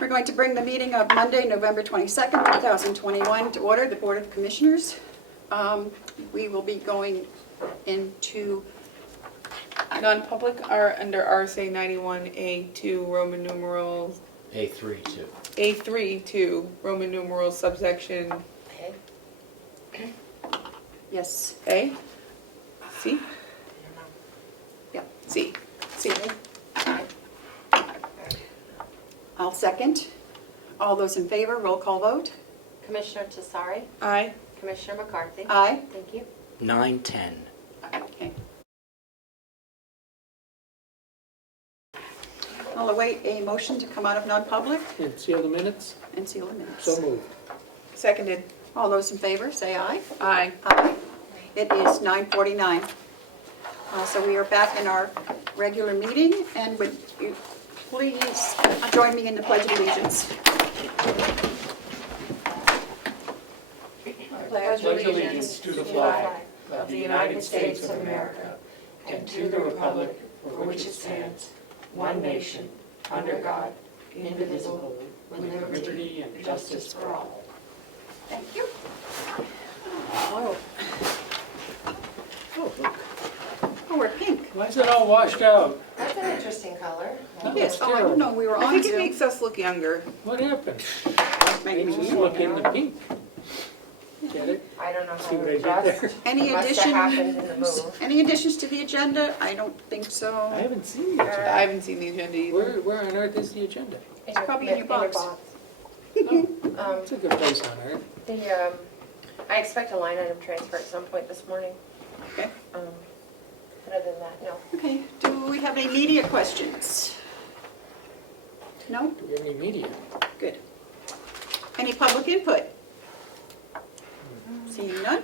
We're going to bring the meeting of Monday, November 22nd, 2021 to order, the Board of Commissioners. We will be going into Non-public are under RSA 91A2 Roman numeral A3 too. A3 to Roman numeral subsection yes. A? C? Yeah. C. C. I'll second. All those in favor, roll call vote. Commissioner Tasari, Aye. Commissioner McCarthy. Aye. Thank you. 9:10. Okay. I'll await a motion to come out of non-public And seal the minutes? and seal the minutes. So moved. Seconded. All those in favor, say aye. Aye. Aye. It is 9:49. So we are back in our regular meeting, and would you please join me in the Pledge of Allegiance. Pledge allegiance to the flag of the United States of America and to the republic for which it stands, one nation, under God, indivisible, with liberty and justice for all. Thank you. Oh, Oh, look. oh, we're pink. Why is it all washed out? That's an interesting color. No, Yes, it's oh, I didn't terrible. know we were I on think it Zoom. makes us look younger. What happened? Maybe Makes us we- look in the pink. Get it? I don't know See how what I it did there? adjusts. Any Must have happened in the additions? move. Any additions to the agenda? I don't think I so. haven't seen the I agenda. haven't seen the agenda either. Where on earth is the agenda? It's probably in your box. It's a good place on earth. I expect a line item transfer at some point this morning. Okay. Other than that, no. Okay, do we have any media questions? No? Do we have any media? Good. Any public input? Seeing none.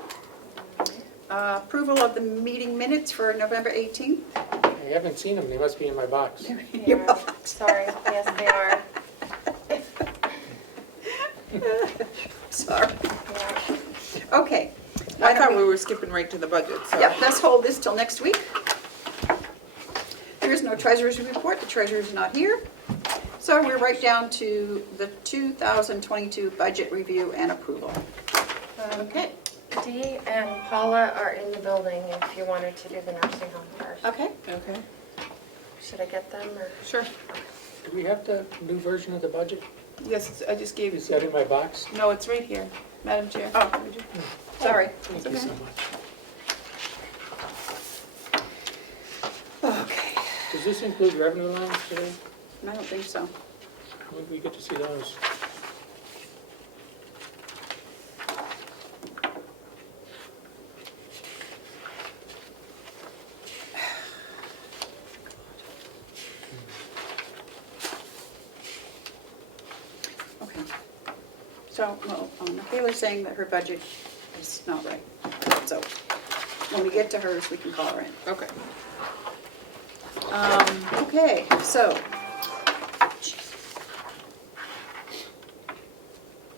Approval of the meeting minutes for November 18th. I haven't seen them. They must be in my box. Your Yeah, box. Sorry, yes, they are. Sorry. Yeah. Okay. I thought we were skipping right to the budget, so. Yeah, let's hold this till next week. There is no treasurer's report. The treasurer's not here. So we're right down to the 2022 budget review and approval. Okay. Dee and Paula are in the building if you wanted to do the nursing home first. Okay. Okay, Should I get them or? sure. Do we have the new version of the budget? Yes, I just gave Is you. that in my box? No, it's right here, Madam Chair. Oh. Sorry. Thank you so much. Okay. Does this include revenue lines today? I don't think so. When do we get to see those? Okay. So, well, Michaela's saying that her budget is not right. So when we get to hers, we can call her in. Okay. Okay, so.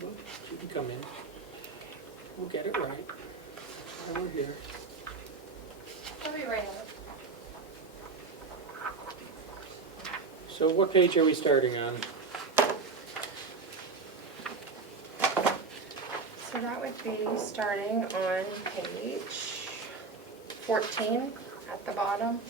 Well, you can come in. We'll get it right. I will here. I'll be right out. So what page are we starting on? So that would be starting on page 14 at the bottom.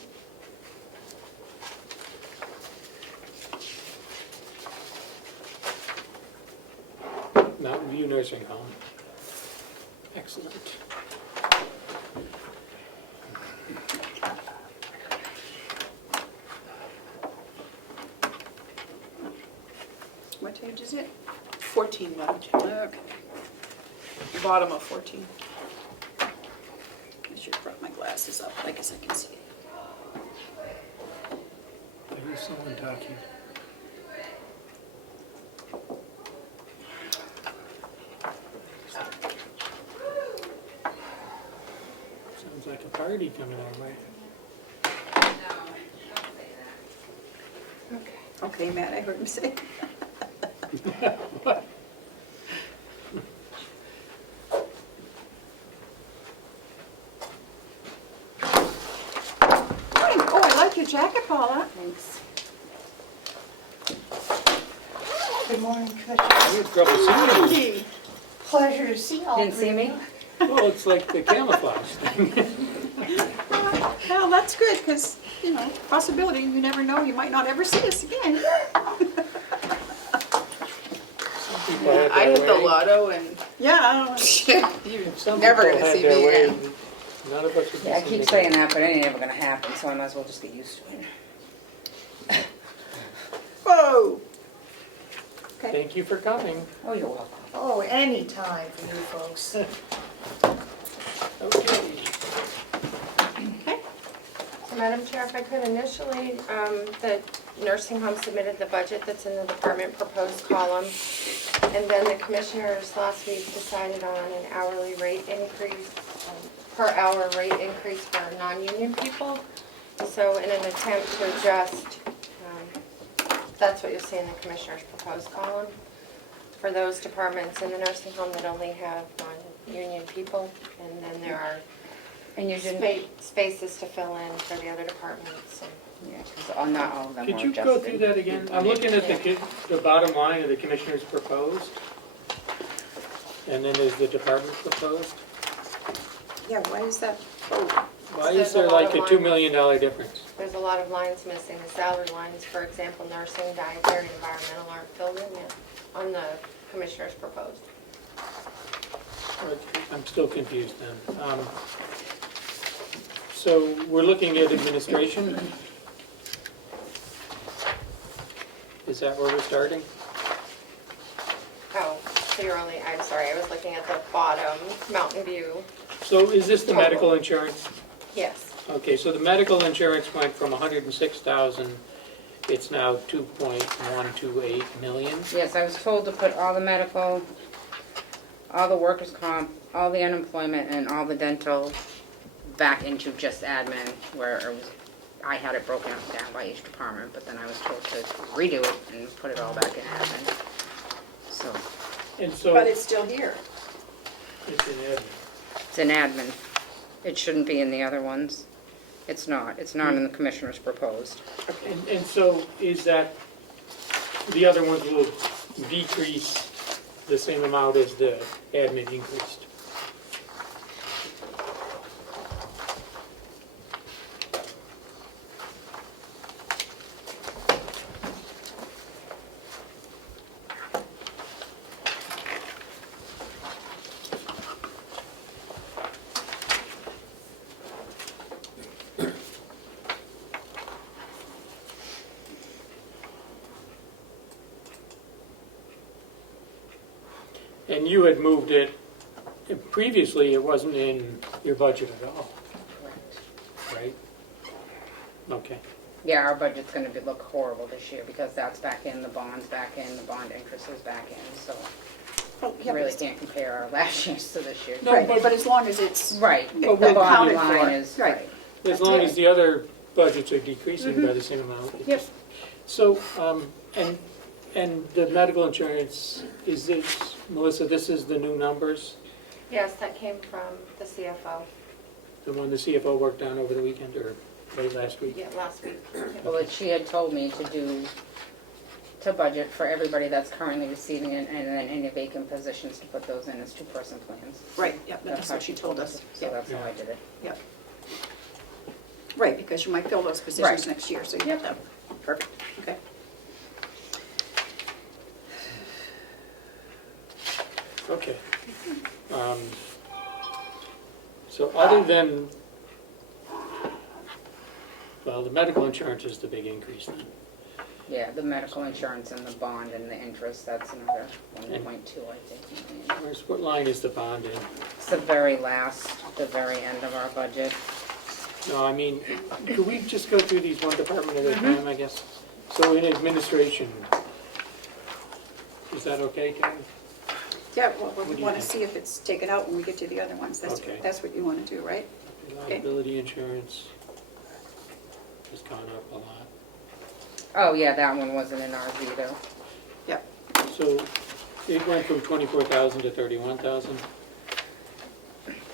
Mountain View Nursing Home. Excellent. What page is it? 14, Madam Chair. Okay. Bottom of 14. I should have brought my glasses up. I guess I can see it. There is someone talking. Sounds like a party coming our way. Okay. Okay, Matt, I heard him say. What? Oh, I like your jacket, Paula. Thanks. Good morning, I Commissioner. had trouble seeing you. Pleasure to see all Didn't three see of me? you. Well, it's like the camouflage thing. Well, that's good, because, you know, possibility, you never know, you might not ever see us again. People had I their hit the way. Yeah, lotto I Some Never people gonna had see their me way. again. None of us would be Yeah, I seeing keep it. saying that, but it ain't ever gonna happen, so I might as well just get used to it. don't know. Whoa. Okay, Thank you for coming. Oh, you're welcome. Oh, any time for you folks. Okay. okay. So Madam Chair, if I could initially, the nursing home submitted the budget that's in the department proposed column. And then the commissioners last week decided on an hourly rate increase, per hour rate increase for non-union people. So in an attempt to adjust, that's what you'll see in the commissioners proposed column. For those departments in the nursing home that only have non-union people. And then there are And you didn't, spaces to fill in for the other departments. And yeah, because not all of them were Could you adjusted. go through that again? I'm looking at the bottom line of the commissioner's proposed. And then there's the department proposed. Yeah, why is that? Oh, Why There's is a there lot like of a $2 lines. million difference? There's a lot of lines missing. The salary lines, for example, nursing, dietary, environmental aren't filled in yet on the commissioner's proposed. I'm still confused then. So we're looking at administration? Is that where we're starting? Oh, so you're only, I'm sorry, I was looking at the bottom, Mountain View. So is this the medical insurance? Yes, Okay, so the medical insurance went from 106,000, it's now 2.128 million. Yes, I was told to put all the medical, all the workers' comp, all the unemployment, and all the dental back into just admin, where it was, I had it broken up down by each department, but then I was told to redo it and put it all back in admin. So, And so but it's still here. it's in admin. it's in admin. It shouldn't be in the other ones. It's not in the commissioner's proposed. And so is that, the other ones will decrease the same amount as the admin increased? And you had moved it, previously it wasn't in your budget at all, right? Okay. Yeah, our budget's gonna look horrible this year because that's back in, the bond's back in, the bond interest is back in, so Oh, you yeah, really but- can't compare our last year's to this year. No, Right, but- but as long as it's, Right, the But we're bottom accounted line for. is, Right. right. As long as the other budgets are decreasing by the same amount. it Yep. just- So, and the medical insurance, is this, Melissa, this is the new numbers? yes, that came from the CFO, The one the CFO worked on over the weekend or late last week? yeah, last week. Well, what she had told me to budget for everybody that's currently receiving it, and then any vacant positions to put those in as two-person plans. right, yeah, that's how what she told us. So Yeah, that's how I did it. yeah. Right, because you might fill those positions Right. next year, so you have to, perfect, okay. Okay. So other than, well, the medical insurance is the big increase then. Yeah, the medical insurance and the bond and the interest, that's another 1.2, I think, million. What line is the bond in? It's the very last, the very end of our budget. No, I mean, could we just go through these one department at a time, I guess? So in administration, is that okay, Karen? Yeah, well, What we do you want to think? see if it's taken out when we get to the other ones. Okay. That's what you want to do, right? Liability insurance has gone up a lot. Oh, yeah, that one wasn't in ours either. Yep. So it went from 24,000 to 31,000?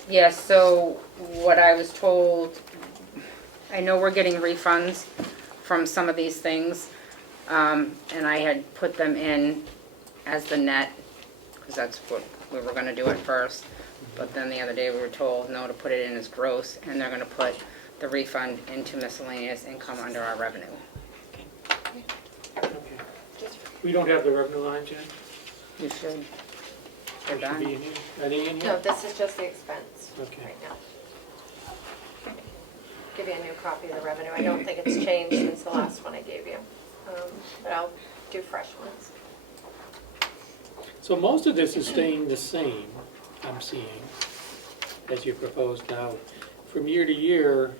Yes, so what I was told, I know we're getting refunds from some of these things, and I had put them in as the net, because that's what we were gonna do at first. But then the other day we were told, no, to put it in as gross, and they're gonna put the refund into miscellaneous income under our revenue. Okay. We don't have the revenue lines yet? You should. They're Should done. be in here. Are they in No, here? this is just the expense Okay. right now. Give you a new copy of the revenue. I don't think it's changed since the last one I gave you, but I'll do fresh ones. So most of this is staying the same, I'm seeing, as you proposed now. From year to year,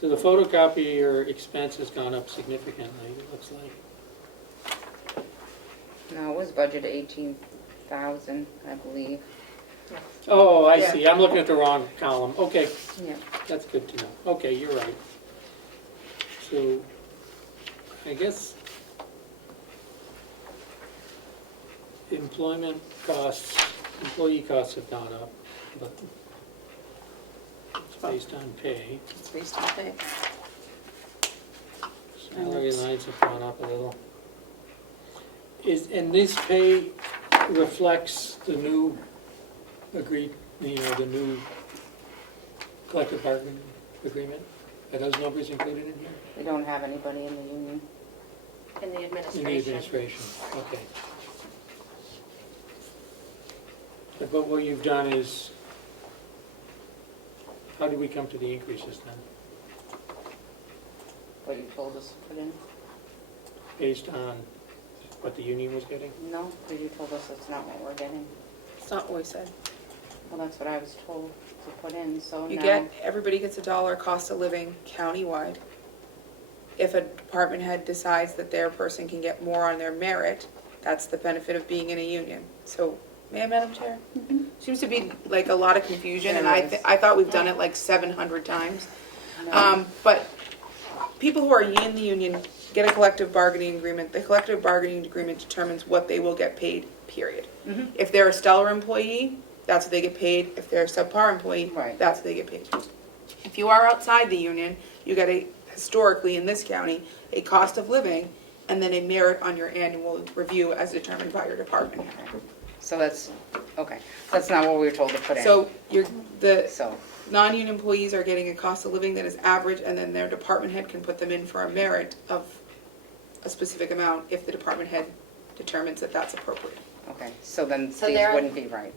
so the photocopier expense has gone up significantly, it looks like. No, it was budgeted 18,000, I believe. Oh, I Yeah. see, I'm looking at the wrong column. Okay, Yeah. that's good to know. Okay, you're right. So, I guess employment costs, employee costs have gone up, but it's based on pay. It's based on pay. Salary lines have gone up a little. And this pay reflects the new agreed, the new collective bargaining agreement? Are those numbers included in here? We don't have anybody in the union. In the In administration. the administration, okay. But what you've done is, how did we come to the increases then? What you told us to put in? Based on what the union was getting? No, because you told us that's not what we're getting. It's not what we said. Well, that's what I was told to put in, so You now. get, everybody gets $1 cost of living countywide. If a department head decides that their person can get more on their merit, that's the benefit of being in a union. So, Madam Chair? Seems to be like a lot of confusion, and There is. I thought we've done it like 700 times. No. But people who are in the union get a collective bargaining agreement. The collective bargaining agreement determines what they will get paid, period. Mhm. If they're a stellar employee, that's what they get paid. If they're a subpar employee, Right. that's what they get paid. If you are outside the union, you get a, historically in this county, a cost of living and then a merit on your annual review as determined by your department head. So that's, okay, that's not what we were told to put in. So the So, non-union employees are getting a cost of living that is average, and then their department head can put them in for a merit of a specific amount if the department head determines that that's appropriate. okay, so then So these there- wouldn't be right.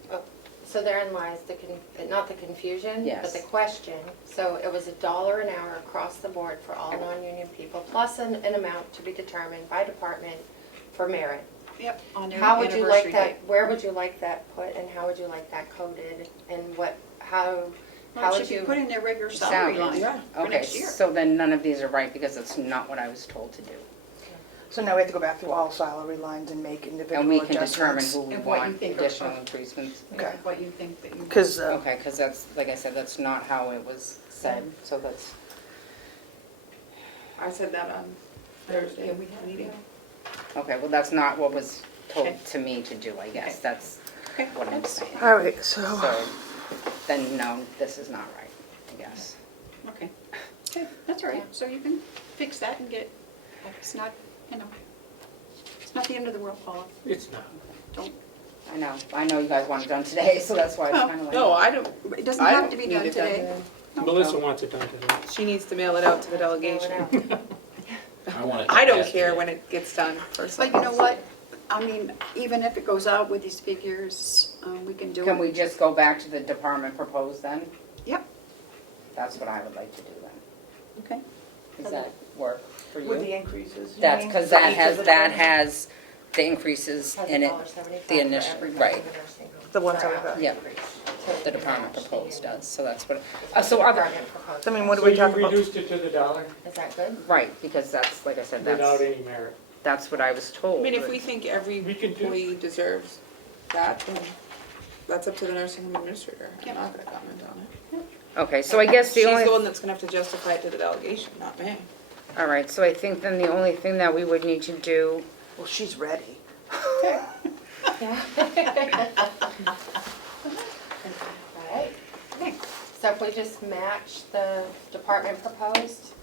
So therein lies not the confusion, Yes. but the question. So it was $1 an hour across the board for all non-union people, plus an amount to be determined by department for merit. Yep, on their How would you anniversary like that, date. where would you like that put, and how would you like that coded, and how Well, it would should be you? put in their regular salary Salaries. line Yeah. for Okay, next year. so then none of these are right because it's not what I was told to do. So now we have to go back through all salary lines and make individual And we adjustments. can determine who we And what you want think are additional fine. increasements. Okay. What you think that you. Because, Okay, because that's, like I said, that's not how it was said, so that's, I said that on Thursday meeting. okay, well, that's not what was told Okay. to me to do, I guess, Okay. that's Okay, what I'm that's- saying. all right, so, So, then no, this is not right, I guess. Okay, okay, that's all right, so you can fix that and get, it's not, it's not the end of the world, Paula, It's not. don't, I know you guys want it done today, so that's why it's Well, kind of like. No, I don't. it doesn't I have don't to be need done it today. Melissa wants it done today. She needs to mail it out to the Mail it delegation. out. I want it I don't passed care today. when it gets done, But personally. you know what, I mean, even if it goes out with these figures, we can do it. Can we just go back to the department proposed then? Yep, That's what I would like to do then. okay. Does that work for with the you? increases. you That's, mean, because for that each has, of the that departments? has the increases Has in it. $1.75 the initial- for everybody right. in the nursing home. The For 175. our Yeah. increase. The department proposed does, so that's what, Is so what the other, department proposed. I mean, what do So we you talk about? reduced it to the dollar Is that good? right, because that's, like I said, without that's, any merit? that's what I was told. I mean, if we think every We could do- employee deserves that, then that's up to the nursing home administrator. I'm Yep. not gonna comment on it. Okay, so I guess the She's only. the one that's gonna have to justify it to the delegation, not me. All right, so I think then the only thing that we would need to do, Well, she's ready. Yeah. Alright. Okay. So if we just match the department proposed,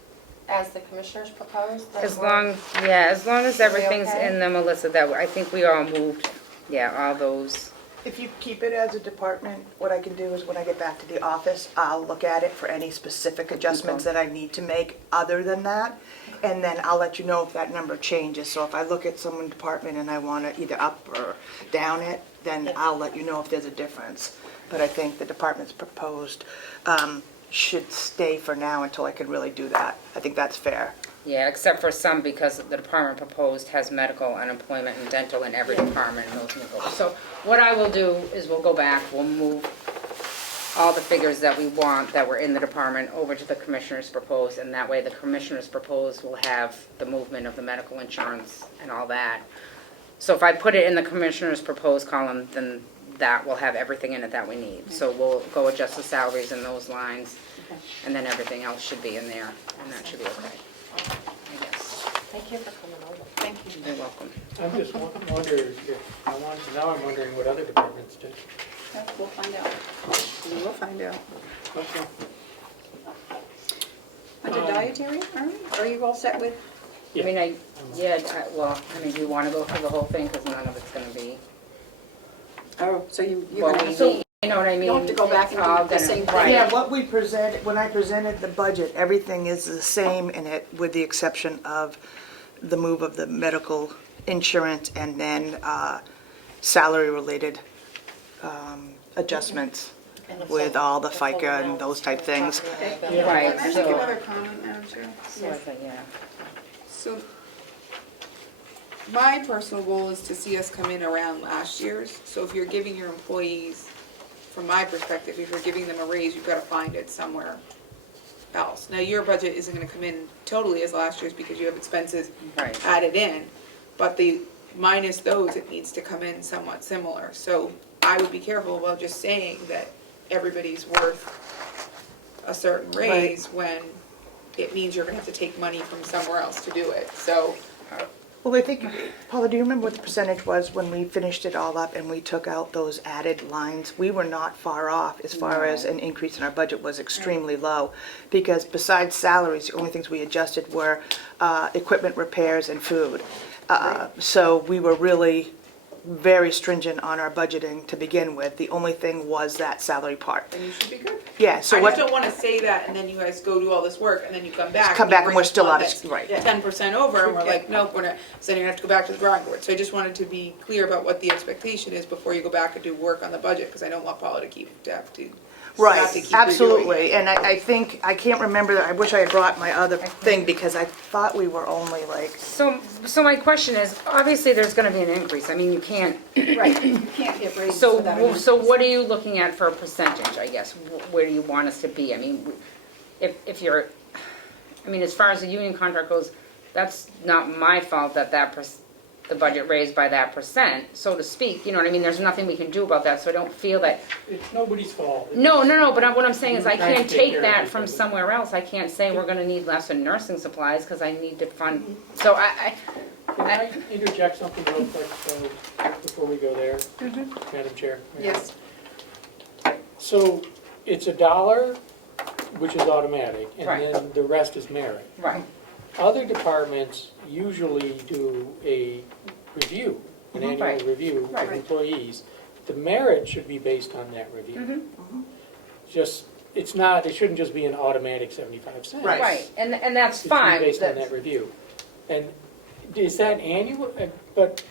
as the commissioners proposed? That As we're- long, yeah, as long as Are we everything's okay? in the Melissa, that, I think we all moved, yeah, all those. If you keep it as a department, what I can do is when I get back to the office, I'll look at it for any specific adjustments that I need to make other than that. And then I'll let you know if that number changes. So if I look at some department and I want to either up or down it, then I'll let you know if there's a difference. But I think the department's proposed should stay for now until I can really do that. I think that's fair. Yeah, except for some, because the department proposed has medical, unemployment, and dental in every department, and those will go. So what I will do is we'll go back, we'll move all the figures that we want that were in the department over to the commissioner's proposed, and that way the commissioner's proposed will have the movement of the medical insurance and all that. So if I put it in the commissioner's proposed column, then that will have everything in it that we need. So we'll go adjust the salaries in those lines, and then everything else should be in there, and that should be okay. I guess. Thank you for coming over. Thank you. You're welcome. I'm just wondering now I'm wondering what other departments did. Okay, we'll find out. We will find out. Okay. Under dietary, are you all set with? I mean, do you want to go through the whole thing, because none of it's gonna be, Oh, so you're well, gonna we have need, you know what I mean? You'll have to go back and It's all do the gonna- same thing. right. Yeah, what we presented, when I presented the budget, everything is the same in it, with the exception of the move of the medical insurance and then salary-related adjustments with all the FICA and those type things. Right, Can I make so, another comment, Madam Chair? yeah. So, my personal goal is to see us come in around last year's. So if you're giving your employees, from my perspective, if you're giving them a raise, you've got to find it somewhere else. Now, your budget isn't going to come in totally as last year's because you have expenses Right. added in. But the, minus those, it needs to come in somewhat similar. So I would be careful about just saying that everybody's worth a certain raise when it means you're going to have to take money from somewhere else to do it. So, Well, I think, Paula, do you remember what the percentage was when we finished it all up and we took out those added lines? We were not far off as far as an increase in our budget was extremely low. Because besides salaries, the only things we adjusted were equipment repairs and food. So we were really very stringent on our budgeting to begin with. The only thing was that salary part. then you should be good. Yeah, so I what? just don't want to say that and then you guys go do all this work and then you come back. Come you back and bring we're us still one out that's of, right. 10% over and we're like, nope, we're not, so then you're gonna have to go back to the drawing board. So I just wanted to be clear about what the expectation is before you go back and do work on the budget, because I don't want Paula to have to keep Right, redoing absolutely, it. and I think, I can't remember, I wish I had brought my other thing, because I thought we were only like, So my question is, obviously, there's gonna be an increase, I mean, you can't, Right, you can't give raises without an so increase. what are you looking at for a percentage, I guess? Where do you want us to be? I mean, if you're, I mean, as far as the union contract goes, that's not my fault that the budget raised by that percent, so to speak, you know what I mean? There's nothing we can do about that, so I don't feel that, It's nobody's fault. no, but what I'm saying is I We're trying to can't take take care of that people. from somewhere else. I can't say we're gonna need less in nursing supplies, because I need to fund, so Can I interject something real quick before we go there, Madam Chair? Yes. So it's $1, which is automatic, and Right. then the rest is merit. right, Other departments usually do a review, an annual Right. review of Right. employees. The merit should be based on that review. Mm-hmm. Just, it's not, it shouldn't just be an automatic 75 cents. Right. right, and that's It should be fine. based on that review. And is that annual, but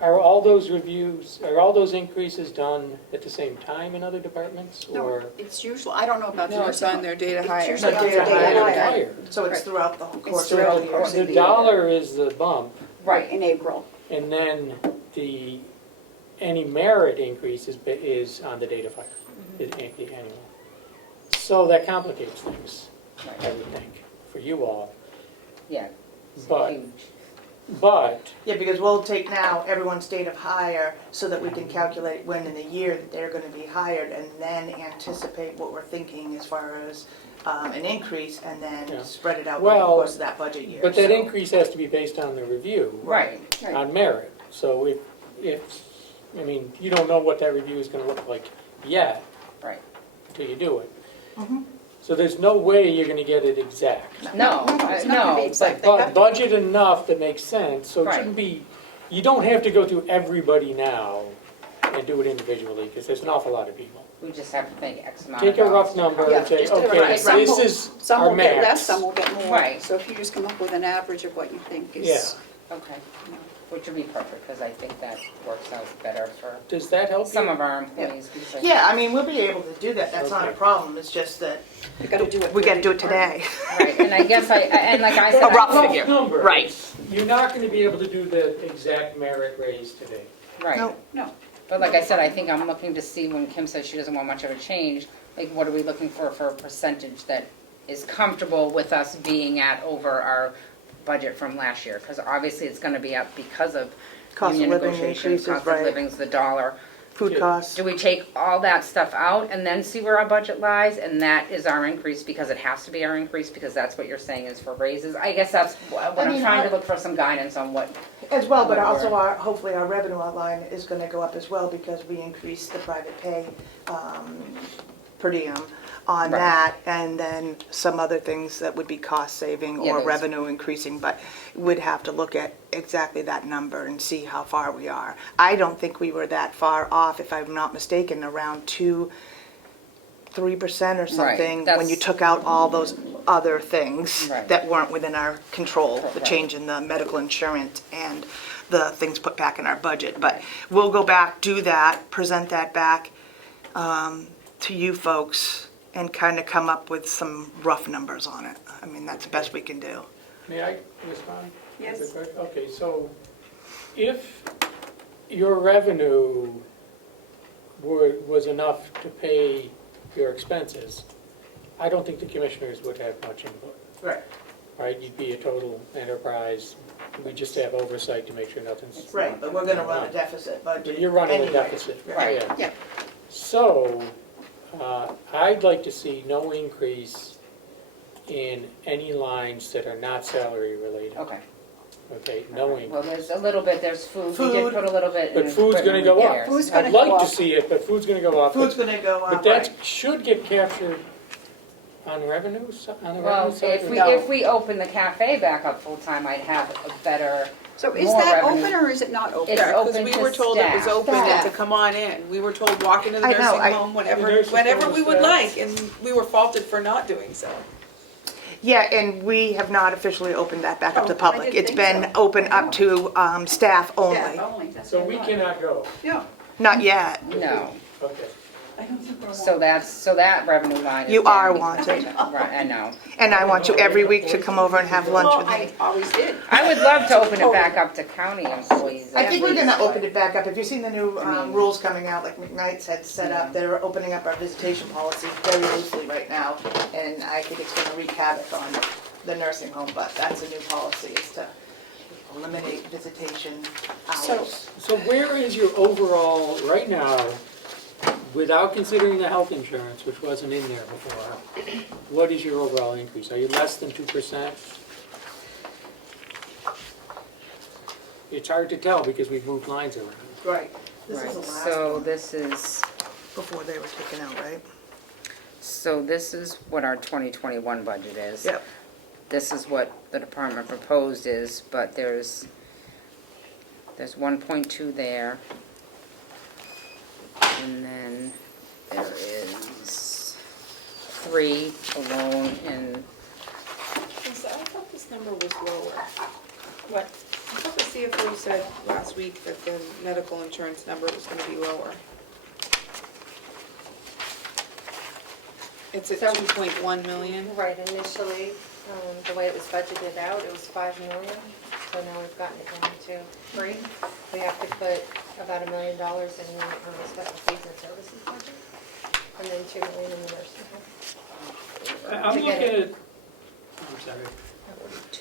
are all those reviews, are all those increases done at the same time in other departments, No, or? it's usually, I don't know about the No, it's nursing on their home. data It's hire. usually The on data their data hire. hire. Higher. so it's throughout the whole course throughout of the the course year. of The the dollar is the bump, Right, in April. and then any merit increase is on the data fire, the annual. So that complicates things, I would think, for you all. Yeah. But, Huge. but, Yeah, because we'll take now everyone's date of hire so that we can calculate when in the year that they're gonna be hired and then anticipate what we're thinking as far as an increase and then Yeah. spread it out over the Well, course of that budget year. but that so. increase has to be based on the review. Right, On merit. So I mean, you don't know what that review is gonna look like yet right. until you do it. So there's no way you're gonna get it exact. No, it's not gonna be no, exact. but They have But to- budget enough that makes sense, so it Right. shouldn't be, you don't have to go through everybody now and do it individually, because there's an awful lot of people. we just have to think X amount. Take a of rough dollars to number Yeah, and say, just do it okay, right. Some this will- is Some our will get less, max. some will get more. Right. So if you just come up with an average of what you think is. Yeah. Okay, which would be perfect, because I think that works out better for Does that help you? some of our employees. because- Yeah, I mean, we'll be able to do that, that's not a Okay. problem, it's just that You gotta do it. we gotta do it today. Right, and I guess and like I said. A rough I- figure. Number. Right. You're not gonna be able to do the exact merit raise today. Right. No. No. But like I said, I think I'm looking to see when Kim says she doesn't want much of a change, like what are we looking for a percentage that is comfortable with us being at over our budget from last year? Because obviously it's gonna be up because of Cost of union living negotiations, increases, cost of right. living's the dollar. Food costs. Do we take all that stuff out and then see where our budget lies? And that is our increase because it has to be our increase because that's what you're saying is for raises? I guess that's what I'm mean, trying to look for some guidance on what. As well, but Whatever. also hopefully our revenue line is gonna go up as well because we increased the private pay, per diem on Right. that, and then some other things that would be cost saving Yeah, or those- revenue increasing, but we'd have to look at exactly that number and see how far we are. I don't think we were that far off, if I'm not mistaken, around 3% or something, when that's- you took out all those other things Right. that weren't within our control, the Right. change in the medical insurance and the things put back in our budget. But we'll go back, do that, present that back to you folks and kind of come up with some rough numbers on it. I mean, that's the best we can do. May I respond? Yes. Okay, so if your revenue was enough to pay your expenses, I don't think the commissioners would have much input, Right. right? You'd be a total enterprise. We just have oversight to make sure nothing's. Right, but we're gonna run a deficit budget. But you're running a anyway. deficit. Right. yeah. Yeah. So, I'd like to see no increase in any lines that are not salary related. Okay. Okay, no Well, increase. there's a little bit, there's food, we did Food. put a little bit in. But food's gonna equipment go up. repairs. Food's gonna I'd go like to up. see it, but food's gonna go up. Food's gonna go up, But that right. should get captured on revenues, on the Well, revenue side? if or we, no? if we open the cafe back up full-time, I'd have a better, So is More that revenue. open or is it not open? It's Yeah, because open we to were told it was staff. open and to Staff. come on in. We were told walk into the I know, nursing I- home The whenever, nurses whenever told we us would that. like, and we were faulted for not doing so. Yeah, and we have not officially opened that back up Oh, to I public. didn't It's think been so. open up to staff only. Yeah, only, that's So what I we thought. cannot go, Yeah. Not yet. no. okay. I don't think we're. So that revenue line is You are down. wanted. Right, I know. And I want you every week to come over and have lunch Well, with me. I always did. I would love to open it back up to county employees. I at think we're least, gonna but- open it back up. Have you seen the new I mean- rules coming out, like McKnight's had set up? They're opening up our visitation policy very loosely right now. And I think it's gonna wreak havoc on the nursing home, but that's a new policy, is to eliminate visitation hours. So where is your overall, right now, without considering the health insurance, which wasn't in there before, what is your overall increase? Are you less than 2%? It's hard to tell because we've moved lines around. Right. This Right, is the last so one, this is, before they were taken out, right? so this is what our 2021 budget is. Yep. This is what the department proposed is, but there's 1.2 there. And then there is 3 alone in, I thought this number was lower. What? I thought the CFO said last week that the medical insurance number was gonna be lower. It's at 2.1 million. Right, initially, the way it was budgeted out, it was 5 million, so now we've gotten it down to 3. We have to put about $1 million in the special fees and services budget, and then 2 million in the nursing home. I'm To get looking it. at, I'm sorry.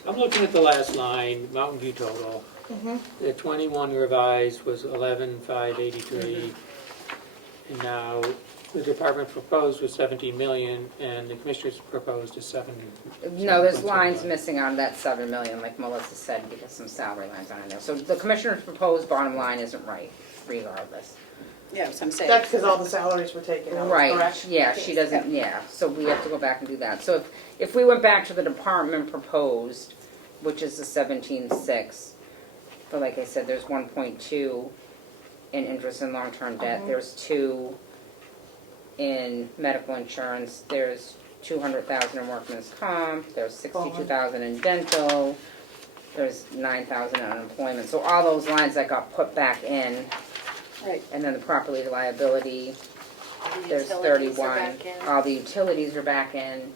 I'm looking at the last line, Mountain View total. The 21 revised was 11,583. And now the department proposed was 17 million and the commissioners proposed is 7. no, there's 7.7 lines million. missing on that 7 million, like Melissa said, because some salary lines aren't in there. So the commissioner's proposed bottom line isn't right, regardless. Yeah, so I'm saying. That's because all the salaries were taken out, Right, correct? yeah, she doesn't, yeah, so we have to go back and do that. So if we went back to the department proposed, which is the 17.6, but like I said, there's 1.2 in interest and long-term debt, there's 2 in medical insurance, there's 200,000 in workman's comp, there's 62,000 in dental, there's 9,000 in unemployment. So all those lines that got put back in, Right. and then the property liability, All the there's utilities are 31. back in. All the utilities are back in.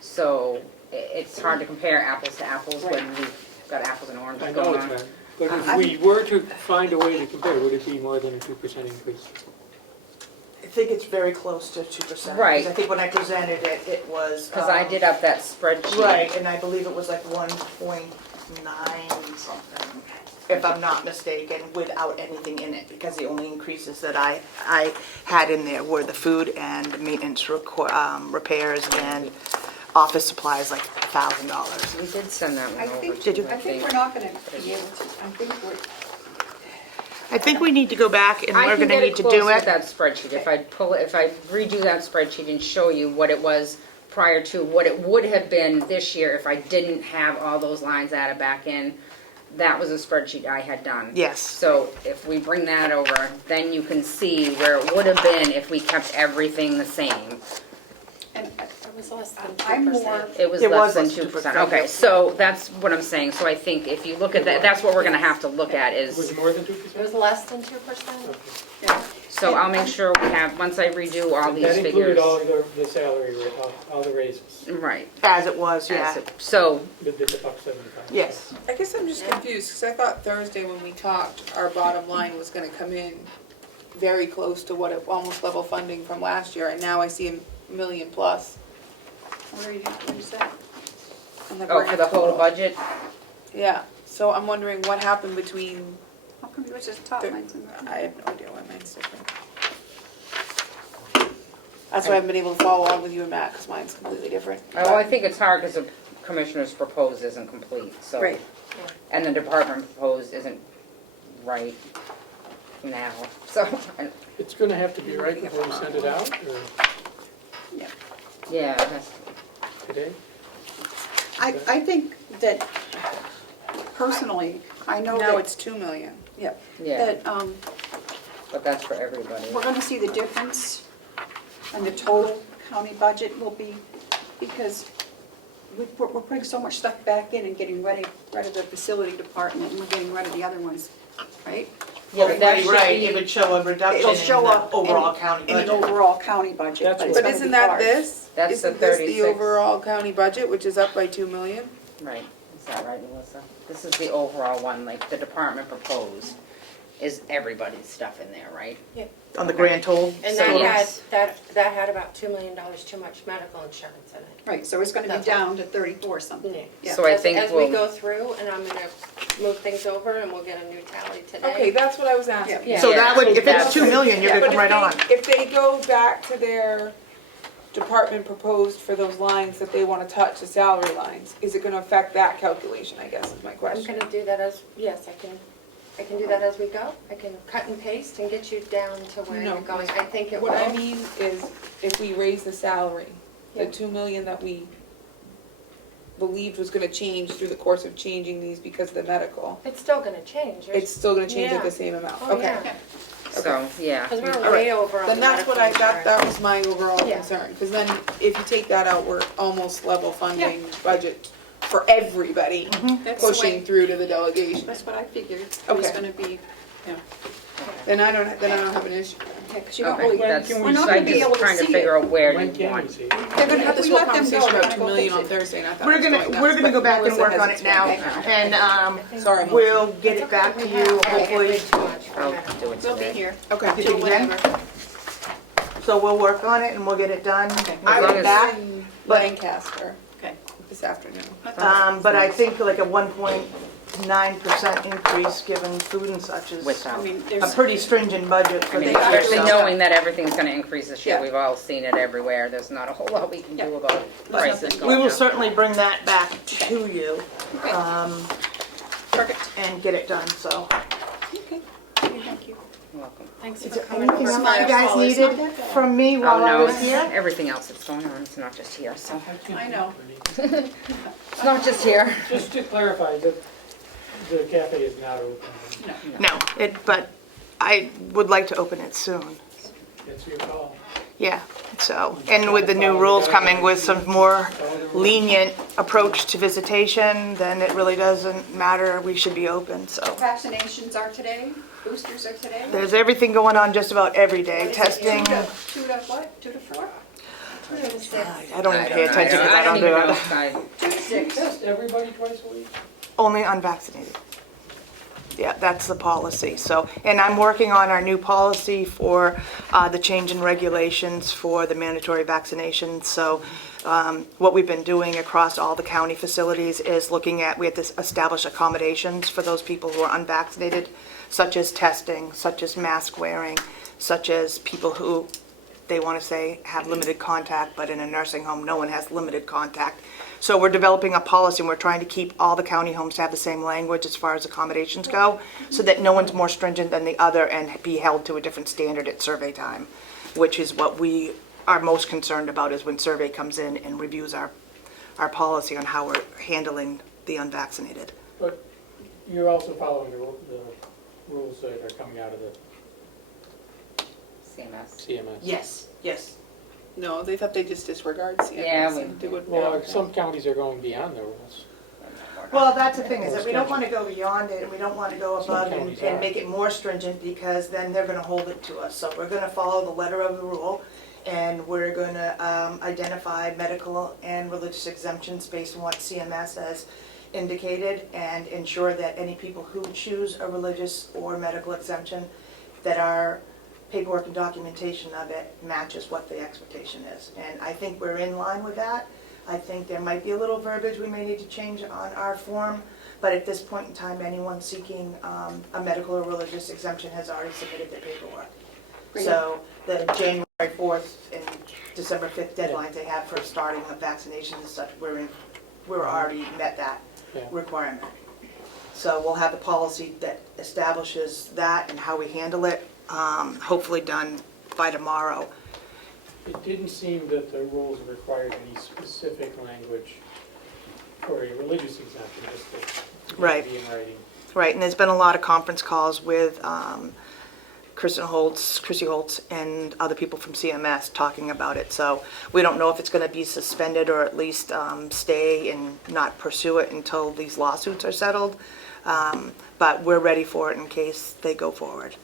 So it's hard to compare apples to apples when we've got apples and oranges I know going it's on. not, but if we were to find a way to compare, would it be more than a 2% increase? I think it's very close to 2%. Right. Because I think when I presented it, it was. Because I did up that spreadsheet. Right, and I believe it was like 1.9 something, if I'm not mistaken, without anything in it, because the only increases that I had in there were the food and maintenance repairs and office supplies, like $1,000. We did send that one I over. think, Did you? I think we're not gonna be able to, I think we need to go back and I we're can gonna get need it to close do with it. that spreadsheet. If I redo that spreadsheet and show you what it was prior to what it would have been this year if I didn't have all those lines added back in, that was a spreadsheet I had done. Yes. So if we bring that over, then you can see where it would have been if we kept everything the same. and It was less than 2%. I'm more, It was It less was than less than 2%. 2%, Okay, yep. so that's what I'm saying. So I think if you look at that, that's what we're gonna have to look at Was is, it more than It 2%? was less than 2%? Okay. yeah. so I'll make sure we have, once I redo all these That included figures. all the salary, all the raises, Right. As it was, yeah. So, the $1.75. Yes. I guess I'm just confused, because I thought Thursday when we talked, our bottom line was gonna come in very close to what it, almost level funding from last year, and now I see $1 million plus. Where is that? on the oh, for grant the whole total. budget? Yeah, so I'm wondering what happened between, How come yours is top, mine's in the- I have no idea why mine's different. That's why I haven't been able to follow along with you and Matt, because mine's completely different. Oh, I think it's hard because the commissioner's proposed isn't complete, so. Right. And the department proposed isn't right now, so, It's gonna have to be right before we send it out, or yeah, that's, today? I think that personally, I know Now that, it's 2 million. Yep. yeah, that, but that's for everybody. we're gonna see the difference and the total county budget will be, because we're putting so much stuff back in and getting rid of the facility department and we're getting rid of the other ones, right? Yeah, but that Right, should right, be- it would show a reduction It'll in show the up overall county in the budget. overall county budget, That's but it's what- But gonna isn't be that large. this? That's the Isn't this the 36. overall county budget, which is up by 2 million? Right, is that right, Melissa? This is the overall one, like the department proposed is everybody's stuff in there, right? On the grand total. And So that had, yes. that had about $2 million too much medical insurance in it. Right, so it's gonna be That's down to 34 something. Yeah. So I As- think As we we'll- go through, and I'm gonna move things over, and we'll get a new tally today. Okay, that's what I was asking. Yeah. So that would, if that's- it's 2 million, you're Yeah, gonna but come right on. If they go back to their department proposed for those lines that they wanna touch, the salary lines, is it gonna affect that calculation, I guess is my I'm question. gonna do that as, yes, I can do that as we go. I can cut and paste and get you down to where No. you're going. I think it will. What I mean is, if we raise the salary, the Yeah. 2 million that we believed was gonna change through the course of changing these because of the medical, It's still gonna change. it's still gonna change at Yeah. the same amount, Oh, okay. yeah. So, yeah. Because we're All way right. over on the Then that's what medical that insurance. was my overall Yeah. concern, because then if you take that out, we're almost level funding budget for everybody, That's the way- pushing through to the delegation. That's what I figured, it Okay. was gonna be, Then I don't have an issue. yeah, 'cause you don't Okay, really, that's, can we we're not I'm gonna be able just to trying to see figure it. out where When you can we want. see it? They're We gonna, had if this we whole let them go, conversation they're about gonna 2 go million fix on it. Thursday, and I thought We're it was gonna, going we're nuts, gonna go but back and Melissa work has on this it now, right now. and, Sorry, Melissa. we'll get it back to you, hopefully. Way too much for I'll medical. do it They'll be today. here. Okay. You think then? Whatever. So we'll work on it and we'll get it done. I long was as- back in Lancaster Okay. this afternoon. But I think like a 1.9% increase, given food and such, is With I them. mean, a there's, pretty stringent budget for I mean, the year. especially so- knowing that everything's gonna increase this year, Yeah. we've all seen it everywhere, there's not a whole lot we can do Yeah. about prices nothing. going We will up. certainly bring that back to you, okay, perfect, and get it done, so. okay, thank you. Welcome. welcome. Thanks Is for there coming anything over. else you guys needed from me while I Oh, no, was here? everything else that's going on, it's not just here, so. I know. It's not just here. Just to clarify, the cafe is not open. No, but I would like to open it soon. It's your call. Yeah, so, and with the new rules coming with some more lenient approach to visitation, then it really doesn't matter, we should be open, so. Vaccinations are today, boosters are today. There's everything going on just about every What day, is it, testing. 2 to what, 2 to 4? I don't even pay attention because I don't do it. it. 2 to 6. Test everybody twice a week? Only unvaccinated. Yeah, that's the policy, so, and I'm working on our new policy for the change in regulations for the mandatory vaccinations, so what we've been doing across all the county facilities is looking at, we have to establish accommodations for those people who are unvaccinated, such as testing, such as mask wearing, such as people who, they want to say, have limited contact, but in a nursing home, no one has limited contact. So we're developing a policy, and we're trying to keep all the county homes to have the same language as far as accommodations go, so that no one's more stringent than the other and be held to a different standard at survey time, which is what we are most concerned about, is when survey comes in and reviews our policy on how we're handling the unvaccinated. But you're also following the rules that are coming out of the CMS. CMS. Yes. No, they thought they just disregard CMS. Yeah, and they wouldn't Well, know. some counties are going beyond the rules. Well, that's the thing, is that we don't want to go beyond it, and we don't want to go above counties and are. make it more stringent, because then they're going to hold it to us. So we're going to follow the letter of the rule, and we're going to identify medical and religious exemptions based on what CMS has indicated, and ensure that any people who choose a religious or medical exemption, that our paperwork and documentation of it matches what the expectation is. And I think we're in line with that. I think there might be a little verbiage we may need to change on our form, but at this point in time, anyone seeking a medical or religious exemption has already submitted their paperwork. So the January 4th and December 5th deadlines they have for starting of vaccinations and such, we're already met that Yeah. requirement. So we'll have the policy that establishes that and how we handle it, hopefully done by tomorrow. It didn't seem that the rules required any specific language for a religious exemption, just that Right. be in writing. Right, and there's been a lot of conference calls with Chrissy Holtz, and other people from CMS talking about it. So we don't know if it's going to be suspended or at least stay and not pursue it until these lawsuits are settled. But we're ready for it in case they go forward.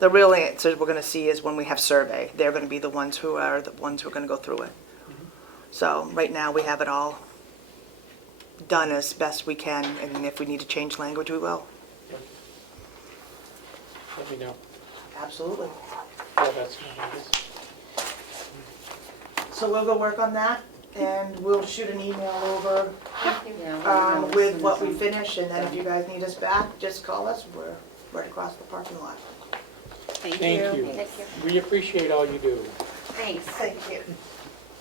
The real answer we're going to see is when we have survey. They're going to be the ones who are going to go through it. So right now, we have it all done as best we can, and if we need to change language, we will. Let me know. Absolutely. Yeah, that's what it is. So we'll go work on that, and we'll shoot an email over Yeah, with what we finish, and then if you guys need us back, just call us. We're right across the parking lot. Thank Thank you. you. Thank you. We appreciate all you do. Thanks. Thank you.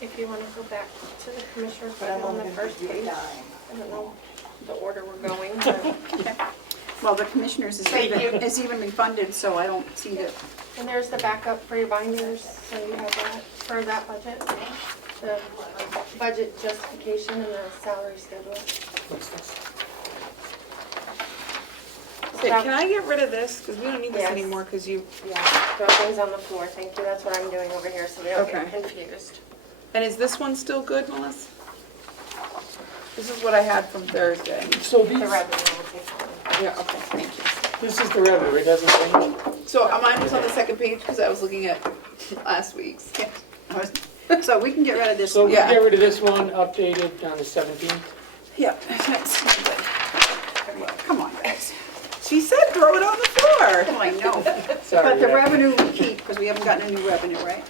If you want to go back to the commissioner's But I'm budget on only the going to first give you page, time. I don't know the order we're going, but, Well, the commissioners is even been funded, so I don't see that. and there's the backup for your binders, so you have that for that budget. The budget justification and the salary schedule. What's this? Hey, can I get rid of this? Because we don't need this Yes. anymore, because you, Yeah, throw things on the floor, thank you, that's what I'm doing over here, so they don't get Okay. confused. and is this one still good, Melissa? This is what I had from Thursday. So The these, revenue will take on. Yeah, okay, thank you. this is the revenue, it doesn't change? So mine was on the second page because I was looking at last week's. So we can get rid of this So one. we Yeah. get rid of this one, updated on the 17th? Yeah, that's good. Well, come on, guys. She said throw it on the floor. Oh, I know. Sorry. But the yeah. revenue we keep, because we haven't gotten any revenue, right?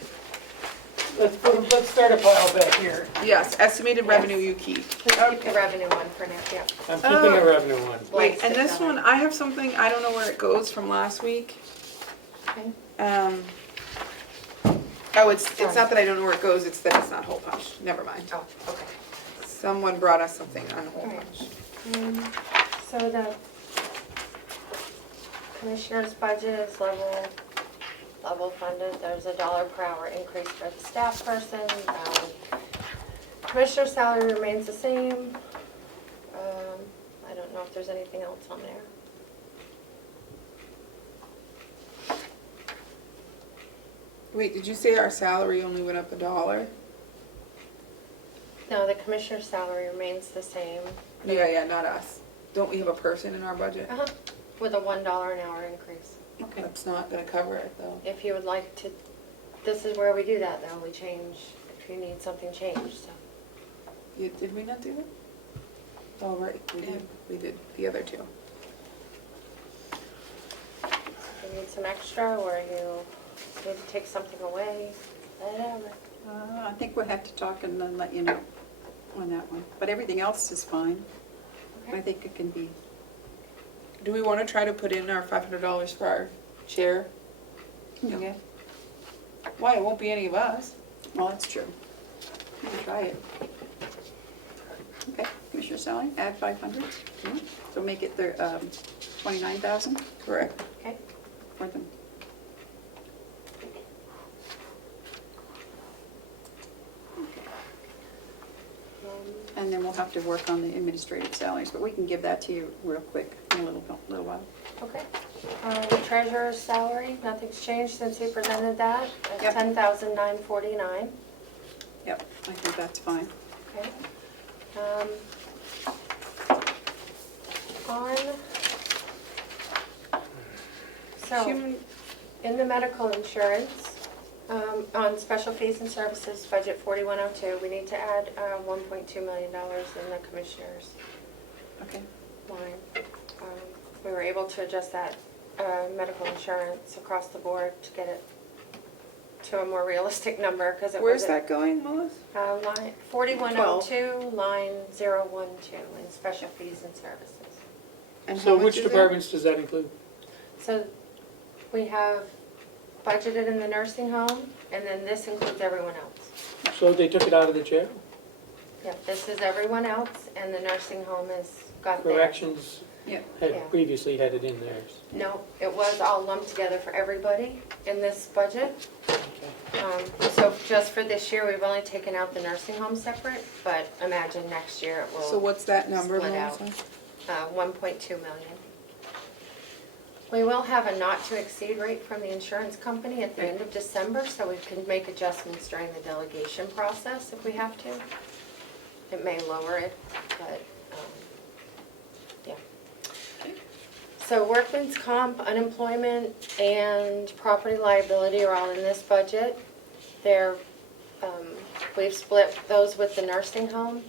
Let's start a pile back here. Yes, estimated revenue you keep. Please keep the revenue one for now, yeah. I'm keeping the revenue one. Wait, and Stick this that one, I have something, I don't know where it goes from last week. Okay. Oh, it's not that I don't know where it goes, it's that it's not hole punched. Never mind. Oh, okay. Someone brought us something on hole Alright. punch. So the commissioner's budget is level level funded. There's a $1 per hour increase for the staff person. Commissioner salary remains the same. I don't know if there's anything else on there. Wait, did you say our salary only went up $1? No, the commissioner's salary remains the same. Yeah, not us. Don't we have a person in our budget? Uh-huh, with a $1 an hour increase. Okay. That's not gonna cover it though. If you would like to, this is where we do that though, we change, if you need something changed, so. Did we not do that? Oh, right, we did the other two. You need some extra, or you need to take something away, whatever. I think we'll have to talk and then let you know on that one. But everything else is fine. I Okay. think it can be, Do we wanna try to put in our $500 for our chair? yeah, Why, it won't be any of us. well, that's true. We can try it. Okay, Commissioner salary, add 500. So make it 29,000 Correct. Okay, for them. And then we'll have to work on the administrative salaries, but we can give that to you real quick in a little while. okay. The treasurer's salary, nothing's changed since we presented that, at Yep. $10,949. Yep, I think that's fine. Okay. So, Human- in the medical insurance, on special fees and services, budget 4102, we need to add $1.2 million in the commissioner's Okay. line. We were able to adjust that medical insurance across the board to get it to a more realistic number, because it was. Where's that going, Melissa? Line 4102, line 012, in special fees and services. And So how much which is it? departments does that include? So we have budgeted in the nursing home, and then this includes everyone else. So they took it out of the jail? Yep, this is everyone else, and the nursing home has got theirs. Corrections Yep. Yeah. had previously had it in theirs. No, it was all lumped together for everybody in this budget. Okay. So just for this year, we've only taken out the nursing home separate, but imagine next year it will. So what's that number, Split out. Melissa? 1.2 million. We will have a not-to-exceed rate from the insurance company at the end of December, so we can make adjustments during the delegation process if we have to. It may lower it, but, yeah. So workman's comp, unemployment, and property liability are all in this budget. We've split those with the nursing home.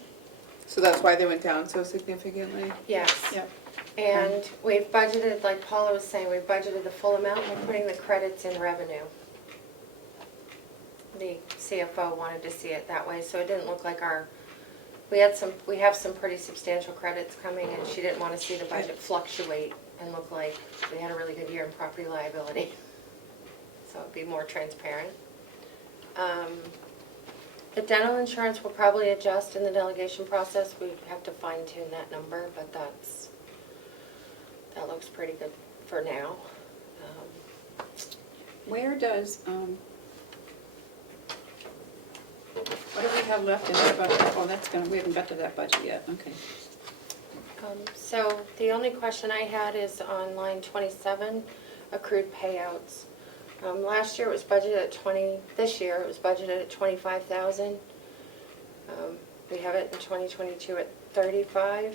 So that's why they went down so significantly? Yes. Yep. And we've budgeted, like Paula was saying, we've budgeted the full amount, we're putting the credits in revenue. The CFO wanted to see it that way, so it didn't look like we have some pretty substantial credits coming, and she didn't want to see the budget fluctuate and look like we had a really good year in property liability. So it'd be more transparent. The dental insurance will probably adjust in the delegation process. We have to fine tune that number, but that looks pretty good for now. Where does, what do we have left in that budget? Oh, that's we haven't got to that budget yet, okay. So the only question I had is on line 27, accrued payouts. Last year it was budgeted at 20, this year it was budgeted at 25,000. We have it in 2022 at 35.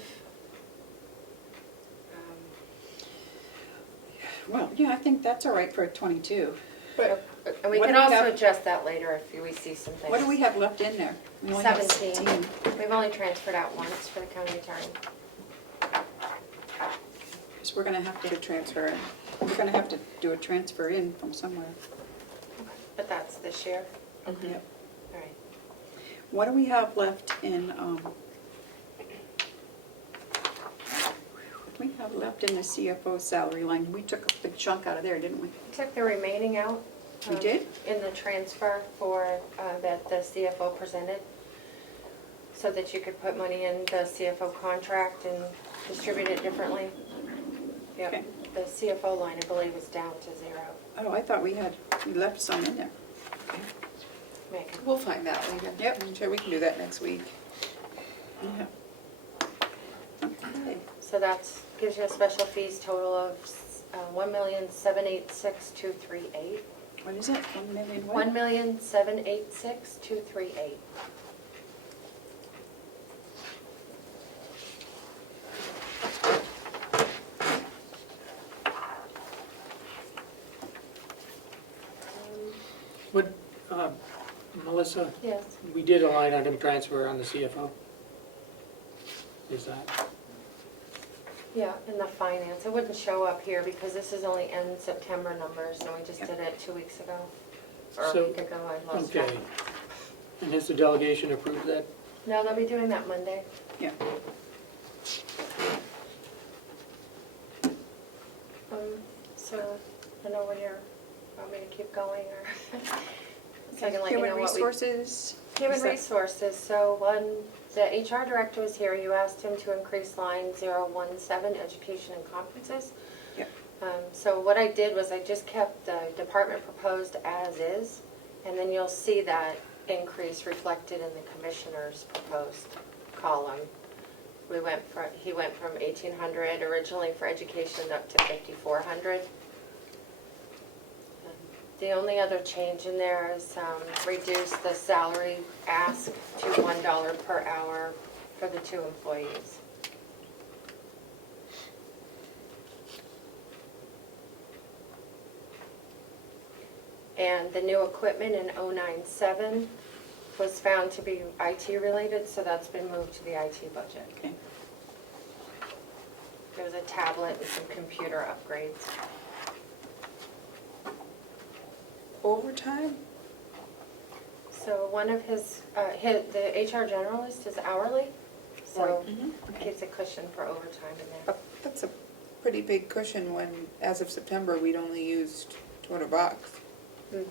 Well, yeah, I think that's all right for 22. And we What can do we also have- adjust that later if we see some things. What do we have left in there? We only have 17. We've only transferred out once for the county attorney. So we're gonna have to Transfer in. We're gonna have to do a transfer in from somewhere. But that's this year. Yep. All right. What do we have left in, we have left in the CFO salary line? We took a big chunk out of there, didn't we? We took the remaining out. We did? In the transfer for, that the CFO presented, so that you could put money in the CFO contract and distribute it differently. Okay. Yep, the CFO line, I believe, is down to 0. Oh, I thought we left some in there. Megan. We'll find that later. Yep. I'm sure we can do that next week. Yeah. Okay. So that's, gives you a special fees total of 1,786,238. What is it? 1 million what? 1,786,238. What, Melissa, Yes. we did a line item transfer on the CFO. Is that, Yeah, in the finance. It wouldn't show up here because this is only end September numbers and we just did it 2 weeks ago. Or a So, week ago, I lost track. okay. And has the delegation approved that? No, they'll be doing that Monday. Yeah. So, I know when you're, want me to keep going or, so I can let you Human know what we. resources. Human Is that- resources, so when the HR director was here, you asked him to increase line 017, education and conferences. Yep. So what I did was I just kept the department proposed as is, and then you'll see that increase reflected in the commissioner's proposed column. He went from 1,800 originally for education up to 5,400. The only other change in there is reduce the salary ask to $1 per hour for the 2 employees. And the new equipment in 097 was found to be IT related, so that's been moved to the IT budget. Okay. There was a tablet and some computer upgrades. Overtime? So one of the HR generalist is hourly, so Mhm. it gives a cushion for overtime in there. That's a pretty big cushion when, as of September, we'd only used $200. Mm.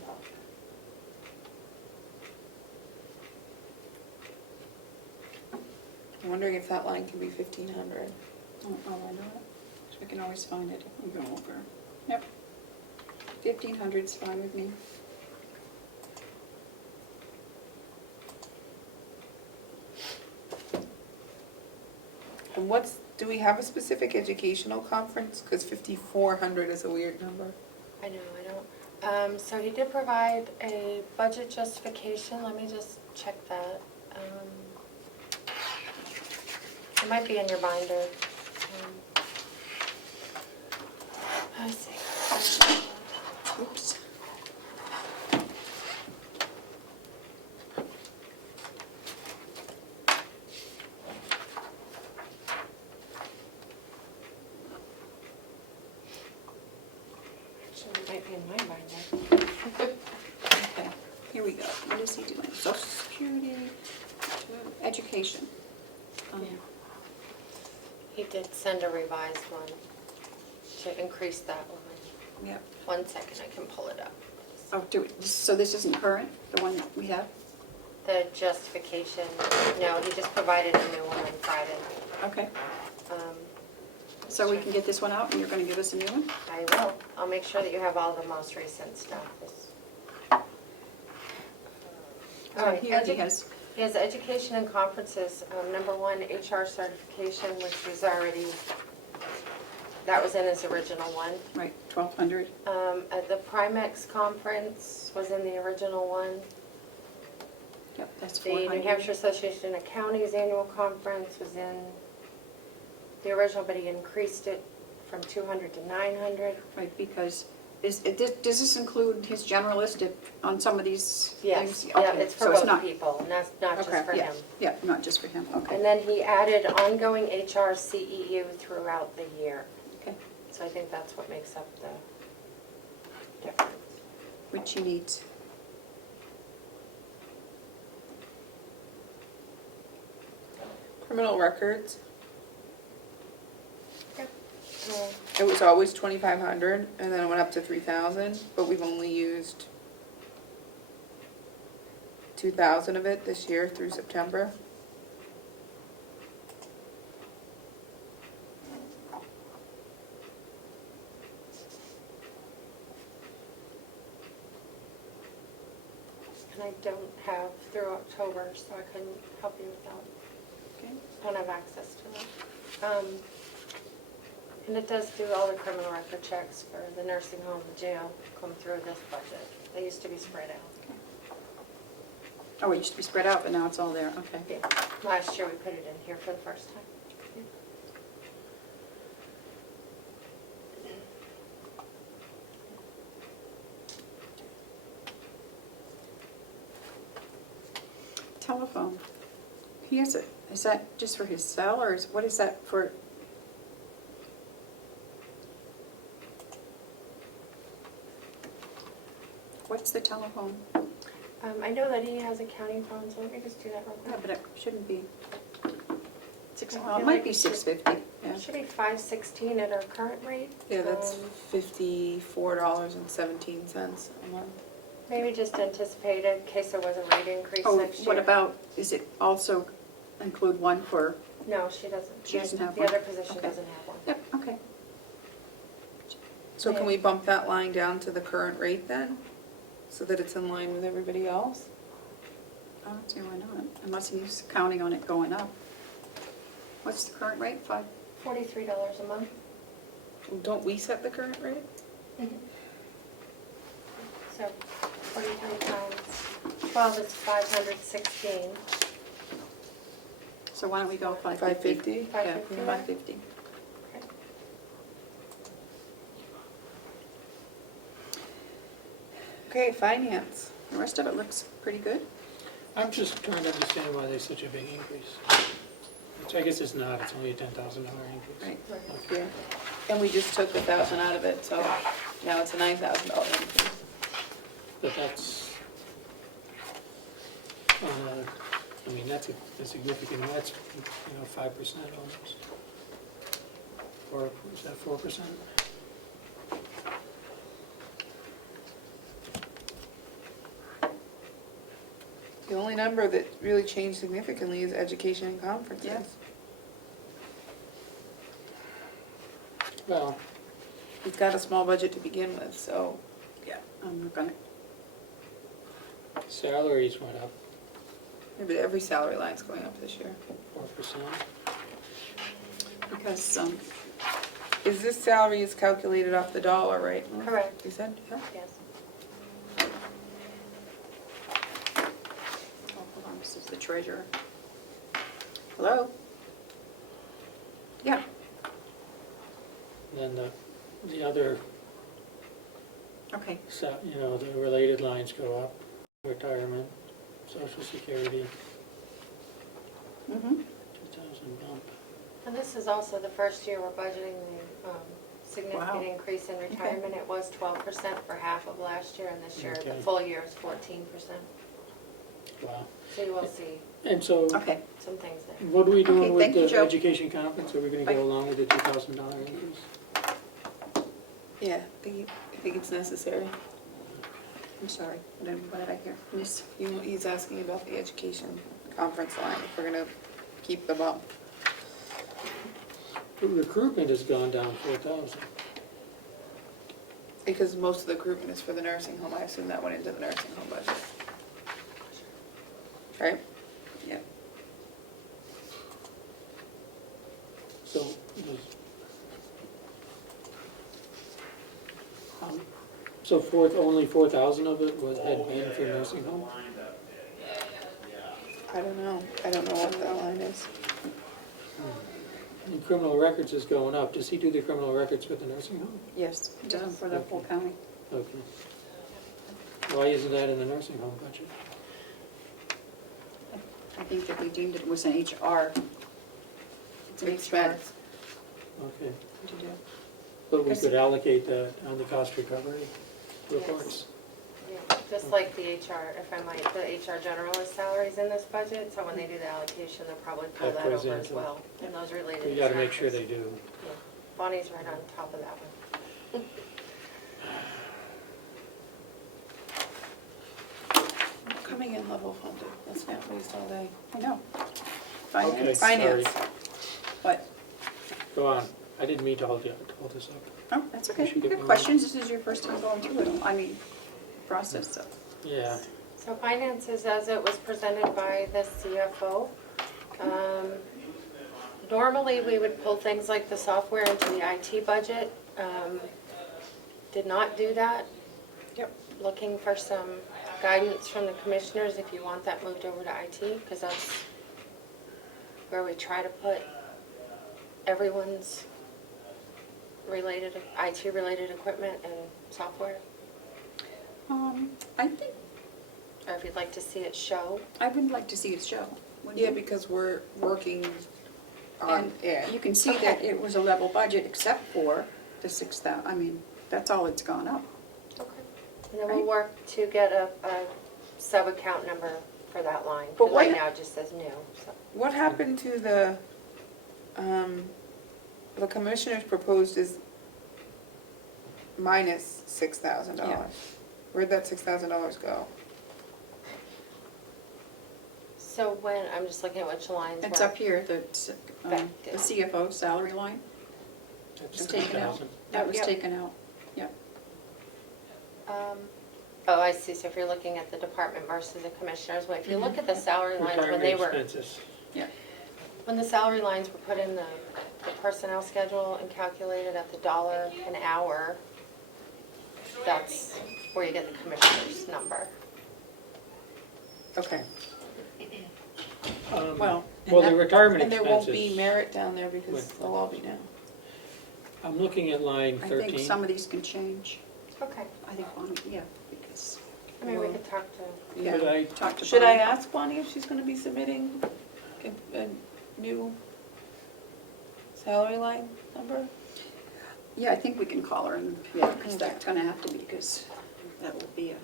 I'm wondering if that line can be 1,500. Oh, I know it. So we can always find it if we go over. Yep. 1,500's fine with me. And do we have a specific educational conference? Because 5,400 is a weird number. I know, I don't. So he did provide a budget justification, let me just check that. It might be in your binder. Let's see. Oops. Actually, it might be in my binder. Okay, here we go. What is he doing? Social Security, education. Yeah. He did send a revised one to increase that one. Yep. 1 second, I can pull it up. Oh, so this isn't current, the one that we have? The justification, no, he just provided a new one on Friday. Okay. Um, So we can get this one out and you're gonna give us a new one? I will. I'll make sure that you have all the most recent stuff. All So right, here he has, He has education and conferences, number 1, HR certification, which was already, that was in his original one. right, 1,200. The Primex conference was in the original one. Yep, that's The 400. New Hampshire Association of Counties annual conference was in the original, but he increased it from 200 to 900. Right, because does this include his generalist on some of these Yes, things? yeah, Okay, it's for so both not- people, and that's not just Okay. for Yeah, him. yeah, not just for him, okay. And then he added ongoing HR CEU throughout the year. Okay, So I think that's what makes up the difference. which he needs. Criminal records, Um, it was always 2,500 and then it went up to 3,000, but we've only used 2,000 of it this year through September. And I don't have through October, so I couldn't help you with that. Okay. I don't have access to that. And it does do all the criminal record checks for the nursing home, the jail, come through this budget. They used to be spread out. Oh, it used to be spread out, but now it's all there, okay. Yeah. Last year we put it in here for the first time. Telephone. He has a, is that just for his cell, or is, what is that for? What's the telephone? I know that he has a county phone, so let me just do that real Yeah, quick. but it shouldn't be six, I well, it feel might like be it should- 650, yeah. It should be $5.16 at our current rate. Yeah, that's Um, $54.17 a month. Maybe just anticipate it in case there was a rate increase Oh, next year. what about, is it also include one for, No, she doesn't. She doesn't have The one? other position Okay. doesn't have one. yep, okay. So can we bump that line down to the current rate then? So that it's in line with everybody else? I don't see why not, unless he's counting on it going up. What's the current rate, $43 a month. Don't we set the current rate? So 43 times 12 is 516. So why don't we go 550? 550? Yeah, 550. 550. Okay. Okay, finance. The rest of it looks pretty good. I'm just trying to understand why there's such a big increase. Which I guess it's not, it's only a $10,000 increase. Right. Okay. Yeah. And we just took 1,000 out of it, so now it's a $9,000 increase. But that's, I mean, that's a significant, that's, 5% almost. Or is that 4%? The only number that really changed significantly is education and conferences. Yeah. Well, He's got a small budget to begin with, so. Yeah. I'm gonna, salaries went up Maybe every salary line's going up this year. 4%. because, Is this salary is calculated off the dollar, right? Correct. You said, yeah? Yes. oh, hold on, this is the treasurer. Hello? Yeah, Then the other, okay. the related lines go up, retirement, social security, Mm-hmm. 2,000 bump. And this is also the first year we're budgeting the significant Wow. increase in retirement. It was 12% for half of last year, and this year the Okay. full year is 14%. Wow. So you will see And so, Okay, some things there. what are we Okay, doing with thank you, the Joe. education conference? Are we gonna Bye. go along with the $2,000 increase? Yeah, I think it's necessary. I'm sorry, what did I hear? Miss? He's asking about the education conference line, if we're gonna keep the bump. The recruitment has gone down 4,000. Because most of the recruitment is for the nursing home, I assume that went into the nursing home budget. Right? Yeah. So, only 4,000 of it had been for nursing home? I don't know. I don't know what that line is. And criminal records is going up. Does he do the criminal records for the nursing home? Yes, it does them for the whole county. Okay. Why isn't that in the nursing home budget? I think that they deemed it was an HR. It's an HR Expense. Okay. to do. But we could allocate that on the cost recovery Yes. reports. Yeah, just like the HR, if I might, the HR generalist salaries in this budget, so when they do the allocation, they'll probably pull That that goes over as into- well, and those related We gotta make sure expenses. they do. Yeah. Bonnie's right on top of that one. Coming in level funded, let's not waste all day. I know. Okay, Finance, Finance. sorry. what? Go on. I didn't mean to hold this up. Oh, that's okay. We should If you get have moving. questions, this is your first time going through it, I mean, process, so. Yeah. So finances as it was presented by the CFO. Normally, we would pull things like the software into the IT budget. Did not do that. Yep. Looking for some guidance from the commissioners if you want that moved over to IT, because that's where we try to put everyone's related, IT-related equipment and software. I think, Or if you'd like to see it show. I would like to see it show. wouldn't Yeah, you? because we're working on And it. you can see that it was a level budget except for the 6,000, I mean, that's all it's gone up. Okay. And then we'll Right. work to get a sub-account number for that line. But But right what- now it just says new, so. What happened to the commissioners proposed is minus $6,000. Yeah. Where'd that $6,000 go? So when, I'm just looking at which lines were. It's up here, the Effective. CFO salary line, That's it's taken out. 2,000. That was Yep. taken out, yeah. Oh, I see, so if you're looking at the department versus the commissioners, well, if you look at the salary lines, when they Retirement were, expenses. Yeah. when the salary lines were put in the personnel schedule and calculated at the dollar an hour, that's where you get the commissioner's number. Okay. Well, Well, the and that- retirement And there won't be expenses, merit down there because Wait. they'll all be now. I'm looking at line I 13. think some of these can change. Okay, I think one, yeah, because, I mean, we could talk to, yeah, Could I- talk to Should I Bonnie. ask Bonnie if she's gonna be submitting a new salary line number? Yeah, I think we can call her and, yeah, because that's gonna have to be, because that will be a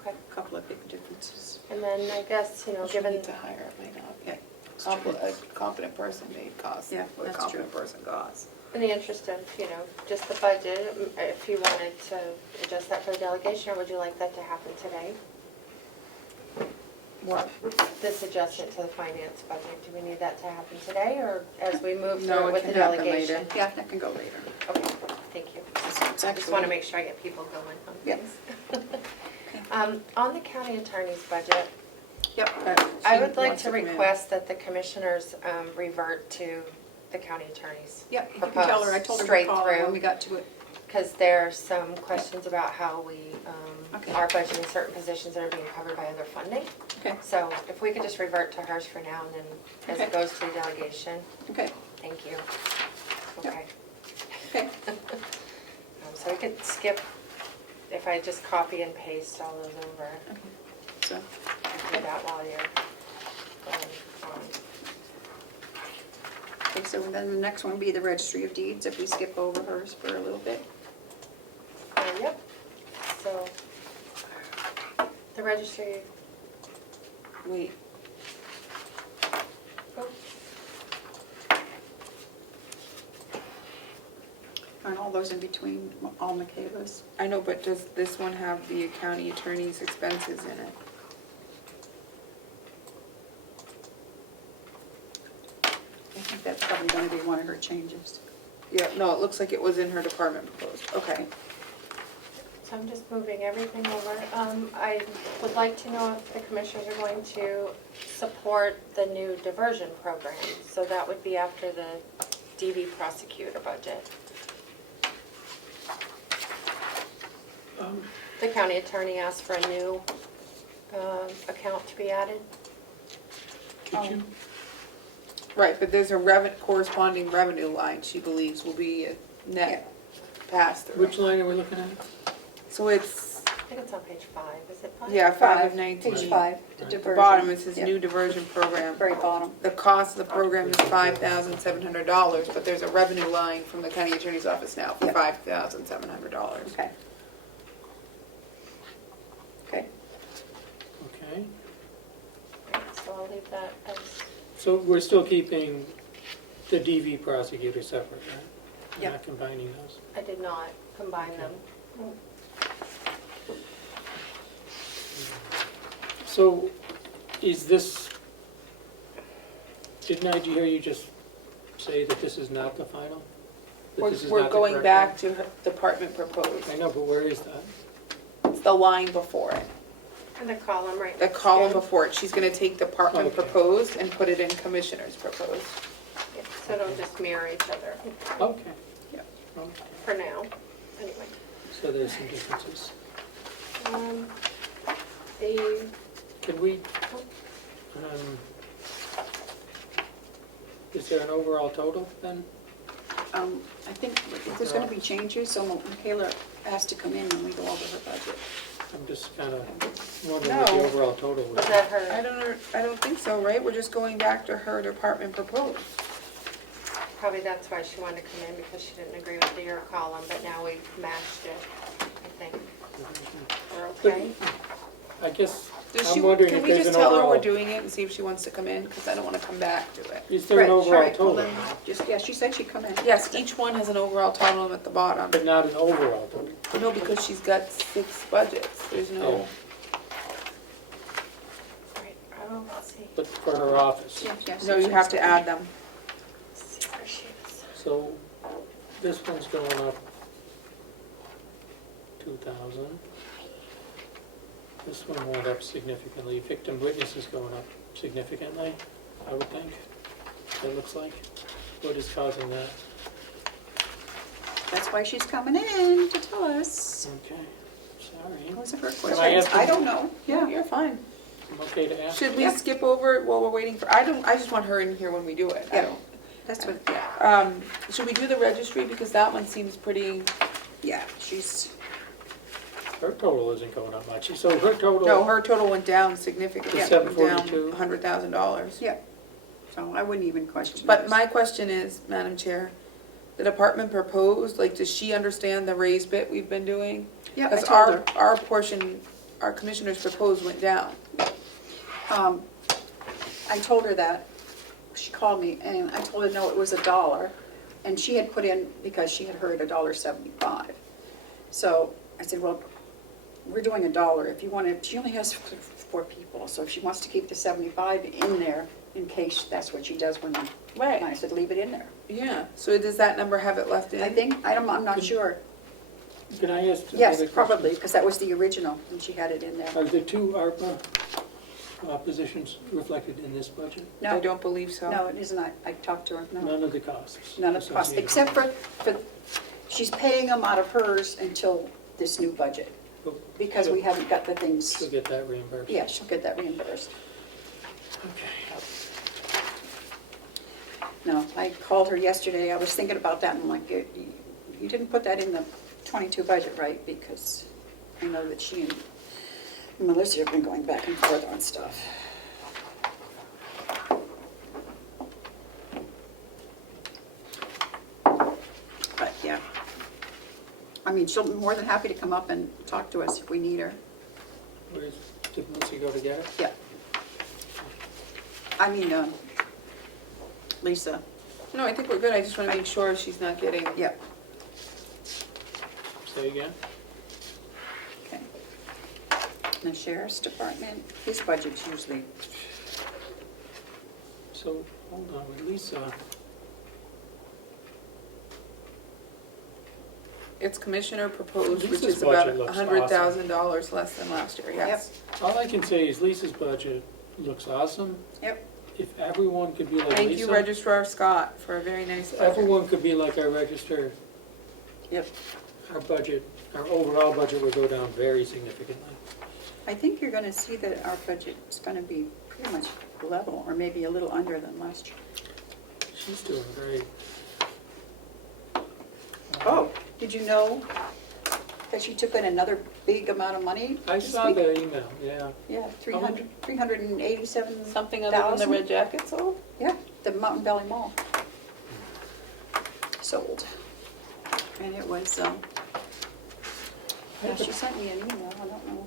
okay. couple of big differences. And then I guess, you know, She'll given, need to hire, it might not. Yeah. A competent person may cost Yeah, what a that's competent person costs. in the interest of, you know, just the budget, if you wanted to adjust that for the delegation, or would you like that to happen today? What? This adjustment to the finance budget, do we need that to happen today, or as we move No, through it with can the happen delegation? later. Yeah, that can go later. Okay, thank you. It's I just actually- want to make sure I get people going on Yep. things. On the county attorney's budget, Yep. I She would like wants to come in. request that the commissioners revert to the county attorneys. Yep, you can tell her, I told her to Straight call her when through. we got to it. Because there are some questions about how we Okay. are budgeting certain positions that are being covered by other funding. Okay, So if we could just revert to hers for now, and then as it Okay. goes to the delegation, okay, thank you. Yep. Okay. okay. So we could skip, if I just copy and paste all those over, So, do that while you're going on. okay, so then the next one will be the Registry of Deeds, if we skip over hers for a little bit. Yep, so the registry, Wait, oh, And all those in between, all Michaela's. I know, but does this one have the county attorney's expenses in it? I think that's probably gonna be one of her changes. Yeah, no, it looks like it was in her department proposed, okay. so I'm just moving everything over. I would like to know if the commissioners are going to support the new diversion program. So that would be after the DV prosecutor budget. The county attorney asked for a new account to be added. Could you, Right, but there's a corresponding revenue line she believes will be a net pass-through. which line are we looking at? So it's, I think it's on page 5, is it 5? yeah, 5 of 19. Page 5, the At The diversion. bottom, it says Yep, new diversion program. Very bottom. The cost of the program is $5,700, but there's a revenue line from the county attorney's office now for Yep. $5,700. Okay. Okay, Okay, So I'll leave that as, so we're still keeping the DV prosecutor separate, right? We're Yeah. not combining those. I did not combine them. So is this, didn't I hear you just say that this is not the final? That this is We're not the going correct back one? to her department proposed. I know, but where is that? It's the line before it. And the column right the next column to it. before it. She's gonna take department Okay. proposed and put it in commissioner's proposed. Yeah, so it'll just mirror each other Okay. Yeah. Okay. for now, anyway. So there's some differences. The, Can we, is there an overall total then? I think if there's gonna be changes, so Michaela asked to come in when we go over her budget. I'm just kind of wondering what the No. overall total was. was that I her, don't think so, right? We're just going back to her department proposed. probably that's why she wanted to come in, because she didn't agree with your column, but now we've matched it, I think. We're okay? I guess, Does I'm she, wondering can if we there's just an tell her we're overall, doing it and see if she wants to come in? Because I don't want to come back to it. is there an Right, overall right, well total? then, just, yeah, she said she'd come in. Yes, each one has an overall total at the bottom. But not an overall total. No, because she's got 6 budgets. There's no, Right, oh, let's see. But for her office. Yeah, yes, no, you have to add them. See where she is. So this one's going up 2,000. This one went up significantly. Victim witness is going up significantly, I would think. It looks like. What is causing that? That's why she's coming in to tell us. Okay, sorry. Those are her I questions. ask I you- don't know, Yeah, yeah. you're fine. I'm okay to ask. Should we Yeah. skip over it while we're waiting for, I just want her in here when we do it. I Yeah. don't. That's what, yeah, Should we do the registry? Because that one seems pretty, yeah, she's, Her total isn't going up much. So her total. no, her total went down significantly. To It went down $742. $100,000. yeah. So I wouldn't even question But this. my question is, Madam Chair, the department proposed, like, does she understand the raise bit we've been doing? Yeah, I Because told her. our portion, our commissioner's proposed went down. I told her that, she called me, and I told her, no, it was $1, and she had put in, because she had heard $1.75. So I said, well, we're doing $1, if you want to, she only has 4 people, so if she wants to keep the 75 in there, in case that's what she does when, Right. and I said, leave it in there. Yeah, so does that number have it left in? I think, I'm not sure, Can I ask another yes, question? probably, because that was the original, and she had it in there. Are the 2 ARPA positions reflected in this budget? I No, don't believe so. no, it is not, I talked to her, no. None of the costs? None of the costs, associated? except for, she's paying them out of hers until this new budget, Oh, because we haven't got the things, She'll get that reimbursed? yeah, she'll get that reimbursed. Okay. No, I called her yesterday, I was thinking about that, and I'm like, you didn't put that in the 22 budget, right? Because I know that she and Melissa have been going back and forth on stuff. But, yeah. I mean, she'll be more than happy to come up and talk to us if we need her. Did Lucy go together? Yeah. I mean, Lisa, No, I think we're good. I just want to make sure she's not getting, yeah, Say again? okay. The sheriff's department, his budget's usually, So, hold on, with Lisa, it's commissioner proposed, which Lisa's is about budget looks $100,000 less than last year, yes. all I can say is Lisa's budget looks awesome. yep, If everyone could be like Lisa. Thank you, Registrar Scott, for a very nice budget. Everyone could be like our register, yep. our budget, our overall budget would go down very significantly. I think you're gonna see that our budget is gonna be pretty much level, or maybe a little under than last year. She's doing great. Oh, did you know that she took in another big amount of money I this saw week? the email, yeah. Yeah, 387,000. Something other than the red jacket sold? Yeah, the Mountain Valley Mall. Sold. And it was, yeah, she sent me an email, I don't know.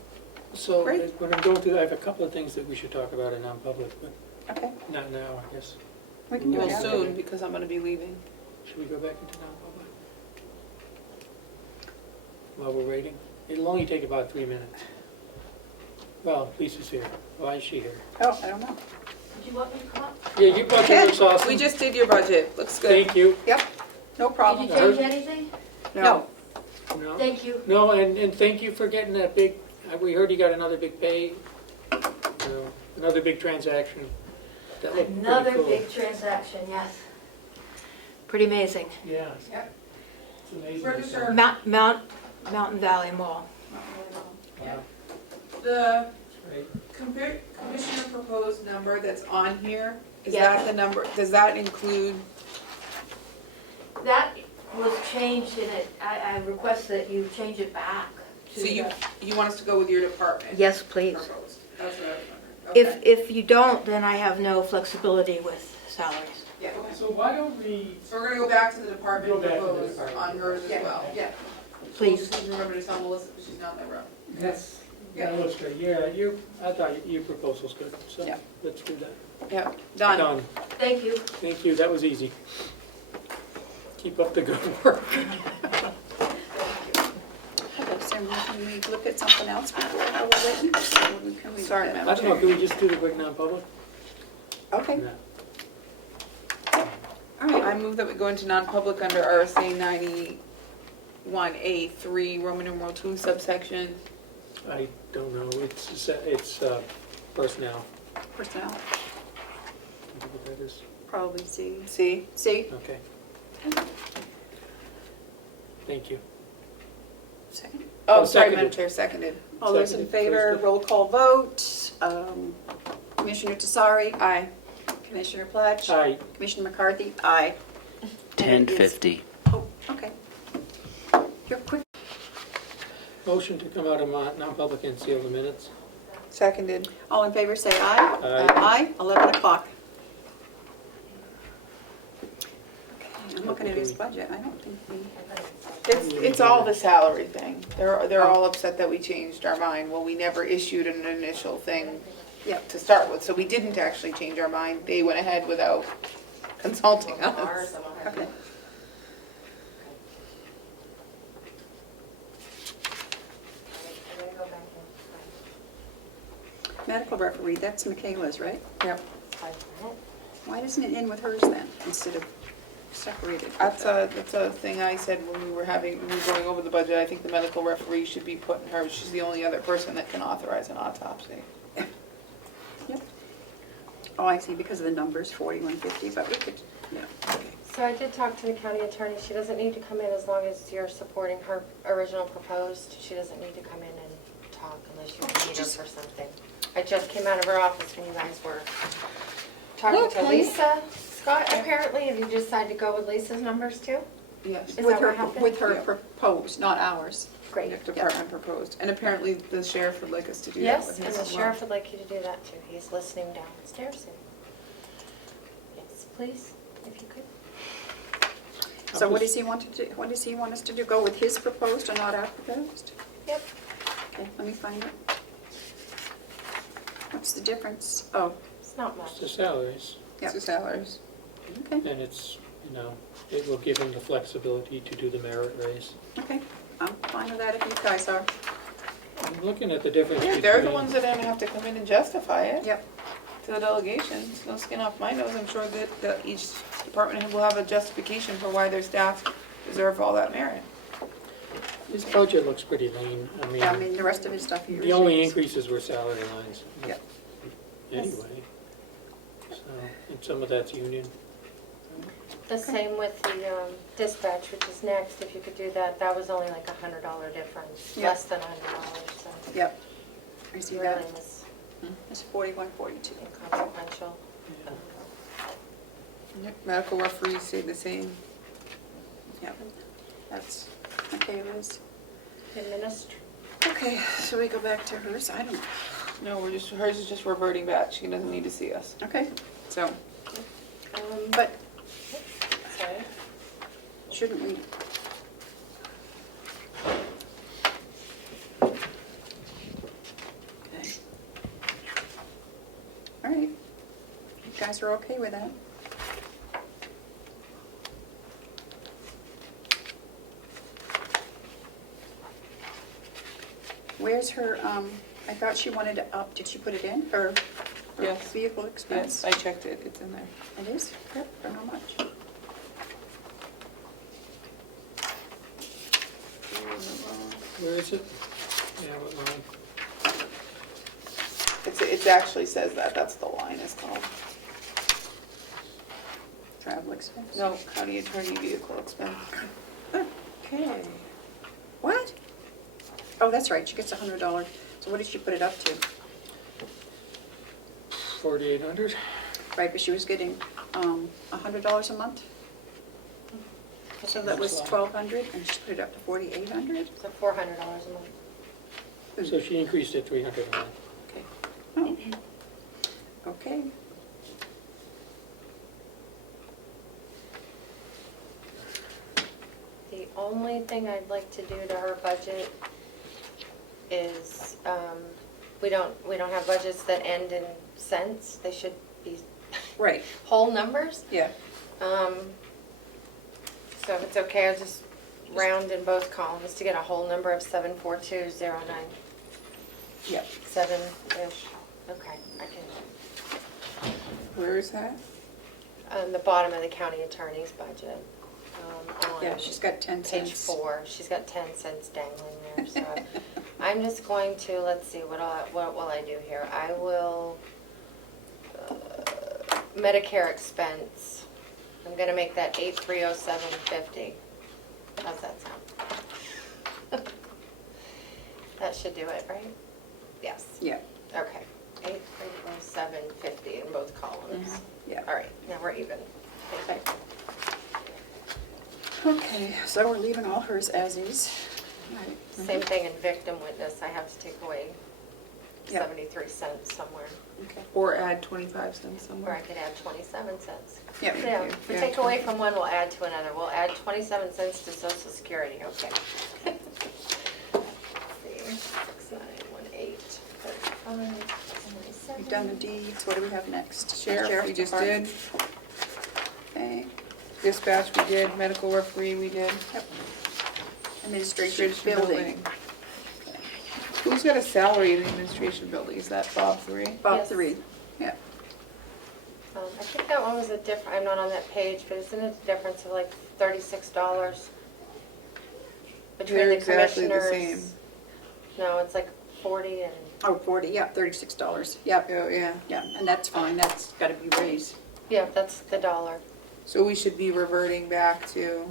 So, Great. when I'm going through, I have a couple of things that we should talk about in non-public, but Okay, not now, I guess. we can do Well, it now. soon, because I'm gonna be leaving. Should we go back into non-public? While we're waiting? It'll only take about 3 minutes. Well, Lisa's here. Why is she here? Oh, I don't know. Did you want me to come up? Yeah, your budget looks awesome. We just did your budget, looks good. Thank you. Yep, no problem. Did you change anything? No, No, Thank you. no, and thank you for getting that big We heard you got another big pay, another big transaction. That looked pretty Another cool. big transaction, yes. Pretty amazing. Yeah. Yep. It's amazing. Register. Mountain Valley Mall. Wow. The Right. commissioner proposed number that's on here, is Yeah. that the number, does that include, That was changed in it. I request that you change it back to so you want us to go with your department? Yes, please. Proposed, that's what I was wondering. Okay. If you don't, then I have no flexibility with salaries. Yeah, okay. So why don't we, So we're gonna go back to the department Go back to the proposed department. on hers as Yeah, well. yeah. Please. Just remember to tell Melissa that she's not in the room. that looks good. Yeah, I thought your proposal's good, so Yeah. let's do that. Yeah, done. Done. Thank you. Thank you, that was easy. Keep up the good work. Okay, so can we look at something else before we're waiting? Or can we- Sorry, I ma'am. don't know, can we just do the quick non-public? Okay, No. all right. I move that we go into non-public under RSA 91A3, Roman numeral 2, subsection. I don't know, it's personnel. Personnel, I think what that is. probably C. C. C, Okay. Thank you. second. Oh, Oh, sorry, seconded. Madam Chair, seconded. All those in Seconded, favor, first. roll call vote. Commissioner Tesari, Aye. Commissioner Platch, Aye. Commissioner McCarthy, aye. And it is- 10:50. Oh, okay. You're quick. Motion to come out of non-public and seal the minutes. Seconded. All in favor, say aye. Aye. Aye, 11 o'clock. Okay, I'm looking at his budget, I don't think we, It's all the salary thing. They're all upset that we changed our mind. Well, we never issued an initial thing Yep. to start with, so we didn't actually change our mind. They went ahead without consulting us. okay. Medical referee, that's Michaela's, right? Yep. Why isn't it in with hers then, instead of separated? That's a thing I said when we were going over the budget. I think the medical referee should be put in her. She's the only other person that can authorize an autopsy. Yep. Oh, I see, because of the numbers, 4150, but we could, yeah, okay. So I did talk to the county attorney. She doesn't need to come in as long as you're supporting her original proposed. She doesn't need to come in and talk unless you need her for something. I just came out of her office when you guys were talking to Okay. Lisa. Scott, apparently, have you decided to go with Lisa's numbers too? Yes. Is With that her, what happened? with her Yeah. proposed, not ours. Great. The department proposed. And apparently the sheriff would like us to do that Yes, with and his the as well. sheriff would like you to do that too. He's listening downstairs. Yes, please, if you could. So what does he want to do, what does he want us to do, go with his proposed or not our proposed? Yep. Okay, let me find it. What's the difference? Oh, It's not It's much. the salaries, It's the salaries. okay, and it's, it will give him the flexibility to do the merit raise. okay. I'm fine with that if you guys are. I'm looking at the difference Yeah, between. they're the ones that are gonna have to come in and justify it. Yep. To the delegation. It's no skin off my nose. I'm sure that each department head will have a justification for why their staff deserve all that merit. His budget looks pretty lean. Yeah, I mean, the rest of his stuff he The only receives. increases were salary lines. Yep. Anyway, so, and some of that's union. The same with the dispatch, which is next. If you could do that, that was only like $100 difference, Yep. less than $100, so Yep. I see that. really was It's 4142. inconsequential. Yep. Medical referees stayed the same. Yep. That's Michaela's. Administrator. Okay, so we go back to hers. I don't, No, hers is just reverting back. She doesn't need to see us. okay, So, but Sorry. shouldn't we? Okay. All right. You guys are okay with that? Where's her, I thought she wanted to up, did she put it in, her Yes. vehicle expense? yes, I checked it. It's in there. It is? Yep, for how much? Where is it? Yeah, what line? it actually says that, that's the line is called. Travel expense. No, county attorney vehicle expense. Okay. What? Oh, that's right, she gets $100. So what did she put it up to? 4,800? Right, but she was getting $100 a month? So that was $1,200, and she put it up to $4,800? So $400 a month. So she increased it 300 a month. Okay. Oh. Okay. The only thing I'd like to do to her budget is, we don't have budgets that end in cents. They should be Right, whole numbers. yeah. So if it's okay, I'll just round in both columns to get a whole number of 74209. Yeah. 7-ish. Okay, I can, Where is that? on the bottom of the county attorney's budget. On Yeah, she's got 10 Page cents. 4, she's got 10 cents dangling there, so I'm just going to, let's see, what will I do here? I will, Medicare expense, I'm gonna make that 830750. How's that sound? That should do it, right? Yes, Yeah, okay, 830750 in both columns. yeah. All right, now we're even. Okay. Okay, so we're leaving all hers as is. Right. Same thing in victim witness, I have to take away Yep. 73 cents somewhere, Okay. Or add 25 cents or somewhere. I could add 27 cents. Yeah. Yeah, if we Yeah. take away from one, we'll add to another. We'll add 27 cents to Social Security, okay. Let's see, 6918, 35, 77. We've done the deeds, what do we have next? Sheriff, we just did. Department. Okay, Dispatch, we did. Medical referee, we did. yep. Administration Administration building. Who's got a salary in the administration building? Is that Bob 3? Bob Yes. 3, yeah. I think that one was a different, I'm not on that page, but isn't it a difference of like $36? Between They're the exactly the commissioners? same. No, it's like 40 and, Oh, 40, yeah, $36, yep, Oh, yeah. yeah, and that's fine, that's gotta be raised. yeah, that's the dollar. So we should be reverting back to,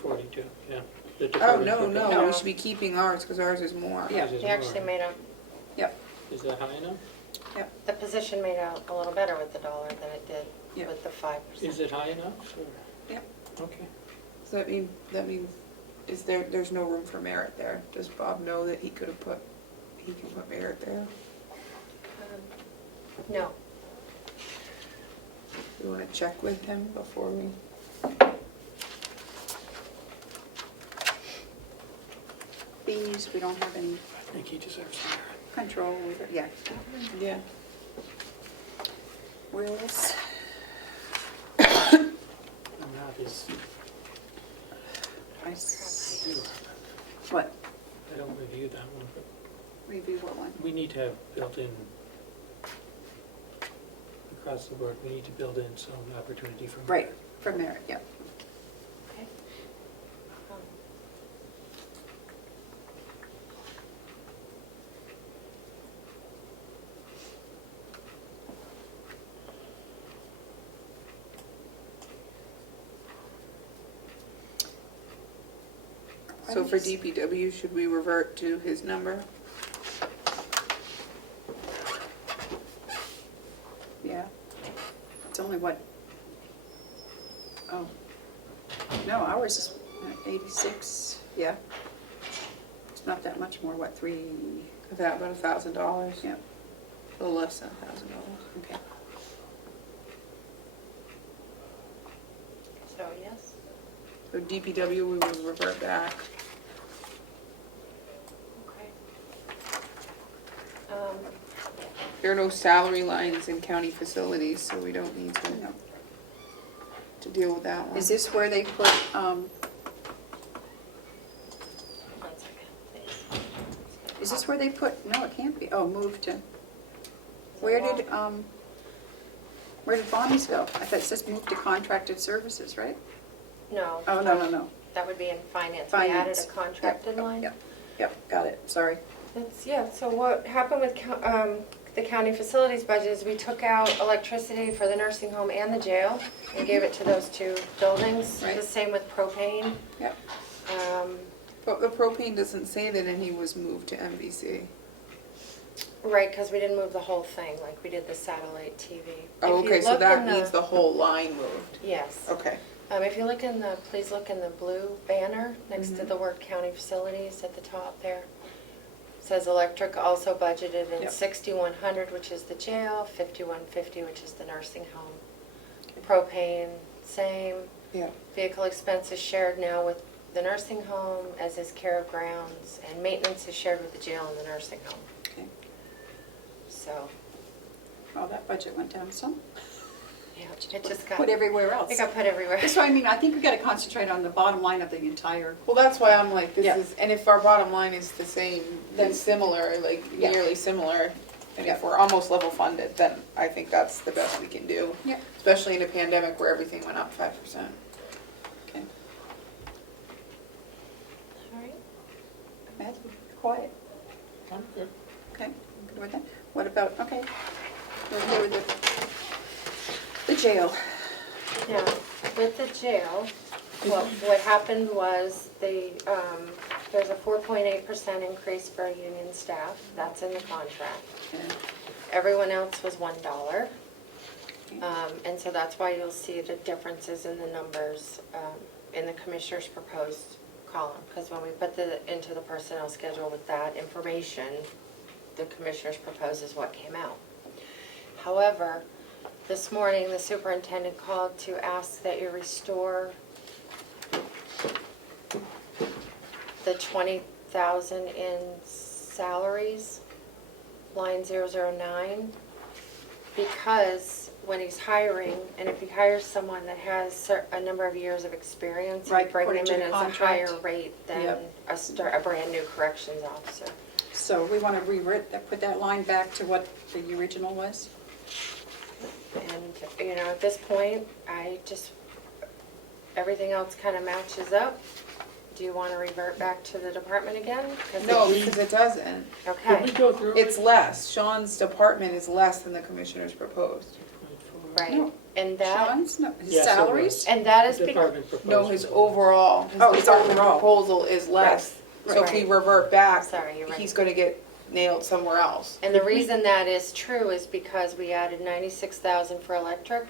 42, yeah. The oh, department no, for no, building. we should be keeping ours because ours is more. Yeah. Is it He actually more? made a, Yep, Is that high enough? the position made out a little better with the dollar than it did Yeah. with the 5%. Is it high enough? Or- yep. Okay. Does that mean, is there's no room for merit there? Does Bob know that he can put merit there? No, We want to check with him before we, Fees, we don't have any I think he deserves merit. control over, yeah. yeah. Wills, I'm not as, what, I don't review that one, but review what one? we need to have built in, across the board, we need to build in some opportunity for. Right, for merit, yeah. okay. Um, So for DPW, should we revert to his number? Yeah. It's only what? Oh. No, ours is 86, yeah. It's not that much more, what, 3, Is that about $1,000? yeah, A little less than $1,000. okay. So, yes, So DPW, we would revert back. okay. There are no salary lines in county facilities, so we don't need No. to deal with that one. Is this where they put, 1 second, please. is this where they put, no, it can't be, oh, move to, where did Bonnie's go? I thought it says move to contracted services, right? No. Oh, no. That would be in finance. We added Finance. a contracted line. Yep, got it, sorry. That's, yeah, so what happened with the county facilities budget is we took out electricity for the nursing home and the jail and gave it to those two buildings. Right. The same with propane. Yep. Um, But the propane doesn't say that any was moved to MVC. Right, because we didn't move the whole thing, like we did the satellite TV. Oh, If you okay, so look that in means the whole line moved. Yes. Okay. If you look in the, please look in the blue banner next to Mhm. the word county facilities at the top there. It says electric also budgeted in Yep. 6,100, which is the jail, 5,150, which is the nursing home. Propane, same. Yeah. Vehicle expenses shared now with the nursing home, as is care of grounds, and maintenance is shared with the jail and the nursing home. Okay. So, Well, that budget went down some. yeah, it just got, Put everywhere else. it got put everywhere. That's why I mean, I think we gotta concentrate on the bottom line of the entire, Well, that's why I'm like, this Yeah. is, and if our bottom line is the same, then similar, like Yeah. nearly similar, and Yeah. if we're almost level funded, then I think that's the best we can do. Yeah. Especially in a pandemic where everything went up 5%. okay, All right. Matthew, quiet, I'm good. okay, I'm good with that. What about, okay, we're here with the jail. Now, with the jail, what happened was there's a 4.8% increase for union staff. That's in the contract. Okay. Everyone else was $1. And so that's why you'll see the differences in the numbers in the commissioner's proposed column. Because when we put into the personnel schedule with that information, the commissioner's proposed is what came out. However, this morning, the superintendent called to ask that you restore the 20,000 in salaries, line 009, because when he's hiring, and if he hires someone that has a number of years of experience, we Right, bring them according to in the as a higher contract. rate than Yep. a brand-new corrections officer. So we wanna rewrite that, put that line back to what the original was? And, at this point, everything else kind of matches up. Do you want to revert back to the department again? 'Cause No, it- because it doesn't. Did we Okay, go through? It's less. Sean's department is less than the commissioner's proposed. right. No. And that, Sean's, no, his Yes, it salaries? was. and that is because, Department proposed. No, his overall, Oh, his his department overall. proposal is less. So if we Right. revert back, Sorry, you're right. he's gonna get nailed somewhere else. and the reason that is true is because we added 96,000 for electric,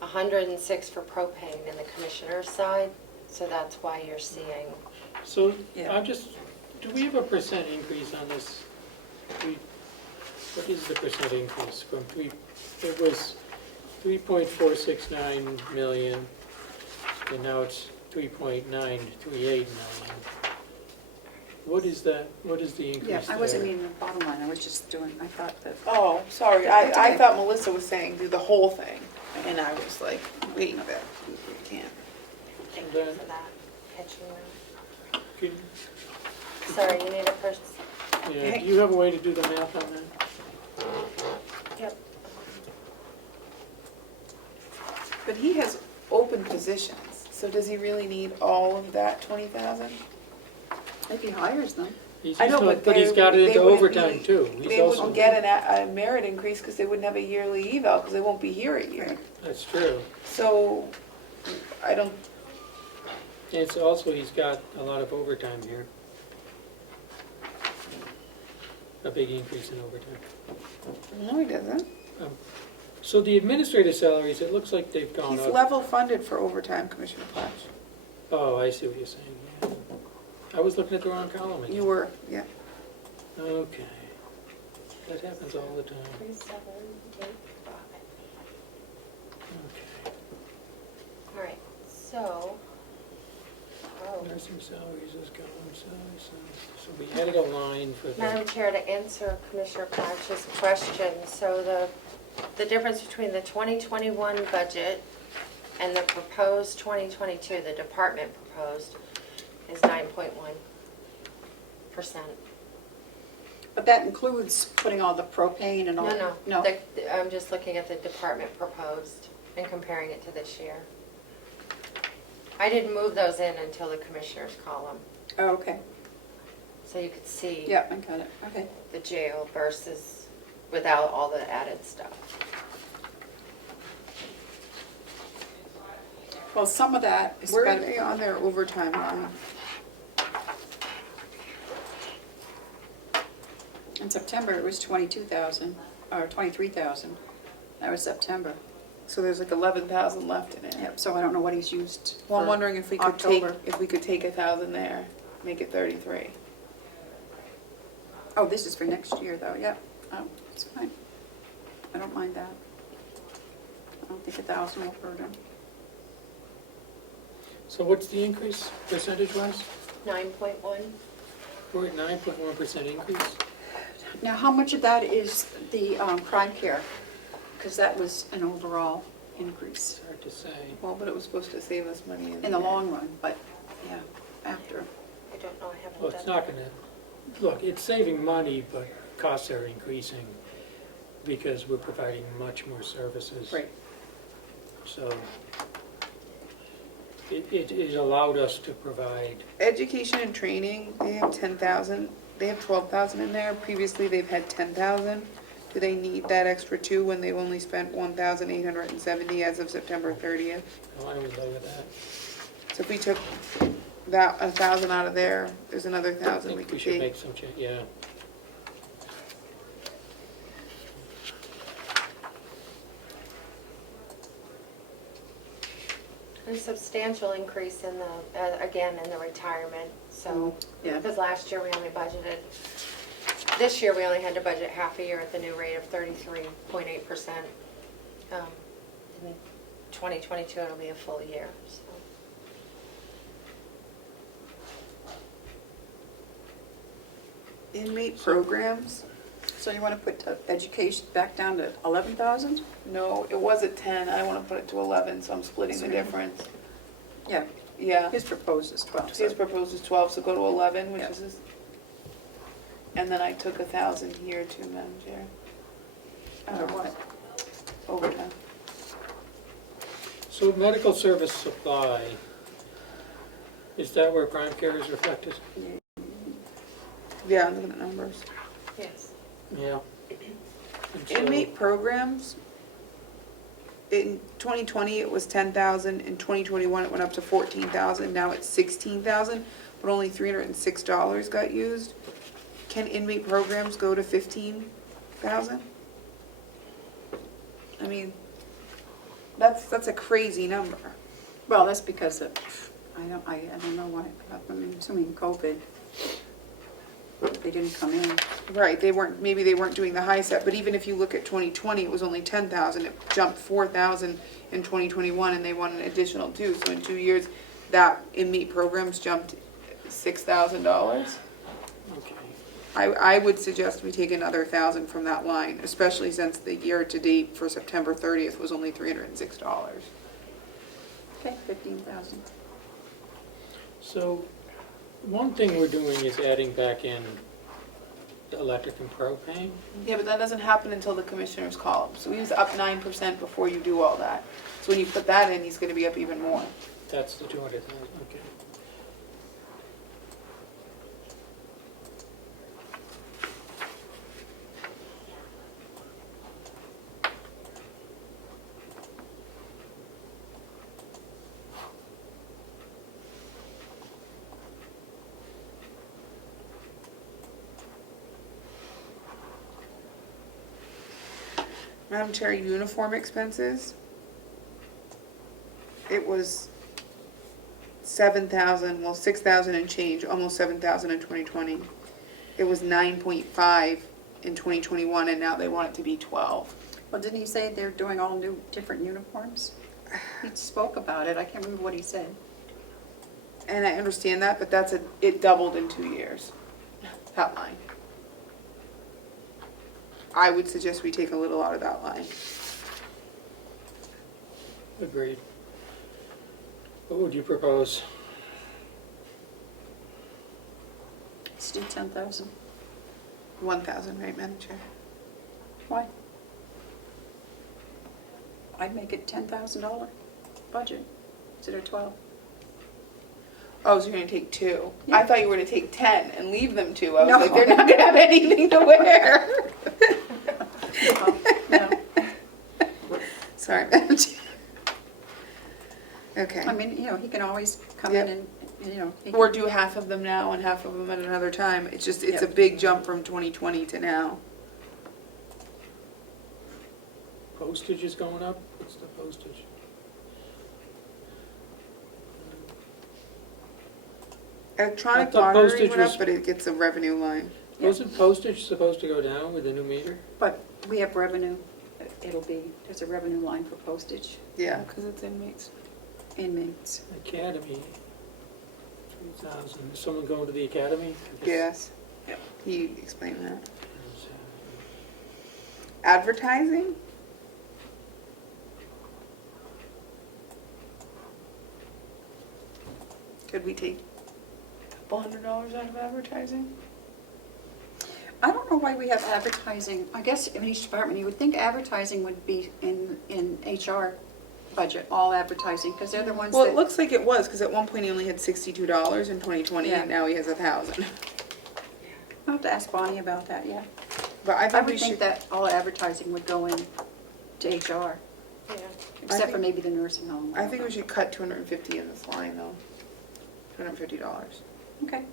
106 for propane in the commissioner's side, so that's why you're seeing. So, Yeah. I'm just, do we have a percent increase on this? What is the percent increase from it was 3.469 million, and now it's 3.938 million. What is that, what is the increase Yeah, there? I wasn't meaning the bottom line, I was just doing, I thought that, Oh, sorry, That's I okay. thought Melissa was saying do the whole thing, and I was like, wait a bit, we can't. Thank And you then- for that, catching that. Can- Sorry, you need a person. Yeah, do you have a way to do the math on that? Yep. But he has open positions, so does he really need all of that 20,000? if he hires them. He's I know, just- but he's they- got it they into wouldn't overtime be- too. He's They also- wouldn't get a merit increase because they wouldn't have a yearly eval, because they won't be here a year. That's true. So, I don't, It's also, he's got a lot of overtime here. A big increase in overtime. no, he doesn't. So the administrative salaries, it looks like they've gone He's up. level funded for overtime, Commissioner Platch. Oh, I see what you're saying, yeah. I was looking at the wrong column again. You were, yeah. Okay. That happens all the time. 3785. Okay. All right, so, Nursing salaries is gone, so we added a line for Madam the, Chair, to answer Commissioner Patch's question, so the difference between the 2021 budget and the proposed 2022, the department proposed, is 9.1%. But that includes putting all the propane and all? No. No, I'm just looking at the department proposed and comparing it to this year. I didn't move those in until the commissioner's column, oh, okay, so you could see yeah, I got it, okay. the jail versus without all the added stuff. Well, some of that is Where are spent. they on their overtime line? In September, it was 22,000, or 23,000. That was September. So there's like 11,000 left in it. Yep, so I don't know what he's used Well, I'm for wondering if we could take, October. if we could take 1,000 there, make it 33. Oh, this is for next year, though, yep. Oh, it's fine. I don't mind that. I don't think 1,000 will hurt him. So what's the increase percentage-wise? 9.1? We're at 9.1% increase? Now, how much of that is the crime care? Because that was an overall increase It's hard to say. Well, but it was supposed to save us money in the long run, but, yeah, after. I don't know, I haven't Well, done it's not gonna, look, it's saving money, but costs are increasing because we're providing much more services. Right. So it allowed us to provide, Education and training, they have 10,000, they have 12,000 in there. Previously, they've had 10,000. Do they need that extra 2 when they've only spent 1,870 as of September 30th? why don't we lower that? So if we took that 1,000 out of there, there's another I 1,000 we think we could should take. make some change, yeah. A substantial increase in the, again, in the retirement, so, Yeah. because last year we only budgeted, this year we only had to budget half a year at the new rate of 33.8%. In 2022, it'll be a full year, so. Inmate programs, So you want to put education back down to 11,000? no, it was at 10, I want to put it to 11, so I'm splitting the Sorry. difference. Yeah, Yeah, his proposed is 12. his So proposed is 12, so go to 11, which Yeah. is his. And then I took 1,000 here too, Madam Chair. under what? Overtime. So medical service supply, is that where crime care is reflected? Yeah, I'm looking at numbers. Yes. Yeah. And so- Inmate programs, in 2020, it was 10,000, in 2021, it went up to 14,000, now it's 16,000, but only $306 got used. Can inmate programs go to 15,000? I mean, that's a crazy number. Well, that's because of, I don't know why, I'm assuming COVID. They didn't come in. Right, maybe they weren't doing the high set, but even if you look at 2020, it was only 10,000, it jumped 4,000 in 2021, and they want an additional 2, so in 2 years, that inmate programs jumped $6,000. Okay. I would suggest we take another 1,000 from that line, especially since the year to date for September 30th was only $306. Okay, 15,000. So one thing we're doing is adding back in the electric and propane. Yeah, but that doesn't happen until the commissioner's column, so he was up 9% before you do all that. So when you put that in, he's gonna be up even more. That's the 200,000, okay. Madam Chair, uniform expenses. It was 7,000, well, 6,000 and change, almost 7,000 in 2020. It was 9.5 in 2021, and now they want it to be 12. Well, didn't he say they're doing all new, different uniforms? He spoke about it, I can't remember what he said. And I understand that, but it doubled in 2 years, that line. I would suggest we take a little out of that line. Agreed. What would you propose? Let's do 10,000. 1,000, right, Madam Chair? Why? I'd make it $10,000 budget instead of 12. Oh, so you're gonna take 2. Yeah. I thought you were gonna take 10 and leave them 2. I was No. like, they're not gonna have anything to wear. he can always come in and, he Or can- do half of them now and half of them at another time. It's just, it's a Yep. big jump from 2020 to now. Postage is going up? What's the postage? Electronic I thought monitoring postage went up, was- but it gets a revenue line. Yeah. Wasn't postage supposed to go down with the new meter? but we have revenue, there's a revenue line for postage, Yeah, because it's inmates. inmates. Academy, 3,000. Is someone going to the academy? I guess- Yes. He explained that. Yes. Advertising? Could we take a couple $100 out of advertising? I don't know why we have advertising, I guess in each department, you would think advertising would be in HR budget, all advertising, because they're the ones Well, it that, looks like it was, because at one point he only had $62 in 2020, Yeah. and now he has 1,000. I'll have to ask Bonnie about that, yeah. But I I think we would think should, that all advertising would go in to HR, Yeah. except for think- maybe the nursing home. I think we should cut 250 in this line, though. $250. Okay.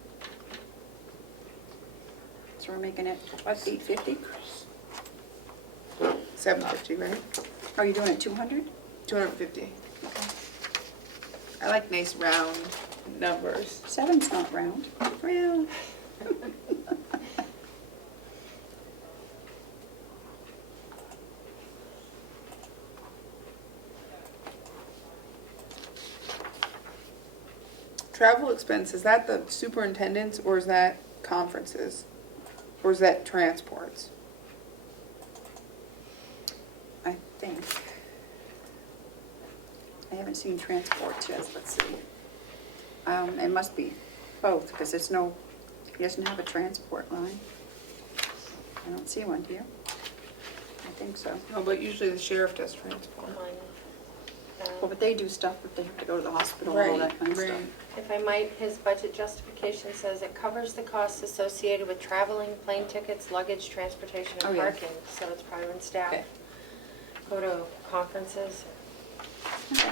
So we're making it, what, 850? 750, right? Are you doing it 200? 250. Okay. I like nice round numbers. 7's not round. Well, travel expense, is that the superintendent's or is that conferences? Or is that transports? I think. I haven't seen transports yet, let's see. It must be both, because there's no, he doesn't have a transport line. I don't see one, do you? I think so. No, but usually the sheriff does transport. Well, but they do stuff if they have to go to the hospital and all that kind of stuff. If I might, his budget justification says it covers the costs associated with traveling, plane tickets, luggage, transportation, Oh, and yeah. parking. So it's probably when staff Okay. go to conferences, Okay.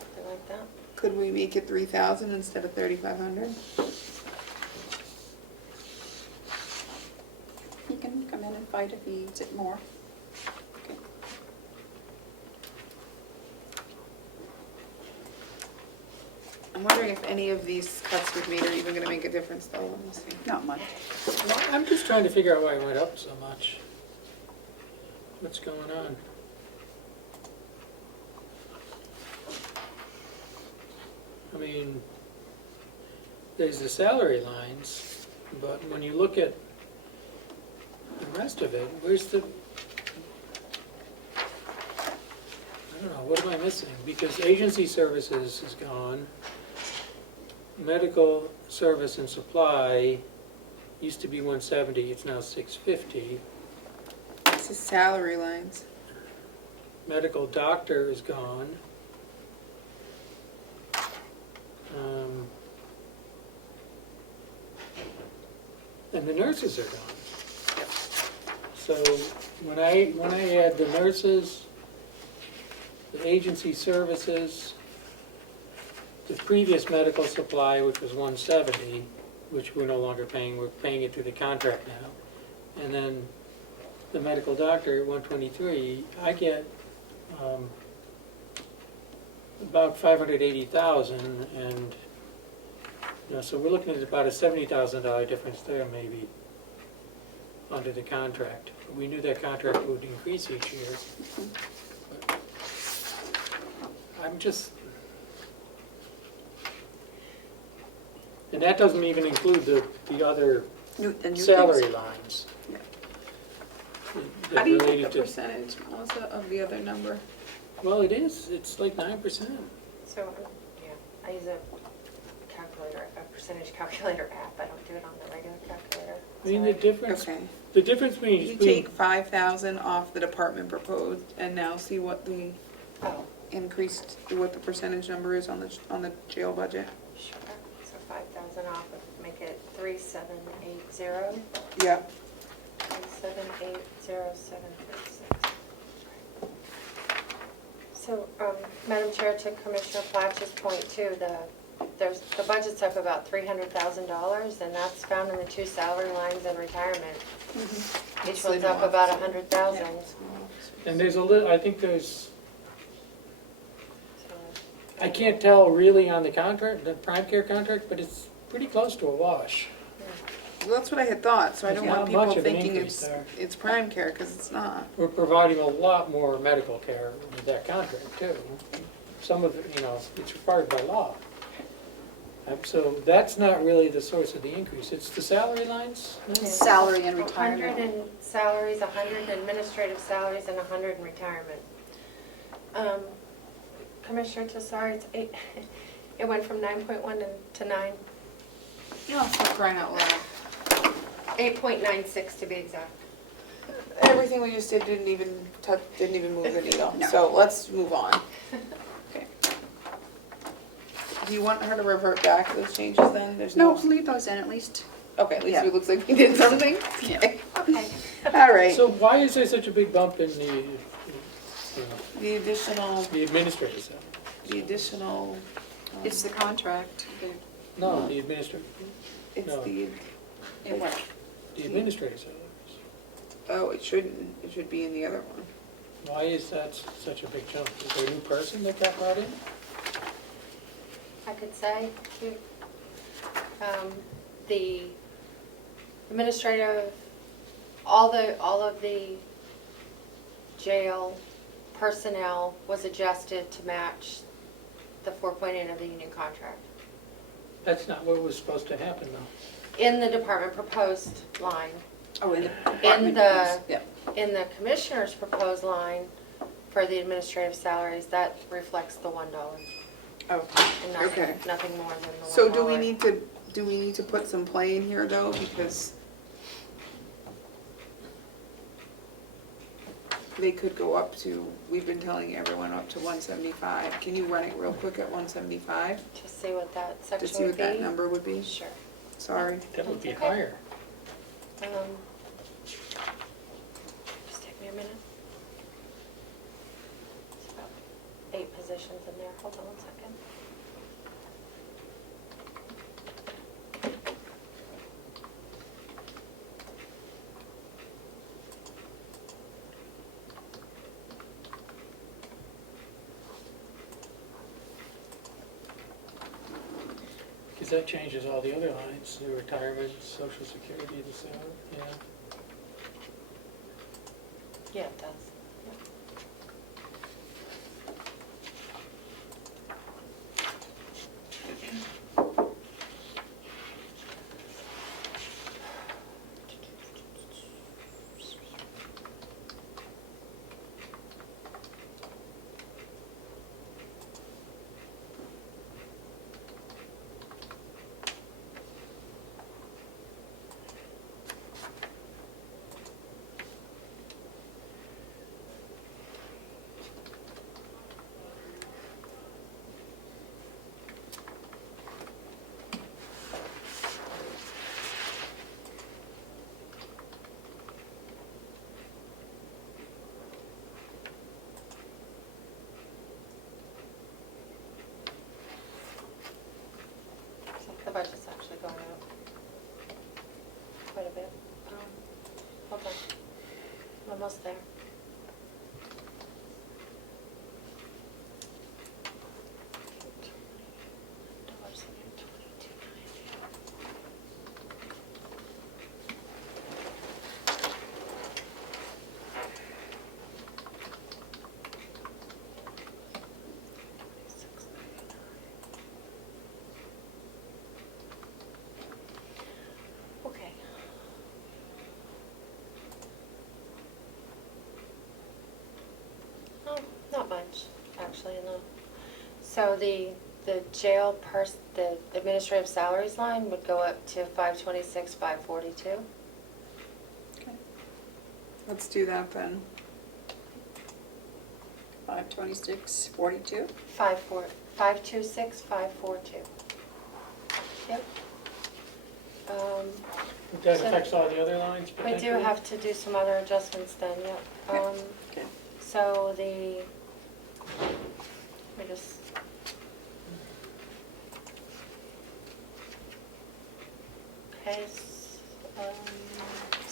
something like that. Could we make it 3,000 instead of 3,500? He can come in and fight if he needs it more. Okay. I'm wondering if any of these cuts we've made are even gonna make a difference though, let me see. Not much. Well, I'm just trying to figure out why it went up so much. What's going on? I mean, there's the salary lines, but when you look at the rest of it, where's the, I don't know, what am I missing? Because agency services is gone. Medical service and supply used to be 170, it's now 650. This is salary lines. Medical doctor is gone. And the nurses are gone. So when I add the nurses, the agency services, the previous medical supply, which was 170, which we're no longer paying, we're paying it through the contract now, and then the medical doctor at 123, I get about 580,000, and so we're looking at about a $70,000 difference there, maybe, under the contract. We knew that contract would increase each year. But I'm just, and that doesn't even include the other The new salary things. lines. Yeah. that How do you get related the to- percentage, Melissa, of the other number? Well, it is, it's like 9%. So, yeah, I use a calculator, a percentage calculator app. I don't do it on the regular calculator. I mean, the Sorry. difference, Okay. the difference between. You take 5,000 off the department proposed and now see what the Oh, increased, what the percentage number is on the jail budget. sure. So 5,000 off would make it 3,780. Yeah. 3,780,736. So, Madam Chair, to Commissioner Flatch's point too, the budget's up about $300,000, and that's found in the two salary lines and retirement. Each one's up about 100,000. And there's I think there's, I can't tell really on the contract, the prime care contract, but it's pretty close to a wash. Well, that's what I had thought, so I don't There's want not much people of an thinking increase there. it's prime care, because it's not. We're providing a lot more medical care with that contract too. Some of it, it's required by law. So that's not really the source of the increase. It's the salary lines? No? Salary and 100 retirement. in salaries, 100 in administrative salaries, and 100 in retirement. Commissioner Tassari, it's 8, it went from 9.1 to 9, No, it's not crying out loud. 8.96 to be exact. Everything we just did didn't even move the needle, No. so let's move on. Do you want her to revert back to those changes then? There's No, leave those in at least. Okay, at least Yeah. it looks like we did something. Yeah. Okay. All right. So why is there such a big bump in The additional, the administrative salary? It's the contract. No, the administrative, it's no. the, the administrative salaries. oh, it shouldn't, it should be in the other one. Why is that such a big jump? Is there a new person that got brought in? I could say, the administrative, all of the jail personnel was adjusted to match the 4.8 of the union contract. That's not what was supposed to happen though. In the department proposed line. Oh, in the In department. the, Yeah. in the commissioner's proposed line for the administrative salaries, that reflects the $1. Oh, And okay. nothing more than the $1. So do we need to put some play in here though, because they could go up to, we've been telling everyone up to 175. Can you run it real quick at 175 To see what that to section see would what be? that number would be? Sure. Sorry. That would be That's okay. higher. Just take me a minute. It's about 8 positions in there. Hold on one second. Because that changes all the other lines, the retirement, social security, the salary, yeah. Yeah, it does. The budget's actually going up quite a bit. Hold on. I'm almost there. Okay. Oh, not much, actually, no. So the the administrative salaries line would go up to 526, 542. Okay. Let's do that then. 526, 42. 526, 542. Yep. But that So- affects all the other lines We do potentially? have to do some other adjustments then, yep. Okay. So the We just. Okay,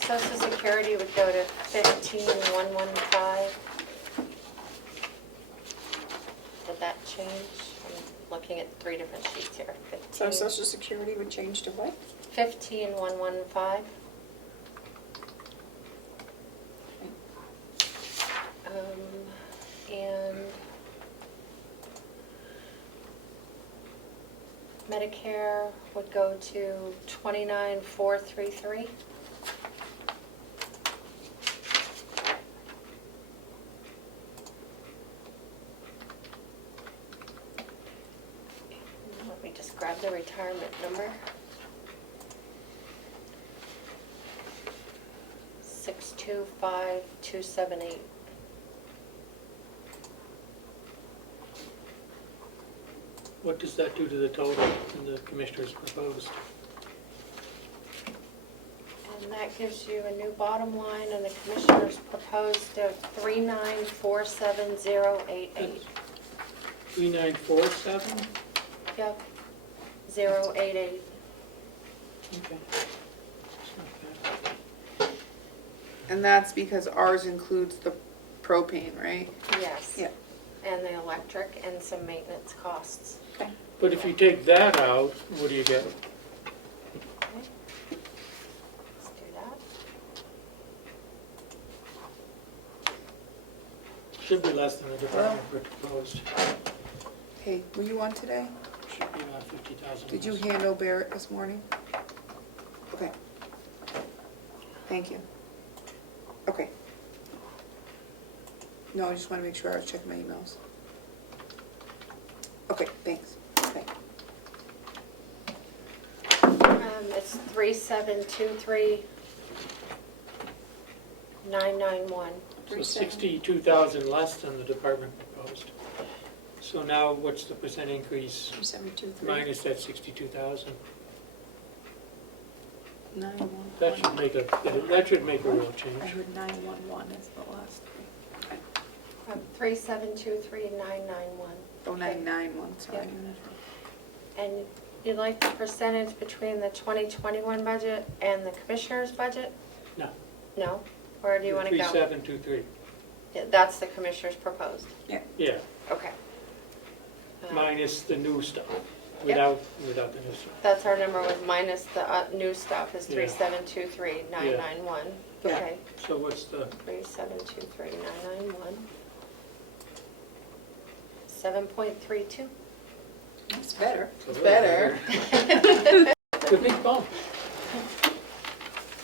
Social Security would go to 15,115. Did that change? I'm looking at 3 different sheets here. So Social Security would change to what? 15,115. And Medicare would go to 29,433. Let me just grab the retirement number. 625,278. What does that do to the total in the commissioner's proposed? And that gives you a new bottom line, and the commissioners proposed of 3947088. 3947? Yep, 088. Okay. It's not bad. And that's because ours includes the propane, right? Yes. Yeah. And the electric and some maintenance costs. Okay. But if you take that out, what do you get? Okay. Let's do that. Should be less than the department proposed. Hey, were you on today? Should be about 50,000. Did you less. handle Barrett this morning? Okay. Thank you. Okay. No, I just want to make sure I was checking my emails. Okay, thanks. Okay. It's 3723991. So 62,000 less than the department proposed. So now what's the percent increase 723. minus that 62,000? 911. That should make a real I change. heard 911 is the last three. 3723991. Oh, 991, sorry. And you'd like the percentage between the 2021 budget and the commissioner's budget? No. No? Where do you want to go? 3723. Yeah, that's the commissioner's proposed. Yeah, Okay. minus the new stuff, Yep. without the new stuff. That's our number with minus the new stuff is Yeah. 3723991. Yeah. Okay, So what's the, 3723991. 7.32. That's better. It's better. it's a big bump.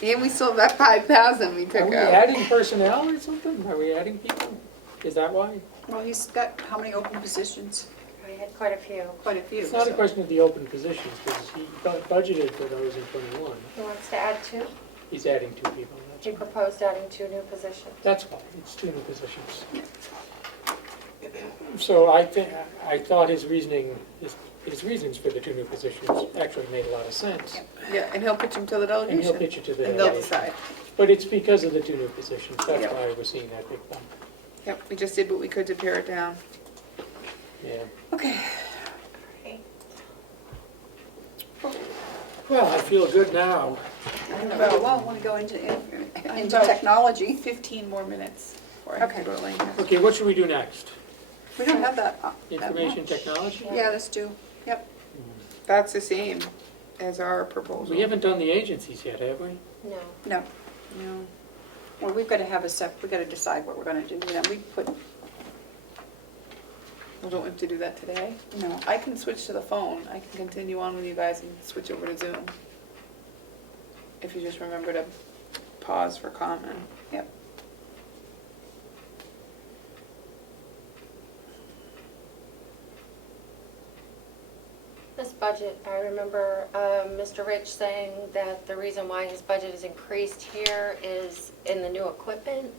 And we still have that 5,000 we Are took we out. adding personnel or something? Are we adding people? Is that why? Well, he's got how many open positions? We had quite a few. Quite a few. It's not a so- question of the open positions, because he budgeted for those in 21. Who wants to add 2? He's adding 2 people, He that's why. proposed adding 2 new positions. That's why, it's 2 new positions. So I thought his reasons for the 2 new positions actually made a lot of sense. Yeah, and he'll pitch them to the And he'll delegation. pitch it to the And they'll delegation. decide. But it's because of the 2 new positions, that's Yep. why we're seeing that big bump. Yep, we just did what we could to pare it down. Yeah. Okay. Okay. Well, I feel good now. Well, I want to go into About technology. 15 more minutes before I have to Okay. go to Lancaster. Okay, what should we do next? We don't have that. Information much. technology? Yeah, let's do. Yep. That's the same as our proposal. We haven't done the agencies yet, have we? No. No. No. Well, we've got to have we've got to decide what we're going to do. Then we put, We don't have to do that today. no. I can switch to the phone. I can continue on with you guys and switch over to Zoom. If you just remember to pause for comment. Yep. This budget, I remember Mr. Rich saying that the reason why his budget is increased here is in the new equipment.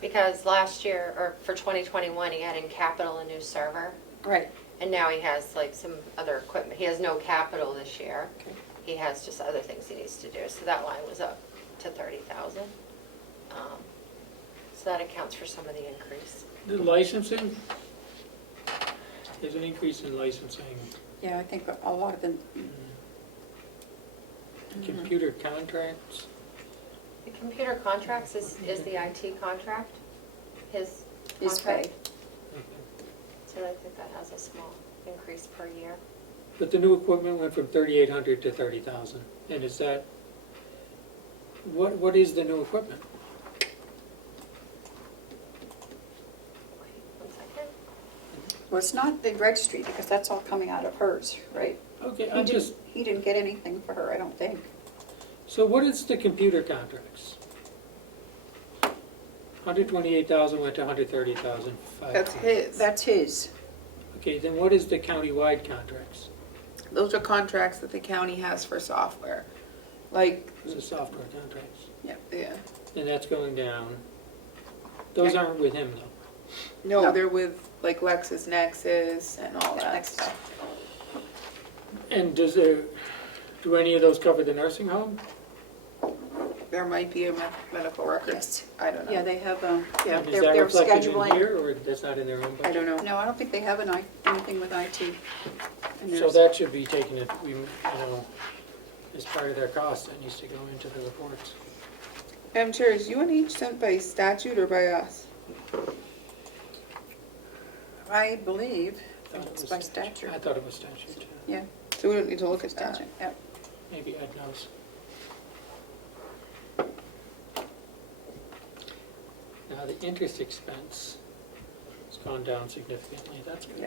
Because last year, or for 2021, he had in capital a new server. Right. And now he has like some other equipment. He has no capital this year. Okay. He has just other things he needs to do. So that line was up to 30,000. So that accounts for some of the increase. The licensing, there's an increase in licensing. Yeah, I think a lot of them, Computer contracts, The computer contracts is the IT contract, his is contract. paid. So I think that has a small increase per year. but the new equipment went from 3,800 to 30,000. And is that, what is the new equipment? Wait 1 second. Well, it's not the registry, because that's all coming out of hers, right? Okay, He didn't get anything for her, I don't think. so what is the computer contracts? 128,000 went to 130,000. That's his. That's his. Okay, then what is the countywide contracts? Those are contracts that the county has for software. Like, Those are software contracts. yeah. And that's going down. Those aren't with him though. No, No. they're with like LexisNexis and all that stuff. And do any of those cover the nursing home? There might be a medical record. Yes. I don't know. Yeah, they have, yeah, And is they're that reflected in scheduling. here, or that's not in their own budget? I don't know. No, I don't think they have anything with IT. And So there's- that should be taken, as part of their cost, that needs to go into the reports. Madam Chair, is UNH sent by statute or by us? I believe I thought it it's was by statute. I thought it was statute, yeah. Yeah, So we don't need to look at that. statute, yeah. Maybe Ed knows. Now, the interest expense has gone down significantly, that's good. Yeah.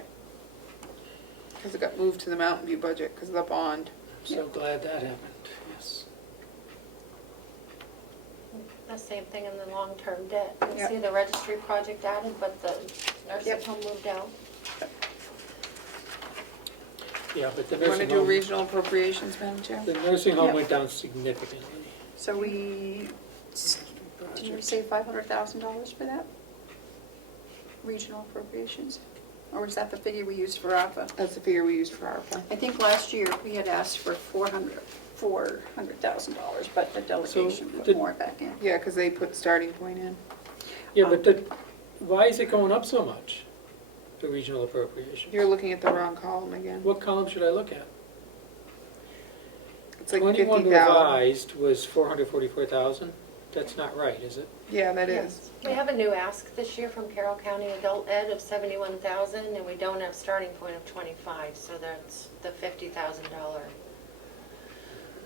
Because it got moved to the Mountain View budget because of the bond. So glad that happened, yes. The same thing in the long-term debt. You Yep. see the registry project added, but the nursing Yep. home moved out. Yeah, but the You want to nursing do home, regional appropriations, Madam Chair? the nursing home Yep. went down significantly. So did we say $500,000 for that? Regional appropriations? Or was that the figure we used for ARPA? That's the figure we used for ARPA. I think last year we had asked for $400,000, but the delegation So put the- more back in. Yeah, because they put starting point in. Yeah, but why is it going up so much, the regional appropriation? You're looking at the wrong column again. What column should I look at? It's like 21 50,000. revised was 444,000. That's not right, is it? Yeah, that is. We have a new ask this year from Carroll County Adult Ed of $71,000, and we don't have starting point of 25, so that's the $50,000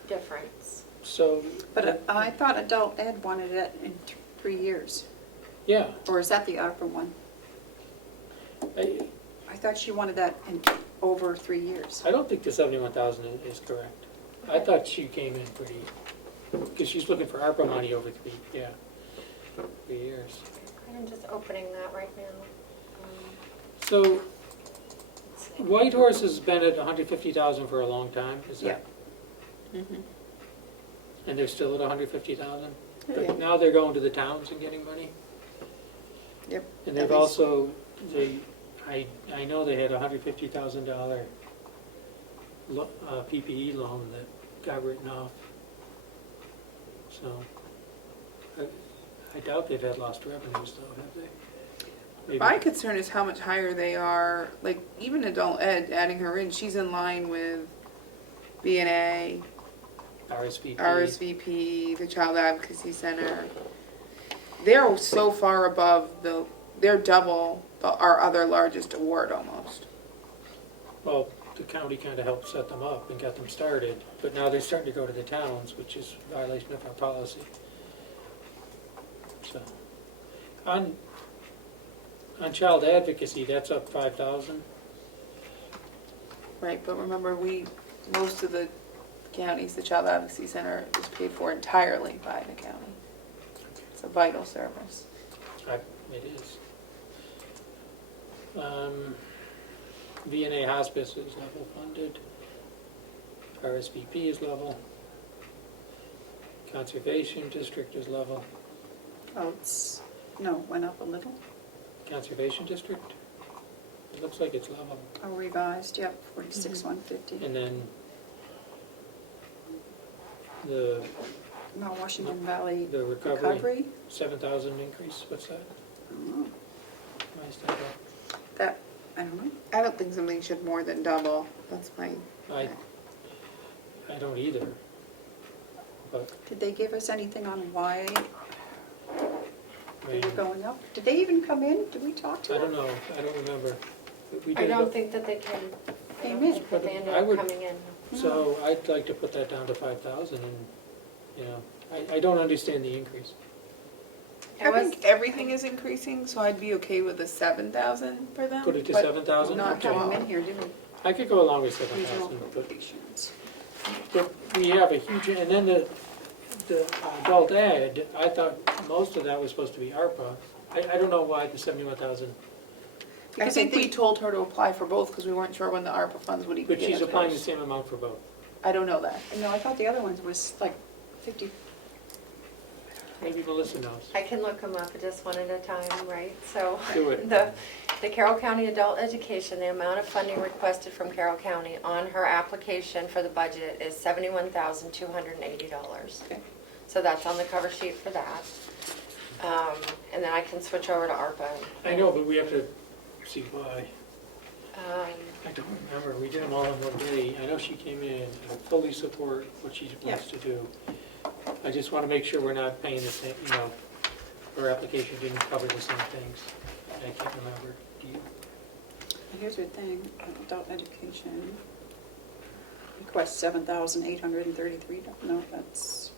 difference. So, But I thought adult ed wanted it in 3 years. yeah, Or is that the ARPA one? I I thought she wanted that in over 3 years. I don't think the 71,000 is correct. I thought she came in pretty, because she's looking for ARPA money over 3 years. I'm just opening that right now. So Let's see. Whitehorse has been at 150,000 for a long time, is that? Mhm. And they're still at 150,000? Yeah. But now they're going to the towns and getting money? Yep. And At they've least. also, I know they had a $150,000 PPE loan that got written off. So I doubt they've had lost revenues though, have they? Maybe. My concern is how much higher they are, like even adult ed, adding her in, she's in line with BNA, RSVP. RSVP, the Child Advocacy Center. They're so far above they're double our other largest award almost. Well, the county kind of helped set them up and got them started, but now they're starting to go to the towns, which is a violation of our policy. So, on child advocacy, that's up 5,000. Right, but remember most of the counties, the Child Advocacy Center is paid for entirely by the county. It's a vital service. It is. VNA hospice is level funded. RSVP is level. Conservation district is level. Oh, went up a little. Conservation district? It looks like it's level. Oh, revised, yep, 46,150. And then the Mount Washington Valley The recovery. recovery. 7,000 increase, what's that? I don't know. Why is that? That, I don't know. I don't think something should more than double, that's my, I don't either. But, Did they give us anything on why I they mean, were going up? Did they even come in? Did we talk to I them? don't know, I don't remember. But we I did don't look- think that they can, I Came don't in. think that they ended I up would- coming in. So I'd like to put that down to 5,000 and, you know, I don't understand the increase. I think everything is increasing, so I'd be okay with the 7,000 for them. Put it to but 7,000? Not Have them to in here, did we? I could go along with Regional 7,000, appropriations. but we have a huge, and then the adult ed, I thought most of that was supposed to be ARPA. I don't know why the 71,000, I Because think they we told her to apply for both because we weren't sure when the ARPA funds would even but get she's us applying the first. same amount for both. I don't know that. No, I thought the other ones was like 50. Maybe Melissa knows. I can look them up just one at a time, right? So Do it. the Carroll County Adult Education, the amount of funding requested from Carroll County on her application for the budget is $71,280. Okay. So that's on the cover sheet for that. And then I can switch over to ARPA. I know, but we have to see why. Um, I don't remember, we did them all in one day. I know she came in, I fully support what she wants to do. I just want to make sure we're not paying the same, you know, her application didn't cover the same things. I can't remember. Do you? Here's the thing, adult education. Request 7,833. No, that's,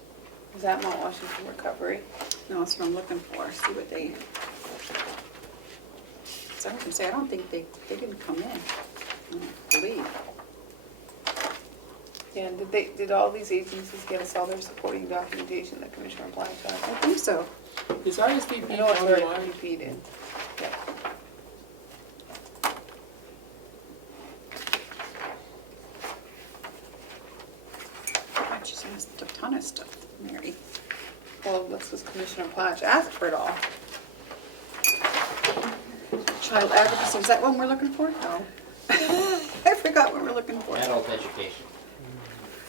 Is that Mount Washington Recovery? no, that's what I'm looking for. See what they. So I was gonna say, I don't think they didn't come in. I don't believe. Yeah, did all these agencies get us all their supporting documentation that Commissioner applied to? I think so. Is ISDP I know it's already countywide? repeated. Yeah. God, she's asked a ton of stuff, Mary. Well, that's because Commissioner Platt asked for it all. Child advocacy, is that one we're looking for? No. I forgot what we're looking for. Adult education.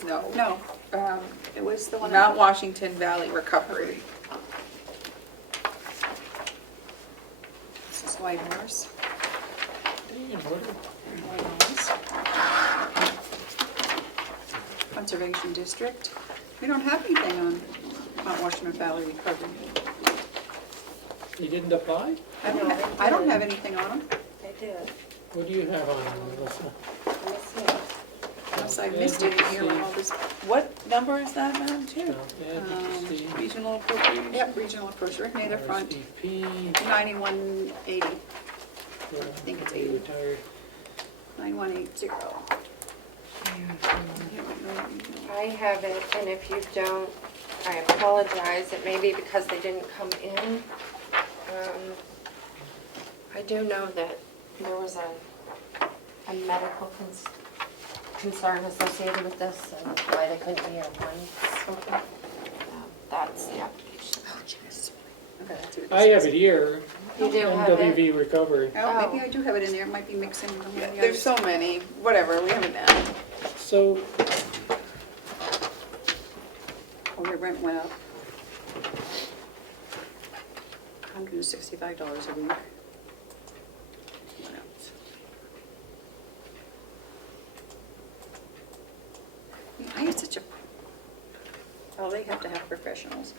No. No, it was the one. Mount Washington Valley Recovery. This is White Horse. Hey, in order. White Horse. Conservation District. We don't have anything on Mount Washington Valley Recovery. You didn't apply? I don't have anything on them, I did. What do you have on, Melissa? Let me see. unless I missed it here with all this. What number is that, Madam Chair? No, advocacy, Regional appropriation? Yep, regional approach, right near the front, RSVP, 9180, yeah, think it's you 80. retired. 9180. I have it, and if you don't, I apologize. It may be because they didn't come in. I do know that there was a medical concern associated with this, and that's why they couldn't be here at once. That's the application. Okay, that's what I have it here, You do have it? MWV recovery. Oh, maybe I do have it in there, it might be mixing with Yeah, the there's others. so many, whatever, we have it now. So, Oh, your rent went up. $165 a week. What else? I had such a, oh, they have to have professionals.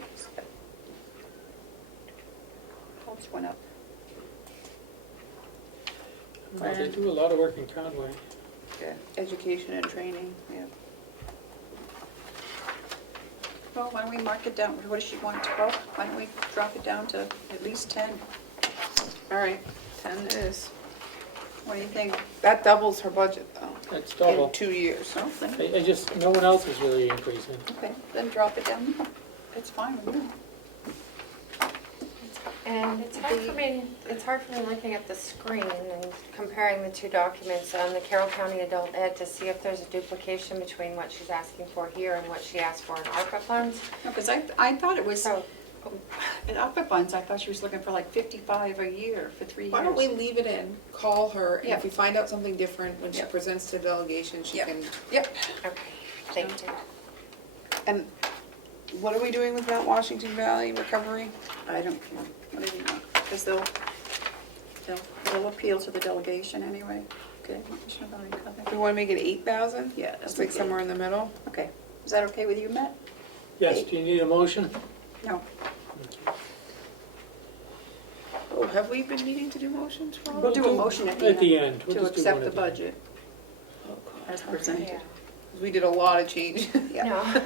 Helps went up. well, they do a lot of work in Conway. Yeah. Education and training. Yeah. Well, why don't we mark it down, what does she want, 12? Why don't we drop it down to at least 10? All right, 10 it is. What do you think? That doubles her budget though, That's double. in 2 years. Oh, then, I just, no one else is really increasing. okay, then drop it down. It's fine with me. And it's hard for me looking at the screen and comparing the two documents on the Carroll County Adult Ed to see if there's a duplication between what she's asking for here and what she asked for in ARPA funds. No, because I thought it was, So, in ARPA funds, I thought she was looking for like 55 a year for 3 years. Why don't we leave it in, call her, and Yeah. if we find out something different when she Yeah. presents to delegation, she Yeah. can, Yep. okay, thank you. and what are we doing with Mount Washington Valley recovery? I don't care, whatever you want, because they'll appeal to the delegation anyway. Okay, Commissioner Barry, Do cover. we wanna make it 8,000? Yeah, that's It's like okay. somewhere in the middle? Okay, is that okay with you, Matt? Yes, do you need a motion? No, Oh, have we been needing to do motions for all we'll of do them? a motion at At the the end end. We'll to just do accept one the at the end. budget as presented. We did a lot of change. Yeah.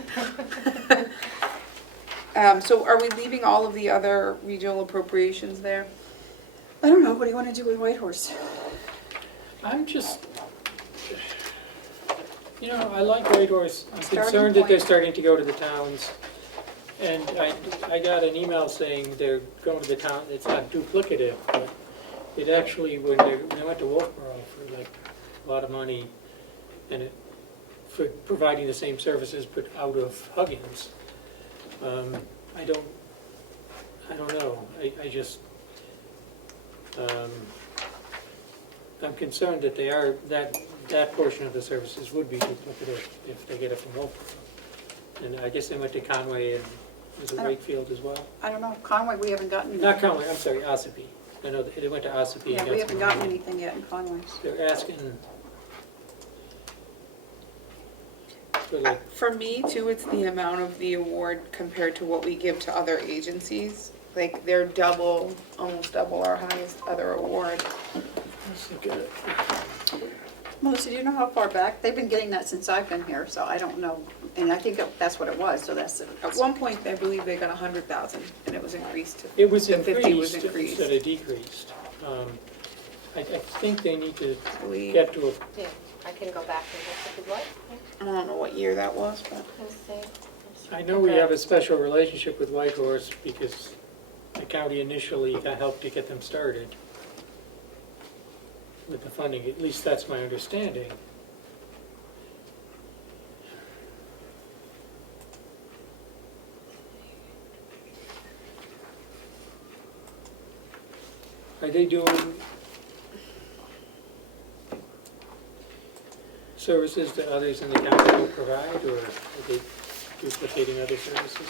No. So are we leaving all of the other regional appropriations there? I don't know, what do you want to do with Whitehorse? I'm just, I like Whitehorse. I'm Starting concerned that they're point. starting to go to the towns. And I got an email saying they're going to the town, it's not duplicative, but it actually, when they went to Wolfboro for like a lot of money, and for providing the same services but out of Huggins. I don't know, I just, I'm concerned that they are, that portion of the services would be duplicative if they get it from Wolfboro. And I guess they went to Conway and was it Wakefield as well? I don't know, Conway, we haven't gotten. Not Conway, I'm sorry, Ossipee. I know they went to Ossipee. Yeah, and we got haven't some gotten money. anything yet in Conway. They're asking for like, For me too, it's the amount of the award compared to what we give to other agencies. Like they're double, almost double our highest other award. let's look at it. Melissa, do you know how far back? They've been getting that since I've been here, so I don't know. And I think that's what it was, so that's it. At one point, I believe they got 100,000 and it was increased to. It was The 50 was increased increased. instead of decreased. I think they need to believe. get to a, Yeah, I can go back and look if you'd like. I don't know what year that was, but. Let's see. I know we have a special relationship with Whitehorse because the county initially got help to get them started with the funding, at least that's my understanding. Are they doing services that others in the county don't provide, or are they duplicating other services?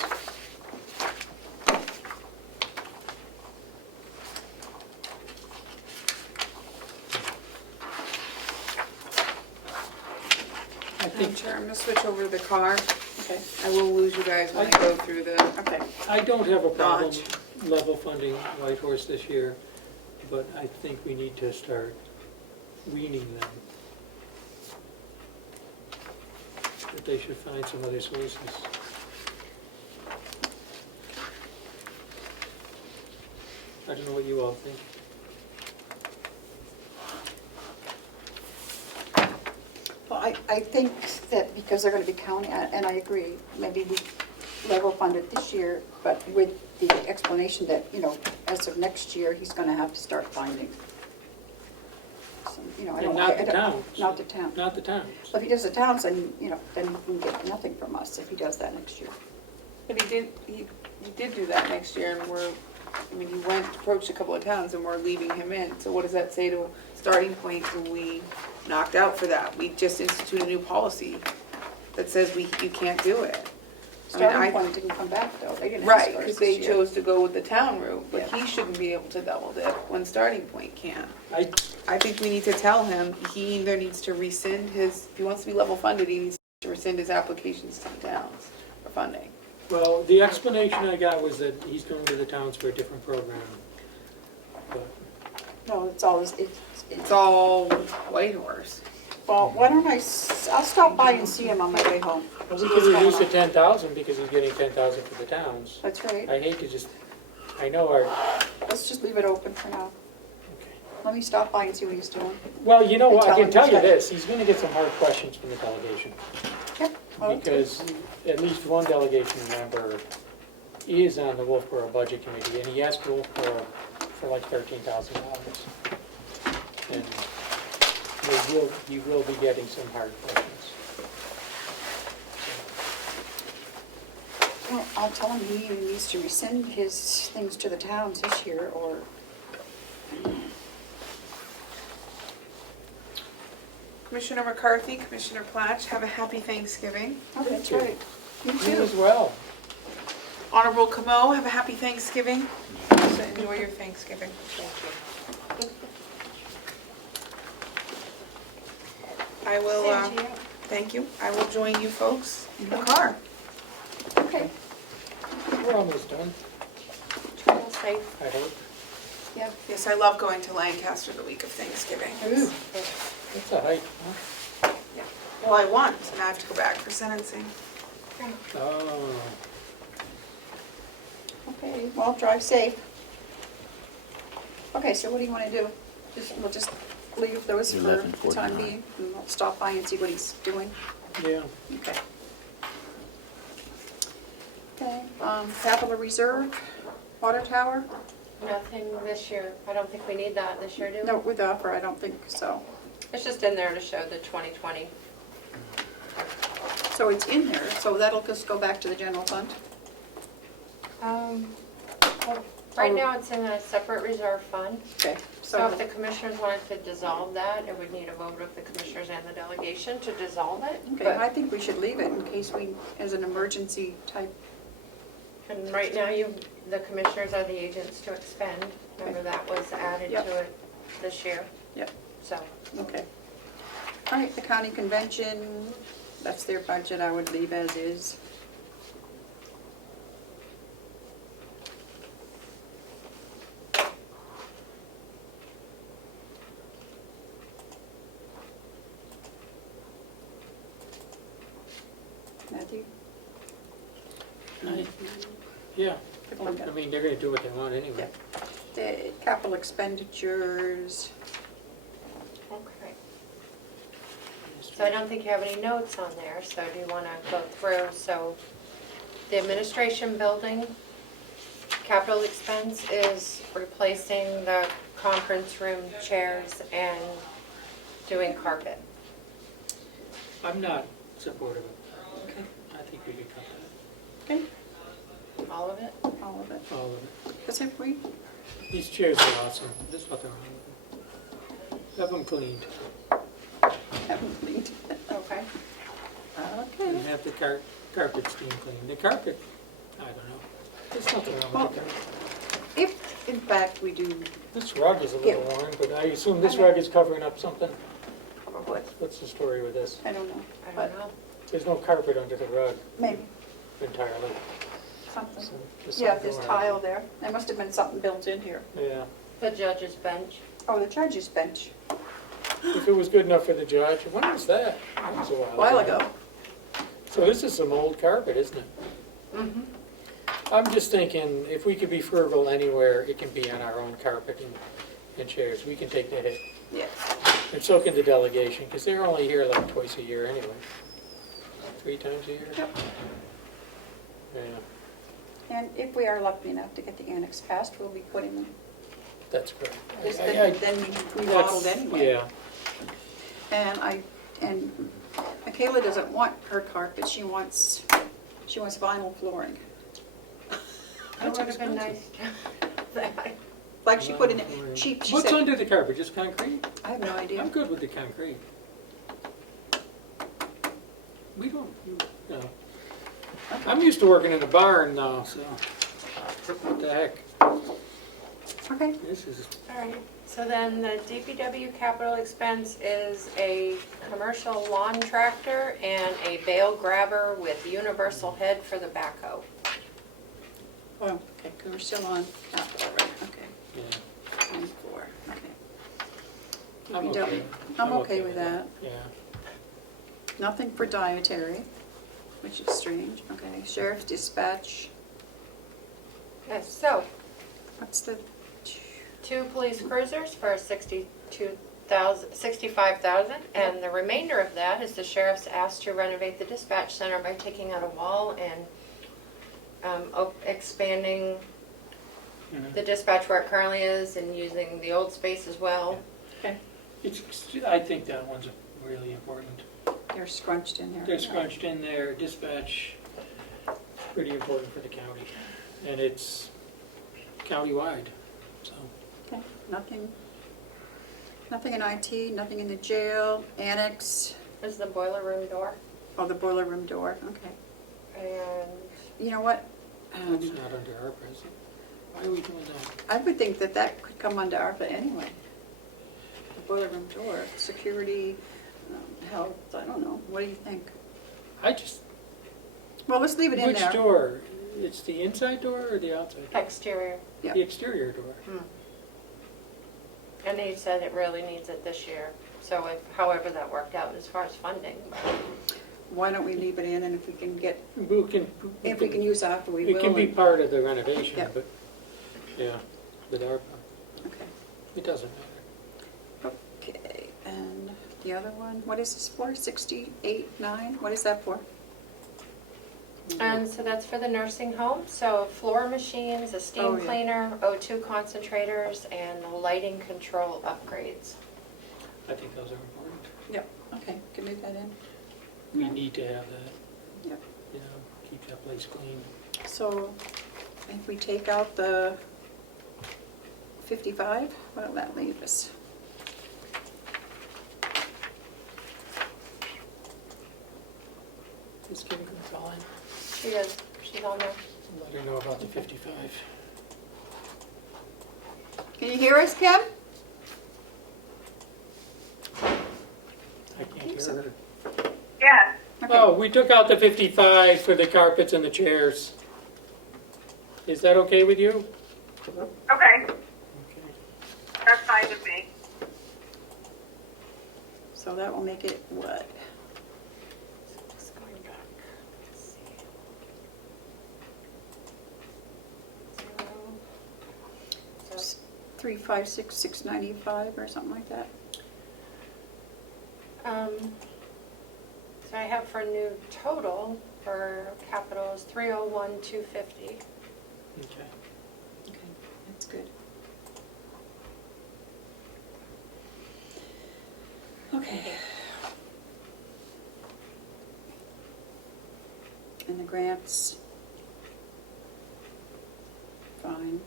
I Madam think, Chair, I'm gonna switch over to the car. Okay, I will lose you guys when I go through the, okay. I don't have a problem Notch. level funding Whitehorse this year, but I think we need to start weaning them. That they should find some other sources. I don't know what you all think. Well, I think that because they're gonna be counting, and I agree, maybe we level funded this year, but with the explanation that, as of next year, he's gonna have to start finding. So, I And don't. not I the don't- towns. Not the town. Not the towns. Well, if he does the towns, then, then he can get nothing from us if he does that next year. but he did do that next year and he approached a couple of towns and we're leaving him in. So what does that say to starting point when we knocked out for that? We just instituted a new policy that says you can't do it. I mean, Starting point didn't come back, though. They didn't ask Right, for us because this they year. chose to go with the town route, but Yeah. he shouldn't be able to double dip when starting point can. I I think we need to tell him he either needs to rescind if he wants to be level funded, he needs to rescind his applications to the towns for funding. Well, the explanation I got was that he's going to the towns for a different program. But No, it's always, It's all Whitehorse. well, why don't I'll stop by and see him on my way home. we See could what's going reduce to on. 10,000 because he's getting 10,000 for the towns. That's right. I hate to just, I know our, Let's just leave it open for now. okay. Let me stop by and see what he's doing. Well, you know what, I Tell can him tell you what's this, he's gonna get some hard questions from the delegation. Yep. well, okay. Because at least one delegation member is on the Wolfboro Budget Committee, and he asked Wolfboro for like $13,000. And you will be getting some hard questions. Well, I'll tell him he either needs to rescind his things to the towns this year, or, Commissioner McCarthy, Commissioner Platch, have a happy Thanksgiving. oh, that's you. right. You You too. as well. Honorable Comeau, have a happy Thanksgiving. So enjoy your Thanksgiving. Thank you. I will, Same to you. thank you. I will join you folks in the car. Okay, We're almost done, Travel safe. I hope. yeah. Yes, I love going to Lancaster the week of Thanksgiving. It's a hike, huh? Well, I won, so now I have to go back for sentencing. Oh, Okay, well, drive safe. Okay, so what do you want to do? We'll just leave those for the time 11:49. being, and we'll stop by and see what he's doing. yeah. Okay. Okay, capital reserve, water tower? Nothing this year. I don't think we need that this year, do we? No, with the offer, I don't think so. It's just in there to show the 2020. So it's in there, so that'll just go back to the general fund? Well, right now, it's in a separate reserve fund. Okay, So if the commissioners wanted to dissolve that, it would need a vote of the commissioners and the delegation to dissolve it. okay, I think we should leave it in case we, as an emergency type. And right now, the commissioners are the agents to expend. Remember, that was added Yep. to it this year. Yep. So, Okay. All right, the county convention, that's their budget, I would leave as is. Matthew? Yeah, Take a look at I it. mean, they're gonna do what they want anyway. The capital expenditures, okay. So I don't think you have any notes on there, so do you want to go through? So the administration building, capital expense is replacing the conference room chairs and doing carpet. I'm not supportive of that. okay, I think we could cut that, okay, All of it? all of it. all of it. Because if we, These chairs are awesome, there's nothing wrong with them. Have them cleaned, haven't cleaned. Okay. and Okay. have the carpet steam cleaned. The carpet, I don't know, there's nothing wrong with the carpet. If, in fact, we do, This rug is a little Yeah. worn, but I assume this rug is covering up something. or what, What's the story with this? I don't know, I but don't know. There's no carpet under the rug maybe, entirely. something. So there's Yeah, something there's wrong. tile there. There must have been something built in here. Yeah, The judge's bench. Oh, the judge's bench, if it was good enough for the judge, when was that? That was a a while ago. So this is some old carpet, isn't it? Mm-hmm. I'm just thinking, if we could be frugal anywhere, it can be on our own carpet and chairs. We can take the hit. Yeah. And so can the delegation, because they're only here like twice a year anyway. 3 times a year? Yep. Yeah, And if we are lucky enough to get the annex passed, we'll be putting them, that's correct. this, I- then we that's- remodeled anyway. Yeah, And Michaela doesn't want her carpet, she wants vinyl flooring. That would have been nice. Like she put in, she what's said, under the carpet, just concrete? I have no idea. I'm good with the concrete. We don't, you know. I'm used to working in a barn now, so what the heck? Okay, This is, All right, so then the DPW capital expense is a commercial lawn tractor and a bale grabber with universal head for the backhoe. oh, okay, we're still on capital, right, okay, yeah, 24, okay. I'm DPW. okay. I'm okay with that. Yeah. Nothing for dietary, which is strange, okay. Sheriff's dispatch, Yes, so what's the, 2 police cruisers for $65,000, and the remainder of that is the sheriff's asked to renovate the dispatch center by taking out a wall and expanding the dispatch where it currently is and using the old space as well. okay, I think that one's really important. they're scrunched in there. They're scrunched in there, dispatch, pretty important for the county, and it's countywide, so. Okay, nothing in IT, nothing in the jail, annex, There's the boiler room door. oh, the boiler room door, okay. And You know what? That's not under our president. Why are we doing that? I would think that that could come under ARPA anyway. The boiler room door, security, health, I don't know. What do you think? I just, Well, let's leave it in which there. door? It's the inside door or the outside door? Exterior. Yeah. The exterior door. And he said it really needs it this year. So if, however that worked out as far as funding. Why don't we leave it in, and if we can get, If if we can use ARPA, we will. It can be and- part of the renovation, Yeah. but, yeah, with ARPA, Okay. it doesn't matter. Okay, and the other one, what is this for? 68.9? What is that for? And so that's for the nursing home, so floor machines, a Oh, steam yeah. cleaner, O2 concentrators, and lighting control upgrades. I think those are important. Yep. Okay, can leave that in. We need to have that, Yep. you know, keep that place clean. So if we take out the 55, what'll that leave us? Is Kim calling? She is, she's on there. Let her know about the 55. Can you hear us, Kim? I can't hear so. her. Yes, Okay. Oh, we took out the 55 for the carpets and the chairs. Is that okay with you? okay, Okay. that's fine with me. So that will make it what? Just going back, let's see. 0. So 356,695 or something like that? So I have for new total for capital is 301,250. Okay. Okay, that's good. Okay. And the grants? Fine.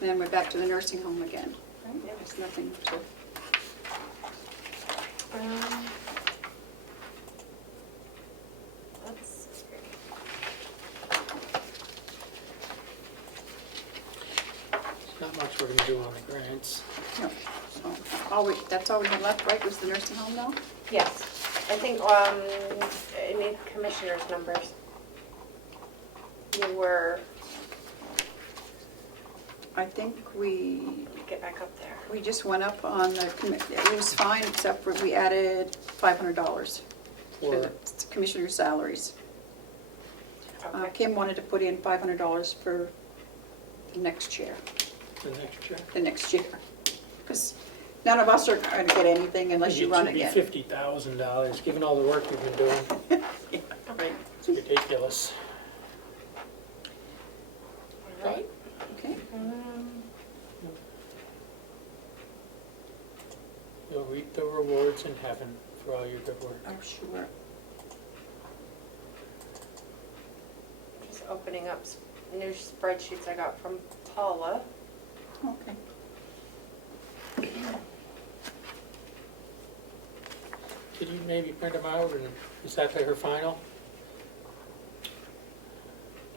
Then we're back to the nursing home again, right? There's nothing to, Let's see. There's not much we're going to do on the grants. no, so, that's all we had left, right, was the nursing home now? Yes, I think, I need commissioners' numbers. You were, I think we get back up there. We just went up on the, it was fine, except for we added $500 to For, the commissioner's salaries. Okay. Kim wanted to put in $500 for the next year, the next check. Because none of us are going to get anything unless you run again. It should be $50,000, given all the work we've been doing. Yeah, right. It's ridiculous. All right. Okay, You'll reap the rewards in heaven for all your good work. oh, sure. Just opening up new spreadsheets I got from Paula. Okay. Could you maybe print them out, and is that her final?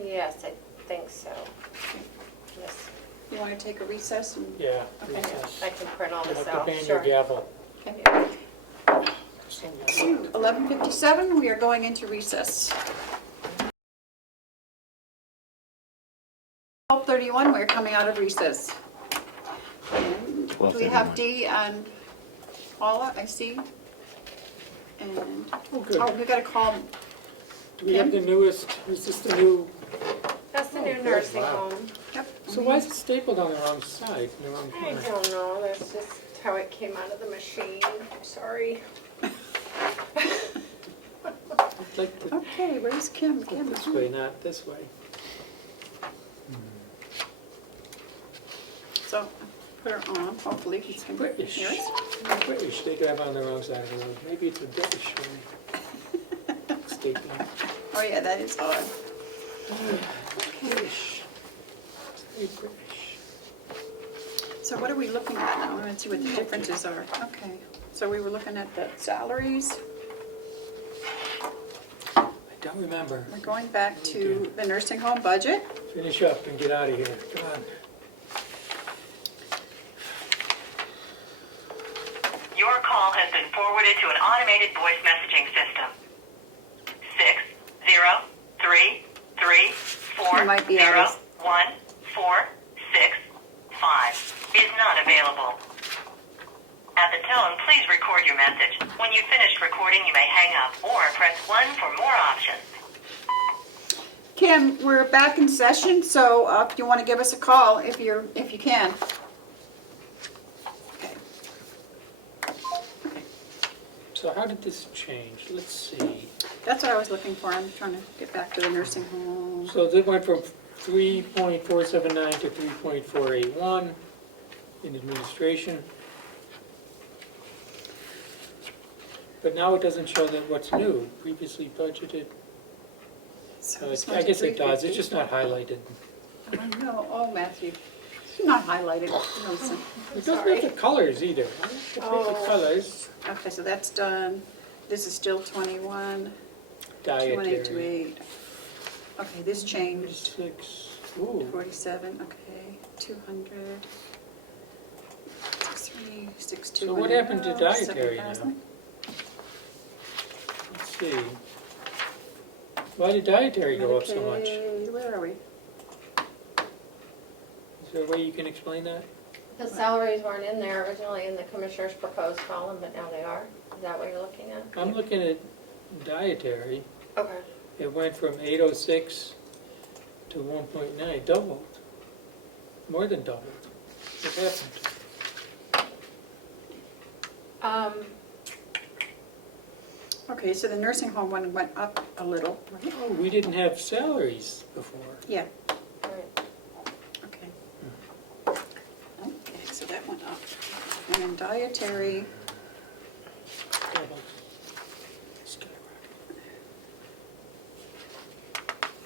Yes, I think so. Yes, You want to take a recess and? Yeah. Okay. recess. I can print all You'll this have to out, bang sure. your gavel. Okay. So, 11:57, we are going into recess. 12:31, we're coming out of recess. And do we have Dee and Paula, I see? And, Oh, good. oh, we got to call, Do we have the newest, is this the new, That's the Oh, new good, nursing wow. home. yep. so why is it stapled on the wrong side, in the wrong I corner? don't know, that's just how it came out of the machine, I'm sorry. I'd like to Okay, where's Kim? go Kim, this way, not this way. So, put her on, hopefully she's going to British. hear us. British, they drive on the wrong side of the road. Maybe it's a British way. Stapling. Oh, yeah, that is odd. British. Stay British. So what are we looking at now? Let's see what the differences are. Okay, so we were looking at the salaries. I don't remember. We're going back to the nursing home budget. Finish up and get out of here. Come on. Your call has been forwarded to an automated voice messaging system. 603340146 You might be out of- is not available. At the tone, please record your message. When you've finished recording, you may hang up or press 1 for more options. Kim, we're back in session, so if you want to give us a call, if you can. Okay. So how did this change? Let's see. That's what I was looking for. I'm trying to get back to the nursing home. So they went from 3.479 to 3.481 in administration. But now it doesn't show that what's new, previously budgeted. So this one's I guess it does, 350. it's just not highlighted. I know, oh, Matthew, it's not highlighted. No, so- It doesn't have the colors either. I don't get the colors. Okay, so that's done. This is still 21, Dietary. 21,828. Okay, this changed. 6, ooh, 47, okay, 200. 63, 62. So what happened to dietary now? 7,000. let's see. Why did dietary go up so much? Medicaid, where are we? Is there a way you can explain that? The salaries weren't in there originally in the commissioner's proposed column, but now they are. Is that what you're looking at? I'm looking at dietary. Okay. It went from 806 to 1.9, doubled. More than doubled. What happened? Okay, so the nursing home one went up a little, right? Oh, we didn't have salaries before. Yeah, Right. okay. Okay, so that went up. And then dietary, Doubled.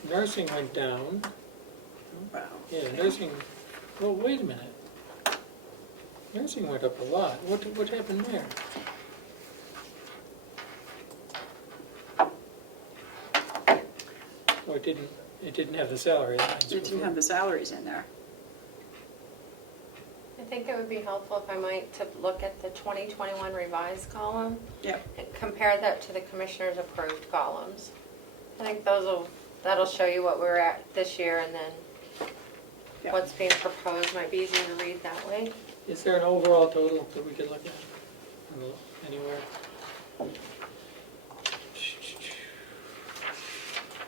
Nursing went down. wow. Yeah, nursing, well, wait a minute. Nursing went up a lot. What happened there? Oh, it didn't have the salary lines It didn't before. have the salaries in there. I think it would be helpful if I might to look at the 2021 revised column Yep. and compare that to the commissioner's approved columns. I think that'll show you what we're at this year and then Yep. what's being proposed might be easier to read that way. Is there an overall total that we could look at? Anywhere?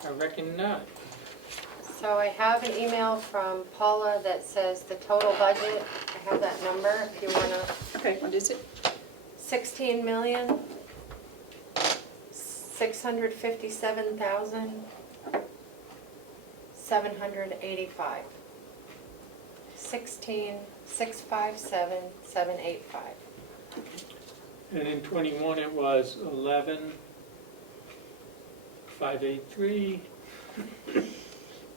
I reckon not. So I have an email from Paula that says the total budget, I have that number if you wanna, Okay, what is it? 16,657,785. 16,657,785. And in 21 it was 11,583.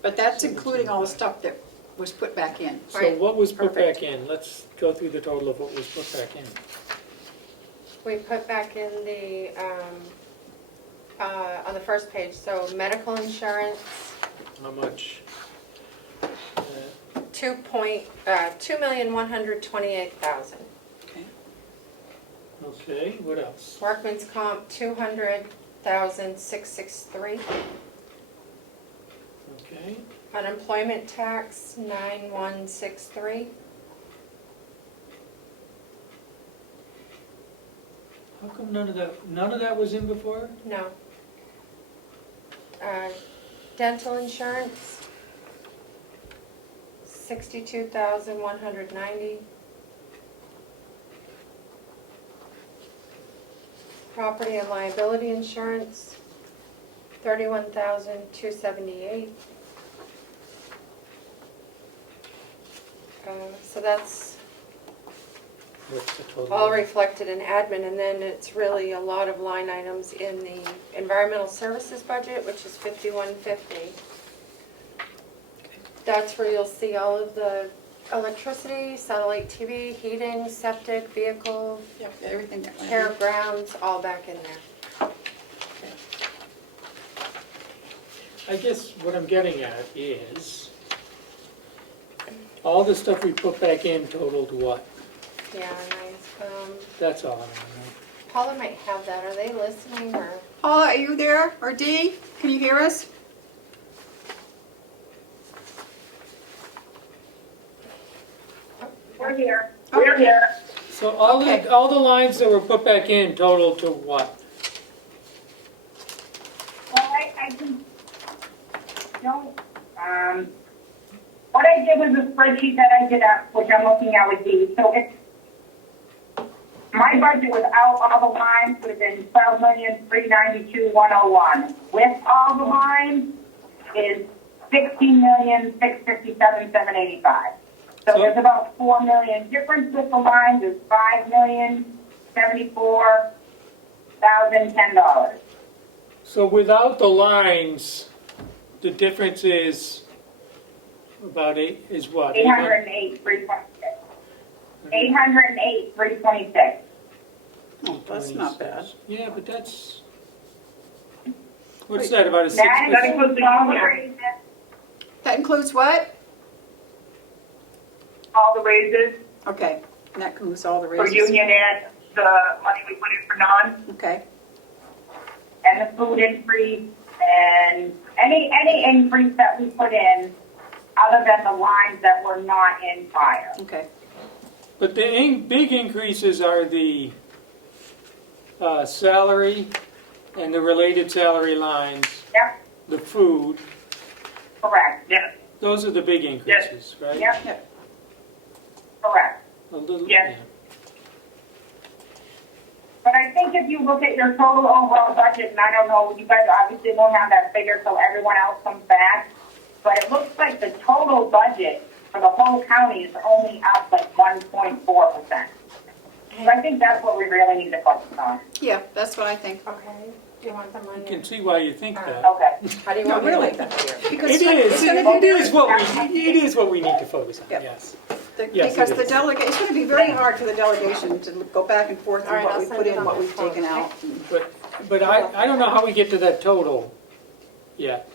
But that's including all the stuff that was put back in. So Right. what was put Perfect. back in? Let's go through the total of what was put back in. We put back in the, on the first page, so medical insurance, How much? 2,128,000. Okay. Okay, what else? Workman's comp, 200,663. Okay, Unemployment tax, 9,163. how come none of that was in before? No. Dental insurance, 62,190. Property and liability insurance, 31,278. So that's What's the total? all reflected in admin, and then it's really a lot of line items in the environmental services budget, which is 5150. That's where you'll see all of the electricity, satellite TV, heating, septic, vehicle, Yep, everything that went in. care of grounds, all back in there. I guess what I'm getting at is, all the stuff we put back in totaled what? Yeah, nice. That's all I want to know. Paula might have that. Are they listening or? Paula, are you there? Or Dee? Can you hear us? We're here. We're here. So all Okay. all the lines that were put back in totaled to what? Well, I don't, what I did was a spreadsheet that I did up, which I'm looking at with these. So it's, my budget without all the lines would have been $12,392,101. With all the lines is $16,657,785. So there's about $4 million. Difference with the lines is $5,074,010. So without the lines, the difference is about is what? 808,326. 808,326. Oh, that's not bad. Yeah, but that's, what's that, about a That 6%? includes all the raises. That includes what? All the raises Okay, and that includes all the for raises. union and the money we put in for non, Okay, and the food increase, and any increase that we put in, other than the lines that were not in fire. okay. But the big increases are the salary and the related salary lines, Yep, the food, correct. Yep, those are the big increases, right? yep, Yep. correct. A little, Yes. yeah. But I think if you look at your total overall budget, and I don't know, you guys obviously won't have that figure, so everyone else comes back, but it looks like the total budget for the whole county is only up like 1.4%. So I think that's what we really need to focus on. Yeah, that's what I think. Okay. Do you want them on You your? can see why you think that. Okay. How do you No, want me to really. make that clear? Because It is, it's gonna be it is what we need to focus on, Yep. yes. Because Yes, it the is. it's gonna be very hard for the delegation to go back and forth All on right, what I'll we send put it in, on what my we've phone, taken okay? out. But I don't know how we get to that total yet.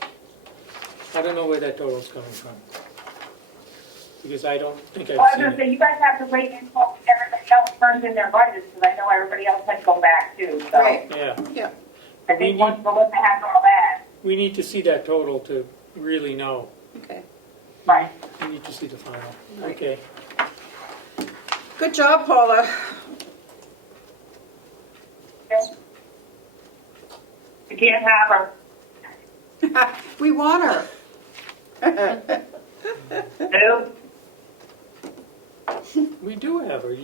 I don't know where that total's coming from. Because I don't think Well, I I've was seen gonna it. say, you guys have to wait until everybody else turns in their budgets, because I know everybody else had to go back too, so. Right, Yeah, yeah. I think once Melissa has all that, we need to see that total to really know. Okay. right. We need to see the final. Right. Okay. Good job, Paula. You can't have her. We want her. Nope. We do have her.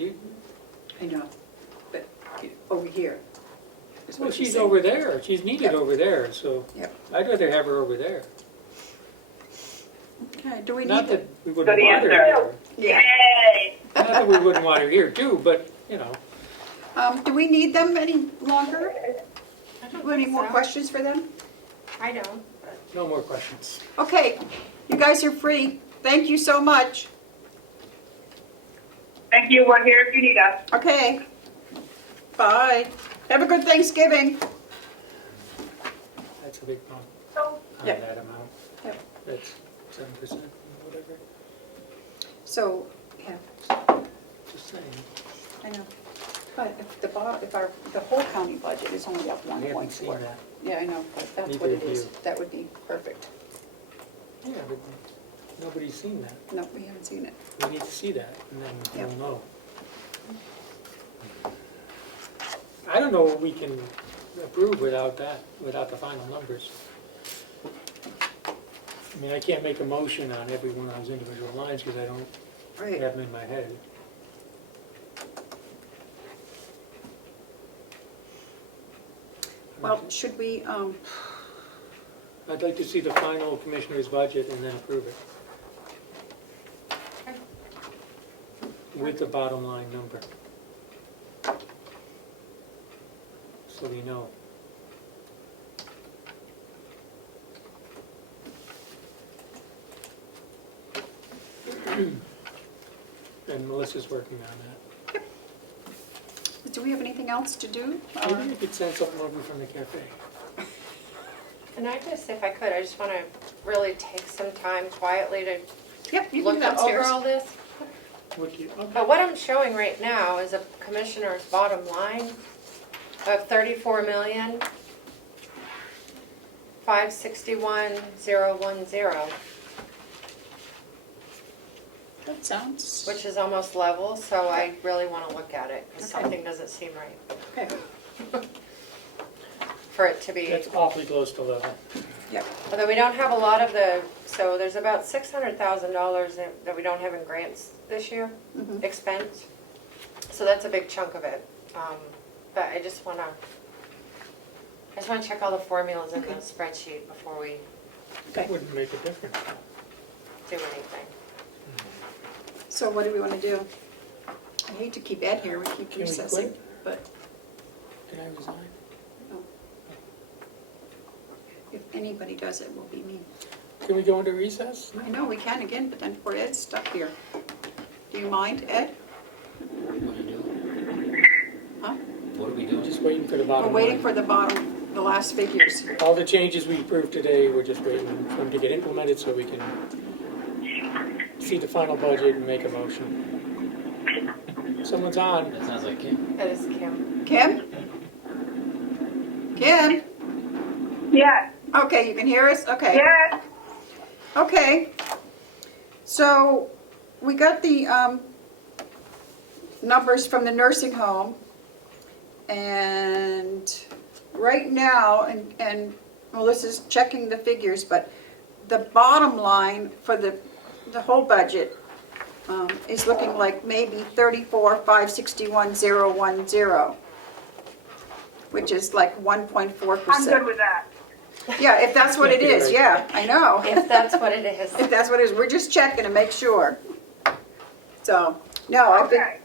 I know, but over here. is Well, what she's saying. over there. She's needed Yep. over there, so Yep. I'd rather have her over there. Okay, do we Not need that to? we wouldn't Good want her answer. here. Yeah. Yay! Not that we wouldn't want her here too, but, you know. Do we need them any longer? I don't Any think more so. questions for them? I don't. No more questions. Okay, you guys are free. Thank you so much. Thank you, we're here if you need us. Okay. Bye. Have a good Thanksgiving. That's a big bump on Yep. that amount. Yep. That's 7%, whatever. So, yeah, Just saying. I know. But if the whole county budget is only up We haven't seen 1.4. that. Yeah, I know, but that's Neither what it have is. you. That would be perfect. Yeah, but nobody's seen that. No, we haven't seen it. We need to see that, and then Yep. we'll know. I don't know what we can approve without that, without the final numbers. I mean, I can't make a motion on every one of those individual lines because I don't Right. have them in my head. Well, should we, I'd like to see the final commissioner's budget and then approve it. With the bottom line number. So we know. And Melissa's working on that. do we have anything else to do? Maybe you could send something over from the cafe. And I just, if I could, I just want to really take some time quietly to Yep, you can look go over downstairs. all this. Okay. But what I'm showing right now is a commissioner's bottom line of 34,561,010, That sounds. which is almost level, so I really want to look at it, because Okay. something doesn't seem right Okay, for it to be. That's awfully close to level. yep, Although we don't have a lot of so there's about $600,000 that we don't have in grants this year, Mhm. expense. So that's a big chunk of it. But I just wanna check all the formulas in the Okay. spreadsheet before we That wouldn't make a difference. do anything. so what do we want to do? I hate to keep Ed here, we keep Can we recessing, quit? but Can I resign? if anybody does, it will be me. Can we go into recess? I know we can again, but then poor Ed's stuck here. Do you mind, Ed? What are you doing? Huh? What are we doing? Just waiting for the We're bottom waiting line. for the bottom, the last figures. All the changes we approved today, we're just waiting for them to get implemented so we can see the final budget and make a motion. Someone's on. That sounds like Kim. That is Kim. Kim? Kim? Yes, Okay, you can hear us? Okay. yes. Okay. So we got the numbers from the nursing home. And right now, and Melissa's checking the figures, but the bottom line for the whole budget is looking like maybe 34,561,010, which is like 1.4%. I'm good with that. Yeah, if that's what it is, yeah, I know. If that's what it is. If that's what it is, we're just checking to make sure. So, no, I think, Okay.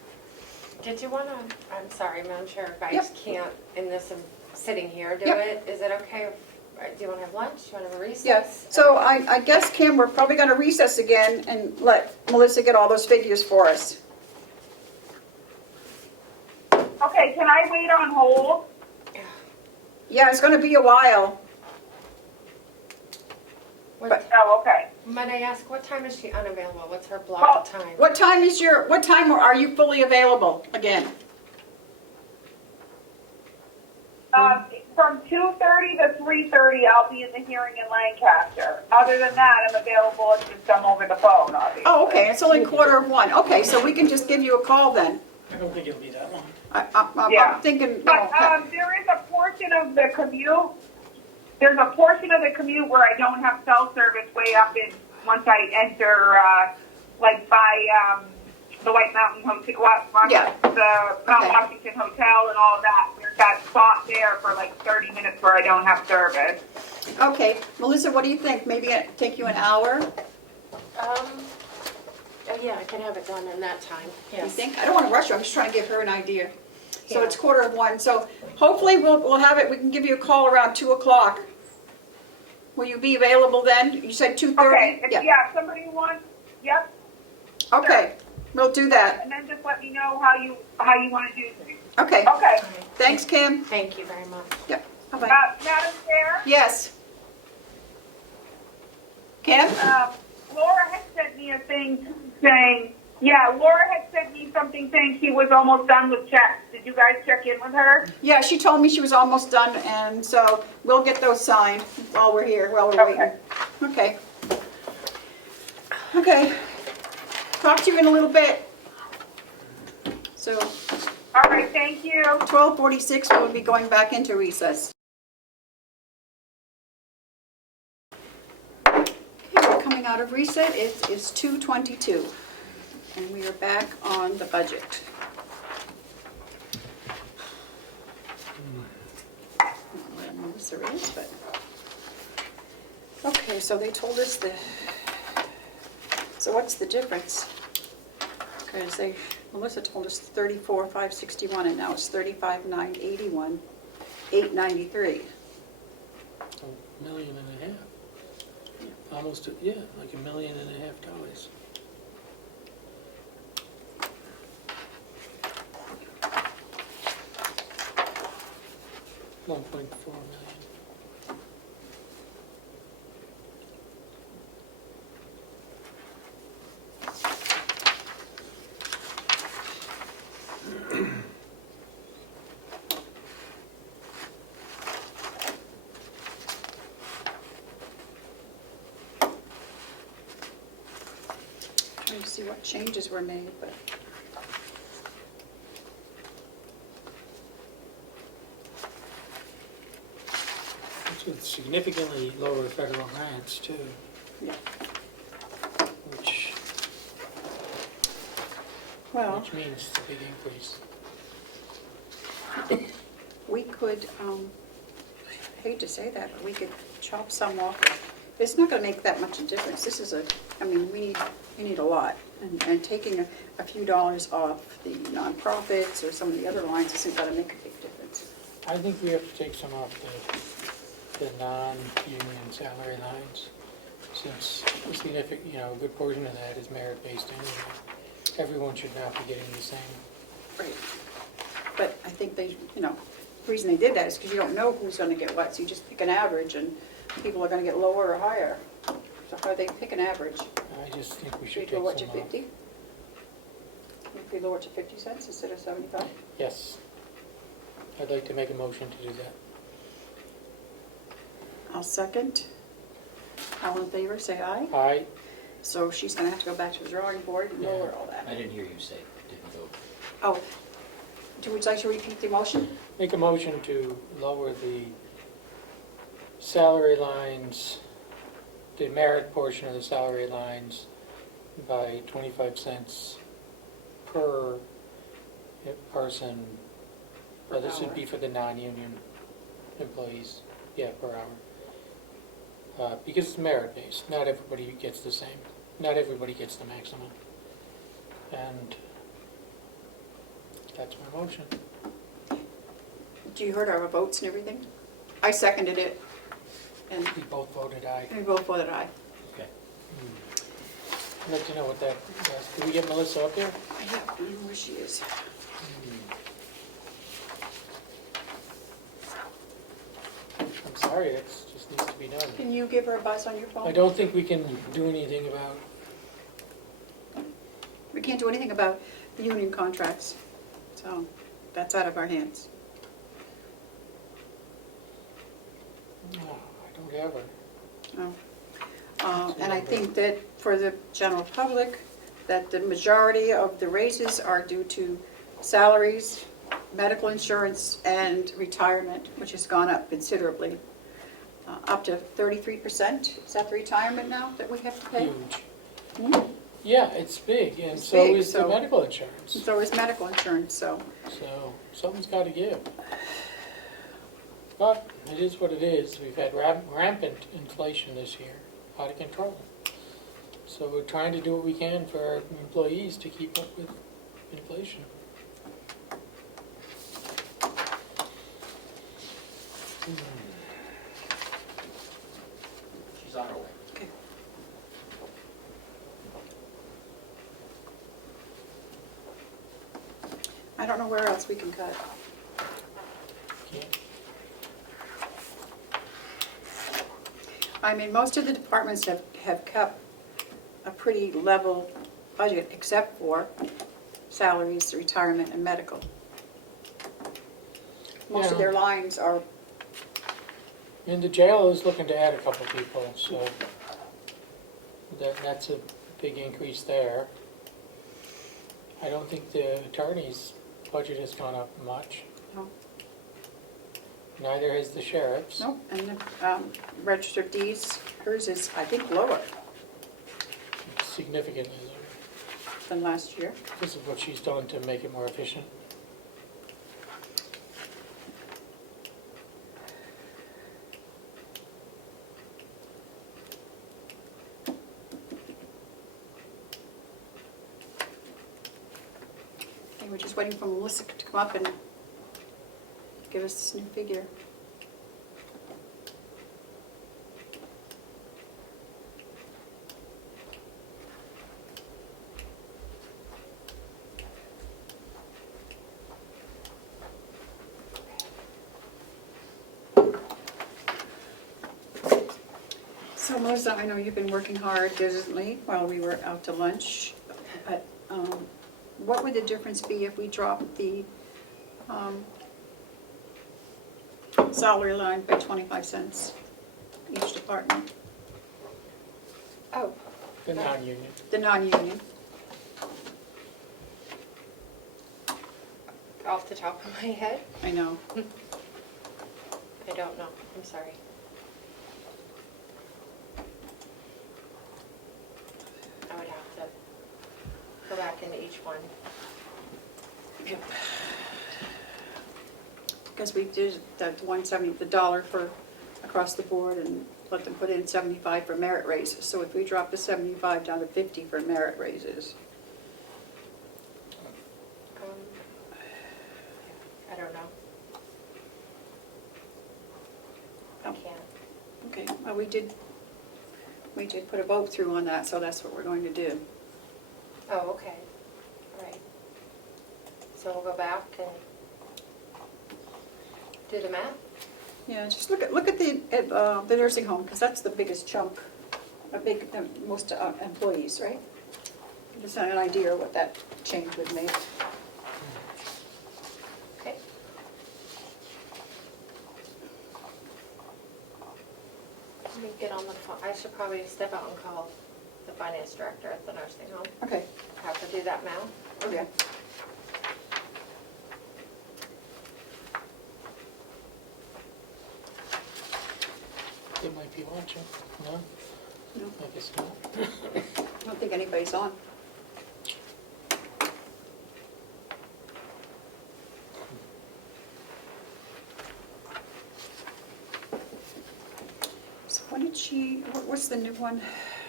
Did you wanna, I'm sorry, Madam Chair, if I Yep. just can't, in this, sitting here, do Yep. it? Is it okay if, do you wanna have lunch? Do you wanna have a recess? yeah. So I guess, Kim, we're probably gonna recess again and let Melissa get all those figures for us. Okay, can I wait on hold? Yeah, it's gonna be a while. What, Oh, okay. might I ask, what time is she unavailable? What's her block of time? What time are you fully available again? From 2:30 to 3:30, I'll be in the hearing in Lancaster. Other than that, I'm available if it's done over the phone, obviously. Oh, okay, it's only 1:45. Okay, so we can just give you a call then. I don't think it'll be that long. Yeah. I'm thinking, But there is a portion of the commute, there's a portion of the commute where I don't have cell service way up in, once I enter, like by the White Mountain Hotel, Yeah. the Mount Okay. Washington Hotel and all of that. There's that spot there for like 30 minutes where I don't have service. okay, Melissa, what do you think? Maybe it take you an hour? Yeah, I can have it done in that time, You yes. think? I don't want to rush you, I'm just trying to give her an idea. So Yeah. it's 1:45, so hopefully we'll have it, we can give you a call around 2 o'clock. Will you be available then? You said 2:30? Okay, if if somebody wants, yep, Okay, we'll do that. and then just let me know how you want to do things. Okay, Okay. thanks, Kim. Thank you very much. Yep, bye-bye. Madam Chair? Yes. Kim? Laura had sent me a thing saying, Laura had sent me something saying she was almost done with checks. Did you guys check in with her? Yeah, she told me she was almost done, and so we'll get those signed while we're here, while we're waiting. Okay. Okay. Talk to you in a little bit. So, All right, thank you. 12:46, we'll be going back into recess. Okay, we're coming out of recess. It is 2:22, and we are back on the budget. I don't know what Melissa is, but... Okay, so they told us so what's the difference? Because Melissa told us 34,561, and now it's 35,981, 893. $1.5 million. Almost, yeah, like $1.5 million. 1.4 million. see what changes were made, but. It's with significantly lower federal grants too, Yeah. which Well, means it's a big increase. we could, I hate to say that, but we could chop some off. It's not gonna make that much a difference. This is I mean, we need a lot. And taking a few dollars off the nonprofits or some of the other lines isn't gonna make a big difference. I think we have to take some off the non-union salary lines, since a significant, a good portion of that is merit-based anyway. Everyone should not be getting the same. Right. But I think the reason they did that is because you don't know who's gonna get what, so you just pick an average, and people are gonna get lower or higher. So how do they pick an average? I just think we Should should we take go what to some off. 50? If we lower it to 50 cents instead of 75? Yes. I'd like to make a motion to do that. I'll second. All in favor, say aye. Aye. So she's gonna have to go back to the drawing board and lower all I that. didn't hear you say, didn't go. Oh, would you like to repeat the motion? Make a motion to lower the salary lines, the merit portion of the salary lines by 25 cents per person. Well, this would be for the non-union employees, per hour. Because it's merit-based, not everybody gets the same. Not everybody gets the maximum. And that's my motion. You heard our votes and everything? I seconded it, and We both voted aye. we both voted aye. Okay. I'd like to know what that does. Did we get Melissa up there? Yeah, I don't know where she is. I'm sorry, it just needs to be done. Can you give her a buzz on your phone? I don't think we can do anything about, We can't do anything about the union contracts, so that's out of our hands. no, I don't have her. No. And I think that for the general public, that the majority of the raises are due to salaries, medical insurance, and retirement, which has gone up considerably. Up to 33%. Is that the retirement now that we have to pay? Huge. Yeah, it's big, and It's so big, is the so- medical insurance. So is medical insurance, so. So something's got to give. But it is what it is. We've had rampant inflation this year, out of control. So we're trying to do what we can for our employees to keep up with inflation. She's on her way. Okay. I don't know where else we can cut. Can't- I mean, most of the departments have kept a pretty level budget, except for salaries, retirement, and medical. Most of Yeah. their lines are, And the jail is looking to add a couple people, so that's a big increase there. I don't think the attorney's budget has gone up much. no, Neither has the sheriff's. no, and the Registry of Deeds, hers is, I think, lower Significantly lower, than last year. because of what she's done to make it more efficient. Okay, we're just waiting for Melissa to come up and give us this new figure. So Melissa, I know you've been working hard diligently while we were out to lunch, but what would the difference be if we dropped the salary line by 25 cents each department, Oh, The non-union. the non-union? off the top of my head. I know. I don't know, I'm sorry. I would have to go back into each one. Yep. Because we did that $1.70, the dollar for across the board, and let them put in 75 for merit raises. So if we drop the 75 down to 50 for merit raises, I don't know. I can't. okay, well, we did put a vote through on that, so that's what we're going to do. Oh, okay, all right. So we'll go back and do the math? Yeah, just look at the nursing home, because that's the biggest chunk, most employees, right? Just an idea of what that change would make. Okay. Let me get on the phone. I should probably step out and call the finance director at the nursing home. Okay, Have to do that now? okay. They might be watching, no? No, I guess not. I don't think anybody's on. So what did what's the new one?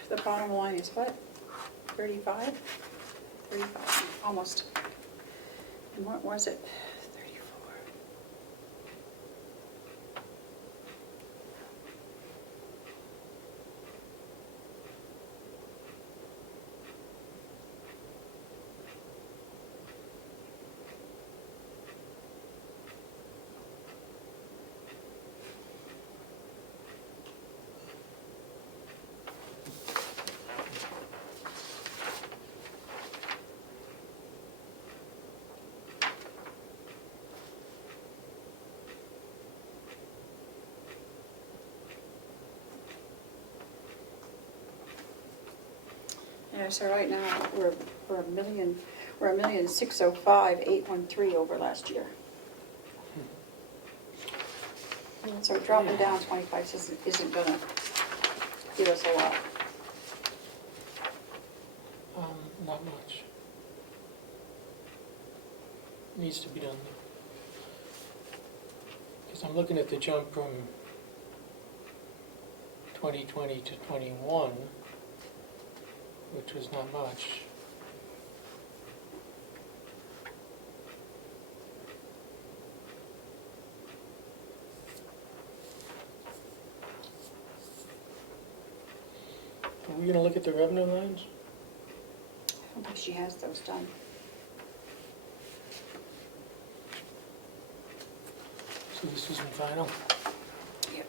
The bottom line is what? 35? 35, almost. And what was it? 34. Yeah, so right now, we're $1,605,813 over last year. So dropping down 25 isn't gonna give us a lot. Not much. Needs to be done. Because I'm looking at the jump from 2020 to 21, which was not much. Are we gonna look at the revenue lines? I don't think she has those done. So this isn't final? Yep.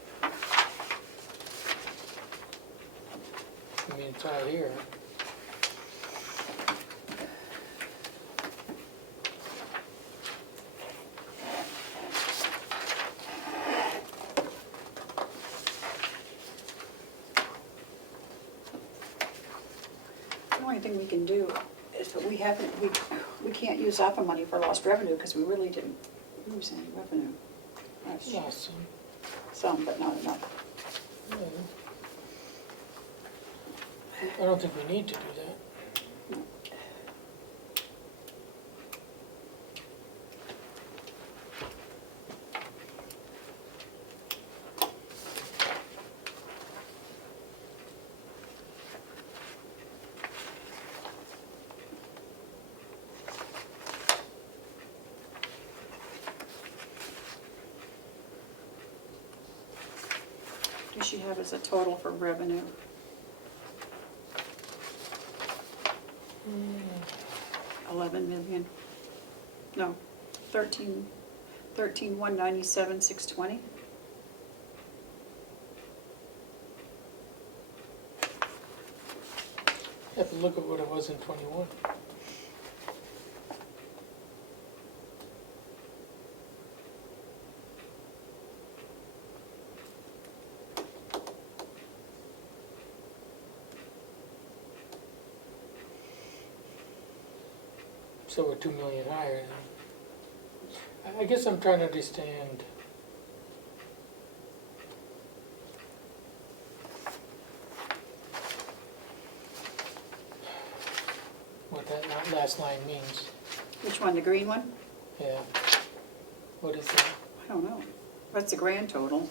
I mean, it's all here. The only thing we can do is that we can't use ARPA money for lost revenue because we really didn't lose any revenue. last year. Awesome. Some, but not enough. Yeah. I don't think we need to do that. Does she have as a total for revenue? 11 million, no, 197,620. Have to look at what it was in 21. So we're 2 million higher than I guess I'm trying to understand. What that last line means, Which one, the green one? yeah. What is that? I don't know. What's the grand total?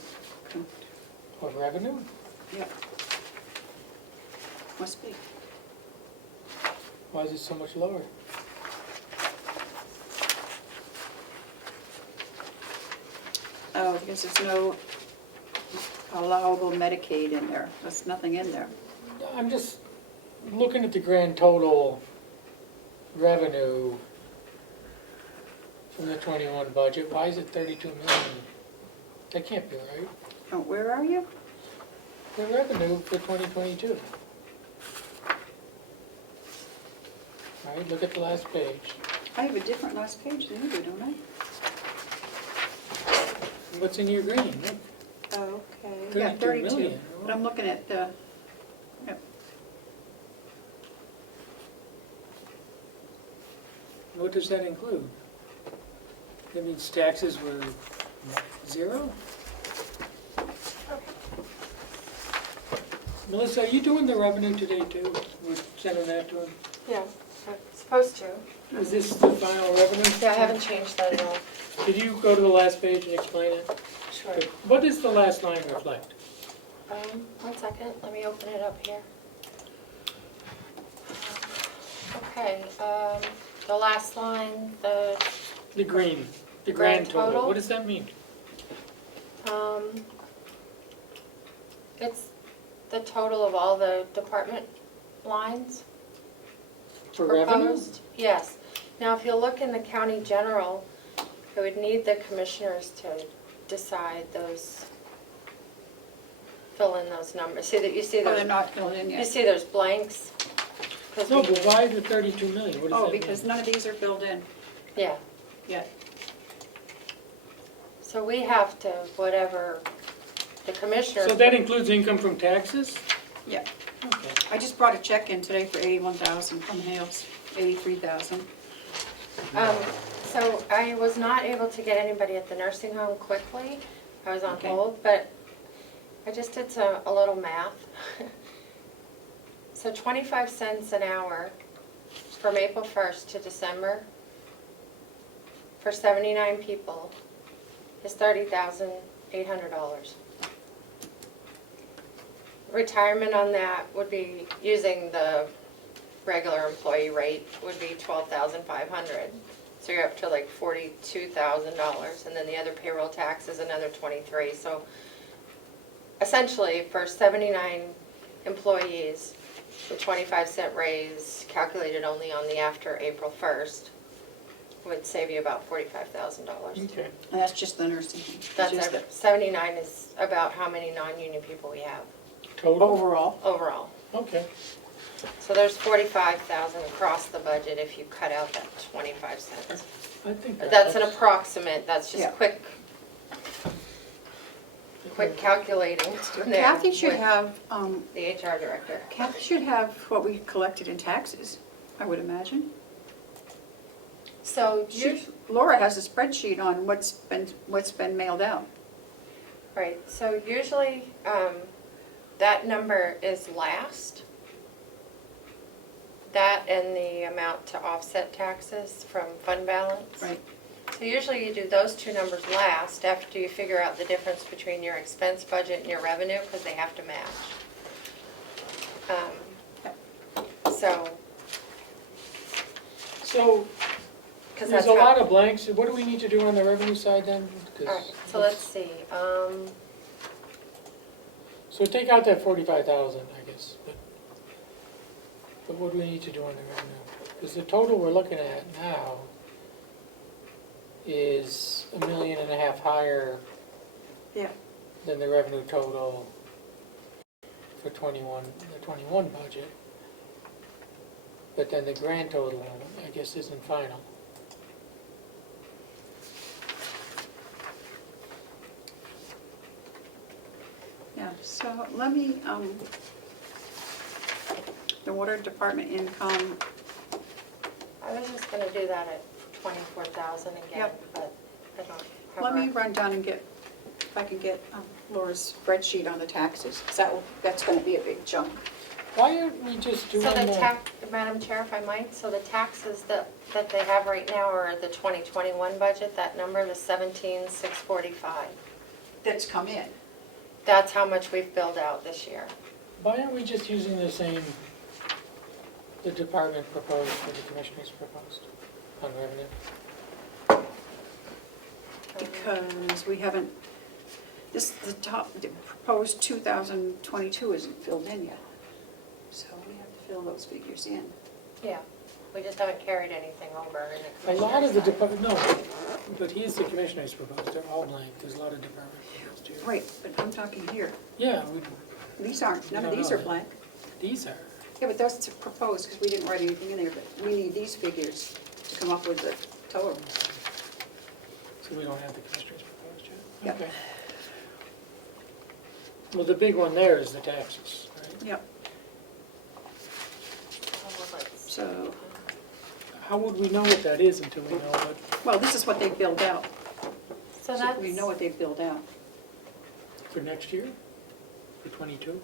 Of revenue? Yeah. Must be. Why is it so much lower? Oh, because there's no allowable Medicaid in there. There's nothing in there. I'm just looking at the grand total revenue from the 21 budget. Why is it 32 million? That can't be right. Oh, where are you? The revenue for 2022. All right, look at the last page. I have a different last page than you do, don't I? What's in your green? Look, Oh, okay. Yeah, 32 32. million. But I'm looking at the, yep. What does that include? That means taxes were zero? Melissa, are you doing the revenue today too? We're sending that to him? Yeah, I'm supposed to. Is this the final revenue? Yeah, I haven't changed that at all. Could you go to the last page and explain it? Sure. What does the last line reflect? 1 second, let me open it up here. Okay, the last line, The green, the Grand grand total. total? What does that mean? it's the total of all the department lines For revenue? proposed. Yes. Now, if you look in the county general, it would need the commissioners to decide those, fill in those numbers. See that, you see Oh, they're there's, not filled in you yet. see there's blanks? 'Cause No, we- but why the 32 million? What does Oh, that mean? because none of these are filled in Yeah, yet. so we have to, whatever the commissioners. So that includes income from taxes? Yeah. Okay. I just brought a check in today for 81,000 from Hales, 83,000. So I was not able to get anybody at the nursing home quickly. I was on Okay. hold, but I just did a little math. So 25 cents an hour from April 1st to December for 79 people is $30,800. Retirement on that would be, using the regular employee rate, would be $12,500. So you're up to like $42,000, and then the other payroll tax is another 23. So essentially, for 79 employees, the 25-cent raise calculated only on the after April 1st would save you about $45,000. Okay. And that's just the nursing home. That's Just our, 79 is about how many non-union people we have Total? overall. overall. Okay. So there's 45,000 across the budget if you cut out that 25 cents. I think That's an approximate, that's Yeah. just quick calculating there Kathy should with have, the HR director. Kathy should have what we collected in taxes, I would imagine. So you, Laura has a spreadsheet on what's been mailed out. right, so usually that number is last. That and the amount to offset taxes from fund balance. Right. So usually you do those two numbers last after you figure out the difference between your expense budget and your revenue, because they have to match. So, So, because there's that's a how. lot of blanks. What do we need to do on the revenue side then? 'Cause All right, so let's see. So take out that 45,000, I guess. But what do we need to do on the revenue? Because the total we're looking at now is $1.5 million higher Yeah. than the revenue total for the 21 budget. But then the grand total, I guess, isn't final. Yeah, so let me, the water department income, I was just gonna do that at 24,000 again, Yep. but I don't have. Let me our- run down and get, if I can get Laura's spreadsheet on the taxes, because that's gonna be a big chunk. Why aren't we just doing So the that? Madam Chair, if I might, so the taxes that they have right now are the 2021 budget, that number, the 17,645. That's come in. That's how much we've billed out this year. Why aren't we just using the same, the department proposed for the commissioners proposed on revenue? Because we haven't, the proposed 2022 isn't filled in yet. So we have to fill those figures in. Yeah, we just haven't carried anything over in the A lot of the commissioner's side. department, no, but here's the commissioners proposed, they're all blank, there's a lot of department proposed here. Right, but I'm talking here. Yeah, These aren't, none of No, these no. are blank. these are, Yeah, but that's proposed, because we didn't write anything in there, but we need these figures to come up with the total. so we don't have the commissioners proposed yet? Yep. Okay. Well, the big one there is the taxes, right? Yep, Oh, let's- so, How would we know what that is until we know what, well, this is what they billed out. So So that's, we know what they billed out. for next year? For 22?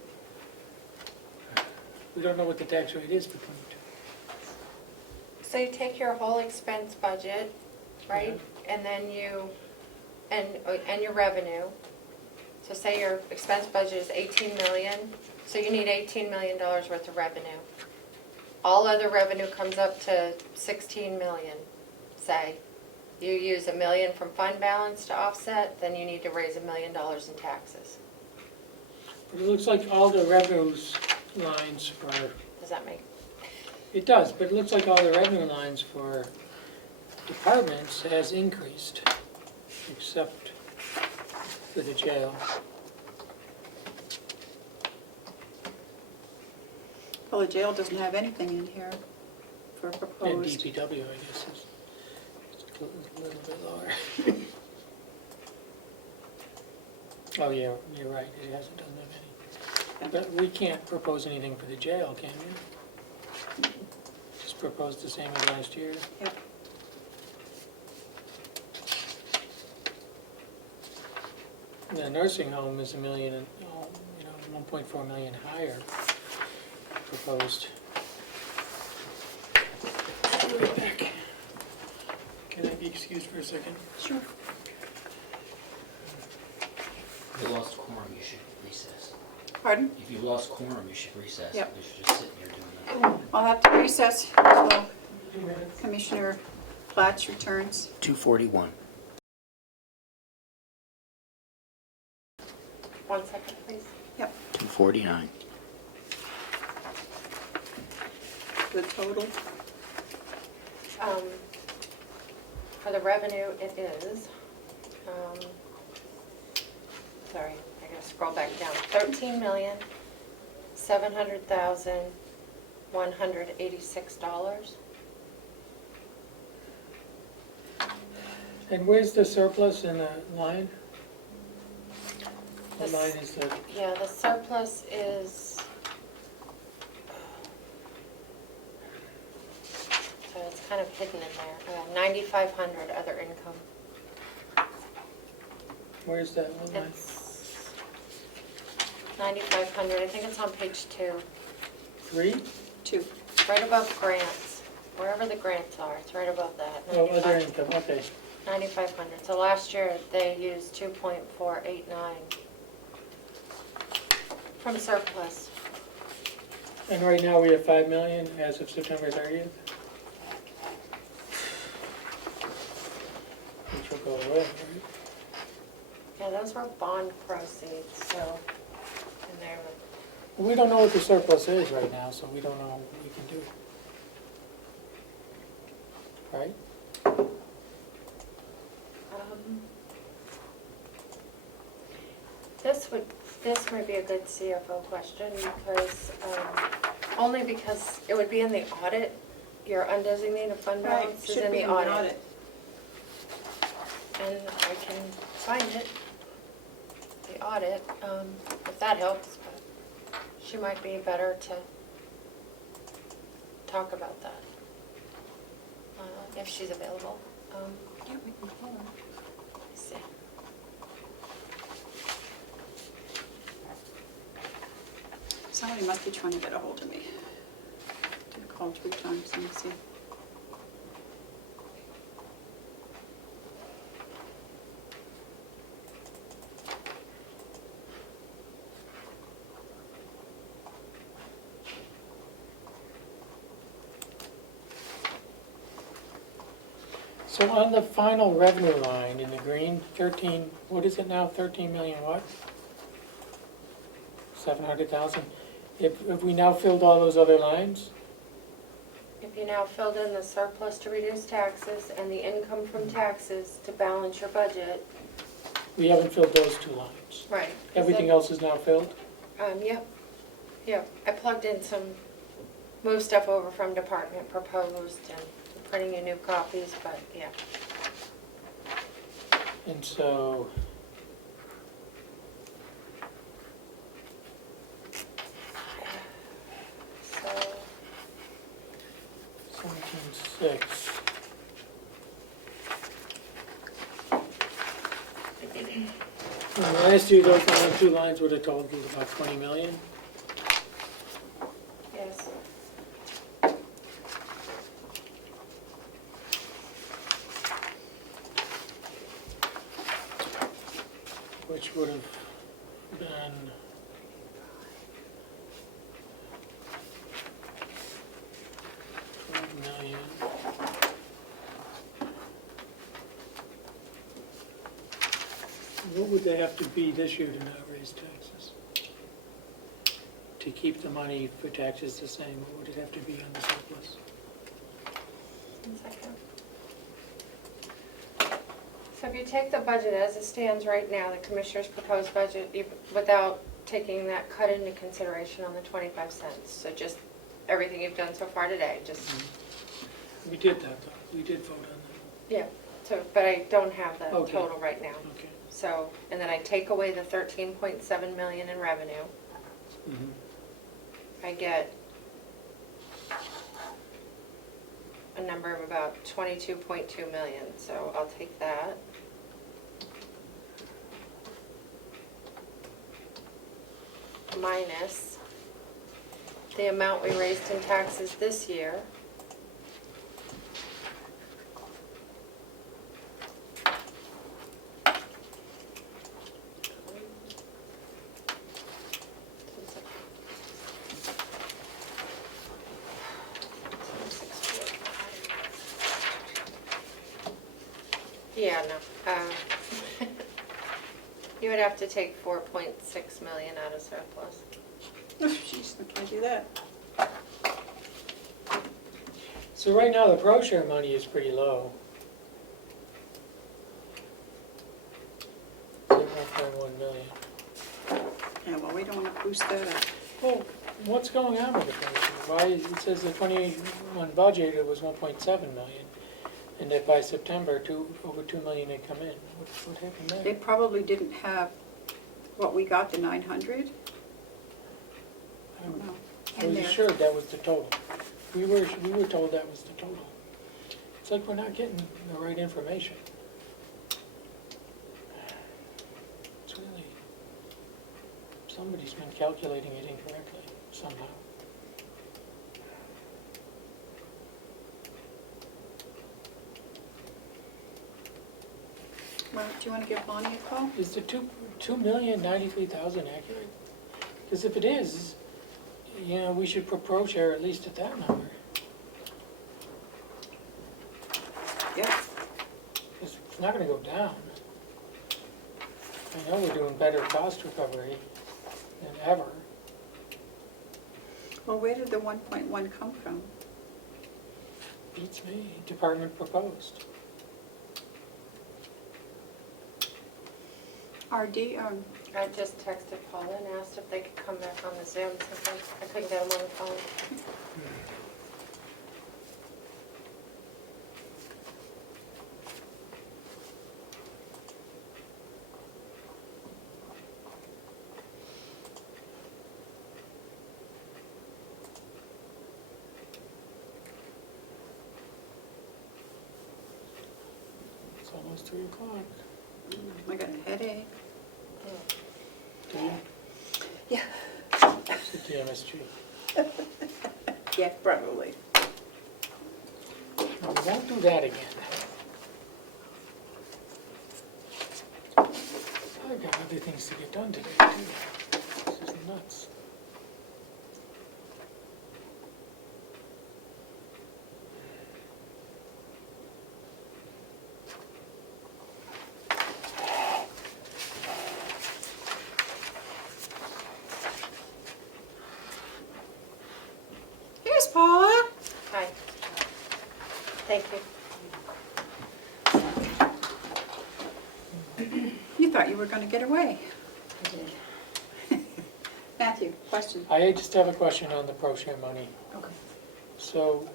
We don't know what the tax rate is for 22. so you take your whole expense budget, right? And then you, and your revenue. So say your expense budget is 18 million, so you need $18 million worth of revenue. All other revenue comes up to 16 million, say. You use $1 million from fund balance to offset, then you need to raise $1 million in taxes. But it looks like all the revenues lines for, Does that make? it does, but it looks like all the revenue lines for departments has increased, except for the jail. Well, the jail doesn't have anything in here for And proposed. DPW, I guess, is a little bit lower. Oh, yeah, you're right, it hasn't done that many. But we can't propose anything for the jail, can we? Just propose the same as last year. Yep. The nursing home is $1 million, and, 1.4 million higher proposed. Way back. Can I be excused for a second? Sure. If you lost quorum, you should recess. Pardon? If you lost quorum, you should recess. Yep. You should just sit here doing that. I'll have to recess until Commissioner Platts returns. 2:41. 1 second, please. Yep, 2:49. the total. For the revenue, it is, sorry, I gotta scroll back down, $13,700,186. And where's the surplus in the line? What This- line is the, Yeah, the surplus is, so it's kind of hidden in there, 9,500 other income. where's that one line? It's 9,500, I think it's on page 2, 3? 2. right above grants, wherever the grants are, it's right above that. Oh, other 95 income, okay. 9,500, so last year they used 2.489 from surplus. And right now we have 5 million as of September 30th? Which will go away, right? Yeah, those were bond proceeds, so, and they were, Well, we don't know what the surplus is right now, so we don't know what we can do. Right? this might be a good CFO question, because, only because it would be in the audit, your undesignated fund balance is Should in be the audit. And I can find it, the audit, if that helps, but she might be better to talk about that, if she's available. Yeah, we can call her. see. Somebody must be trying to get a hold of me. Did call 3 times, let me see. So on the final revenue line in the green, 13, what is it now, 13 million what? 700,000? Have we now filled all those other lines? If you now filled in the surplus to reduce taxes and the income from taxes to balance your budget, We haven't filled those 2 lines. right. Everything else is now filled? Yep. I plugged in moved stuff over from department proposed and printing you new copies, but yeah. And so, So, 17.6. Last year, those final 2 lines would have totaled about 20 million. yes. Which would have been $12 million. What would they have to be this year to not raise taxes? To keep the money for taxes the same, what would it have to be on the surplus? 1 second. So if you take the budget as it stands right now, the commissioner's proposed budget, without taking that cut into consideration on the 25 cents, so just everything you've done so far today, just, We did that though, we did vote on yeah, so, but I don't have the Okay. total right now. that. Okay. So, and then I take away the 13.7 million in revenue, Mhm. I get a number of about 22.2 million, so I'll take that. Minus the amount we raised in taxes this year. Yeah, no. You would have to take 4.6 million out of surplus. Oh, jeez, I can't do that. So right now, the pro share money is pretty low. 1.1 million. Yeah, well, we don't want to boost that up. Well, what's going on with the pro share? Why, it says the 21 budget, it was 1.7 million. And that by September, over 2 million had come in. What happened They there? probably didn't have what we got, the 900. I'm- No. I was assured that was the total. We were told that was the total. It's like we're not getting the right information. It's really, somebody's been calculating it incorrectly somehow. Well, do you want to give Bonnie a call? Is the 2,093,000 accurate? Because if it is, you know, we should pro share at least at that number. Yeah. Because it's not gonna go down. I know we're doing better cost recovery than ever. Well, where did the 1.1 come from? Beats me. Department proposed. RD, I just texted Paula and asked if they could come back on the Zoom since I couldn't get them on the phone. It's almost 3 o'clock. I got a headache. Do you? Yeah. It's the TMSG. Yeah, probably. No, we won't do that again. I got other things to get done today, too. This is nuts. Here's Paula. Hi. Thank you. You thought you were gonna get away. Matthew, question? I just have a question on the pro share money. Okay. So,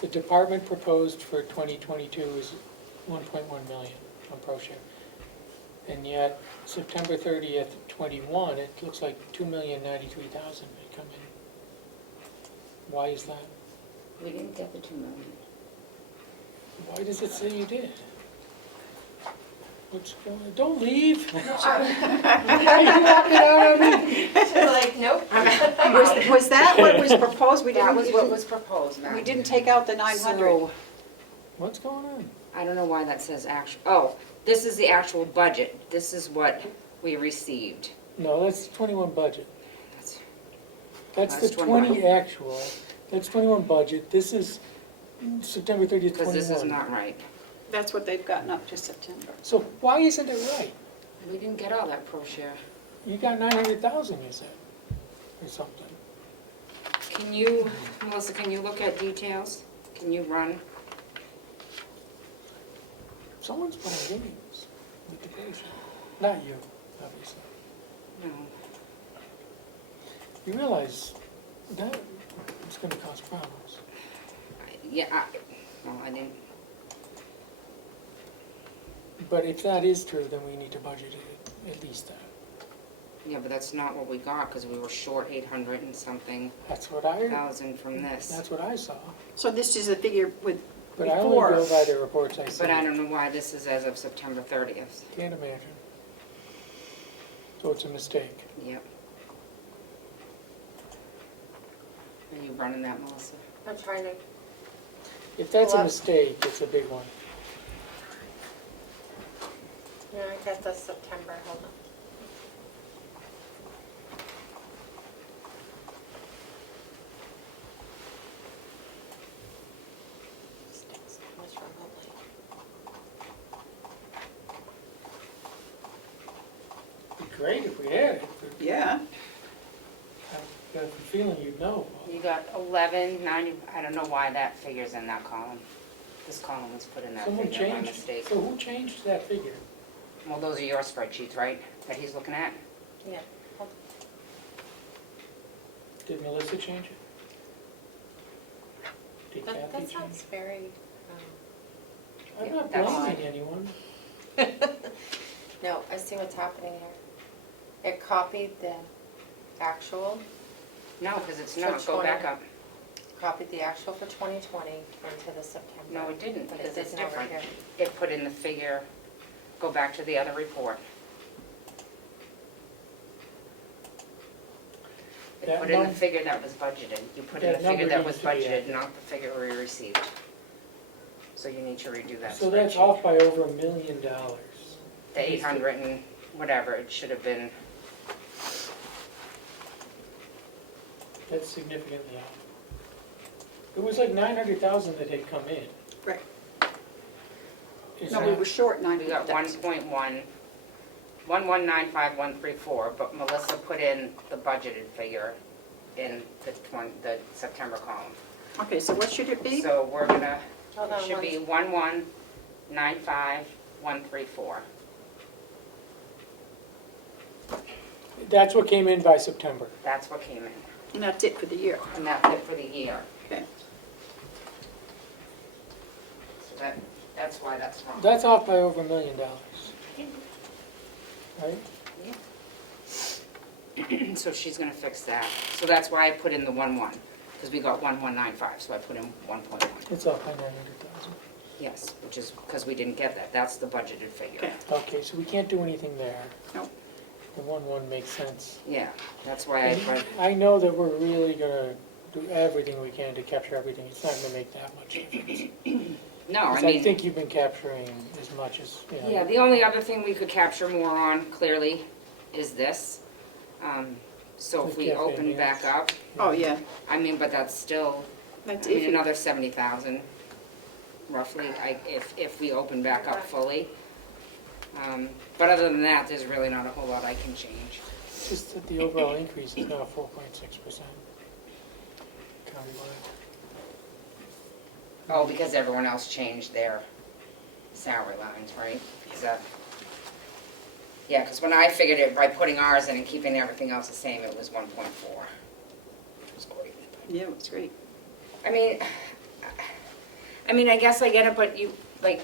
the department proposed for 2022 is 1.1 million on pro share. And yet, September 30th, 21, it looks like 2,093,000 may come in. Why is that? We didn't get the 2 million. Why does it say you did? What's going on? Don't leave. Like, nope. Was that what was proposed? We That was what didn't, was proposed, we Madam. didn't take out the 900. So, What's going on? I don't know why that says actual, oh, this is the actual budget. This is what we received. No, that's the 21 budget. That's- That's the That's 21. 20 actual. That's 21 budget. This is September 30th, 21. Because this is not right. That's what they've gotten up to September. So why isn't it right? We didn't get all that pro share. You got 900,000, you said, or something. Can you, Melissa, can you look at details? Can you run? Someone's playing games with the patient. Not you, obviously. No. You realize that it's going to cause problems. Yeah, well, I didn't, But if that is true, then we need to budget it at least that. yeah, but that's not what we got, because we were short 800 and something That's what I. thousand from this. That's what I saw. So this is a figure with But I only before. go by the reports I see. But I don't know why this is as of September 30th. Can't imagine. So it's a mistake. Yep. Are you running that, Melissa? I'm trying to, If that's a Well, mistake, it's a big one. no, I got the September, hold on. What's wrong with me? It'd be great if we had it, but Yeah. I have a feeling you'd know. You got 1190, I don't know why that figure's in that column. This column was put in that Someone figure by changed, mistake. so who changed that figure? Well, those are your spreadsheets, right, that he's looking at? Yeah. Did Melissa change it? Did That Kathy change sounds it? very, I'm yeah, not that's blaming fine. anyone. no, I see what's happening here. It copied the actual, No, because it's For not, go back 20. up. copied the actual for 2020 into the September. No, it didn't, But because it it's didn't over different. here. It put in the figure, go back to the other report. It That put in the num- figure that was budgeted. You put in That the figure number that was needs to be budgeted, added. not the figure we received. So you need to redo that So that's spreadsheet. off by over $1 million. The 800 and whatever, it should have been, That's significantly off. It was like 900,000 that had come in. Right. Is No, we that- were short we got 900,000. 1.1, 1195134, but Melissa put in the budgeted figure in the September column. Okay, so what should it be? So we're gonna, Hold it on, should be 1195134. That's what came in by September. That's what came in, And that's it for the year. and that's it for the year. Okay. So that's why that's wrong. That's off by over $1 million. Right? So she's gonna fix that. So that's why I put in the 11, because we got 1195, so I put in 1.1. It's off by 900,000. Yes, which is because we didn't get that. That's the budgeted figure. Okay. Okay, so we can't do anything there. No. The 1-1 makes sense. Yeah, that's why I tried. I know that we're really gonna do everything we can to capture everything. It's not gonna make that much difference. No, I 'Cause mean. I think you've been capturing as much as, you know. Yeah, the only other thing we could capture more on, clearly, is this. So if we Yeah, open yeah. back up, Oh, yeah. I mean, but that's still, That's I mean, if you, another 70,000, roughly, if we open back up fully. But other than that, there's really not a whole lot I can change. It's just that the overall increase is now 4.6% countywide. Oh, because everyone else changed their salary lines, right? Is that? Yeah, because when I figured it by putting ours in and keeping everything else the same, it was 1.4, which was great. yeah, it was great. I mean, I guess I get it, but you, like,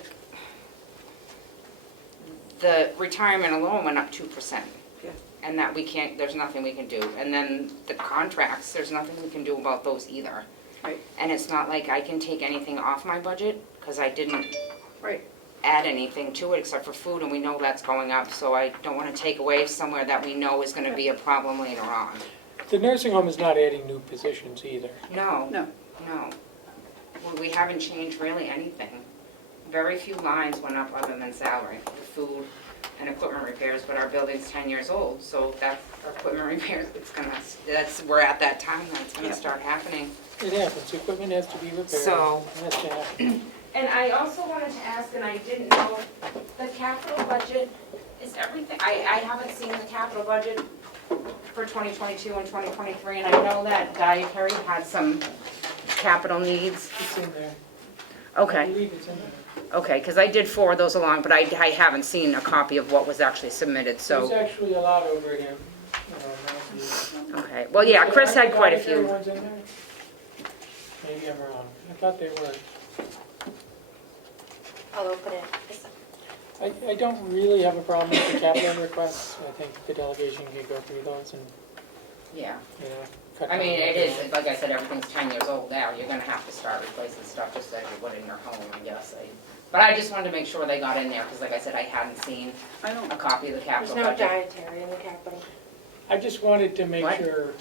the retirement alone went up 2%. Yeah. And that we can't, there's nothing we can do. And then the contracts, there's nothing we can do about those either. Right. And it's not like I can take anything off my budget, because I didn't Right. add anything to it except for food, and we know that's going up, so I don't want to take away somewhere that we know is going to be a problem later on. The nursing home is not adding new positions either. No. No. No. We haven't changed really anything. Very few lines went up other than salary, the food and equipment repairs, but our building's 10 years old, so that's, our equipment repairs, we're at that time, that's gonna Yeah. start happening. It happens, equipment has to be repaired. So- It has to happen. And I also wanted to ask, and I didn't know, the capital budget, is everything, I haven't seen the capital budget for 2022 and 2023, and I know that dietary had some capital needs. It's in there. Okay. I believe it's in there. Okay, because I did forward those along, but I haven't seen a copy of what was actually submitted, There's so, actually a lot over him. okay. Well, yeah, Chris had quite a few. Ones in there? Maybe I'm wrong. I thought they were. I'll open it. I don't really have a problem with the capital requests. I think the delegation can go through those and, Yeah. you know, cut I mean, down. it is, like I said, everything's 10 years old now. You're gonna have to start replacing stuff just as you would in your home, I guess. But I just wanted to make sure they got in there, because like I said, I hadn't seen I don't, a copy of the There's capital no budget. dietary in the capital. I just wanted to make What? sure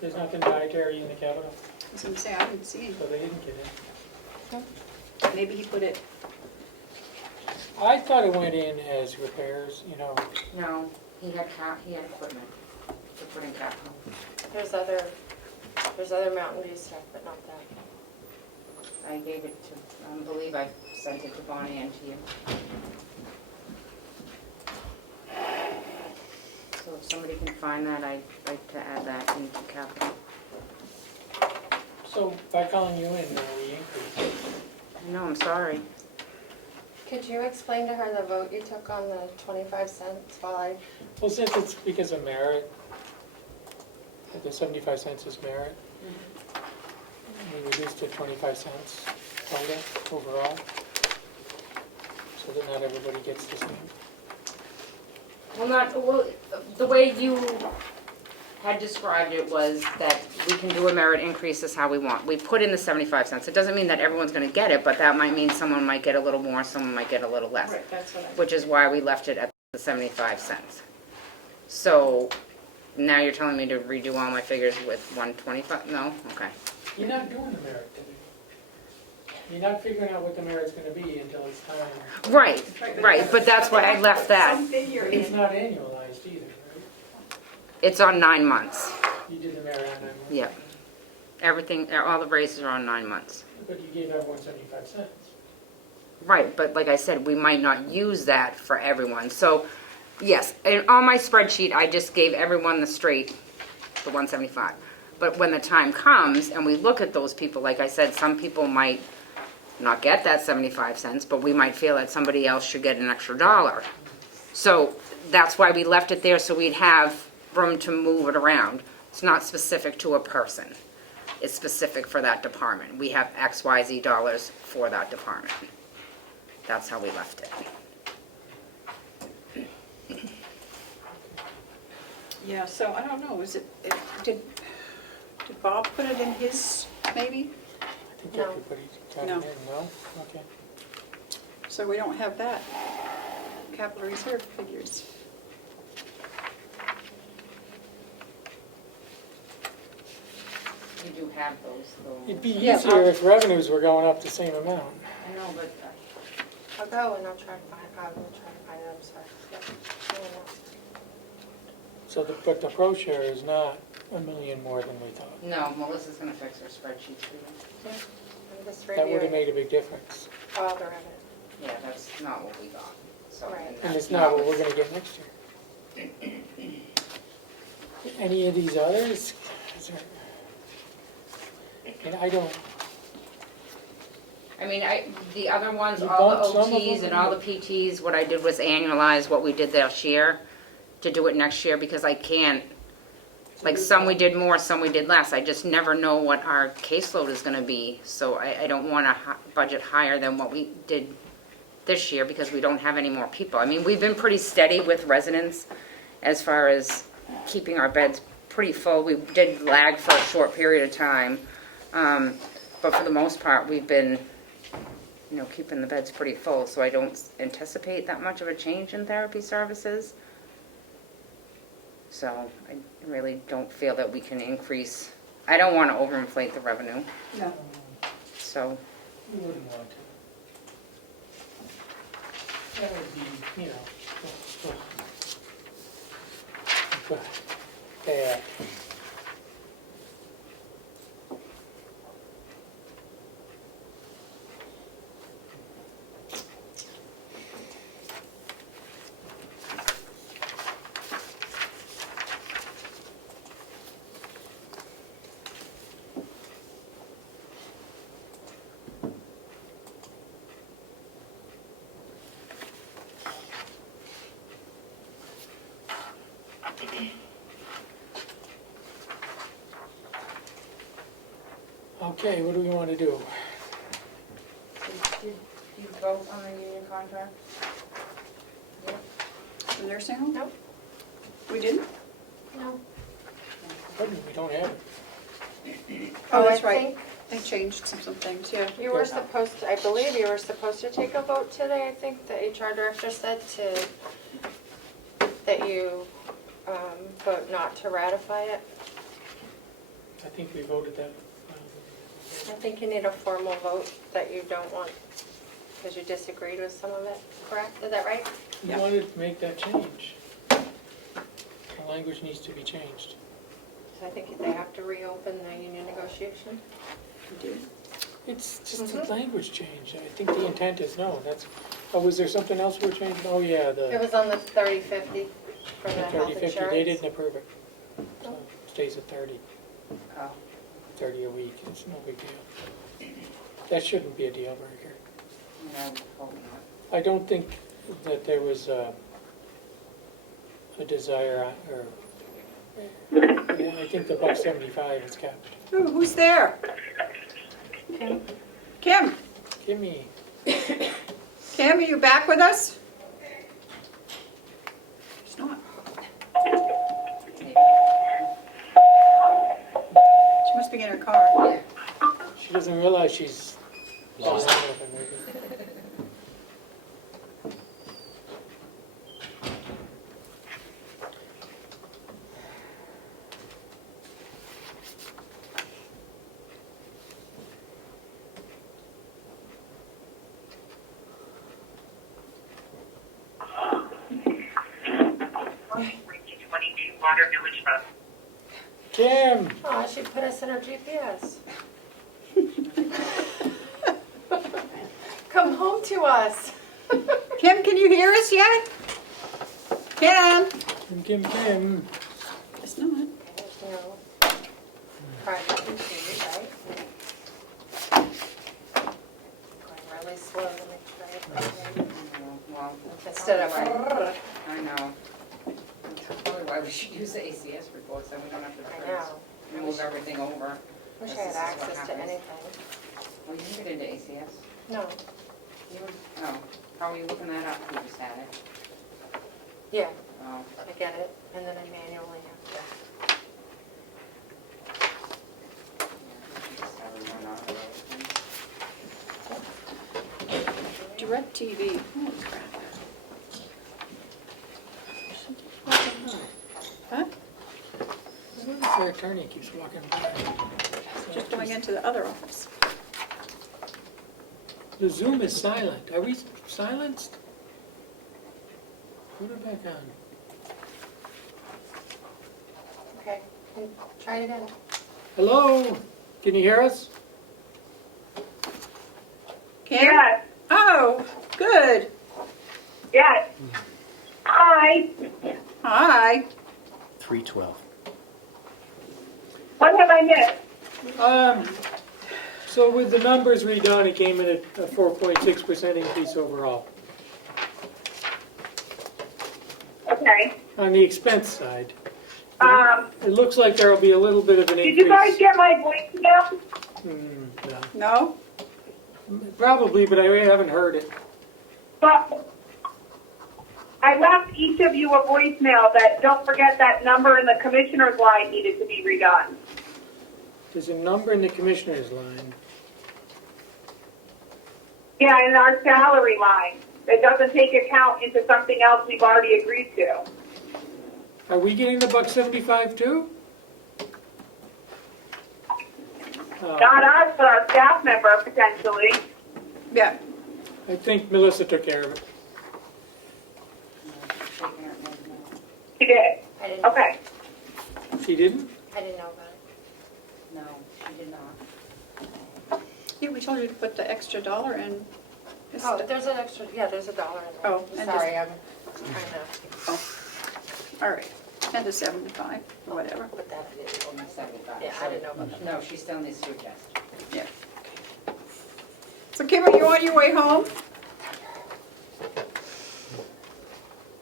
there's nothing dietary in the capital, I was gonna say, I didn't see so they didn't get it. it. Maybe he put it, I thought it went in as repairs, you know. No, he had equipment to put in capital. There's other Mountain View stuff, but not that. I gave it to, I believe I sent it to Bonnie and to you. So if somebody can find that, I'd like to add that into capital. So by calling you in, we increased. No, I'm sorry. Could you explain to her the vote you took on the 25 cents while I, Well, since it's because of merit, the 75 cents is merit, we reduced to 25 cents total overall, so that not everybody gets the same. Well, the way you had described it was that we can do a merit increase is how we want. We put in the 75 cents. It doesn't mean that everyone's gonna get it, but that might mean someone might get a little more, someone might get a little less. right, that's what I. Which is why we left it at the 75 cents. So now you're telling me to redo all my figures with 125? No? Okay. You're not doing the merit today. You're not figuring out what the merit's gonna be until it's time. Right, but that's why I left that. Some figure It's in. not annualized either, right? It's on 9 months. You did the merit on 9 months. Yep. Everything, all the raises are on 9 months. But you gave everyone 75 cents. Right, but like I said, we might not use that for everyone. So, yes, and on my spreadsheet, I just gave everyone the 175. But when the time comes and we look at those people, like I said, some people might not get that 75 cents, but we might feel that somebody else should get an extra $1. So that's why we left it there, so we'd have room to move it around. It's not specific to a person. It's specific for that department. We have XYZ dollars for that department. That's how we left it. Yeah, so I don't know, did Bob put it in his, maybe? think No. everybody got No. it in, no? Okay. So we don't have that. Capital reserve figures. We do have those, though. It'd be Yeah, easier if revenues were going up the same amount. I know, but I'll go and I'll try to find, I will try to find it, I'm sorry. Yep. So, but the pro share is not $1 million more than we thought. no, Melissa's gonna fix her spreadsheets for you. I'm just That would have reviewing made a big difference. all the revenue. Yeah, that's not what we got, so. Right. And that's it's not what we're gonna get next year. Any of these others? Is there- And I don't, I mean, the other ones, You all the bumped some of OTs them, and all the PTs, what I did was annualize what we did this year to do it next year, because I can't, like, some we did more, some we did less. I just never know what our caseload is gonna be, so I don't wanna budget higher than what we did this year, because we don't have any more people. I mean, we've been pretty steady with residents as far as keeping our beds pretty full. We did lag for a short period of time, but for the most part, we've been, keeping the beds pretty full, so I don't anticipate that much of a change in therapy services. So I really don't feel that we can increase, I don't want to overinflate the revenue, No. you so. wouldn't want to. That would be, bad. Okay, what do we want to do? Did you vote on the union contract? The nursing home? Nope. We didn't? No. We don't have it. Oh, that's I right. think They changed some things, yeah. you were supposed to, I believe you were supposed to take a vote today, I think the HR director said that you vote not to ratify it. I think we voted that. I think you need a formal vote that you don't want, because you disagreed with some of it, correct? Is that right? We Yeah. wanted to make that change. The language needs to be changed. So I think they have to reopen the union negotiation. We did. It's just a language change. I think the intent is no, that's, was there something else we were changing? Oh, yeah, It the was on the 30/50 for the health 30/50, insurance. they didn't approve it. So it stays at 30, Oh, 30 a week, it's no big deal. That shouldn't be a deal breaker. no, hope not. I don't think that there was a desire, or, yeah, I think the $1.75 is kept. Ooh, who's there? Kim? Kim? Gimme. Kim, are you back with us? She's not. She must be in her car. She doesn't realize she's Lost. maybe. Water Village Road. Kim, Oh, she put us in her GPS. Come home to us. Kim, can you hear us yet? Kim? Kim. It's not. There's no private computer, right? Going really slow to make sure I get that. Well, Instead of. I know. That's probably why we should use the ACS reports, then we don't have to I know. move everything over. Wish I This had is what access to happens. anything. Well, you can get into ACS. No. Oh, how are you looking that up? You just had it. Yeah, Oh, I get it, and then I manually have to. yeah, you just have it run out of those things. Red TV, holy crap. Huh? Our attorney keeps walking by. Just going into the other office. The Zoom is silent. Are we silenced? Put it back on. Okay, try it again. Hello? Can you hear us? Kim? Yes, Oh, good. yes. Hi, Hi. 312. what have I missed? So with the numbers redone, it came in at a 4.6% increase overall. Okay. On the expense side, Did it looks like there'll be a little bit of an increase. you guys get my voicemail? No. No? Probably, but I haven't heard it. But I left each of you a voicemail that, don't forget that number in the commissioner's line needed to be redone. There's a number in the commissioner's line. Yeah, in our salary line. That doesn't take account into something else we've already agreed to. Are we getting the $1.75 too? Not us, but our staff member potentially. Yeah. I think Melissa took care of it. She did. I didn't, Okay. She didn't? I didn't know about it. No, she did not. Yeah, we told you to put the extra dollar in. This Oh, st- there's an extra, yeah, there's $1 in there. Oh, and Sorry, I'm trying to All right. And the 75, or whatever. put that in. Only 75. Yeah, I didn't know about that. No, she still needs to adjust. Yeah. So Kim, are you on your way home?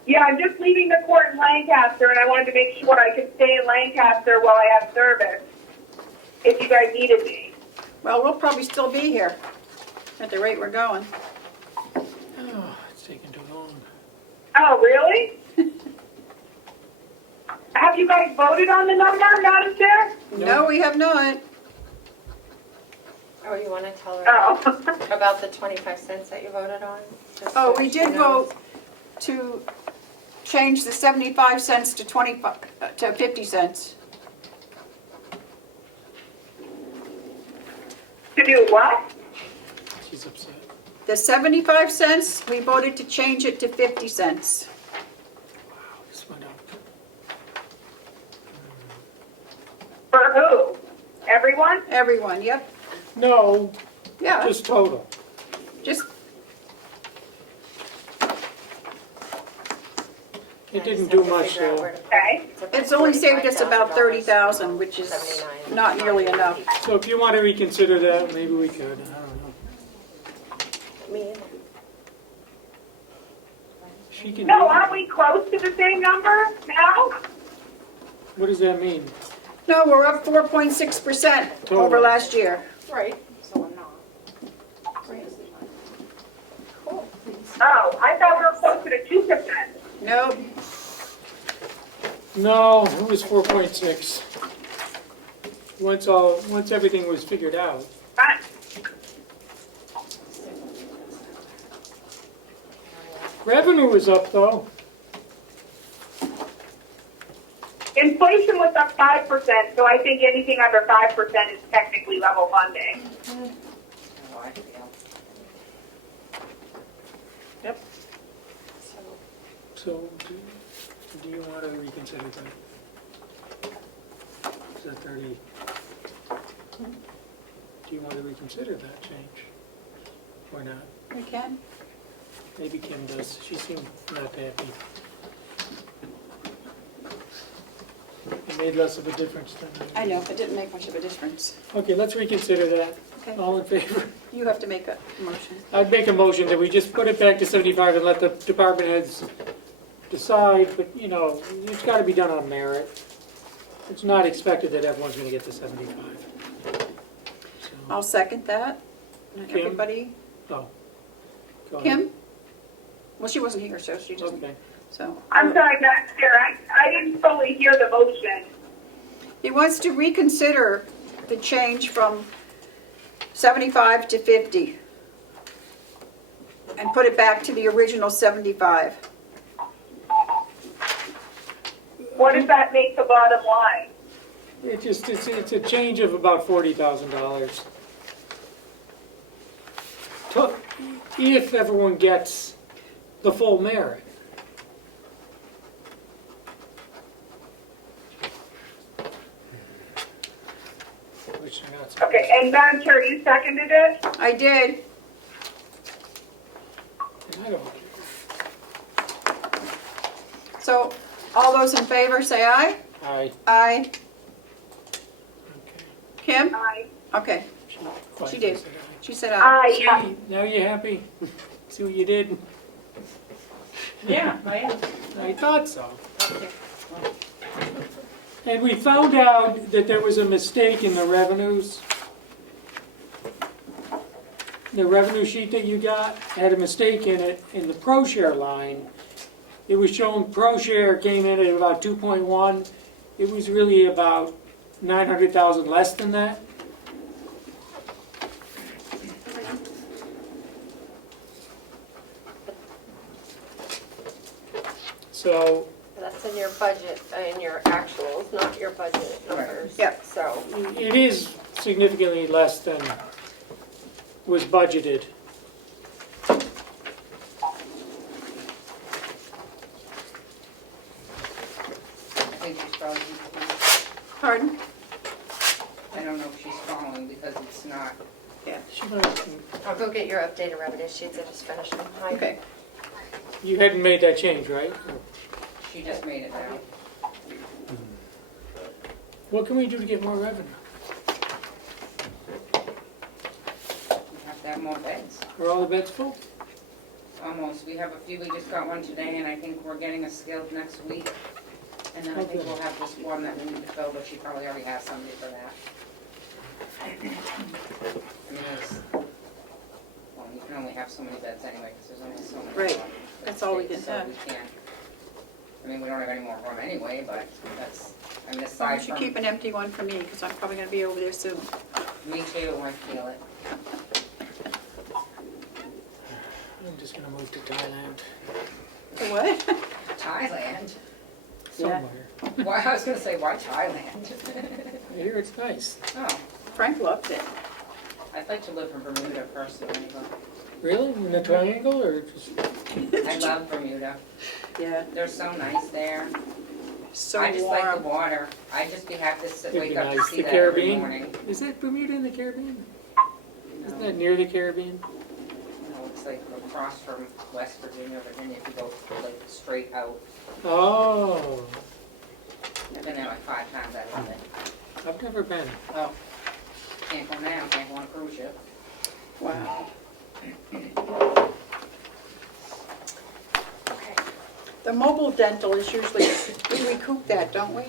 Yeah, I'm just leaving the court in Lancaster, and I wanted to make sure I could stay in Lancaster while I have service, if you guys needed me. Well, we'll probably still be here at the rate we're going. Oh, it's taking too long. Oh, really? Have you guys voted on the number, Madam Chair? No, we have not. Oh, you want to tell her Oh. about the 25 cents that you voted on? Just Oh, so we she did knows. vote to change the 75 cents to 50 cents. To do what? She's upset. The 75 cents, we voted to change it to 50 cents. This went up. For who? Everyone? Everyone, yep. No, Yeah, just total. just, It I didn't just do have to much figure out though. where to put Okay. it. it's only saved us about $45,000, 30,000, which is 79. not nearly enough. So if you want to reconsider that, maybe we could, I don't know. Me either. She can No, do aren't we close to the same number now? What does that mean? No, we're up 4.6% Total. over last year. Right. So I'm not. Oh, I thought we were closer to 2%. Nope, No, it was 4.6. Once everything was figured out. Right. Revenue was up though. Inflation was up 5%, so I think anything under 5% is technically level funding. Oh, I feel. So do you want to reconsider that? Is that 30? Do you want to reconsider that change? Or not? we can. Maybe Kim does. She seemed not happy. It made less of a difference than. I know, it didn't make much of a difference. Okay, let's reconsider that. Okay, All in favor? you have to make a motion. I'd make a motion that we just put it back to 75 and let the department heads decide, but, you know, it's got to be done on merit. It's not expected that everyone's going to get the 75. So, I'll second that. Kim? Everybody, go ahead. Kim? Well, she wasn't here, so she doesn't, Okay. so. I'm sorry, Madam Chair, I didn't fully hear the motion. He wants to reconsider the change from 75 to 50. and put it back to the original 75. What does that make the bottom line? It's a change of about $40,000. If everyone gets the full merit. Which are not. Okay, and Madam Chair, you seconded it? I did. And I don't care. So, all those in favor, say aye. Aye. Aye. Okay. Kim? Aye. Okay, Quiet she did. for a second. She said aye. Aye, yeah. See, now you happy? See what you did? Yeah, I am. I thought so. Okay. And we found out that there was a mistake in the revenues. The revenue sheet that you got had a mistake in it in the pro share line. It was showing pro share came in at about 2.1. It was really about 900,000 less than that. So That's in your budget, in your actuals, not your budget numbers. Yep. So, it is significantly less than was budgeted. I think she's probably, Pardon? I don't know if she's following because it's not. She might- I'll go get your updated revenue sheets, I just finished them. Hi. Okay. You hadn't made that change, right? She just made it now. What can we do to get more revenue? We have to have more beds. Are all the beds full? Almost. We have a few, we just got one today, and I think we're getting a skilled next week. And then I think we'll have this one that we need to fill, but she probably already has somebody for that. I mean, well, you can only have so many beds anyway, because there's only so many. Right. on the That's all we state, can so have. we can't. I mean, we don't have any more room anyway, but that's, I mean, Why aside don't you from, keep an empty one for me, because I'm probably gonna be over there soon. me too, I feel it. I'm just gonna move to Thailand, For what? Thailand? somewhere. Why, I was gonna say, why Thailand? I hear it's nice. Oh, Frank loved it. I'd like to live in Bermuda personally, but Really? In a triangle or just? I love Bermuda. Yeah, They're so nice there. so I just like the warm. water. I'd just be happy to sit, It'd be wake up to nice. see The that every Caribbean? morning. Is that Bermuda in the Caribbean? Isn't No, that near the Caribbean? no, it's like across from West Virginia, Virginia, if you go like straight out. Oh, I've been there like 5 times, I love it. I've never been. Oh, can't go now, can't go on a cruise ship. Wow. Okay. The mobile dental is usually, we recoup that, don't we?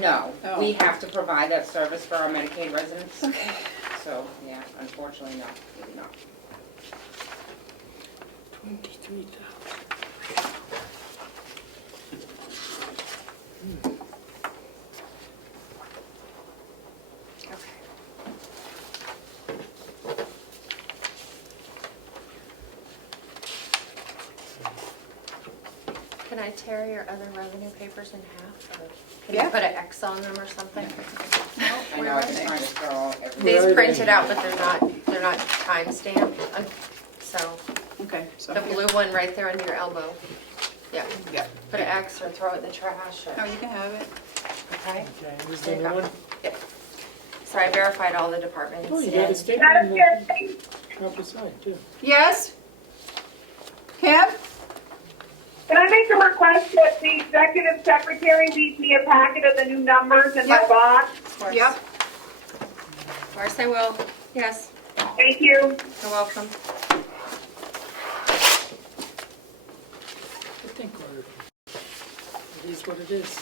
No, Oh. we have to provide that service for our Medicaid residents. Okay. So, yeah, unfortunately, no, we do not. 23,000. Can I tear your other revenue papers in half, or can Yeah. you put an X on them or something? I know, I've been trying to throw all everything. Where are These they? printed out, but they're not time stamped, so, Okay, so. the blue one right there under your elbow. Yeah. Yeah. Put an X or throw it in the trash, Oh, or, you can have it. okay? Okay, is There the you new go. one? So I verified all the departments. Oh, you got a and- statement Madam in Chair, the upper side too. Yes? Kim? can I make a request that the executive secretary leave me a packet of the new numbers in my Yep. box? Of course. Yep. Of course I will, yes, Thank you. you're welcome. I think it is what it is.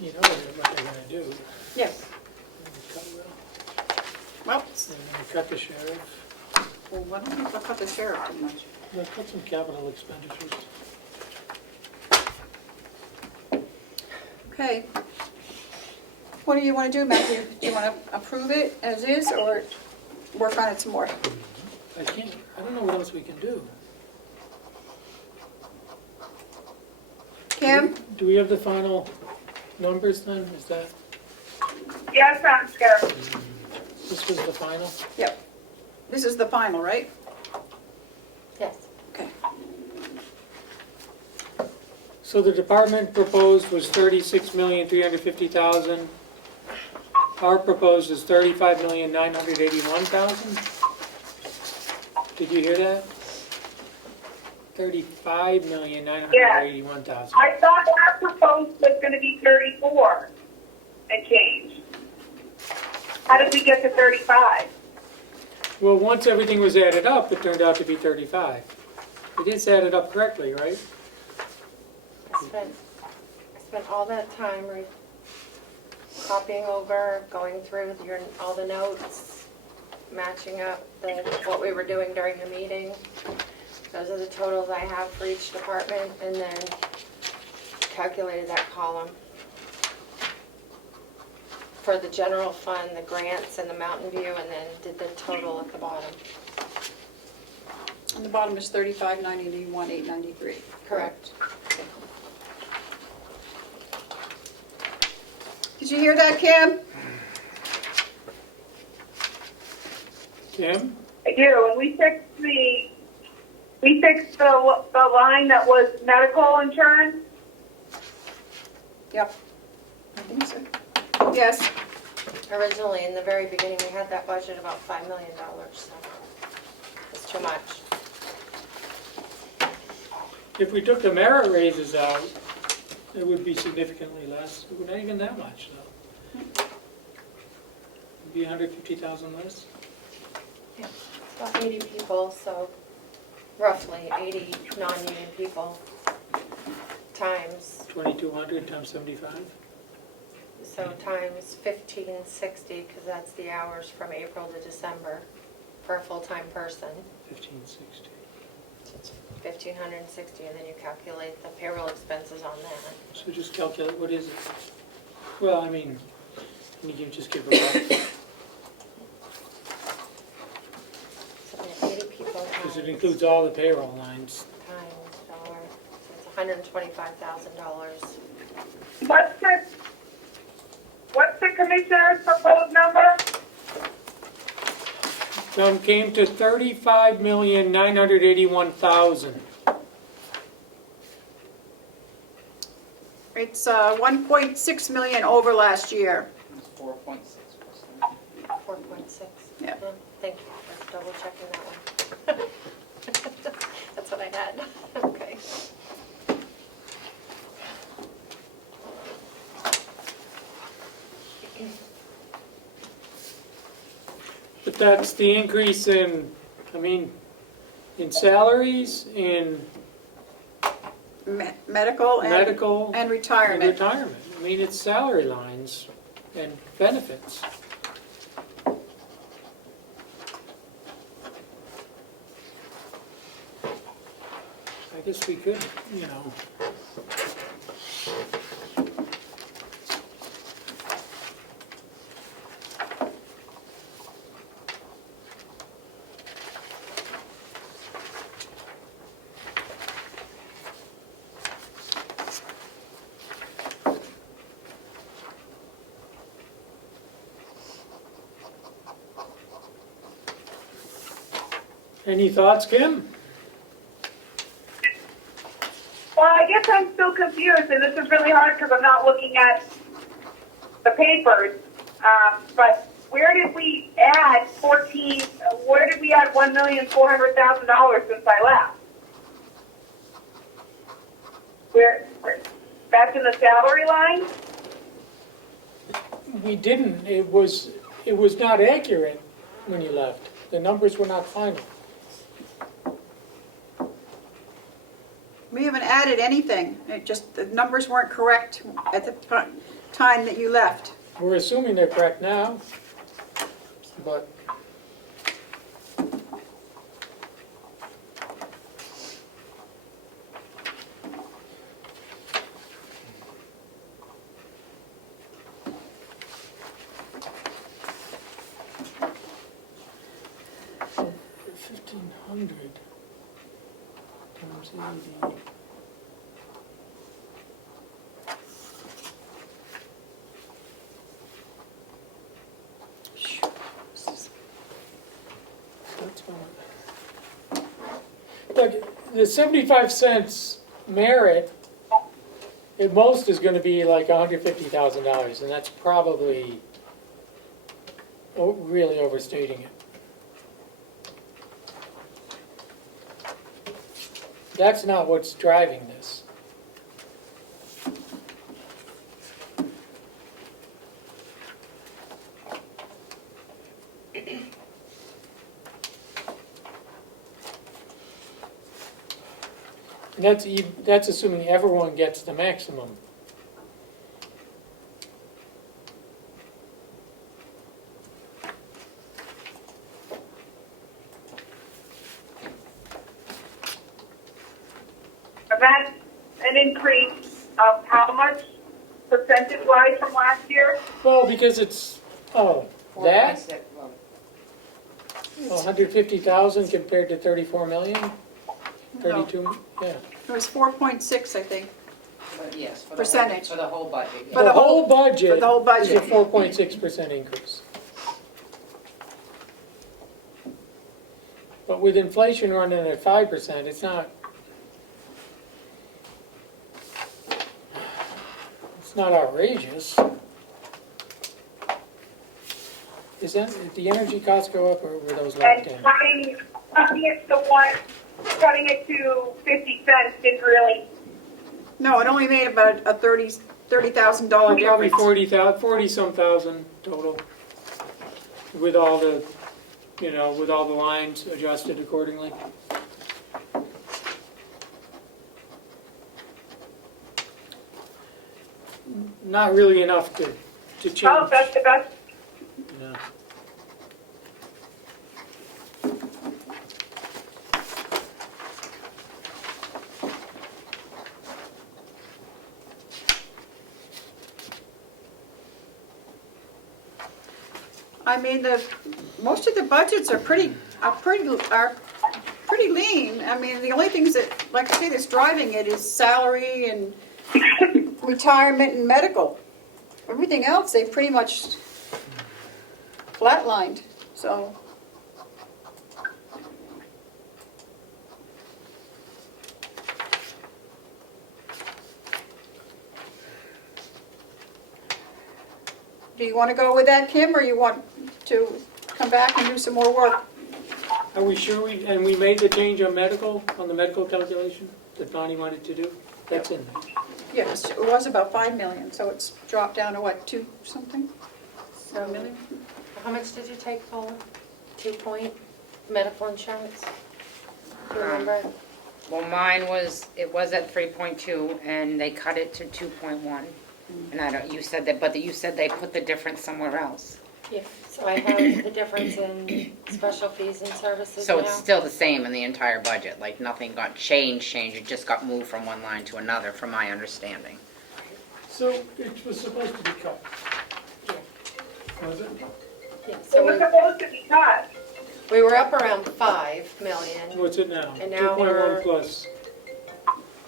You know what they're gonna do. Yes. Well, They're gonna cut the sheriff. well, why don't we look at the sheriff too much? They'll cut some capital expenditures. Okay. What do you want to do, Matthew? Do you want to approve it as is or work on it some more? I don't know what else we can do. Kim? Do we have the final numbers then? Is that, Yes, I'm scared. this was the final? Yep. This is the final, right? Yes. Okay. So the department proposed was 36,350,000. Our proposed is 35,981,000. Did you hear that? 35,981,000. I thought our proposed was gonna be 34 and change. How did we get to 35? Well, once everything was added up, it turned out to be 35. It is added up correctly, right? I spent all that time copying over, going through all the notes, matching up what we were doing during the meeting. Those are the totals I have for each department, and then calculated that column. For the general fund, the grants, and the Mountain View, and then did the total at the bottom. On the bottom is 35,981,893. Correct. Did you hear that, Kim? Kim? I do, and we fixed the line that was medical insurance. Yep. I think so. Yes. Originally, in the very beginning, we had that budget about $5 million, so it's too much. If we took the merit raises out, it would be significantly less. It would not even that much, though. It'd be 150,000 less. Yeah, about 80 people, so roughly 80 non-union people times, 2,200 times 75. so times 1560, because that's the hours from April to December for a full-time person. 1,560. So it's 1,560, and then you calculate the payroll expenses on that. So just calculate, what is it? Well, I mean, can you just give a rough? So we have 80 people Because it times includes all the payroll lines. dollar, so it's $125,000. What's the commissioner's proposed number? Came to 35,981,000. It's 1.6 million over last year. 4.6%. 4.6. Yeah. Thank you for double checking that one. That's what I had. Okay. But that's the increase in, in salaries, in Medical and medical, and and retirement. retirement. It's salary lines and benefits. I guess we could, Any thoughts, Kim? Well, I guess I'm still confused, and this is really hard because I'm not looking at the papers. But where did we add $1,400,000 since I left? That's in the salary line? We didn't. It was not accurate when you left. The numbers were not final. We haven't added anything. It just, the numbers weren't correct at the time that you left. We're assuming they're correct now, but 100 times 80. That's fine. Look, the 75 cents merit, at most is gonna be like $150,000, and that's probably really overstating it. That's not what's driving this. And that's assuming everyone gets the maximum. That's an increase of how much percentage-wise from last year? Well, because it's, that, 4.6, well, 150,000 compared to 34 million? 32, yeah. It was 4.6, I think. but yes, for the whole, Percentage. for the whole budget. For the The whole- whole budget for the whole is a budget. 4.6% increase. But with inflation running at 5%, it's not outrageous. Is that, did the energy costs go up or were those locked in? And cutting it to 50 cents didn't really, No, it only made about a $30,000 Probably difference. 40-some thousand total. With all the, with all the lines adjusted accordingly. Not really enough to change. oh, that's, No. I mean, most of the budgets are pretty lean. I mean, the only things that, like I say, that's driving it is salary and retirement and medical. Everything else, they pretty much flatlined, so. Do you want to go with that, Kim, or you want to come back and do some more work? Are we sure and we made the change on the medical calculation that Bonnie wanted to do? That's in there. Yes, it was about 5 million, so it's dropped down to what, 2 something? 7 million? How much did you take, Paula? 2 point medical insurance? Do you remember? Well, mine was, it was at 3.2 and they cut it to 2.1. And I don't, you said that, but you said they put the difference somewhere else. Yeah, so I have the difference in special fees and services So now. it's still the same in the entire budget, like nothing got changed, it just got moved from one line to another, from my understanding. So it was supposed to be cut. Was it? Yeah, it so was supposed to be cut. we were up around 5 million. What's it now? And now we're- 2.1 plus.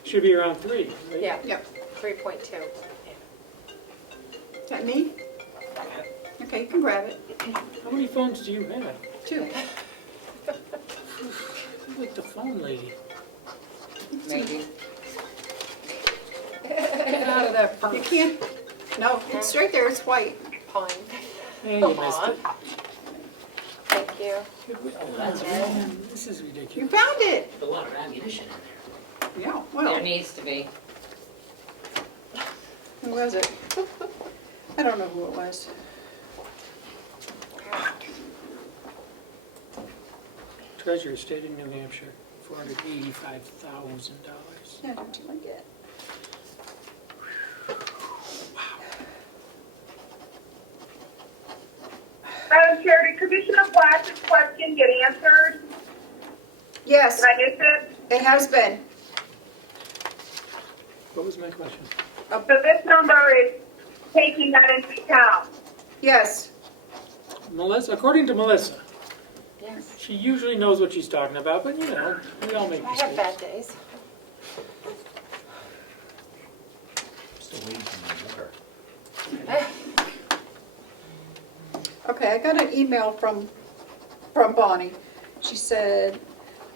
Should be around 3, right? Yeah, Yep. 3.2. Is that me? Okay, you can grab it. How many phones do you have? 2. You're like the phone lady. Maybe. Get out of that You purse. can't, no, it's straight there, it's white. Pine. And you missed it. Thank you. That's This is You ridiculous. found it. a lot of ammunition in there. Yeah, There well, needs to be. who was it? I don't know who it was. Treasurer, State of New Hampshire, $485,000. Yeah, don't you like it? Madam Chair, did Commissioner Flash's question get answered? Yes, Did I miss it? it has been. What was my question? So this number is taking that into account. Yes, Melissa, according to Melissa, Yes. She usually knows what she's talking about, but we all make I have mistakes. bad days. Still waiting for my water. Okay, I got an email from Bonnie. She said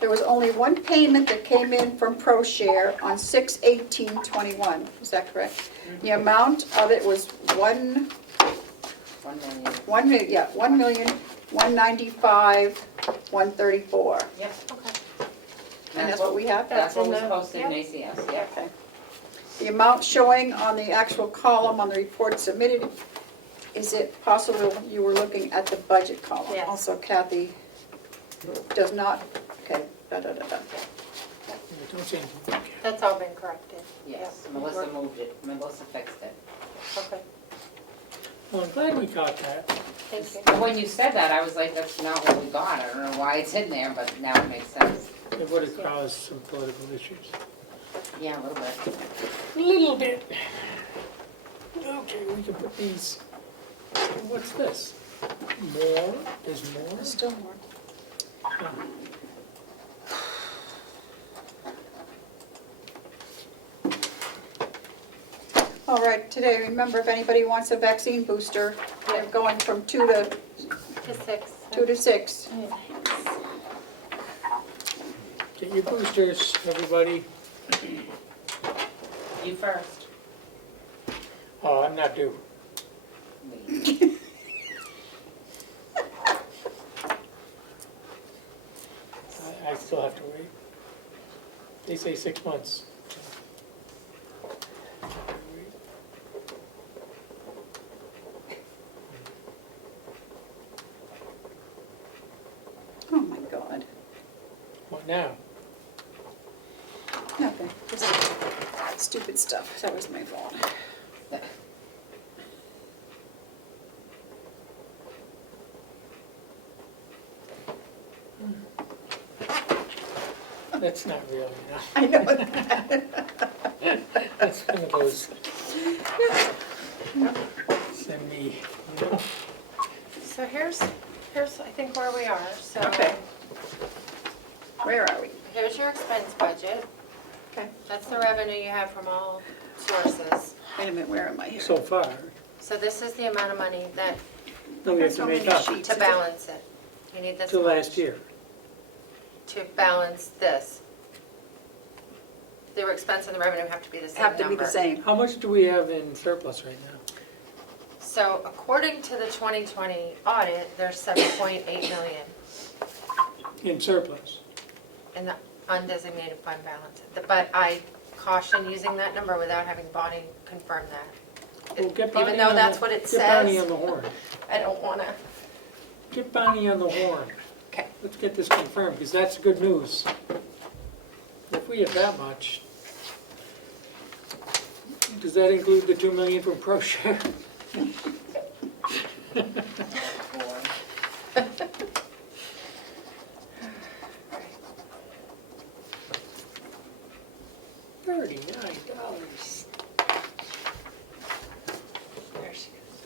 there was only one payment that came in from ProShare on 6/18/21. Is that correct? The amount of it was $1,195,134. Yep. Okay. And that's what we have? That's what in was the- posted in yeah. ACS, yeah. Okay. The amount showing on the actual column on the report submitted, is it possible you were looking at the budget column? Yes. Also Kathy does not, okay, da-da-da-da. Yeah, don't say anything. That's all been corrected. Yes, Yep. Melissa moved it, Melissa fixed it. Okay, Well, I'm glad we caught that. thank you. When you said that, I was like, that's not what we got, I don't know why it's in there, but now it makes sense. It would have caused some political issues. Yeah, a little bit. A little bit. Okay, we can put these, what's this? More, there's more? There's still more. Oh. All right, today, remember, if anybody wants a vaccine booster, they're going from 2 to 6. 2 to 6. Get your boosters, everybody. You first. Oh, I'm not due. Wait. I still have to wait. They say 6 months. Oh, my God. What now? Nothing, just stupid stuff. That was my fault. That's not real, I know that. That's one of those. Send me, So here's I think where we are, so. Okay. Where are we? Here's your expense budget. Okay. That's the revenue you have from all sources. Wait a minute, where am I here? so far, So this is the amount of money that, no, we have to So make many up sheets. to balance it. You need this to much last year. to balance this. The expense and the revenue have to be the same Have to be number. the same. How much do we have in surplus right now? So according to the 2020 audit, there's 7.8 million In surplus? in the undesignated fund balance. But I caution using that number without having Bonnie confirm that. Well, get Even Bonnie though on that's the- what it Get Bonnie on says, the horn. I don't want to. Get Bonnie on the horn. Okay. Let's get this confirmed, because that's good news. If we have that much, does that include the 2 million from ProShare? $39. There she is.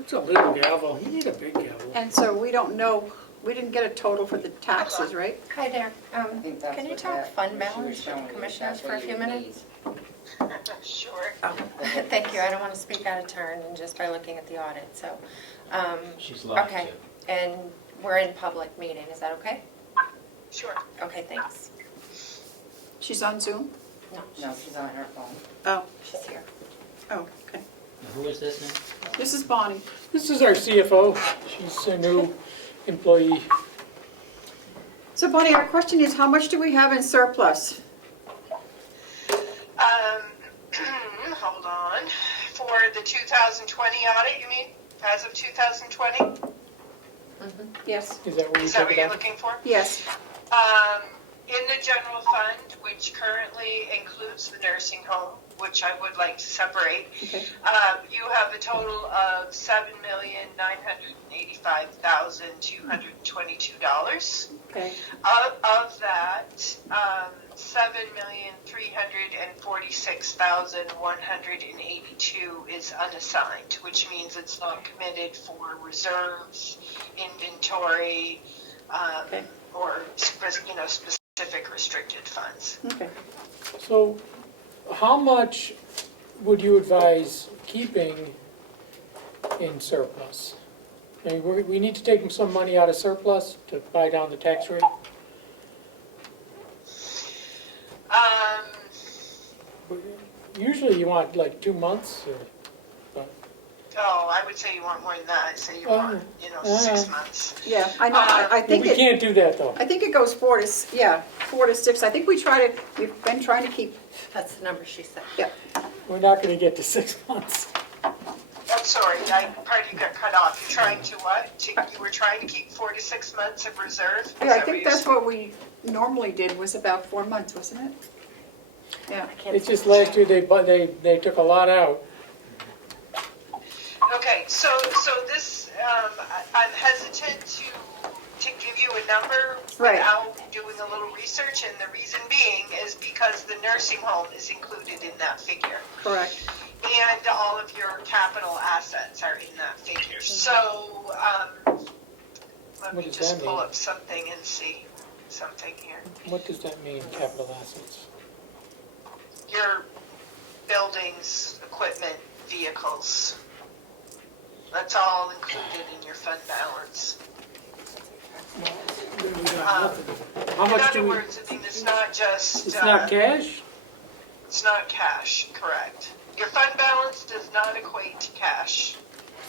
It's a little gavel, you need a big gavel. And so we don't know, we didn't get a total for the taxes, right? Hi there. I think that's Can you what talk that- fund what she was balance showing with you, commissioners that's for what a few you minutes? Sure. Thank you. I don't want to speak out of turn just by looking at the audit, so. She's live Okay, too. and we're in public meeting. Is that okay? Sure. Okay, thanks. She's on Zoom? No, No, she's on her phone. Oh, she's here. oh, okay. Now, who is this now? This is Bonnie. This is our CFO, she's a new employee. So Bonnie, our question is, how much do we have in surplus? Hold on. For the 2020 audit, you mean, as of 2020? Yes. Is that where you Is that took what it you're up? looking for? Yes. In the general fund, which currently includes the nursing home, which I would like to separate. Okay. You have a total of $7,985,222. Okay, Of that, $7,346,182 is unassigned, which means it's not committed for reserves, inventory, Okay. or specific restricted funds. okay. So how much would you advise keeping in surplus? I mean, we need to take some money out of surplus to buy down the tax rate? Usually you want like 2 months or, I would say you want more than that. I'd say you want, 6 months. Yeah, I know, I think we it, can't do that though. I think it goes 4 to 6. I think we've been trying to keep, That's the number she said. yeah, We're not gonna get to 6 months. I'm sorry, part of you got cut off. You're trying to what? You were trying to keep 4 to 6 months of reserve? Is yeah, I that think you're that's what we normally did, was about 4 months, wasn't it? Yeah, It's just last year they took a lot out. Okay, so this, I'm hesitant to give you a number Right. without doing a little research, and the reason being is because the nursing home is included in that figure. correct. And all of your capital assets are in that figure. So, let What me does just that pull mean? up something and see something here. What does that mean, capital assets? Your buildings, equipment, vehicles, that's all included in your fund balance. How In much other do we, words, I mean, it's not just. it's not cash? It's not cash, correct. Your fund balance does not equate to cash.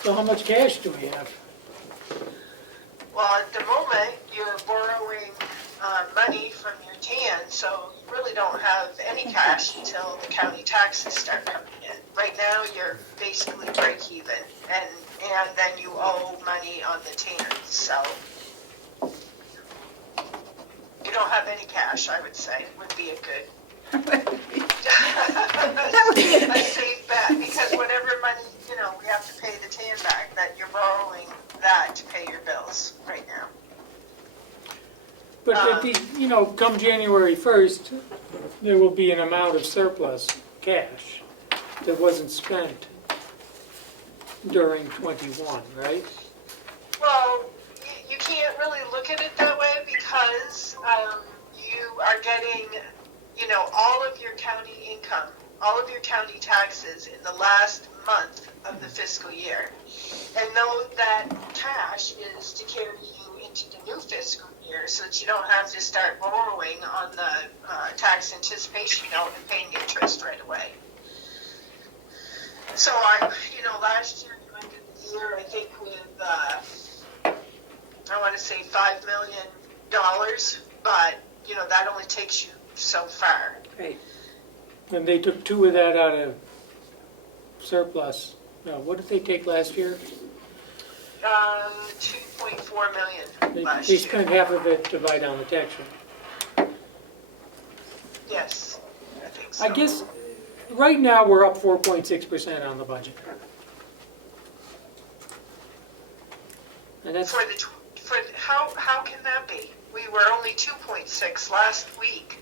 So how much cash do we have? Well, at the moment, you're borrowing money from your TAN, so you really don't have any cash until the county taxes start coming in. Right now, you're basically break even, and then you owe money on the TAN, so you don't have any cash, I would say, would be a good a safe bet, because whatever money, we have to pay the TAN back, that you're borrowing that to pay your bills right now. But at the, come January 1st, there will be an amount of surplus cash that wasn't spent during '21, right? Well, you can't really look at it that way, because you are getting, all of your county income, all of your county taxes in the last month of the fiscal year. And know that cash is to carry you into the new fiscal year, so that you don't have to start borrowing on the tax anticipation note and paying interest right away. So last year you ended the year, I think, with I want to say $5 million, but that only takes you so far. Right. And they took 2 of that out of surplus. Now, what did they take last year? 2.4 million last They year. spent half of it to buy down the tax rate. Yes, I think so. I guess, right now, we're up 4.6% on the budget. And that's, How can that be? We were only 2.6 last week.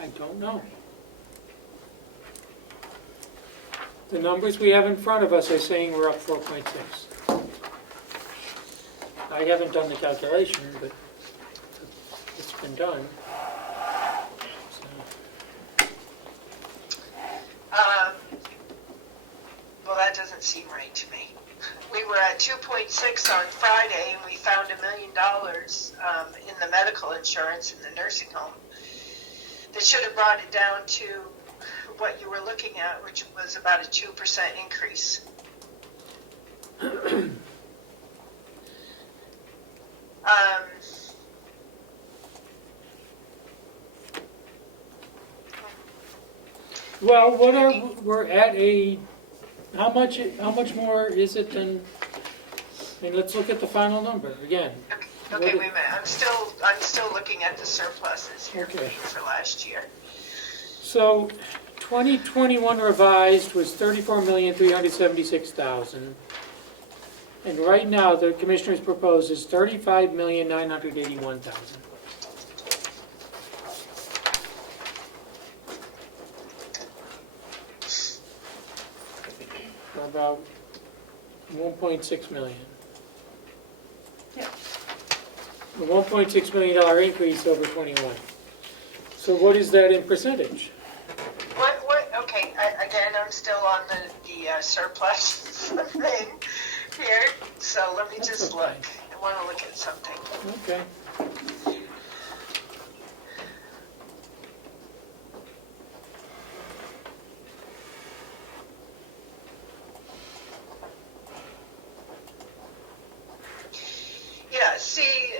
I don't know. The numbers we have in front of us are saying we're up 4.6. I haven't done the calculation, but it's been done. So, Well, that doesn't seem right to me. We were at 2.6 on Friday, and we found $1 million in the medical insurance in the nursing home. That should have brought it down to what you were looking at, which was about a 2% increase. Well, we're at how much more is it than, let's look at the final number again. Okay, wait a minute. I'm still looking at the surpluses here Okay. for last year. So, 2021 revised was 34,376,000. And right now, the commissioner's proposed is 35,981,000. For about 1.6 million. Yep. A $1.6 million increase over 21. So what is that in percentage? Okay, again, I'm still on the surplus thing here, so let me That's just okay. look. I want to look at something. Okay. Yeah, see,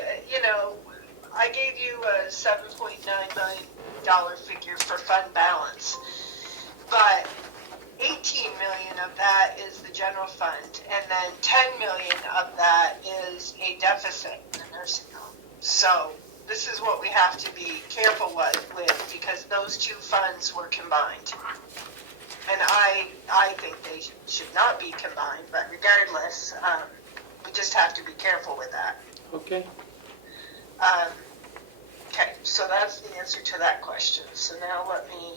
I gave you a $7.9 million figure for fund balance, but 18 million of that is the general fund, and then 10 million of that is a deficit in the nursing home. So this is what we have to be careful with because those two funds were combined. And I think they should not be combined, but regardless, we just have to be careful with that. Okay. Okay, so that's the answer to that question. So now let me...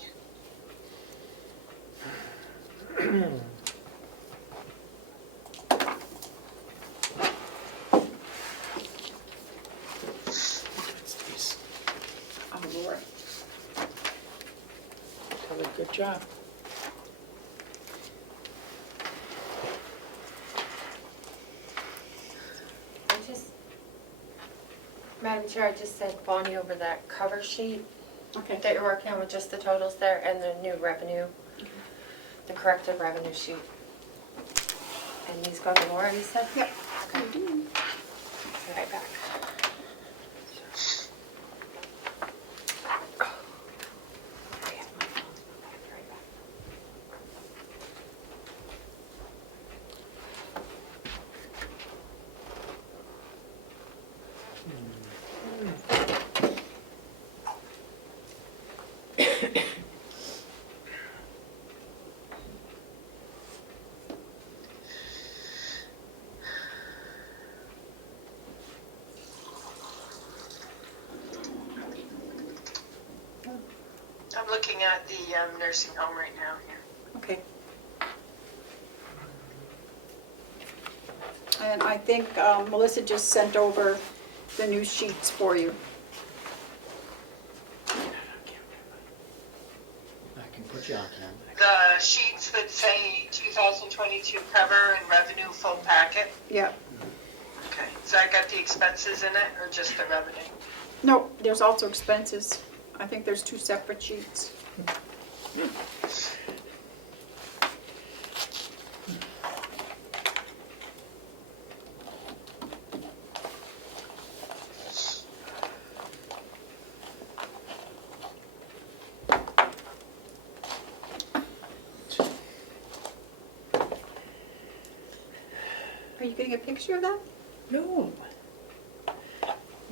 Oh, Lord. Kelly, good job. Madam Chair, I just sent Bonnie over that cover sheet Okay. that you're working on with just the totals there and the new revenue, the corrected revenue sheet. And these go to Laura, you said? Yep. Okay. Be right back. I'm looking at the nursing home right now here. Okay. And I think Melissa just sent over the new sheets for you. I can put you on camera. The sheets that say 2022 cover and revenue full packet. Yeah. Okay, so I got the expenses in it or just the revenue? No, there's also expenses. I think there's two separate sheets. Are you getting a picture of that? No. No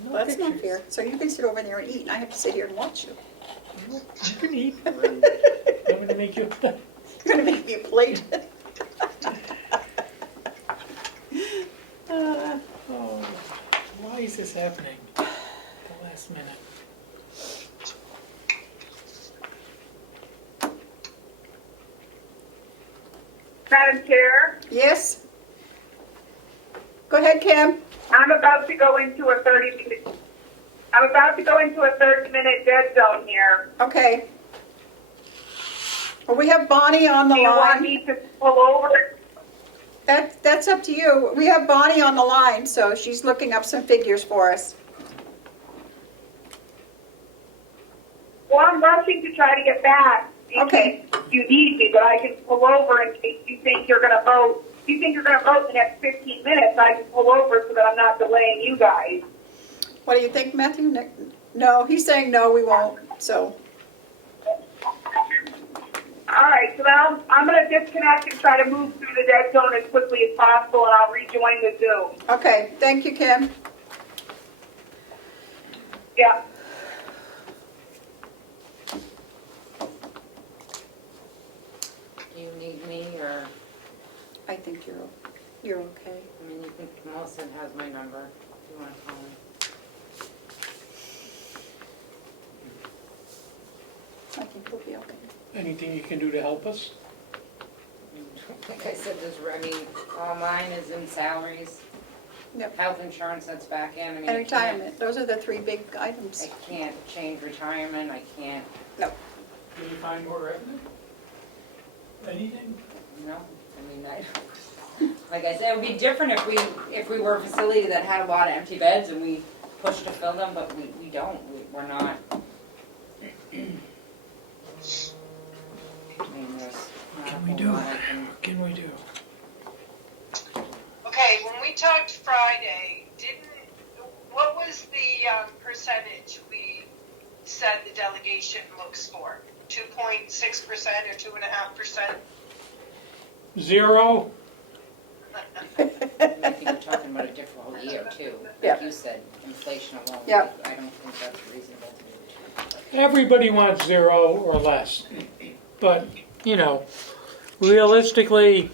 Well, that's not pictures. fair. So you can sit over there and eat, and I have to sit here and watch you. No, you can eat. I'm going to make you. You're gonna make me a plate. Oh, why is this happening? The last minute. Madam Chair, Yes? Go ahead, Kim. I'm about to go into a 30-minute dead zone here. Okay. Well, we have Bonnie on the Do you want line. me to pull over? That's up to you. We have Bonnie on the line, so she's looking up some figures for us. Well, I'm rushing to try to get back. In Okay. case you need me, but I can pull over in case you think you're going to vote. If you think you're going to vote in the next 15 minutes, I can pull over so that I'm not delaying you guys. What do you think, Matthew? No, he's saying no, we won't, so. All right, so now I'm going to disconnect and try to move through the dead zone as quickly as possible, and I'll rejoin the Zoom. Okay, thank you, Kim. Yeah. Do you need me, or, I think you're okay. I mean, you can, Melissa has my number, if you wanna call me. I think we'll be okay. Anything you can do to help us? Like I said, I mean, all mine is in salaries. Yep. Health insurance, that's back in, I mean, And I can't, retirement, those are the three big items. I can't change retirement, I can't, No. Can you find more revenue? Anything? no, I mean, like I said, it would be different if we were a facility that had a lot of empty beds and we pushed to fill them, but we don't, we're not. I mean, there's not a whole lot I can. What can we do? Okay, when we talked Friday, what was the percentage we said the delegation looks for? 2.6% or 2.5%? 0? I think we're talking about a different year too, Yeah. like you said, inflation alone, Yeah. I don't think that's reasonable to do. Everybody wants 0 or less. But, you know, realistically,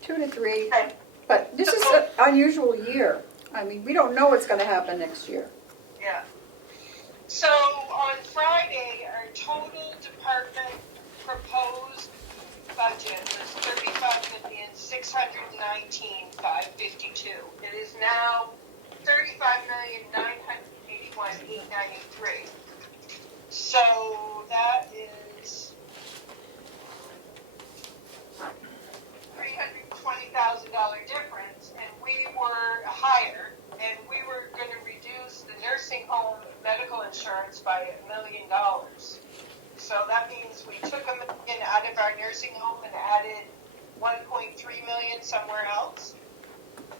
2 to 3, but this is an unusual year. I mean, we don't know what's gonna happen next year. Yeah. So on Friday, our total department proposed budget was $35,619,552. It is now $35,981,893. So that is $320,000 difference, and we were higher, and we were going to reduce the nursing home medical insurance by $1 million. So that means we took $1 million out of our nursing home and added 1.3 million somewhere else.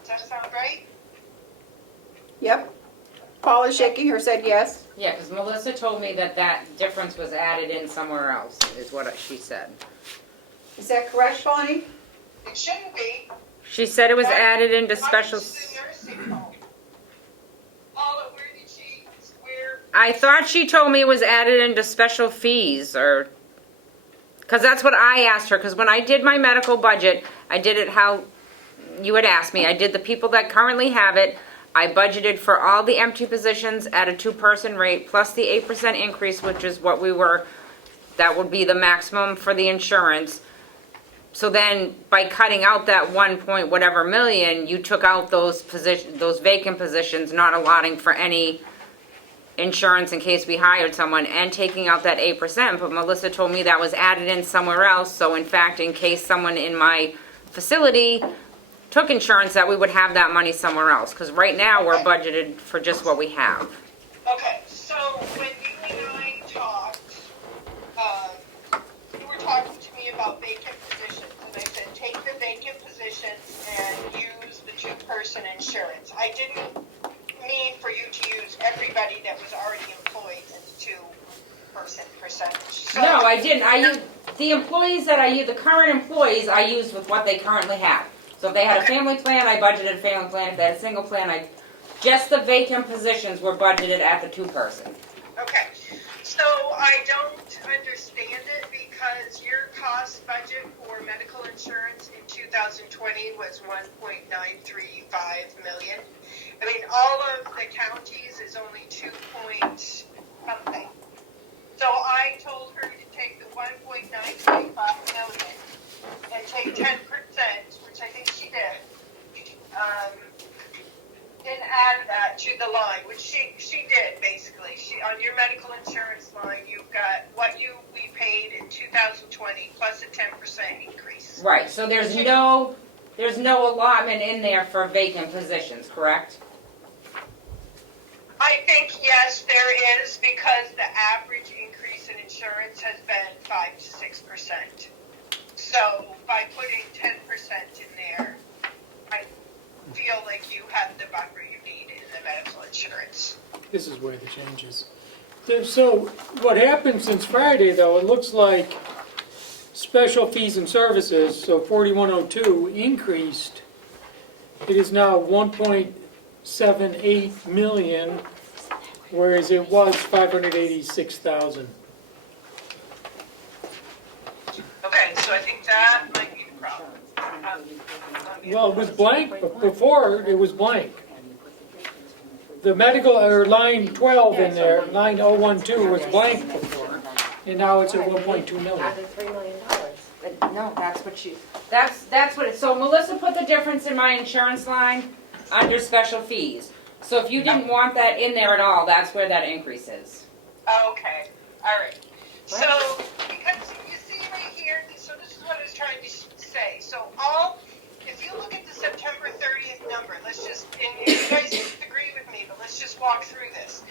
Does that sound right? Yep. Paul is shaking her said yes. Yeah, because Melissa told me that that difference was added in somewhere else, is what she said. Is that correct, Bonnie? It shouldn't be. She said it was added into special, The nursing home. Paula, where did she, where? I thought she told me it was added into special fees, or, because that's what I asked her, because when I did my medical budget, I did it how you had asked me. I did the people that currently have it. I budgeted for all the empty positions at a 2-person rate, plus the 8% increase, which is what we were, that would be the maximum for the insurance. So then, by cutting out that 1 point whatever million, you took out those vacant positions, not allotting for any insurance in case we hired someone, and taking out that 8%. But Melissa told me that was added in somewhere else. So in fact, in case someone in my facility took insurance, that we would have that money somewhere else. Because right now, we're budgeted for just what we have. Okay, so when you and I talked, you were talking to me about vacant positions, and I said, take the vacant positions and use the 2-person insurance. I didn't mean for you to use everybody that was already employed in the 2-person percentage. So, No, I didn't. I used the employees that I used, the current employees, I used with what they currently have. So if they had a family plan, I budgeted a family plan. If they had a single plan, just the vacant positions were budgeted at the 2-person. Okay, so I don't understand it because your cost budget for medical insurance in 2020 was 1.935 million. I mean, all of the counties is only 2 point something. So I told her to take the 1.935 million and take 10%, which I think she did, and add that to the line, which she did basically. She, on your medical insurance line, you've got what we paid in 2020 plus a 10% increase. Right. So there's no allotment in there for vacant positions, correct? I think yes, there is, because the average increase in insurance has been 5 to 6%. So by putting 10% in there, I feel like you have the buffer you need in the medical insurance. This is where the change is. So what happened since Friday, though, it looks like special fees and services, so 4102 increased. It is now 1.78 million, whereas it was 586,000. Well, it was blank, but before it was blank. The medical, or line 12 in there, line 012 was blank before, and now it's at 1.2 million. Added $3 million. But no, that's what you, that's what it, so Melissa put the difference in my insurance line under special fees. So if you didn't want that in there at all, that's where that increase is. Okay, all right. So, because you see right here, so this is what I was trying to say. So if you look at the September 30th number, let's just, and you guys disagree with me, but let's just walk through this.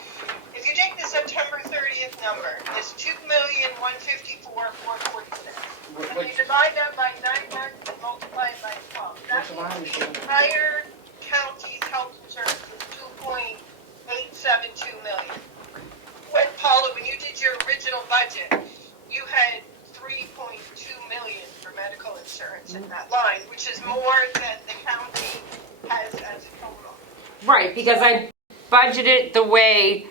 If you take the September 30th number, it's $2,154,446. And you divide that by 9 months and multiply it by 12. That means the entire county's health insurance is $2.872 million. Paula, when you did your original budget, you had $3.2 million for medical insurance in that line, which is more than the county has as a total. Right, because I budgeted the way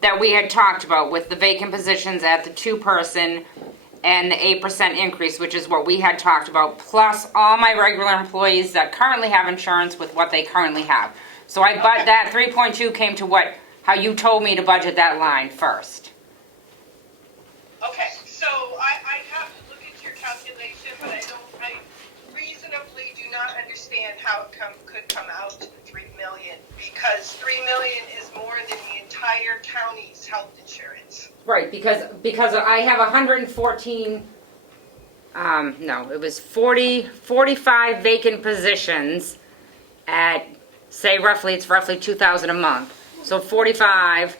that we had talked about with the vacant positions at the 2-person and the 8% increase, which is what we had talked about, plus all my regular employees that currently have insurance with what they currently have. So that 3.2 came to how you told me to budget that line first. Okay, so I have to look at your calculation, but I reasonably do not understand how it could come out to 3 million, because 3 million is more than the entire county's health insurance. Right, because I have 114, no, it was 45 vacant positions at, say it's roughly 2,000 a month. So 45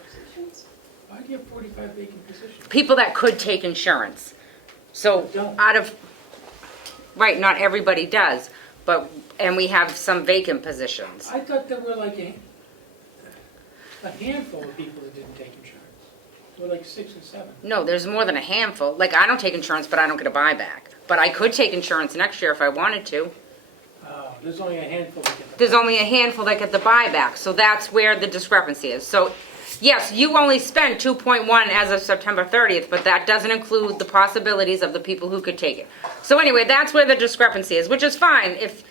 Why do you have 45 vacant positions? people that could take insurance. So Don't. right, not everybody does, and we have some vacant positions. I thought there were like a handful of people that didn't take insurance. There were like 6 or 7. No, there's more than a handful. Like, I don't take insurance, but I don't get a buyback. But I could take insurance next year if I wanted to. There's only a handful that get There's only a handful that get the buyback, so that's where the discrepancy is. So, yes, you only spent 2.1 as of September 30th, but that doesn't include the possibilities of the people who could take it. So anyway, that's where the discrepancy is, which is fine if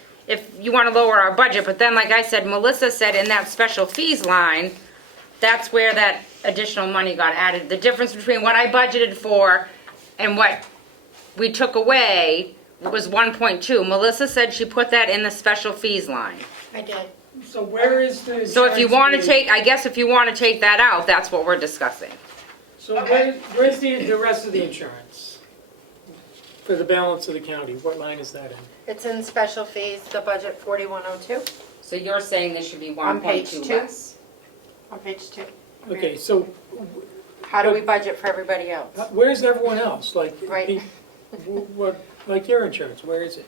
you want to lower our budget. But then, like I said, Melissa said in that special fees line, that's where that additional money got added. The difference between what I budgeted for and what we took away was 1.2. Melissa said she put that in the special fees line. I did. So where is the So if you insurance want to fee? take, I guess if you want to take that out, that's what we're discussing. So where's the rest of the insurance for the balance of the county? What line is that in? It's in special fees, the budget 4102 So you're saying this should be On page 1.2 2. less? on page 2. Okay, so How do we budget for everybody else? where's everyone else? Like, Right. like your insurance, where is it?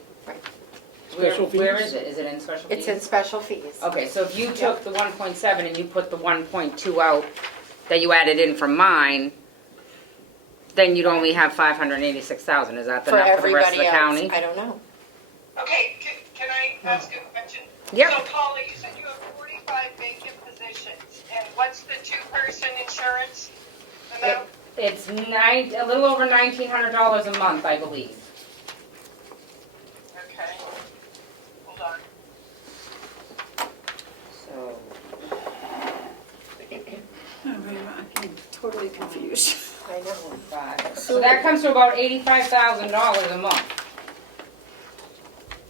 Special Where fees? is it? Is it in special fees? It's in special fees. Okay, so if you took the 1.7 and you put the 1.2 out that you added in from mine, then you'd only have 586,000. Is that For enough for the rest of the everybody else, county? I don't know. Okay, can I ask a question? Yep. So Paula, you said you have 45 vacant positions, and what's the 2-person insurance amount? It's a little over $1,900 a month, I believe. Okay, hold on. So, I'm totally confused. I know. so that comes to about $85,000 a month.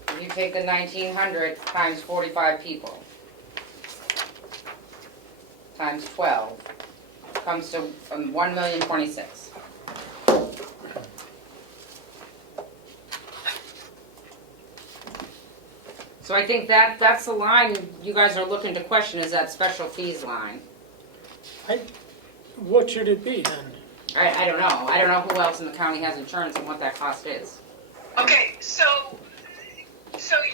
If you take the 1,900 times 45 people, times 12, comes to 1,026,000. So I think that's the line you guys are looking to question, is that special fees line. What should it be then? I don't know. I don't know who else in the county has insurance and what that cost is. Okay, so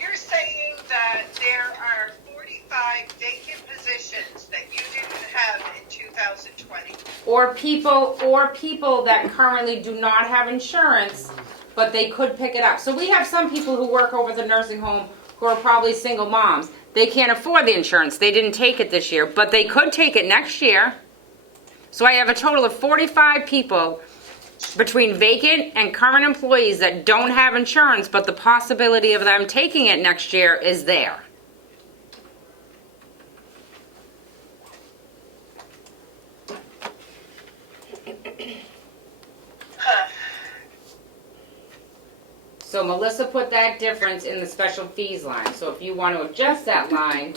you're saying that there are 45 vacant positions that you didn't have in 2020? Or people that currently do not have insurance, but they could pick it up. So we have some people who work over the nursing home who are probably single moms. They can't afford the insurance. They didn't take it this year, but they could take it next year. So I have a total of 45 people between vacant and current employees that don't have insurance, but the possibility of them taking it next year is there. So Melissa put that difference in the special fees line. So if you want to adjust that line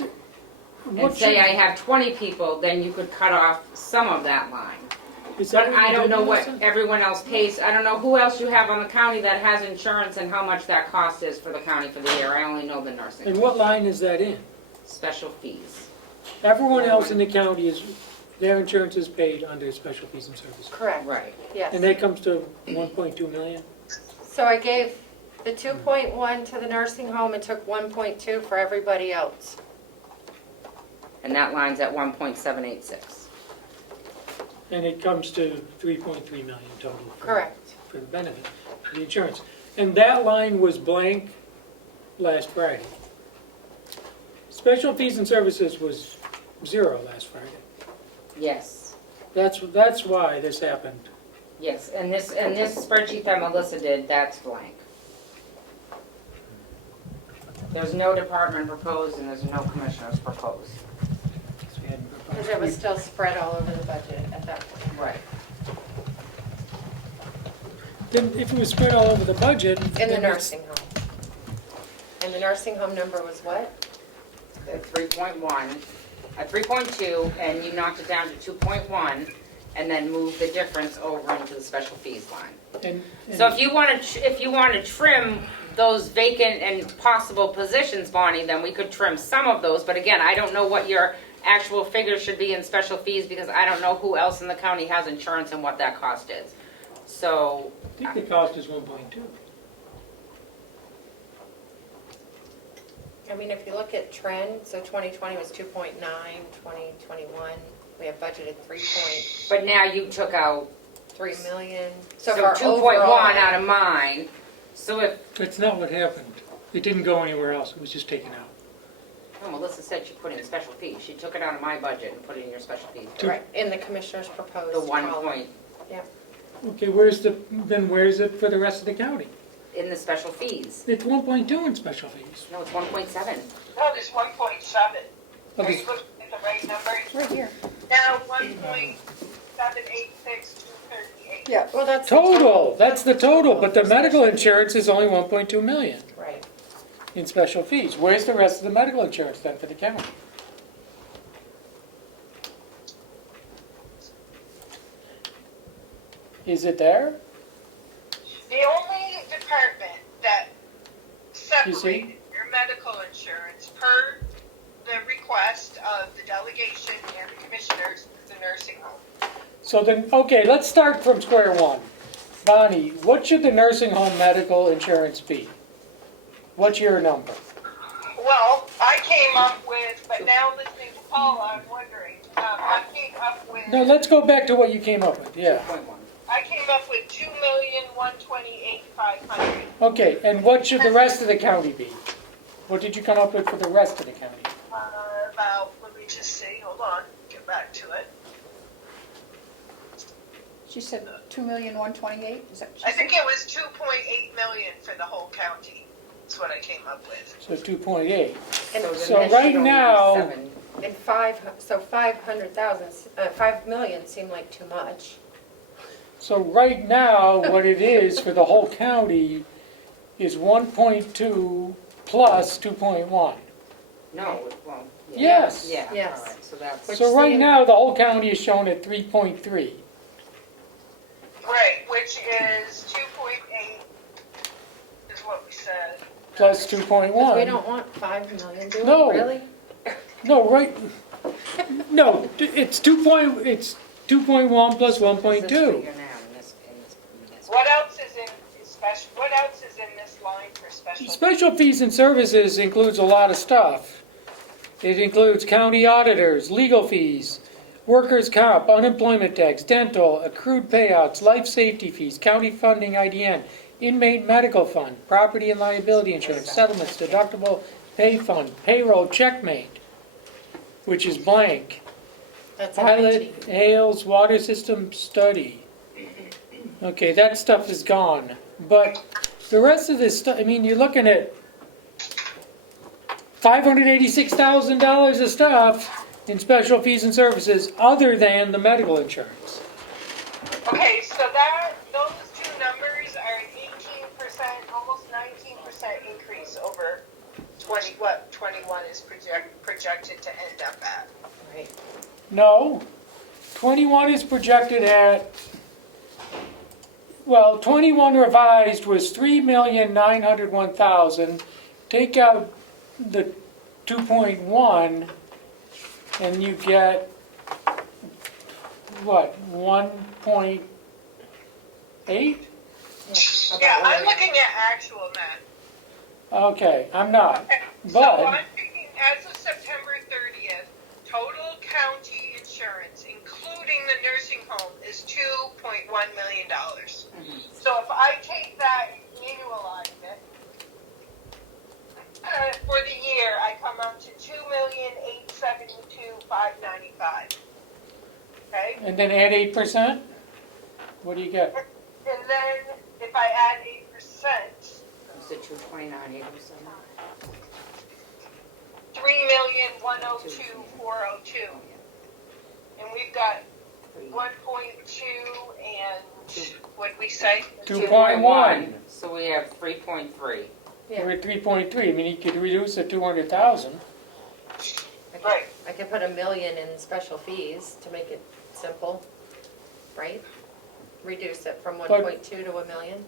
and What say should- I have 20 people, then you could cut off some of that line. Is that But what I you don't did, know what Melissa? everyone else pays. I don't know who else you have on the county that has insurance and how much that cost is for the county for the year. I only know the nursing. And what line is that in? Special fees. Everyone else in the county is, their insurance is paid under special fees and services. Correct, Right. yes. And that comes to 1.2 million? So I gave the 2.1 to the nursing home and took 1.2 for everybody else. And that line's at 1.786. And it comes to 3.3 million total. Correct. For the benefit, for the insurance. And that line was blank last Friday. Special fees and services was 0 last Friday. Yes. That's why this happened. Yes, and this spreadsheet that Melissa did, that's blank. There's no department proposed and there's no commissioners proposed. So we had about Because it was still spread all over the budget at that point. Right. Then if it was spread all over the budget. In the then it's- nursing home. And the nursing home number was what? At 3.1, at 3.2, and you knocked it down to 2.1, and then moved the difference over into the special fees line. And So if you want to trim those vacant and possible positions, Bonnie, then we could trim some of those. But again, I don't know what your actual figures should be in special fees because I don't know who else in the county has insurance and what that cost is. So, I think the cost is 1.2. I mean, if you look at trend, so 2020 was 2.9, 2021, we have budgeted 3.3 but now you took out, million. so for 2.1 overall- out of mine. So if, That's not what happened. It didn't go anywhere else, it was just taken out. oh, Melissa said she put in special fees. She took it out of my budget and put it in your special fees. Right, in the commissioner's proposed The 1 column. point Okay, where's it for the rest of the county? in the special fees. It's 1.2 in special fees. No, it's 1.7. No, there's 1.7. Of Are the- you looking at the right number? Right here. Now, 1.786,238. Yeah. Well, that's. the Total, that's the total, but the medical insurance is only 1.2 million Right. in special fees. Where's the rest of the medical insurance then for the county? Is it there? The only department that You see? separated your medical insurance per the request of the delegation and the commissioners is the nursing home. So then, okay, let's start from square one. Bonnie, what should the nursing home medical insurance be? What's your number? Well, I came up with, but now listening to Paula, I'm wondering, I came up with. No, let's go back to what you came up with, yeah. 2.1. I came up with 2,128,500. Okay, and what should the rest of the county be? What did you come up with for the rest of the county? About, let me just see, hold on, get back to it. She said 2,128,000, is that what she I said? think it was 2.8 million for the whole county. That's what I came up with. So 2.8. And, then So that right should only be now- 7. and 500,000, 5 million seemed like too much. So right now, what it is for the whole county is 1.2 plus 2.1. No, well, yeah. Yes. Yeah, Yes. all right, so that's, Which So right seemed- now, the whole county is shown at 3.3. Right, which is 2.8 is what we said. Plus Because 2.1. we don't want 5 million, do we, No. really? No, right, no, it's 2.1 plus this 1.2. figure now in this. What else is in special, what else is in this line for special? Special fees and services includes a lot of stuff. It includes county auditors, legal fees, workers' comp, unemployment tax, dental, accrued payouts, life safety fees, county funding IDN, inmate medical fund, property and liability insurance, settlements, deductible pay fund, payroll, checkmate, which is blank. That's Pilot, empty. Hales, water system study. Okay, that stuff is gone, but the rest of this stuff, I mean, you're looking at $586,000 of stuff in special fees and services other than the medical insurance. Okay, so those two numbers are an 18%, almost 19% increase over what 21 is projected to end up at. Right. No, 21 is projected at, well, 21 revised was 3,901,000. Take out the 2.1 and you get, what, 1.8? Yeah, I'm looking at actual math. Okay, I'm not. So But, I'm thinking as of September 30th, total county insurance, including the nursing home, is $2.1 million. So if I take that and annualize it, for the year, I come up to $2,872,595. Okay? and then add 8%? What do you get? And then if I add 8%, Is it 229, 87? 3,102,402. And we've got 1.2 and what'd we say? 2.1. So we have 3.3. We're at 3.3. I mean, you could reduce it 200,000. Right. I could put $1 million in special fees to make it simple, right? Reduce it from 1.2 to $1 million.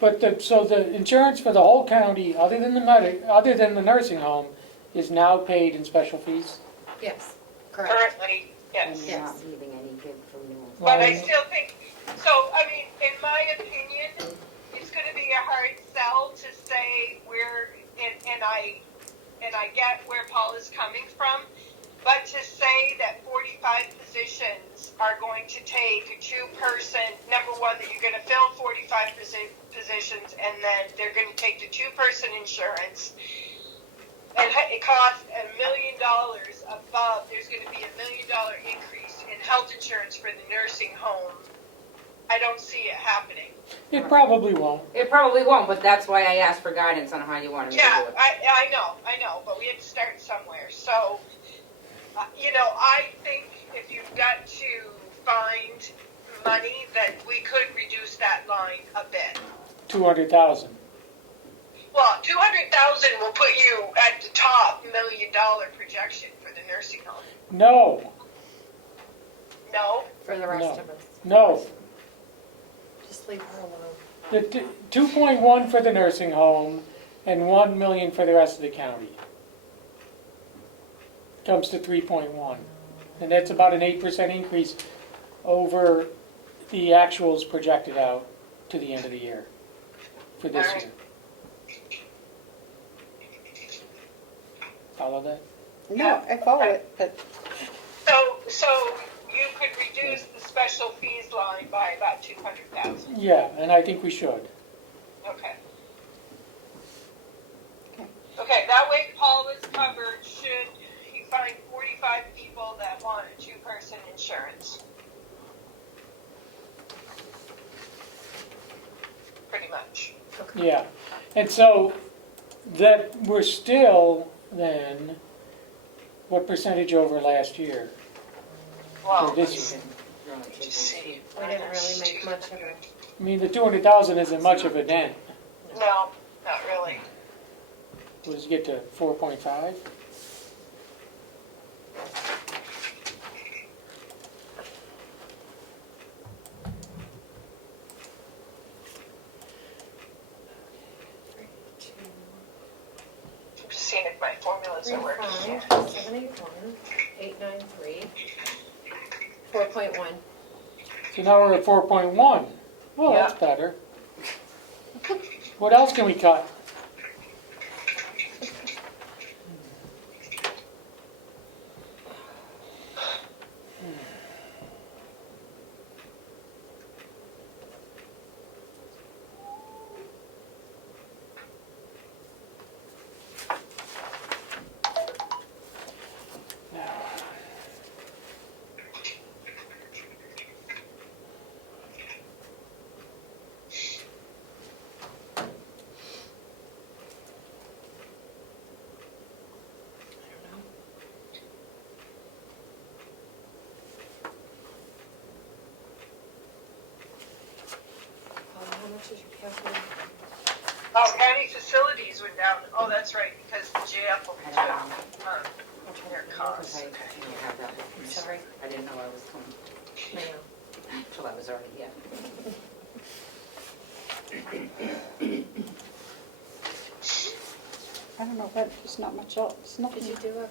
But so the insurance for the whole county, other than the nursing home, is now paid in special fees? Yes, correct. Currently, yes. And you're not leaving any good from New York. But I still think, so, I mean, in my opinion, it's gonna be a hard sell to say and I get where Paul is coming from, but to say that 45 positions are going to take a two-person, number one, that you're gonna fill 45 positions, and then they're gonna take the two-person insurance, and it costs $1 million above, there's gonna be $1 million increase in health insurance for the nursing home. I don't see it happening. It probably won't. It probably won't, but that's why I asked for guidance on how you want me to Yeah, do it. I know, but we have to start somewhere. So, I think if you've got to find money, that we could reduce that line a bit. 200,000. Well, 200,000 will put you at the top $1 million projection for the nursing home. No, No? For the rest No. of us. no. Just leave her alone. The 2.1 for the nursing home and 1 million for the rest of the county. Comes to 3.1. And that's about an 8% increase over the actuals projected out to the end of the year for this All right. year. Follow that? No, I follow it, but So you could reduce the special fees line by about 200,000. Yeah, and I think we should. Okay. Okay, that way Paul is covered should you find 45 people that want a two-person insurance. Pretty much. Yeah, and so that we're still then, what percentage over last year? Well, For this year? let's see. We didn't really make much of it. I mean, the 200,000 isn't much of a dent. No, not really. Let's get to 4.5. I'm just seeing if my formulas are working here. 781-893, 4.1. So now we're at 4.1. Well, that's better. What else can we cut? Oh, county facilities went down. Oh, that's right, because the jail took their costs. I don't have that with me. Sorry. I didn't know I was coming, until I was already here. I don't know, but there's not much else, it's nothing. Did you do a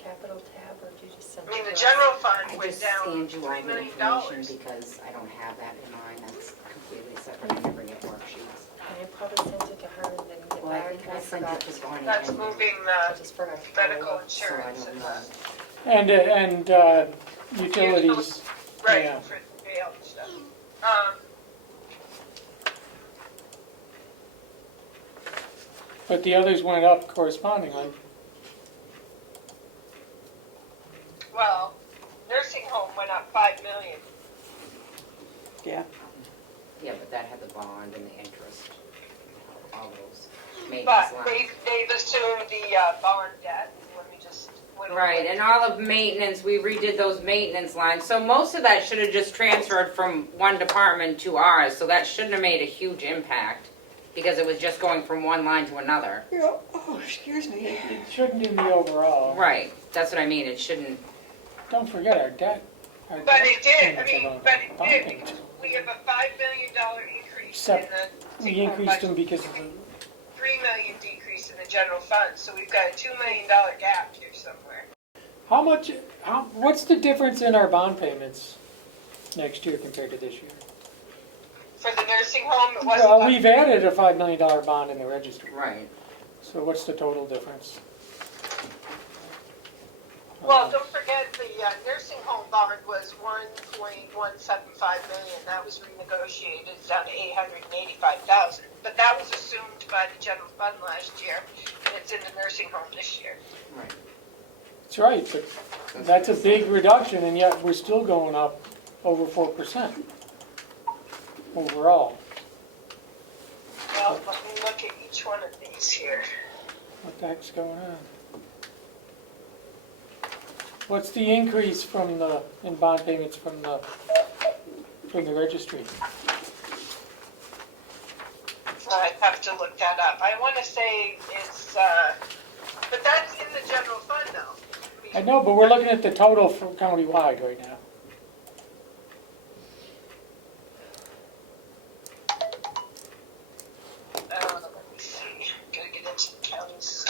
capital tab or did you just send I mean, it the to us? general I fund went just down scanned you all $3 the million. information because I don't have that in mine, that's completely separate, I never get worksheets. I probably sent it to her and didn't get Well, I back. think I sent it to Bonnie. That's and- moving I the just forgot. to medical follow up. So I insurance don't and know. the, And utilities, right, yeah. for the jail and stuff. But the others went up correspondingly. Well, nursing home went up 5 million. Yeah. Yeah, but that had the bond and the interest, all those maintenance But lines. they've assumed the bond debt. Let me just. Right, and all of maintenance, we redid those maintenance lines, so most of that should have just transferred from one department to ours, so that shouldn't have made a huge impact, because it was just going from one line to another. Yeah, oh, excuse me. It shouldn't in the overall. Right, that's what I mean, it shouldn't, Don't forget our debt. Our But debt it did, I payments are mean, going but up. it Bond did, payments. because we have a $5 million increase Except in the. We increased them because of the, 3 million decrease in the general fund, so we've got a $2 million gap here somewhere. how much, what's the difference in our bond payments next year compared to this year? For the nursing home, it wasn't. Well, we've added a $5 million bond in the registry. right. So what's the total difference? Well, don't forget, the nursing home bond was 1.175 million, that was renegotiated, it's down to 885,000. But that was assumed by the general fund last year, and it's in the nursing home this year. Right. That's right, but that's a big reduction, and yet we're still going up over 4% overall. Well, let me look at each one of these here. What the heck's going on? What's the increase from the, in bond payments from the registry? I'd have to look that up. I want to say it's, but that's in the general fund though. I know, but we're looking at the total for countywide right now. Let me see, gotta get into the counties.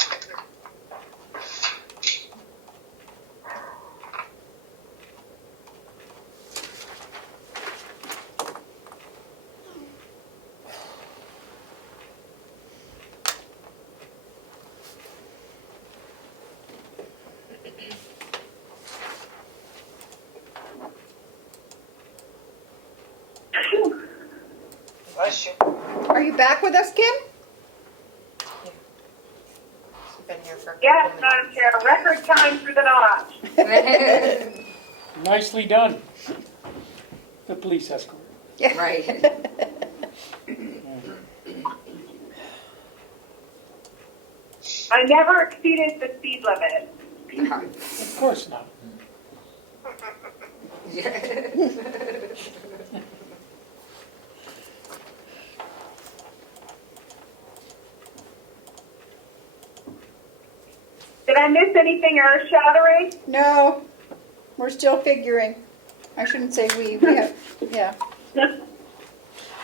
Bless you. Are you back with us, Kim? She's been here for a Yes, couple Madam Chair, record time for the notch. Nicely done. The police escort. Right. I never exceeded the speed limit. Of course not. Did I miss anything earth-shattering? No, we're still figuring. I shouldn't say we have, yeah.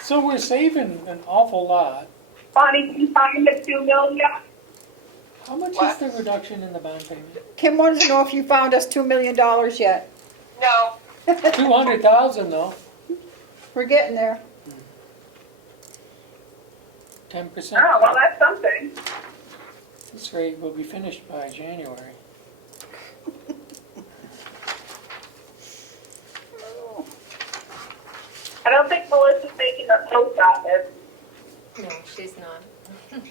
So we're saving an awful lot. Bonnie, can you find the 2 million? How much is the reduction in the bond payment? Kim wanted to know if you found us $2 million yet. No, 200,000 though, We're getting there. 10%. Oh, well, that's something. This rate will be finished by January. I don't think Melissa's making a post office. No, she's not.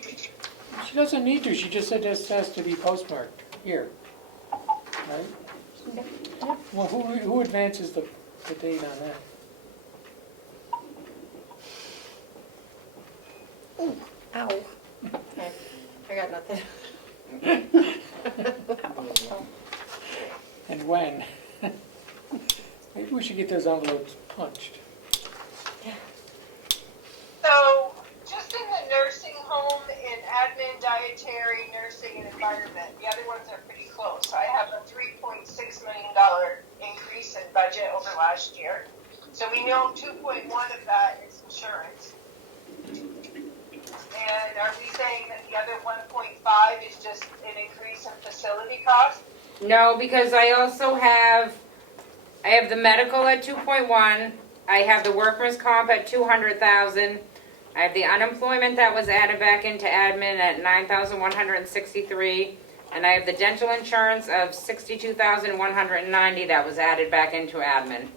She doesn't need to, she just said this has to be postmarked here, right? Well, who advances the date on that? Ow. Okay, I got nothing. And when? Maybe we should get those envelopes punched. so just in the nursing and environment. The other ones are pretty close. I have a $3.6 million increase in budget over last year. So we know 2.1 of that is insurance. And are we saying that the other 1.5 is just an increase in facility cost? No, because I also have, I have the medical at 2.1, I have the workers' comp at 200,000, I have the unemployment that was added back into admin at 9,163, and I have the dental insurance of 62,190 that was added back into admin.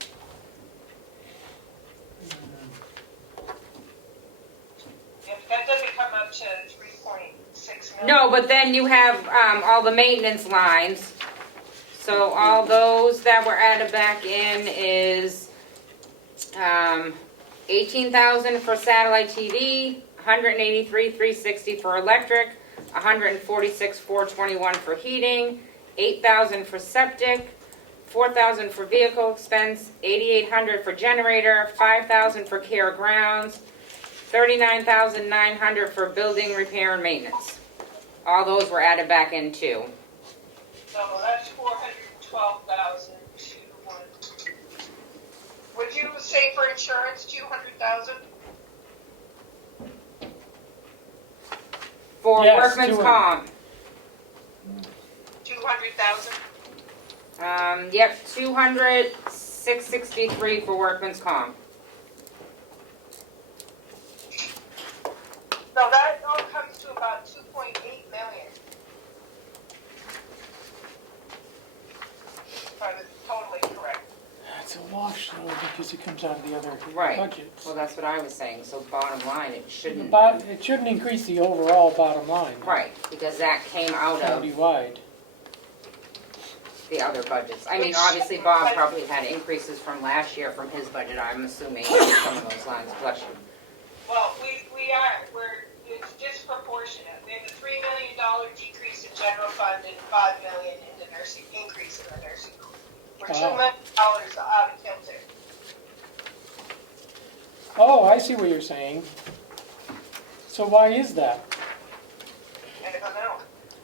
If that doesn't come up to 3.6 million. No, but then you have all the maintenance lines. So all those that were added back in is 18,000 for satellite TV, 183,360 for electric, 146,421 for heating, 8,000 for septic, 4,000 for vehicle expense, 8,800 for generator, 5,000 for care grounds, 39,900 for building repair and maintenance. All those were added back in too. So that's 412,000 to one. Would you say for insurance 200,000? For Yes, workman's 200. comp, 200,000? yep, 200,663 for workman's comp. So that all comes to about 2.8 million. If I was totally correct. That's a wash though, because it comes out of the other Right. budgets. Well, that's what I was saying, so bottom line, it shouldn't, It shouldn't increase the overall bottom line. right, because that came out of Countywide. the other budgets. I mean, obviously Bob probably had increases from last year from his budget, I'm assuming, in some of those lines, bless you. Well, it's disproportionate. We have a $3 million decrease in general fund and $5 million in the nursing, increase in the nursing home. We're $2 million out of kilter. Oh, I see what you're saying. So why is that? I don't know.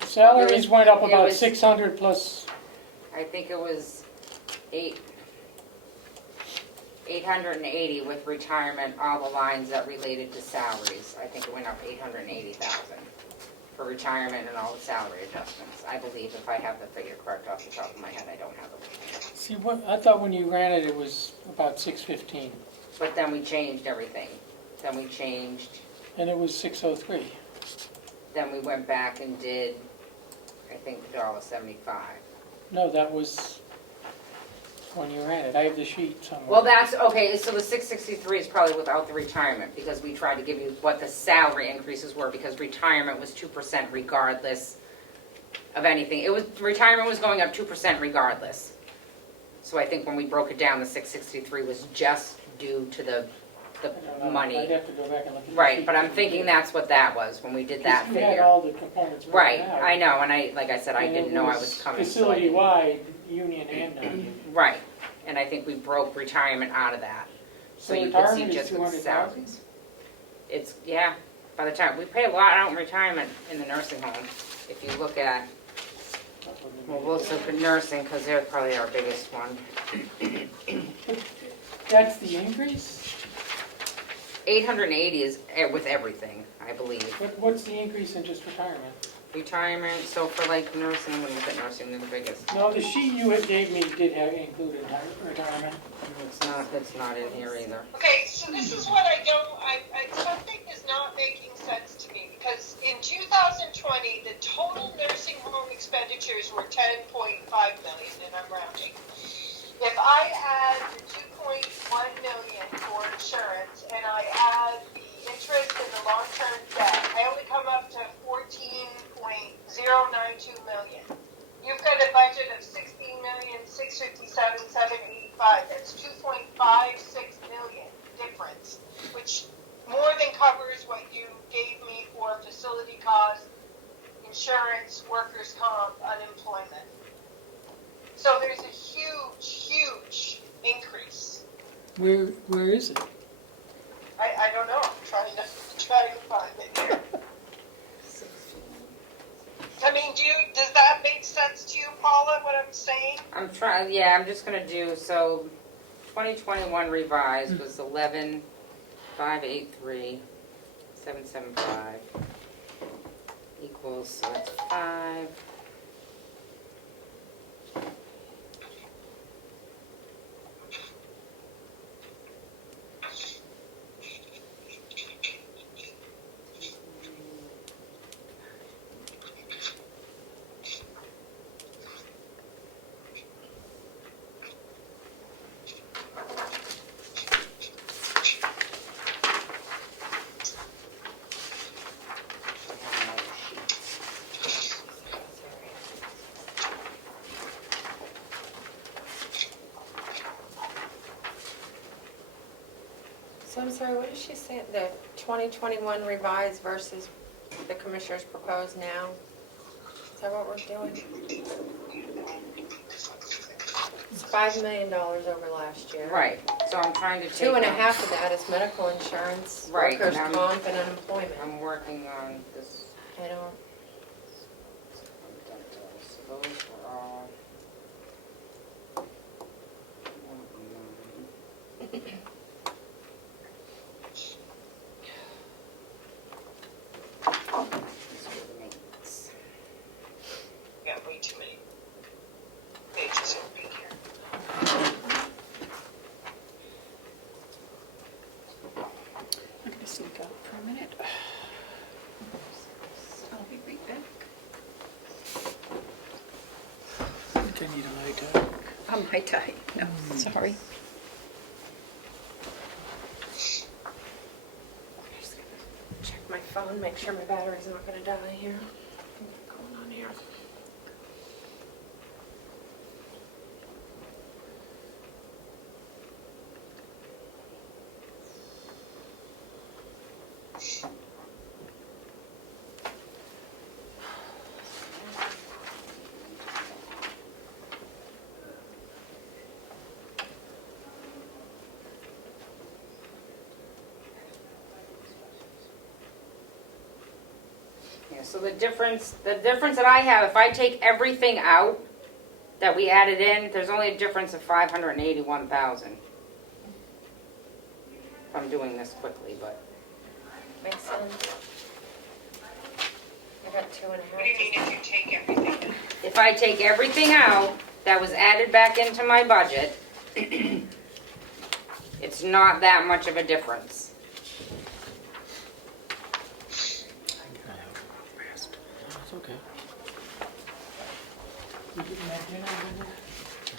Salaries went up it about was- 600 plus, I think it was 880 with retirement, all the lines that related to salaries. I think it went up 880,000 for retirement and all the salary adjustments. I believe, if I have the figure correct off the top of my head, I don't have it. see what, I thought when you ran it, it was about 615, But then we changed everything. Then we changed, and it was 603. then we went back and did, I think, $1.75. No, that was when you ran it. I have the sheet somewhere. Well, that's, okay, so the 663 is probably without the retirement, because we tried to give you what the salary increases were, because retirement was 2% regardless of anything. Retirement was going up 2% regardless. So I think when we broke it down, the 663 was just due to the I don't know. money. I'd have to go back and look at the Right, sheet. but I'm thinking that's what that was, when we did that Because we had figure. all the components broken Right, out. I know, and like I said, I And didn't it know I was coming. So I didn't- Facility-wide, union and non-union. Right, and I think we broke retirement out of that. So you could see retirement is just with 200,000? salaries. It's, yeah, by the time, we pay a lot out in retirement in the nursing home. If you look at, well, we'll look at nursing, because they're probably our biggest one. That's the increase? 880 is with everything, I believe. What's the increase in just retirement? Retirement, so for like nursing, I'm gonna look at nursing, they're the biggest. No, the sheet you had gave me did have included retirement. It's not in here either. Okay, so this is what something is not making sense to me, because in 2020, the total nursing home expenditures were 10.5 million, and I'm rounding. If I add the 2.1 million for insurance, and I add the interest in the long-term debt, I only come up to 14.092 million. You've got a budget of 16,657,785. That's 2.56 million difference, which more than covers what you gave me for facility costs, insurance, workers' comp, unemployment. So there's a huge increase. Where is it? I don't know. I'm trying to find it here. saying? I'm just gonna do, so 2021 revised was 11,583,775 equals, so that's 5. So I'm sorry, what did she say, the 2021 revised versus the commissioners proposed now? Is that what we're doing? It's $5 million over last year. Right, so I'm trying to take. 2.5 of that is medical insurance, Right, workers' and comp, and unemployment. I'm working on this. I don't, So those were all. Got way too many pages open here. I'm gonna sneak out for a minute. I'll be right back. I think I need a light up. I'm high tide. No, sorry. just gonna check my phone, make sure my battery's not gonna die here. What's going on here? Yeah, so the difference that I have, if I take everything out that we added in, there's only a difference of 581,000. If I'm doing this quickly, but. Makes sense. I got 2.5. What do you mean if you take everything? If I take everything out that was added back into my budget, it's not that much of a difference. It's okay.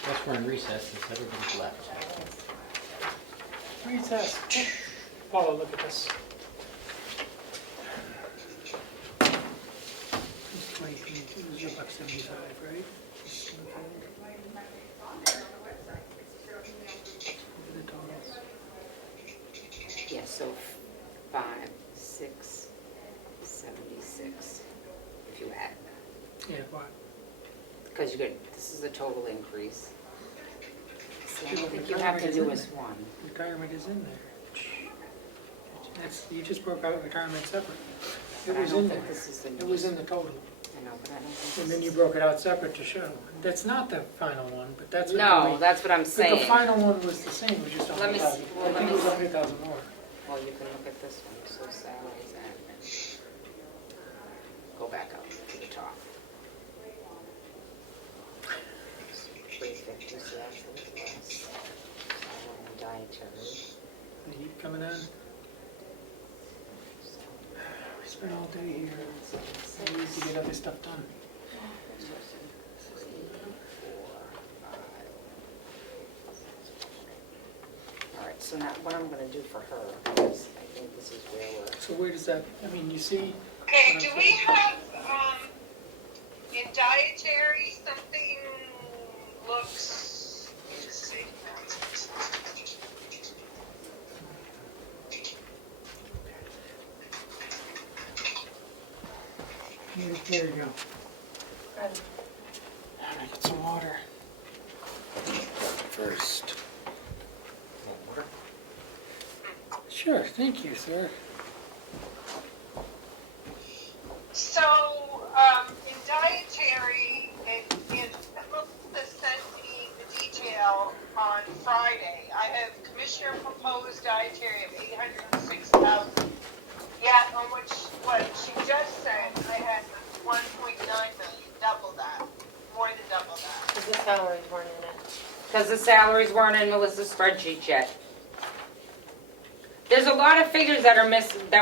Guess we're in recess since everybody's left. Recess. Paula, look at this. It's 2022, this is $1.75, right? Look at the totals. Yeah, so 5, 6, 76, if you add that. Yeah, what? Because you get, this is the total increase. See, I Yeah, don't but think you have to retirement do is as in one. Retirement is in there. That's, you just broke out retirement separate. It But I was don't in there. think this is the It was in the total. I know, but I don't think And this then you is- broke it out separate to show. That's not the final one, but that's what No, that's what I'm But the saying. final one was the same, it was just Let me 100,000. see- I well, let think me it was see. 100,000 more. Well, you can look at this one, so salaries admin. Go back up to the top. 350, so that's a little less. Salary and dietary. The heat coming in. We spent all day here. We need to get other stuff done. 3, 4, 5. All right, so now what I'm gonna do for her is, I think this is where we're. So where does that, I mean, you see, Okay, do we have, in dietary, something looks, let me just see. here you go. I'm gonna get some water. First. Water? Sure, thank you, sir. So, in dietary, in the Because the salaries weren't in it. Because the salaries weren't in Melissa's spreadsheet yet. There's a lot of figures that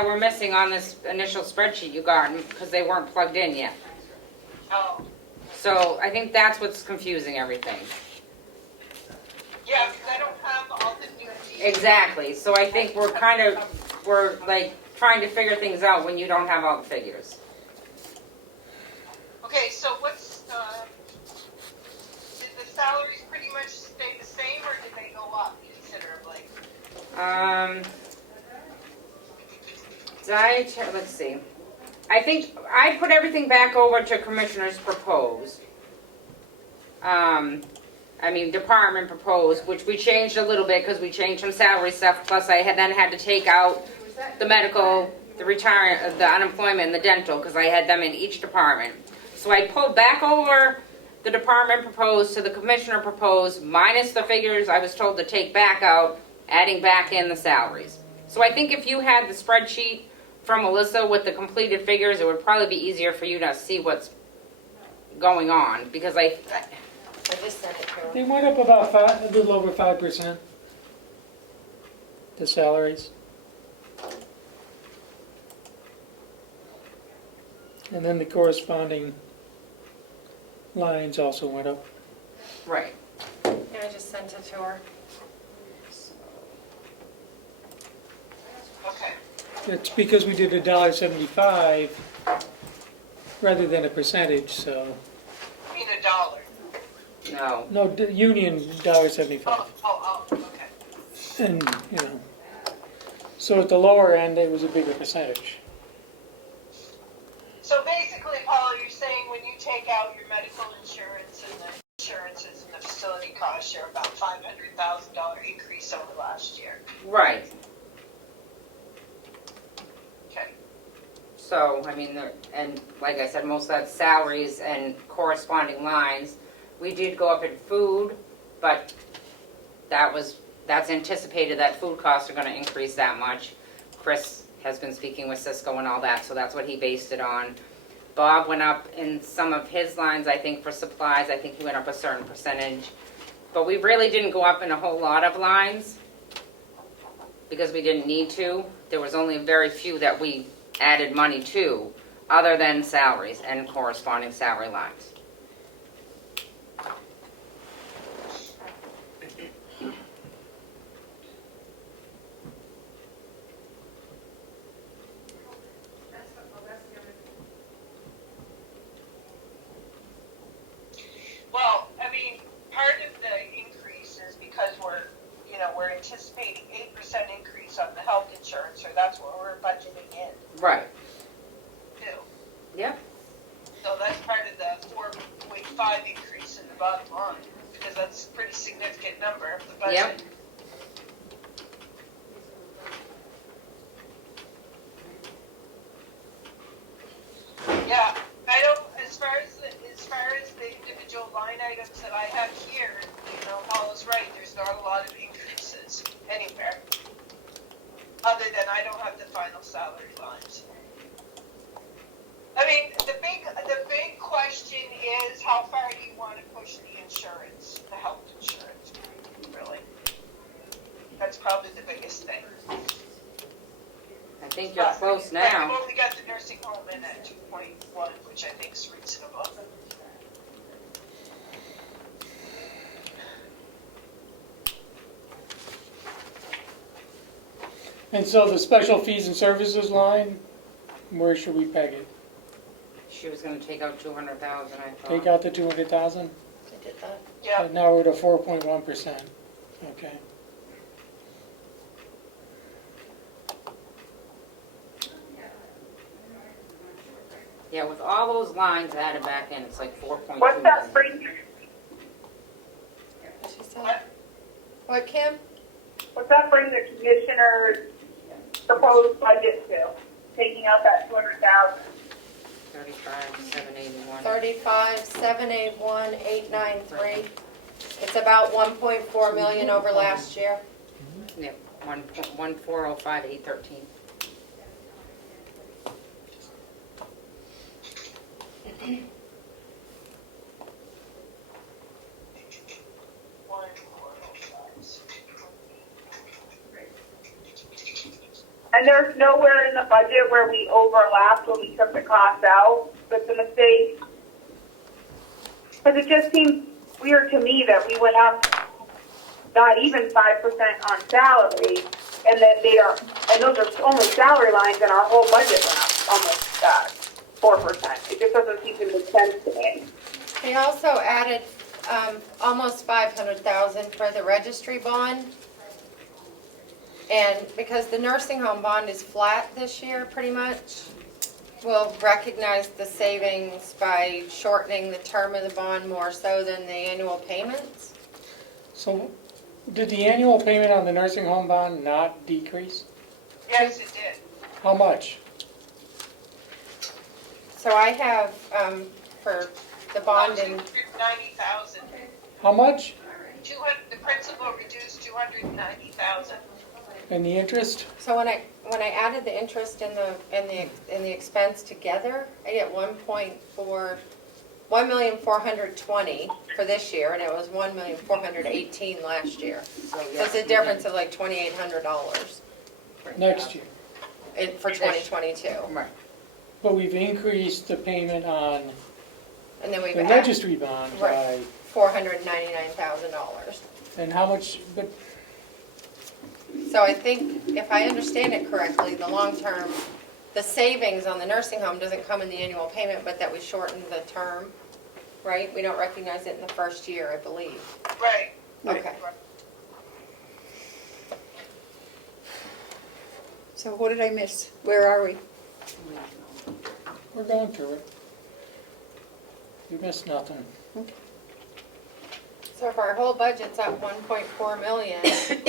were missing on this initial spreadsheet you got, because they weren't plugged in yet. Oh, So I think that's what's confusing everything. yeah, because I don't have all the new details. Exactly, so I think we're like trying to figure things out when you don't have all the figures. Okay, so did the salaries pretty much stay the same, or did they go up considerably? Let's see. I think I put everything back over to Commissioner's proposed. Department proposed, which we changed a little bit because we changed some salary stuff. Plus, I then had to take out the medical, the retirement, the unemployment, and the dental because I had them in each department. So I pulled back over the department proposed to the Commissioner proposed, minus the figures I was told to take back out, adding back in the salaries. So I think if you had the spreadsheet from Melissa with the completed figures, it would probably be easier for you to see what's going on, because I just sent it to her. They went up about a little over 5%, the salaries. And then the corresponding lines also went up. right. Yeah, I just sent it to her. Okay. It's because we did $1.75 rather than a percentage, so. I mean $1. No. No, the union $1.75. Oh, okay. And, so at the lower end, it was a bigger percentage. So basically, Paula, you're saying when you take out your medical insurance and the insurances and the facility costs, you're about $500,000 increase over last year. Right. Okay. So, and like I said, most of that's salaries and corresponding lines. We did go up in food, but that's anticipated that food costs are going to increase that much. Chris has been speaking with Cisco and all that, so that's what he based it on. Bob went up in some of his lines, I think, for supplies. I think he went up a certain percentage. But we really didn't go up in a whole lot of lines because we didn't need to. There was only very few that we added money to, other than salaries and corresponding salary lines. Well, part of the increase is because we're anticipating 8% increase on the health insurance, or that's what we're budgeting in Right. too. Yep. So that's part of the 4.5 increase in the bottom line, because that's a pretty significant number of the budget. Yep. Yeah, as far as the individual line items that I have here, Paula's right, there's not a lot of increases anywhere. Other than I don't have the final salary lines. The big question is how far do you want to push the insurance, the health insurance, really? That's probably the biggest thing. I think you're close But now. we've only got the nursing home in at 2.1, which I think is reasonable. And so the special fees and services line, where should we peg it? She was going to take out 200,000, I thought. Take out the 200,000? I did that. Yeah. Now we're at a 4.1%. Okay. Yeah, with all those lines added back in, it's like 4.2 What's that million. bring, She said. What, Kim? what's that bring the commissioner's proposed budget to? Taking out that 200,000? 35,781. 35,781,893. It's about 1.4 million over last year. Yep, 1,405,813. And there's nowhere in the budget where we overlapped when we took the cost out. That's a mistake. Because it just seems weird to me that we went up not even 5% on salary, and then and those are only salary lines, and our whole budget went up almost 4%. It just doesn't seem to make sense to me. They also added almost 500,000 for the registry bond. And because the nursing home bond is flat this year, pretty much, we'll recognize the savings by shortening the term of the bond more so than the annual payments. So, did the annual payment on the nursing home bond not decrease? Yes, it did. How much? So I have, for the bond in, 290,000. How much? The principal reduced 290,000. And the interest? so when I added the interest and the expense together, I get 1,420,000 for this year, and it was 1,418,000 last year. So it's a difference of like $2,800 Next year. for 2022. Right. But we've increased the payment on And then we've the added registry bond by, $499,000. and how much, but So I think, if I understand it correctly, the long-term, the savings on the nursing home doesn't come in the annual payment, but that we shorten the term, right? We don't recognize it in the first year, I believe. Right. Okay. So what did I miss? Where are we? we're going through it. You missed nothing. So if our whole budget's up 1.4 million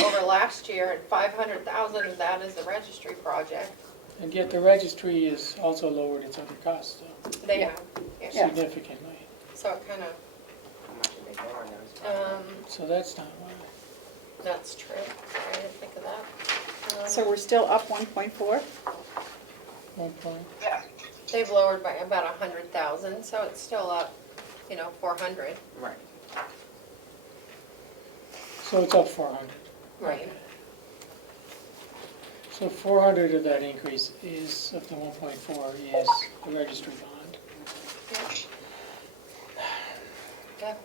over last year, and 500,000 of that is the registry project, And yet the registry has also lowered its other costs they have. Yeah. significantly. So it kind of, How much did they borrow those? So that's not why. that's true. Sorry, I didn't think of that. So we're still up 1.4? 1 point. Yeah. They've lowered by about 100,000, so it's still up, 400. Right. So it's up 400. Right. So 400 of that increase is, of the 1.4, is the registry bond. Yeah.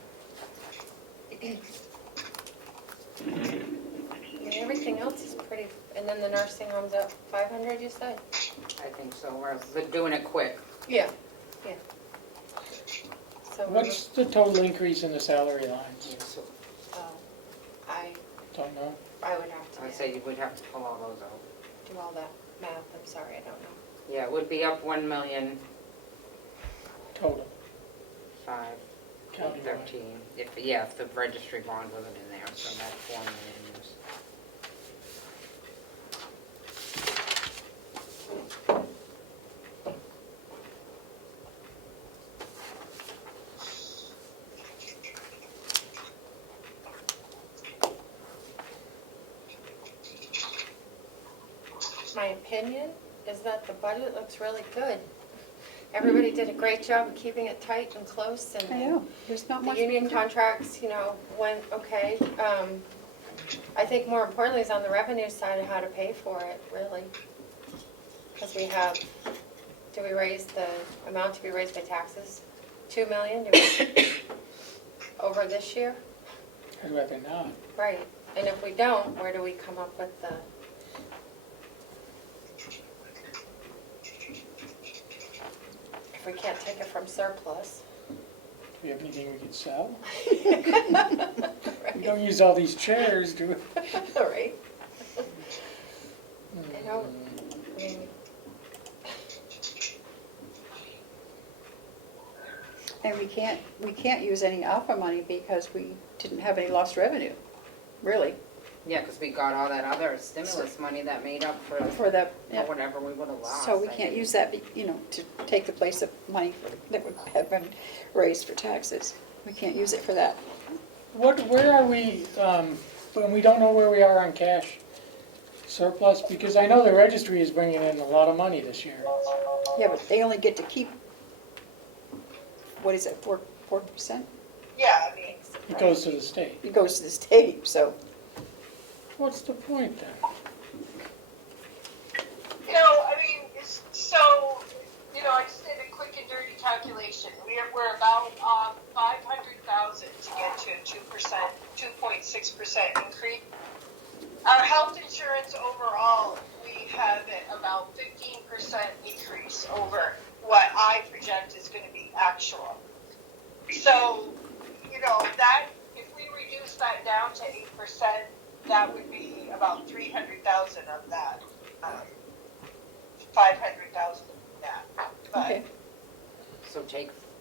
And everything else is pretty, and then the nursing home's up 500, you said? I think so. We're doing it quick. Yeah, yeah. So What's the total increase in the salary lines? So I Don't know. would have I'd to say you would have to pull all those out. do all that math, I'm sorry, I don't know. Yeah, it would be up 1,000,005, Total. Countywide. 13. If the registry bond wasn't in there, so that's 4 million. My opinion is that the budget looks really good. Everybody did a great job of keeping it tight and close, and I know, there's not the much. union contracts, went okay. I think more importantly is on the revenue side of how to pay for it, really. Because do we raise the amount to be raised by taxes? 2 million, over this year? I'd rather not. Right, and if we don't, where do we come up with the? If we can't take it from surplus. Do we have anything we could sell? We don't use all these chairs, do we? All right. I don't, I mean, And we can't use any alpha money because we didn't have any lost revenue, really, Yeah, because we got all that other stimulus money that made up for for the, for whatever we would have lost. so we I can't think. use that, to take the place of money that would have been raised for taxes. We can't use it for that. Where are we, when we don't know where we are on cash surplus? Because I know the registry is bringing in a lot of money this year. Yeah, but they only get to keep, what is it, 4%? Yeah, I mean, It goes to the state. It goes to the state, so, What's the point then? calculation, we're about 500,000 to get to a 2.6% increase. Our health insurance overall, we have it about 15% increase over what I project is going to be actual. So, you know, that if we reduce that down to 8%, that would be about 300,000 of that, 500,000 of that. But Okay.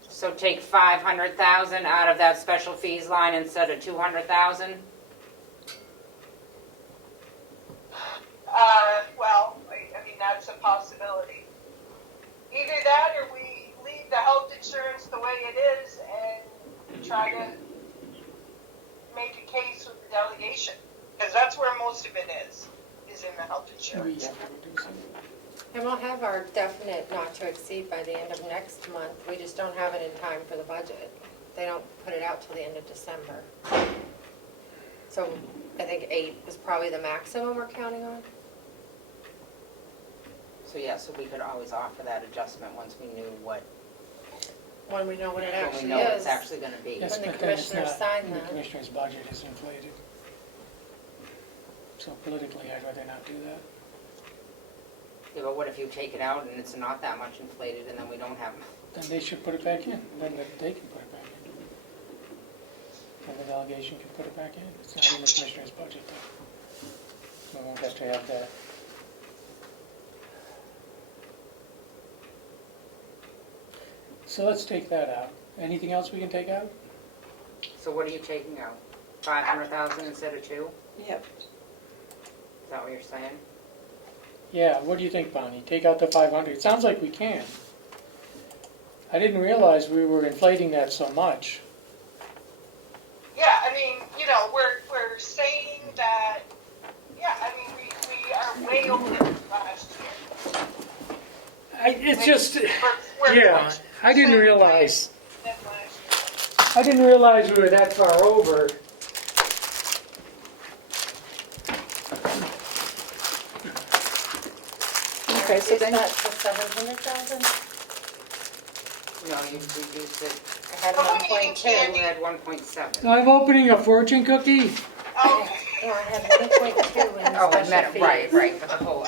So take 500,000 out of that special fees line instead of 200,000? well, I mean, that's a possibility. Either that or we leave the health insurance the way it is and try to make a case with the delegation. Because that's where most of it is in the health insurance. And we'll have our definite not to exceed by the end of next month. We just don't have it in time for the budget. They don't put it out till the end of December. So I think 8 is probably the maximum we're counting on. So yeah, so we could always offer that adjustment once we knew what, When we know what it when we actually know what it's is. actually gonna be. Yes, When the but then it's commissioners not- sign when that. The commissioner's budget is inflated. So politically, I'd rather not do that. Yeah, but what if you take it out and it's not that much inflated and then we don't have, Then they should put it back in, then they can put it back in. And the delegation can put it back in. It's not in the commissioner's budget though. We won't have to have that. So let's take that out. Anything else we can take out? so what are you taking out? 500,000 instead of 2? Yep. Is that what you're saying? Yeah, what do you think, Bonnie? Take out the 500. It sounds like we can. I didn't realize we were inflating that so much. Yeah, I mean, you know, we're saying that, yeah, I mean, we are way over last year. It's just, We're yeah, I didn't realize. than last year. I didn't realize we were that far over. Okay, so Is then, that to 700,000? No, you reduced it, I had we 1.2. had 1.7. I'm opening a fortune cookie. Oh, No, I had 1.2 in Oh, I special meant, fees. right, but the whole,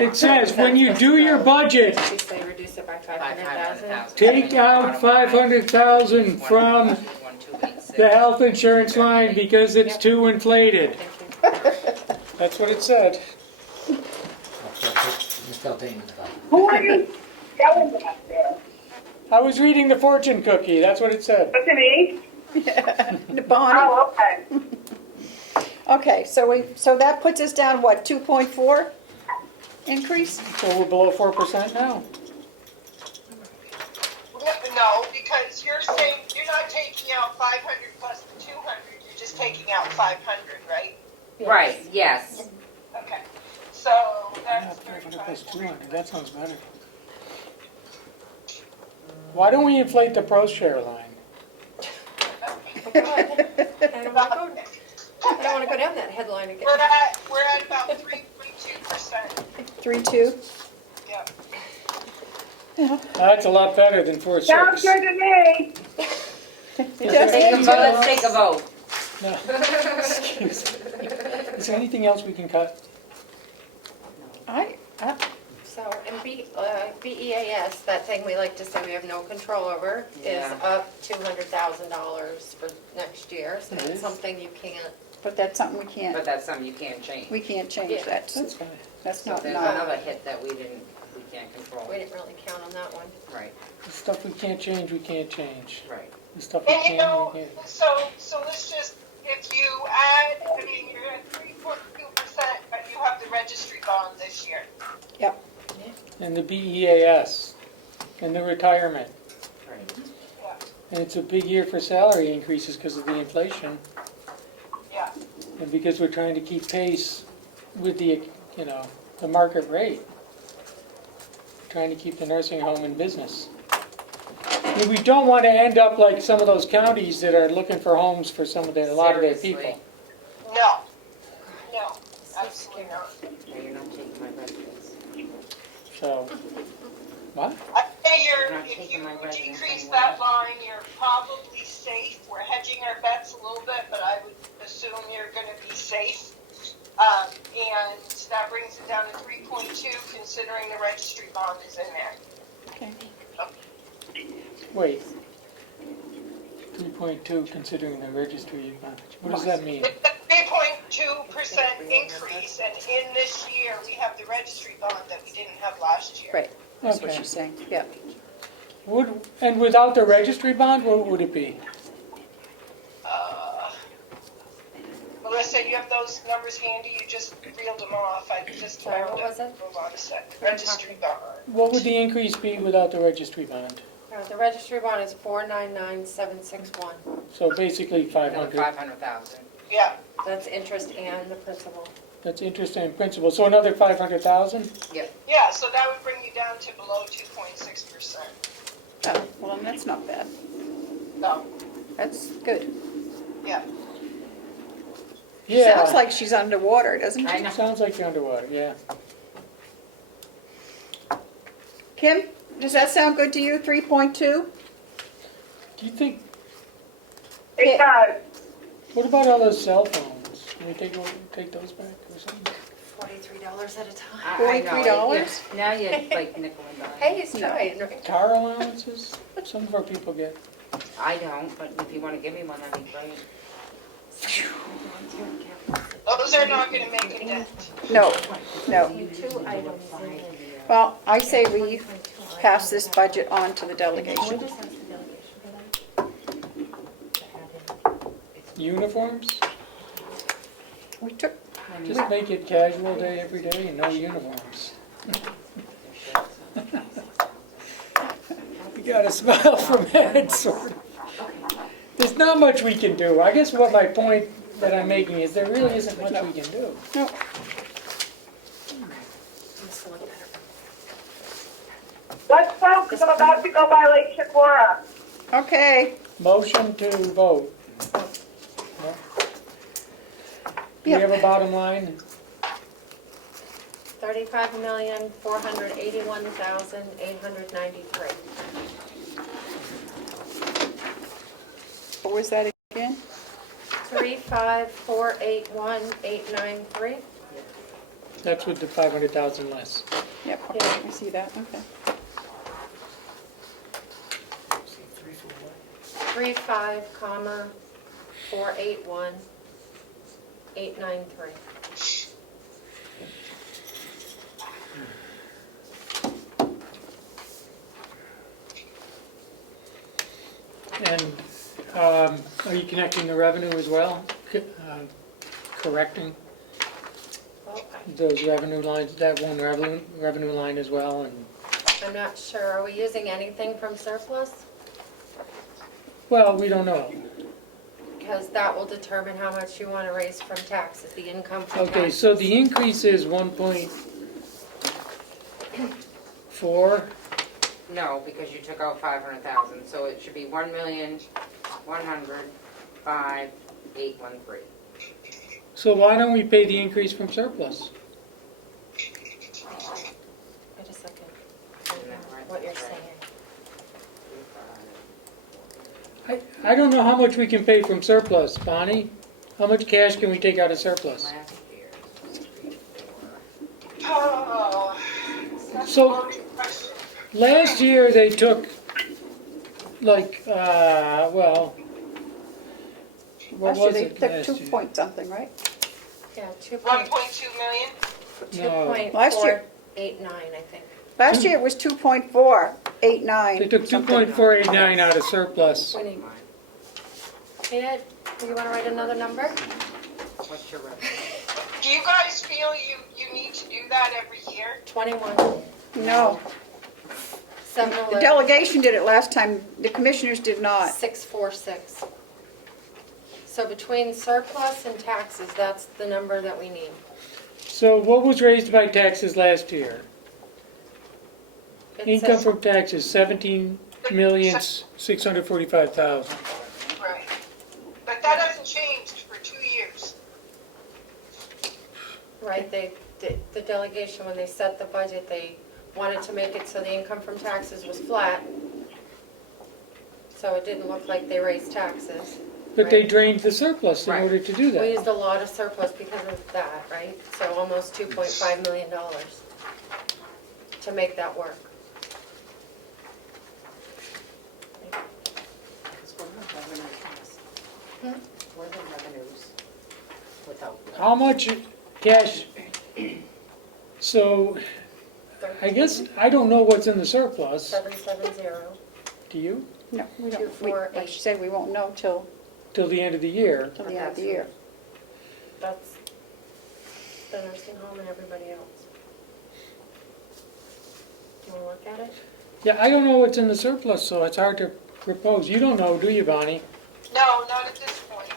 It says, when you do your budget, Did you say reduce it by 500,000? 500,000. take out 500,000 from the health insurance line because it's too inflated. Thank you. That's what it said. Ms. Beltane is about. Who are you telling that there? I was reading the fortune cookie, that's what it said. Was it me? Bonnie, Oh, okay. okay, so that puts us down, what, 2.4 increase? So we're below 4% now. no, because you're saying, you're not taking out 500 plus the 200, you're just taking out 500, right? Right, yes. Okay, so Yeah, that's 500 plus 35. 200, that sounds better. Why don't we inflate the pro share line? I don't want to go down that headline again. We're at about 3.2%. 3.2? Yeah. That's a lot better than 4.6. Sounds good to me. Let's take a vote. No. Excuse me. Is there anything else we can cut? So, and BEAS, that thing we like to say we have no control over, is Yeah. up $200,000 for next year. So It that's is? something you can't, But that's something we But can't, that's something you can't change. we can't change, Yeah. that's fine. that's So not, there's not, another hit that we can't control. we didn't really count on that one. Right, The stuff we can't change, we can't change. right. The stuff we And you can, know, we can't. so let's just, if you add, I mean, you're at 3.2%, but you have the registry bond this year. And the BEAS, and the retirement. Right. Yeah, And it's a big year for salary increases because of the inflation, yeah. and because we're trying to keep pace with the, the market rate. Trying to keep the nursing home in business. I mean, we don't want to end up like some of those counties that are looking for homes for a lot of their Seriously. No, people. absolutely not. No, you're not taking my residence. So, what? Hey, not if you taking my residence decrease anywhere. that line, you're probably safe. We're hedging our bets a little bit, but I would assume you're gonna be safe. And that brings it down to 3.2, considering the registry bond is in there. Okay. Wait. 3.2 considering the registry, what does that mean? It's a 3.2% increase, and in this year, we have the registry bond that we didn't have last year. Right, that's what Okay. she's saying, yeah. And without the registry bond, what would it be? Melissa, you have those numbers handy? You just reeled them off. I just Sorry, found what it. was it? Hold on a sec. Registry bond. What would the increase be without the registry bond? The registry bond is 499,761. So basically Another 500. 500,000. Yeah. That's interest and the principal. That's interest and principal, so another 500,000? Yep. Yeah, so that would bring you down to below 2.6%. Oh, well, then that's not bad. No, That's good. yeah. Yeah. Sounds like she's underwater, doesn't I she? know. Sounds like you're underwater, yeah. Kim, does that sound good to you, 3.2? Do you think, It does. what about all those cell phones? Can we take those back or something? $43 at a time. I know, $43? Now you're like nickel and dime. Hey, he's trying, right? Car allowances? Some of our people get. I don't, but if you want to give me one, that'd be great. Those are not gonna make a dent. No, no. 2 items in there. Well, I say we pass this budget on to the delegation. Uniforms? We took, Just make it casual day every day and no uniforms. You got a smile from Ed, sort of. There's not much we can do. I guess what my point that I'm making is there really isn't much we can do. no, Let's vote, because I'm about to go by Lake Shakora. okay. Motion to vote. Do we have a bottom line? 35,481,893. What was that again? 35,481,893. That's with the 500,000 less. Yep, okay, I see that, okay. 35,481,893. And are you connecting the revenue as well? Correcting Well, those revenue lines, that one revenue line as well? And I'm not sure, are we using anything from surplus? well, we don't know. Because that will determine how much you want to raise from taxes, the income from taxes. Okay, so the increase is 1.4. No, because you took out 500,000, so it should be 1,100,5,813. So why don't we pay the increase from surplus? Wait a second. What you're saying. I don't know how much we can pay from surplus, Bonnie. How much cash can we take out of surplus? Last year, 3, 4. Oh, that's a So- loaded question. Last year they took like, well, what Last year was they it took last 2 year? point something, right? Yeah, 1.2 million? No. Last year- 2.489, I think. Last year it was 2.489. They took something. 2.489 out of surplus. We need. Ed, do you want to write another number? What's your revenue? Do you guys feel you need to do that every year? 21, No, the 711, delegation did it last time, the commissioners did not. 646. So between surplus and taxes, that's the number that we need. So what was raised by taxes last year? It Income says- from taxes, 17,645,000. Right. But that hasn't changed for 2 years. Right, the delegation, when they set the budget, they wanted to make it so the income from taxes was flat. So it didn't look like they raised taxes. But they Right. drained the surplus in Right. order to do We that. used a lot of surplus because of that, right? So almost $2.5 million to make that work. What are the revenues? What are the revenues without? How much cash, so, I guess, I don't know what's in the surplus, 770. do you? No, we don't, 248. like she said, we won't know till Till the end of the year. the end of the year. That's the nursing home and everybody else. Do you want to look at it? Yeah, I don't know what's in the surplus, so it's hard to propose. You don't know, do you, Bonnie? No, not at this point.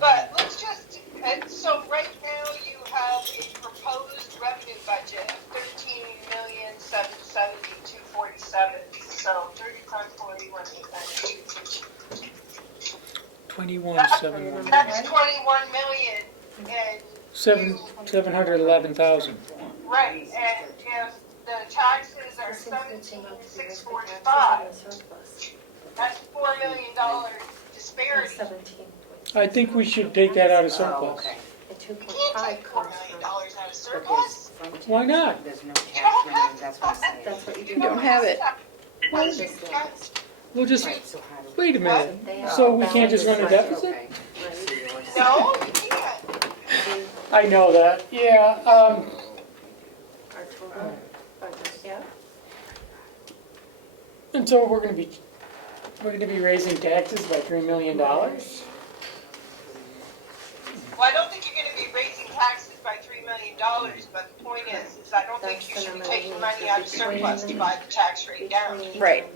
But let's just, and so right now you have a proposed revenue budget of 13,770,247. So 35,41,892. 21,700. That's 21 million and. you- 711,000. Right, and if the taxes are 17,645, that's $4 million disparity. 17. I think we should take that out of Oh, surplus. okay. And You 2.5 can't take $4 comes million from, out of But surplus. there's Why not? There's no tax money, that's what I'm saying. that's what you do. You don't have it. This limit. We'll just, Right, so how do we? wait a minute. They have So we can't just run a balanced deficit? Okay. No, you can't. I know that, yeah. Our total budget, yeah. And so we're gonna be raising taxes by $3 million? Well, I don't think you're gonna be raising taxes by $3 million, but the point is I don't think you should be taking money out of surplus to buy the tax rate down. Right.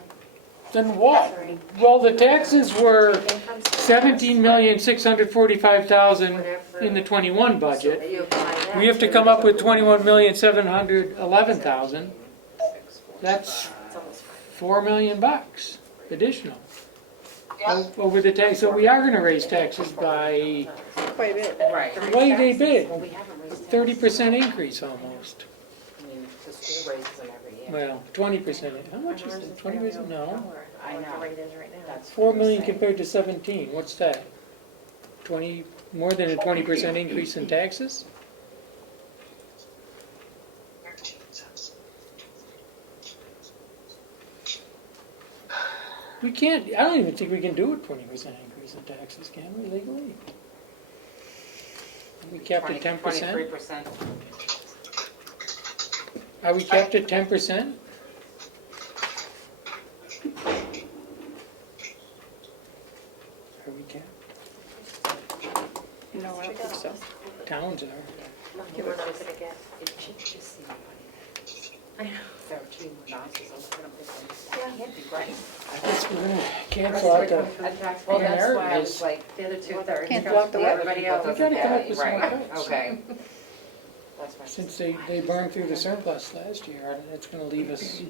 Then what? Well, the taxes were 17,645,000 in the 21 budget. We have to come up with 21,711,000. That's $4 million additional Yeah. over the tax. So we are going to raise taxes by Quite a bit. Right. way they big, Well, we haven't raised taxes. 30% increase almost. I mean, the school raises them every year. Well, 20%. How much is it? 20%? No. I know. The rate is right now. That's 4 what million I'm saying. compared to 17. What's that? 20, more than a 20% increase in taxes? We can't, I don't even think we can do a 20% increase in taxes, can we, legally? Are we capped at 10%? 23%. Are we capped at 10%? Are we capped? No, I don't think so. Towns are. You were not gonna get. It should just seem funny. I know. 13 houses, I'm thinking, that can't be right. I guess we're gonna cancel out the, Well, that's why I Inheritance. was like, The other 2/3. Can't block the way. everybody else We doesn't gotta come get up it, with some right, cuts. okay. That's why. since they burned through the surplus last year, it's gonna leave us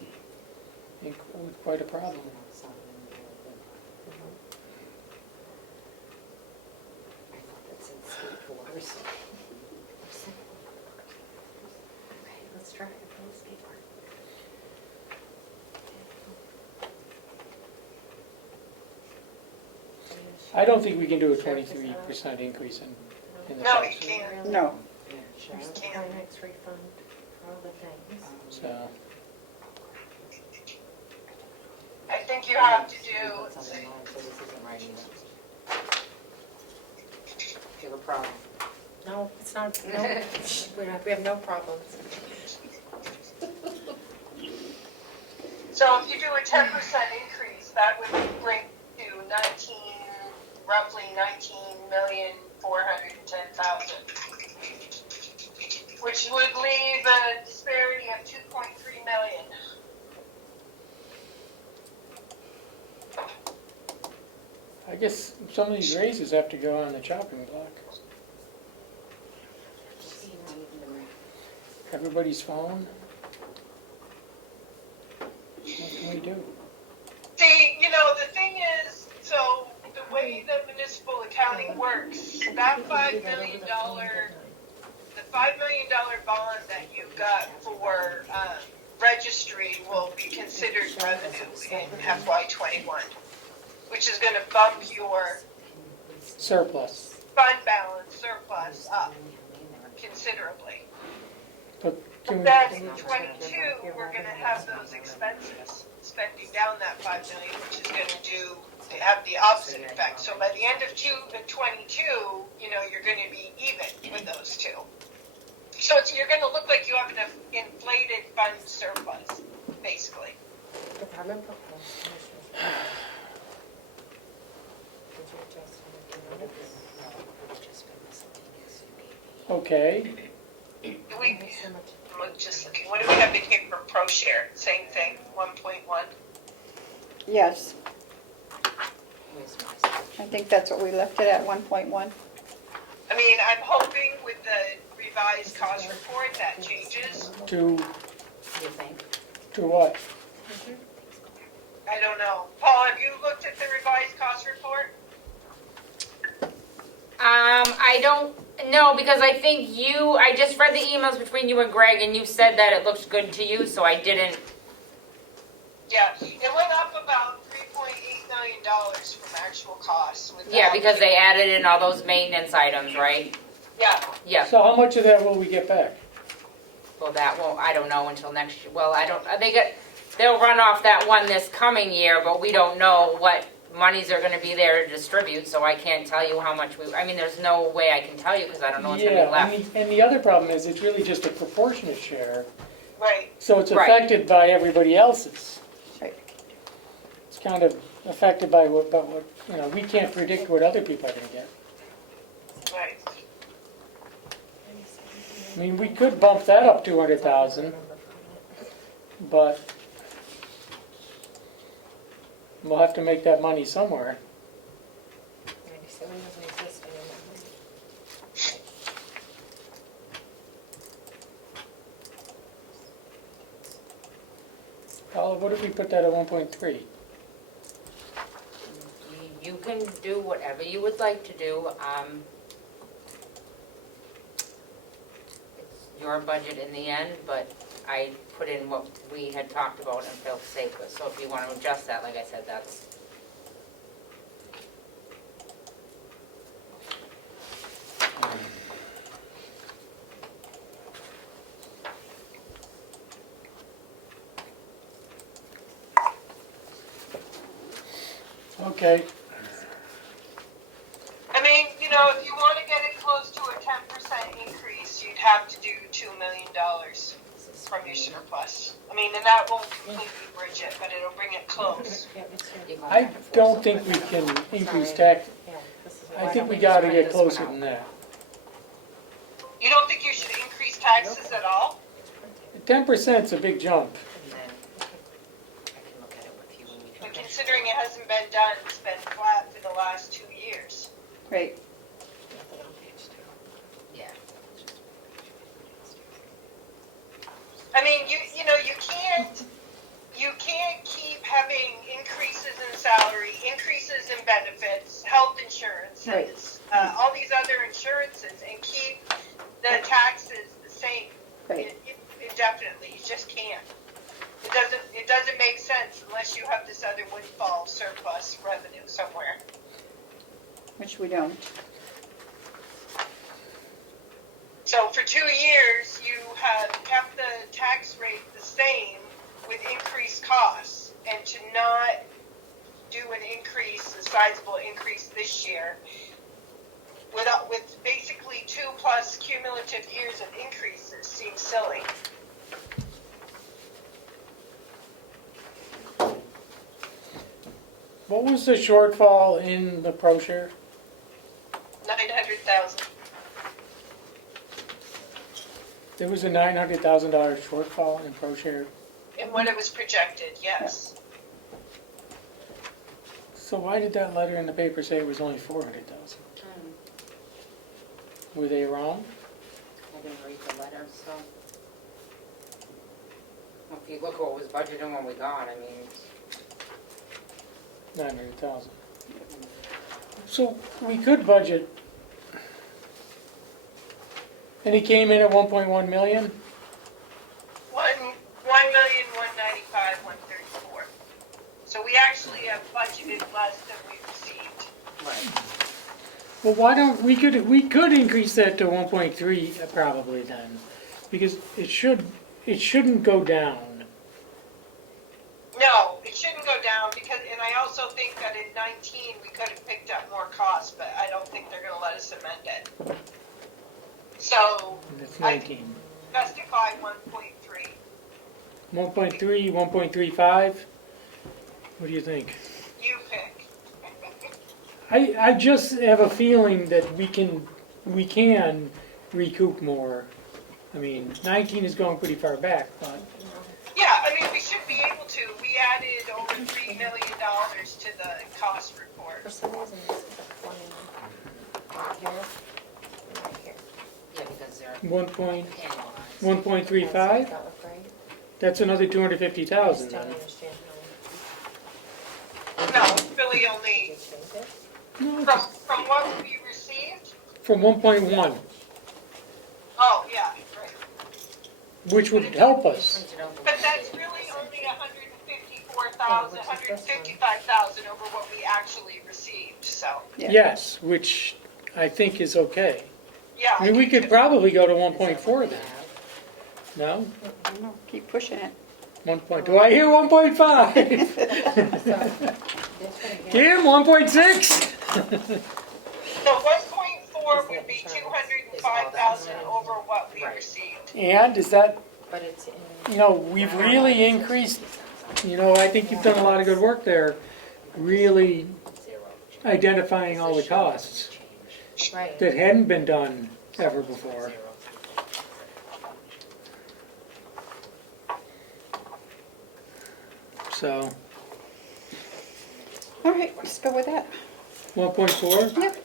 with quite a problem. I thought that said state force. Okay, let's try it. Let's keep it. I don't think we can do a 23% increase in the No, you taxes. can't. No. Yeah, sure. There's the Primex refund for all the things. So, I think you have to do, So this isn't right either. You have a problem. No, it's not, no, we have no problems. so if you do a 10% increase, that would bring to roughly 19,410,000, which would leave a disparity of 2.3 million. I guess some of these raises have to go on the chopping block. Everybody's phone? What can we do? See, the thing is, so the way the municipal accounting works, that $5 million, the $5 million bond that you got for registry will be considered revenue in FY '21, which is gonna bump your Surplus. fund balance surplus up considerably. But can we, Then in '22, we're gonna have those expenses, spending down that 5 million, which is gonna have the opposite effect. So by the end of '22, you're gonna be even with those two. So you're gonna look like you have an inflated fund surplus, basically. Department proposed. okay, I'm just looking, what do we have in here for pro share? Same thing, 1.1? Yes. I think that's what we left it at, 1.1. I mean, I'm hoping with the revised cost report that changes. to what? I don't know. Paul, have you looked at the revised cost report? I don't know, because I think I just read the emails between you and Greg, and you said that it looked good to you, so I didn't. Yeah, it went up about $3.8 million from actual costs. Yeah, because they added in all those maintenance items, right? Yeah, Yeah. So how much of that will we get back? Well, that won't, I don't know until next year. Well, they'll run off that one this coming year, but we don't know what monies are gonna be there to distribute, so I can't tell you how much there's no way I can tell you, because I don't know what's gonna be Yeah, left. and the other problem is it's really just a proportionate share, right. so it's Right. affected by everybody else's. Right. It's kind of affected by what, we can't predict what other people are gonna get. Right. I mean, we could bump that up 200,000, but we'll have to make that money somewhere. 97 doesn't exist anymore. Paula, what if we put that at 1.3? You can do whatever you would like to do. It's your budget in the end, but I put in what we had talked about and felt safe with. So if you want to adjust that, like I said, that's. Okay, I mean, if you want to get it close to a 10% increase, you'd have to do $2 million from your surplus. I mean, and that won't completely bridge it, but it'll bring it close. I don't think we can increase tax, I think we gotta get closer than that. You don't think you should increase taxes at all? 10%'s a big jump. And then I can look at it with you when we But considering it hasn't been done, it's been flat for the last 2 years. Right. Yeah. I mean, you can't keep having increases in salary, increases in benefits, health insurances, all these other insurances, and keep the taxes the same Right. indefinitely. You just can't. It doesn't make sense unless you have this other windfall surplus revenue somewhere. Which we don't. So for 2 years, you have kept the tax rate the same with increased costs, and to not do an increase, a sizable increase this year, with basically 2+ cumulative years of increases seems silly. What was the shortfall in the pro share? 900,000. There was a $900,000 shortfall in pro share. And what it was projected, yes. So why did that letter in the paper say it was only 400,000? Were they wrong? I didn't read the letter, so. Well, if you look at what was budgeted and what we got, I mean, 900,000. So we could budget. And he came in at 1.1 million? 1 million is less than we received. Well, why don't, we could increase that to 1.3 probably then, because it shouldn't go down. No, it shouldn't go down because, and I also think that in 19, we could have picked up more costs, but I don't think they're gonna let us amend it. So, That's I 19. justify 1.3. 1.3, 1.35? What do you think? You pick. I just have a feeling that we can recoup more. I mean, 19 is going pretty far back, but Yeah, I mean, we should be able to. We added over $3 million to the cost report. For some reason, this is a 20 here, right here. Yeah, because they're 1.35? Does that look right? That's another I just 250,000 don't then. understand No, really how. only Did you change it? No, from what we received. from 1.1, Oh, yeah, right. which would help us. But that's really only 155,000 over what we actually received, so, Yeah. Yes, which I think is okay. yeah. I mean, we could probably go to 1.4 then. No? I don't know, keep pushing it. 1. I hear 1.5. Kim, 1.6. So 1.4 would be 205,000 over what we received. And is that, But it's in. we've really increased, I think you've done a lot of good work there, really identifying all the costs Right. that hadn't been done ever before. So, All right, let's go with that. 1.4, Yep.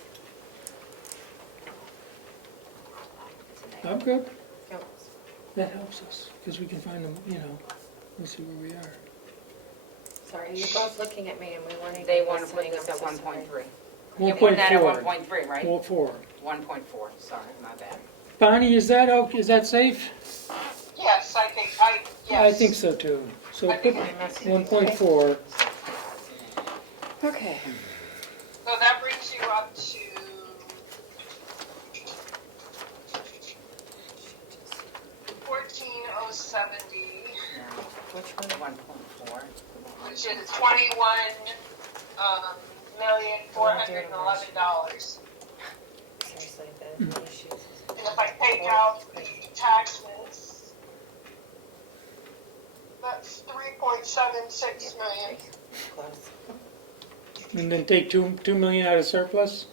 I'm good. Yep. That helps us, because we can find them, we'll see where we are. Sorry, you're both looking at me and we weren't even They want to put listening. this at I'm so sorry. 1.3. You're putting that at 1.4. 1.3, right? 1.4. 1.4, sorry, my bad. Bonnie, is that safe? Yes, I I think so too. So I put think 1.4. Okay. So that brings you up to 14,070, Which one? 1.4. which is $21,411,000. Seriously, the issues. And if I take out the taxes, that's 3.76 million. Close. And then take 2 million out of surplus?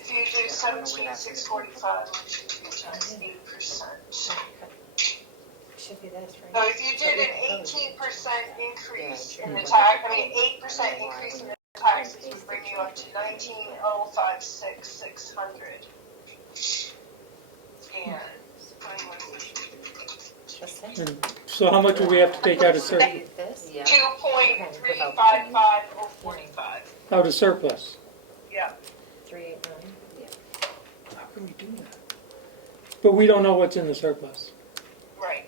If you do 17,645, times 8%. Should be this, So right? if you did an 18% increase in the tax, 8% increase in the taxes would bring you up to 19,056,600. And The same. And so how much would we have to take out of surplus? This? Yeah. 2.355045. Out of surplus? Yeah. 389. How can we do that? But we don't know what's in the surplus. Right.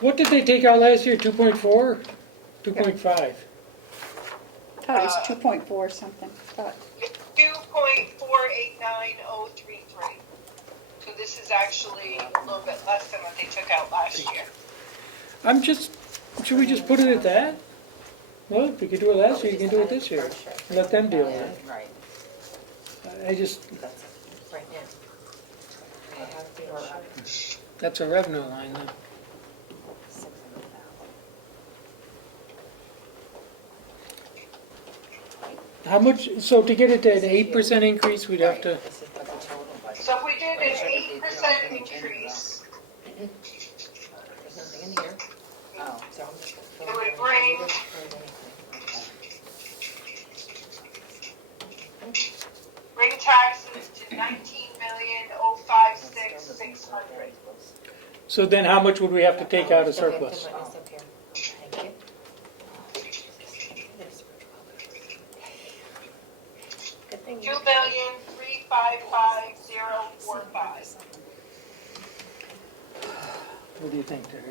What did they take out last year, 2.4? 2.5? Thought it was 2.4 something, but 2.489033. So this is actually a little bit less than what they took out last year. Should we just put it at that? Well, if we could do it last year, you can do it this year. Let them deal with it. Right. I just, Right now. I have the order. that's a revenue line then. How much, so to get it to an 8% increase, we'd have to, This is what the total budget. So if we did an 8% increase, There's nothing in here. Oh. So I'm just gonna fill it would in. bring You didn't prove anything. bring taxes to 19,056,600. so then how much would we have to take out of Still have to surplus? witness up here. Thank you. Good thing you. 2,355,045. What do you think, Terry?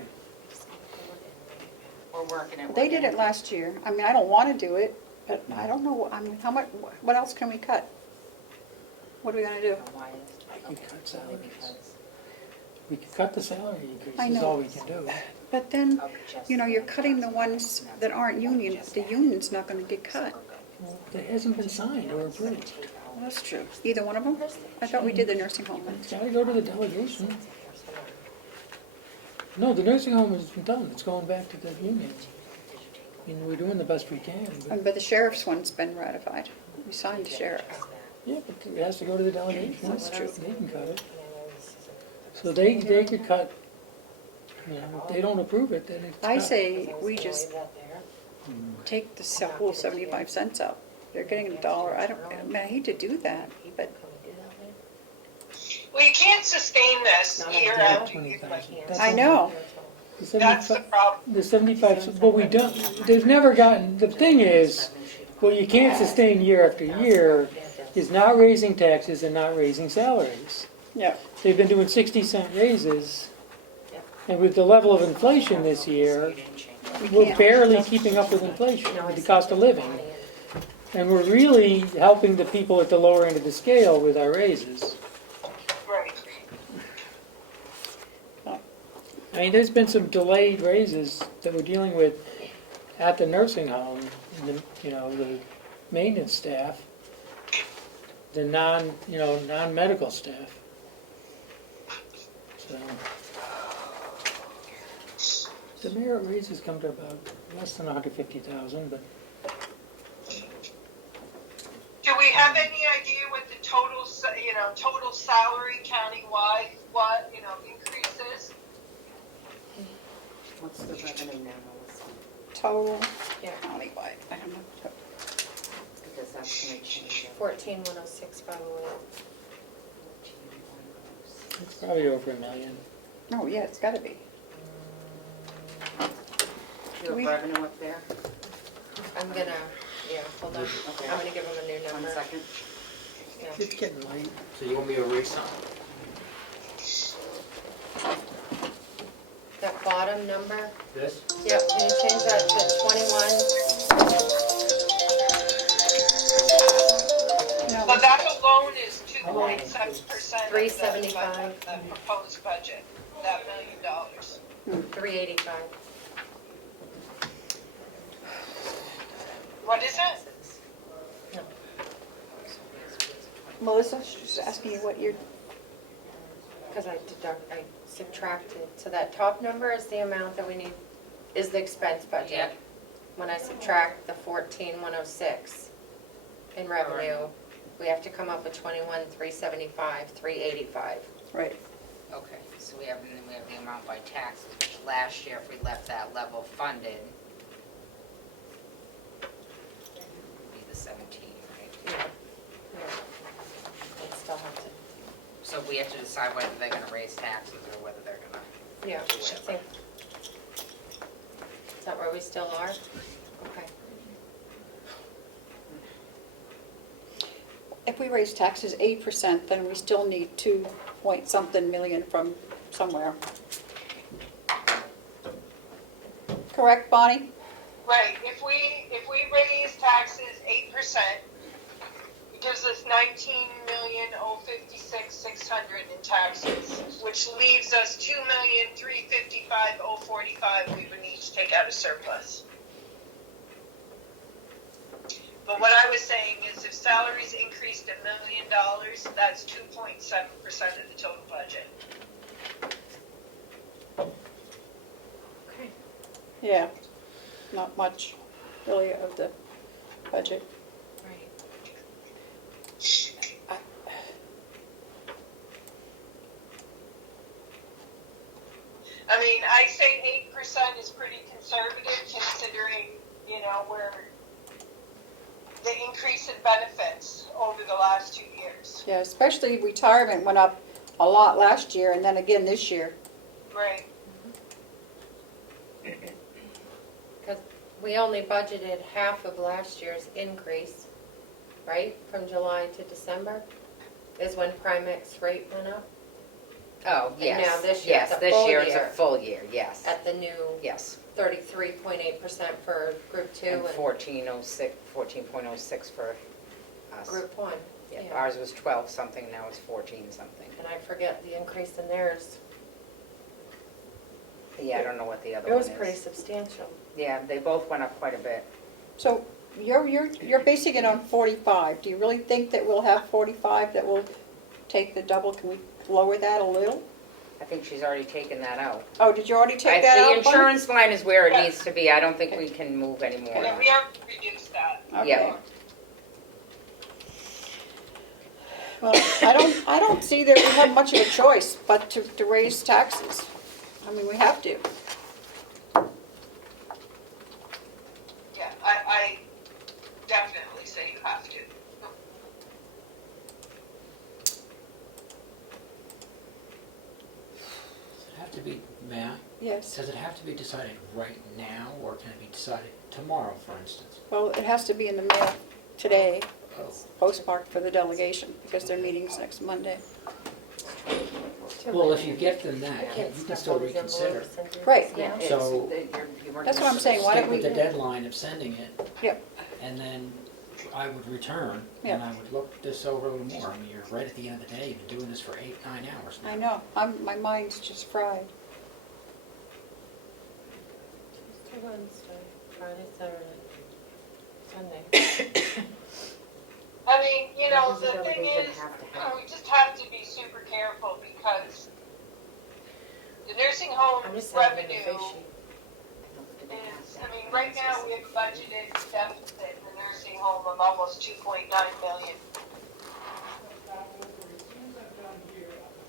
We're working it. They did it last year. I mean, I don't want to do it, but I don't know, I mean, how much, what else can we cut? What are we gonna do? We could cut salaries. We could cut the salary I increase, is know. all we can do. But then, you know, you're cutting the ones that aren't union, the union's not gonna get cut. Well, that hasn't been signed or approved. That's true. Either one of them? I thought we did the nursing home one. It's gotta go to the delegation. No, the nursing home has been done, it's going back to the union. I mean, we're doing the best we can, but, But the sheriff's one's been ratified. We signed the sheriff. yeah, but it has to go to the delegation. That's true. They can cut it. So they could cut, you know, if they don't approve it, then it's cut. I say we just take the whole 75 cents out. They're getting $1. I mean, I hate to do that, but Well, you can't sustain this year after year. 20,000. I know. The That's the 75 problem. The 75, but we don't, they've never gotten, the thing is, what you can't sustain year after year is not raising taxes and not raising salaries. Yeah. They've been doing 60-cent raises, and with the level of inflation this year, we're can't. barely keeping up with inflation, with the cost of living. And we're really helping the people at the lower end of the scale with our raises. Right. I mean, there's been some delayed raises that we're dealing with at the nursing home, the maintenance staff, the non-medical staff. So, the merit raises come to about less than 150,000, but Do we have any idea what the total salary countywide, increase is? What's the revenue now, Melissa? Total Yeah. countywide. I don't know. Because that's gonna change it. 14,106,508. it's probably over $1 million. Oh, yeah, it's gotta be. Do you We- have revenue up there? I'm gonna, hold on. Okay. I'm gonna give them a new number. 1 second. Yeah. It's getting late. So you want me to erase some? That bottom number, This? yep, can you change that to 21? No, But that alone is 2.7% of 375. the proposed budget, that $1 million. 385. What is it? Melissa's just asking you what you're, Because I subtracted, so that top number is the amount that we need, is the expense budget. Yep. When I subtract the 14,106 in revenue, we have to come up with 21,375, 385. right. Okay, so we have the amount by taxes, which last year, if we left that level funded, would be the 17, right? Yeah. I still have to, So we have to decide whether they're gonna raise taxes or whether they're gonna, yeah, I think. Is that where we still are? Okay. If we raise taxes 8%, then we still need 2-point-something million from somewhere. Correct, Bonnie? Right, if we raise taxes 8%, it gives us 19,056,600 in taxes, which leaves us 2,355,045 we would need to take out of surplus. But what I was saying is if salaries increased $1 million, that's 2.7% of the total budget. Okay. Yeah, not much really of the budget. Right. I mean, I say 8% is pretty conservative considering, where the increase in benefits over the last 2 years. Yeah, especially retirement went up a lot last year and then again this year. Right. Because we only budgeted half of last year's increase, right? From July to December is when Primex rate went up. Oh, And yes. now this year, Yes, it's a this full year it's a year. full year, yes. At the new Yes. 33.8% for group 2 And and 14.06 for us. group 1. Yeah, Yeah. ours was 12 something, now it's 14 something. And I forget the increase in theirs. Yeah, I don't know what the other It one was is. pretty substantial. Yeah, they both went up quite a bit. So you're basing it on 45. Do you really think that we'll have 45 that will take the double? Can we lower that a little? I think she's already taken that out. Oh, did you already take that out? The Bonnie? insurance line is where it Yeah. needs to be. I don't think we can move anymore. Yeah, we have reduced that. Okay. Yeah. Well, I don't see that we have much of a choice but to raise taxes. I mean, we have to. Yeah, I definitely say you have to. Does it have to be, may I? Yes. Does it have to be decided right now, or can it be decided tomorrow, for instance? Well, it has to be in the mail today, Oh, postmarked for the delegation, because their meeting's next Monday. well, if you get them that, I can't you can stuff still all these reconsider. envelopes in here. Right. Yeah, it's- So- you weren't That's what I'm gonna- saying. Why Stick don't with we? the deadline of sending it, Yep. and then I would return, Yeah. and I would look this over a little more. I mean, you're right at the end of the day, you've been doing this for 8, 9 hours now. I know. My mind's just fried. Tuesday, Wednesday, Friday, Saturday, Sunday. I mean, you know, Does the the thing delegation is, have to have? we just have to be super careful because the nursing home I'm just having a revenue face sheet. is, I mean, right now we have a budgeted deficit in the nursing home of almost 2.9 million.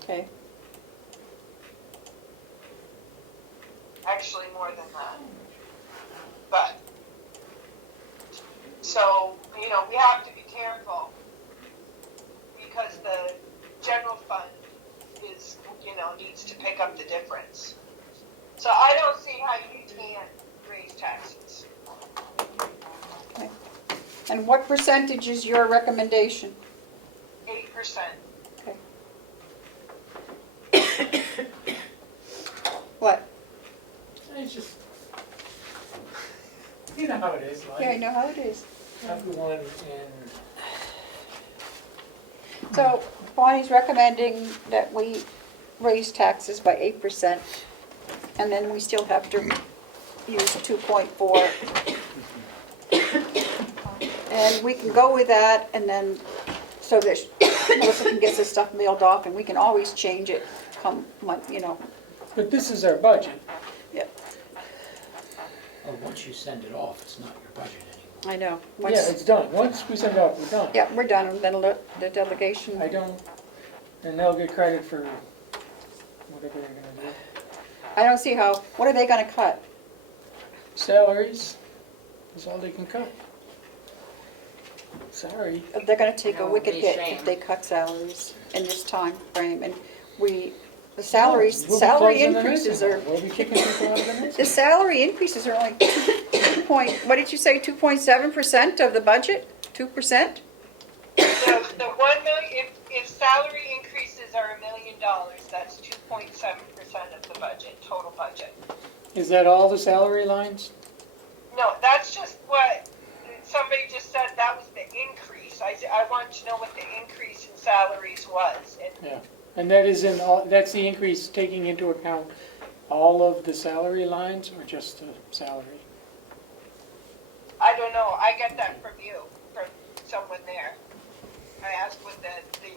Okay. Actually more than that. But, so, you know, we have to be careful because the general fund is, you know, needs to pick up the difference. So I don't see how you can raise taxes. Okay. And what percentage is your recommendation? 8%. Okay. What? It's just, you know how it is, Yeah, I like, know how it is. everyone in, So Bonnie's recommending that we raise taxes by 8%, and then we still have to use 2.4. And we can go with that, and then, so that Melissa can get this stuff mailed off, and we can always change it come, you know, but this is our budget. yeah, Oh, once you send it off, it's not your budget anymore. I know. Yeah, Once- it's done. Once we send it off, we're done. Yeah, we're done, and then the delegation. I don't, and they'll get credit for whatever they're gonna do. I don't see how, what are they gonna cut? Salaries is all they can cut. Sorry. They're gonna take a No, wicked be hit shame. if they cut salaries in this time frame, and the salaries, We'll be salary closing the increases nursing are, home. We'll be kicking people out of the nursing the salary increases are only what did you say, 2.7% of the budget? 2%? The 1 million, if salary increases are $1 million, that's 2.7% of the budget, total budget. home. Is that all the salary lines? No, that's just what, somebody just said that was the increase. I want to know what the increase in salaries was. And Yeah. And that is in all, that's the increase taking into account all of the salary lines or just the salary? I don't know, I get that from you, from someone there. I asked what the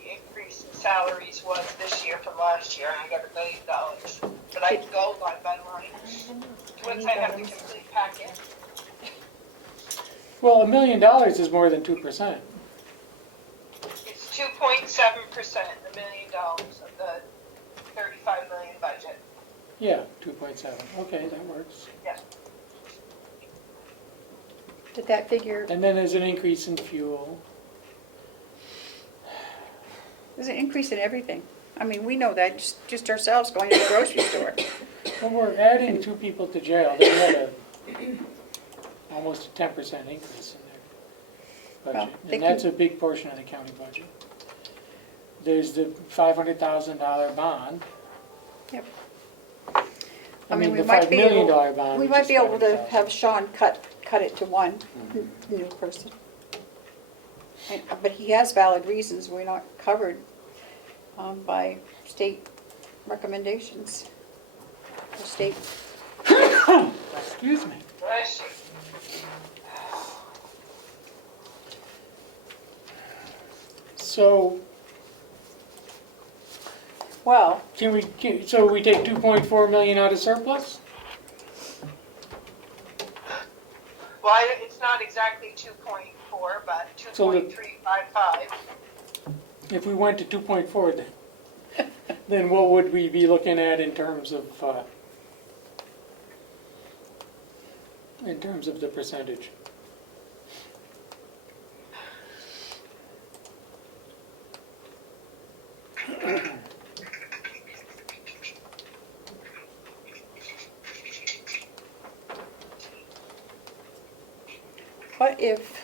increase in salaries was this year from last year, and I got $1 million. But I can go line by line, once I have the complete packet. Well, $1 million is more than 2%. It's 2.7%, $1 million of the 35 million budget. Yeah, 2.7. Okay, that works. Yes. Did that figure, And then there's an increase in fuel. there's an increase in everything. I mean, we know that, just ourselves going to the grocery store. Well, we're adding 2 people to jail. They had almost a 10% increase in their Well, budget. they And that's a big portion of the county budget. There's the $500,000 bond I mean, we the might $5 be million able, bond. we which might is be able to $500,000. have Sean cut it to one new person. But he has valid reasons, we're not covered by state recommendations. Or state, Excuse me. Bless you. So well, so we take 2.4 million out of surplus? Well, it's not exactly 2.4, but So the- 2.355. If we went to 2.4, then what would we be looking at in terms of the percentage? what if,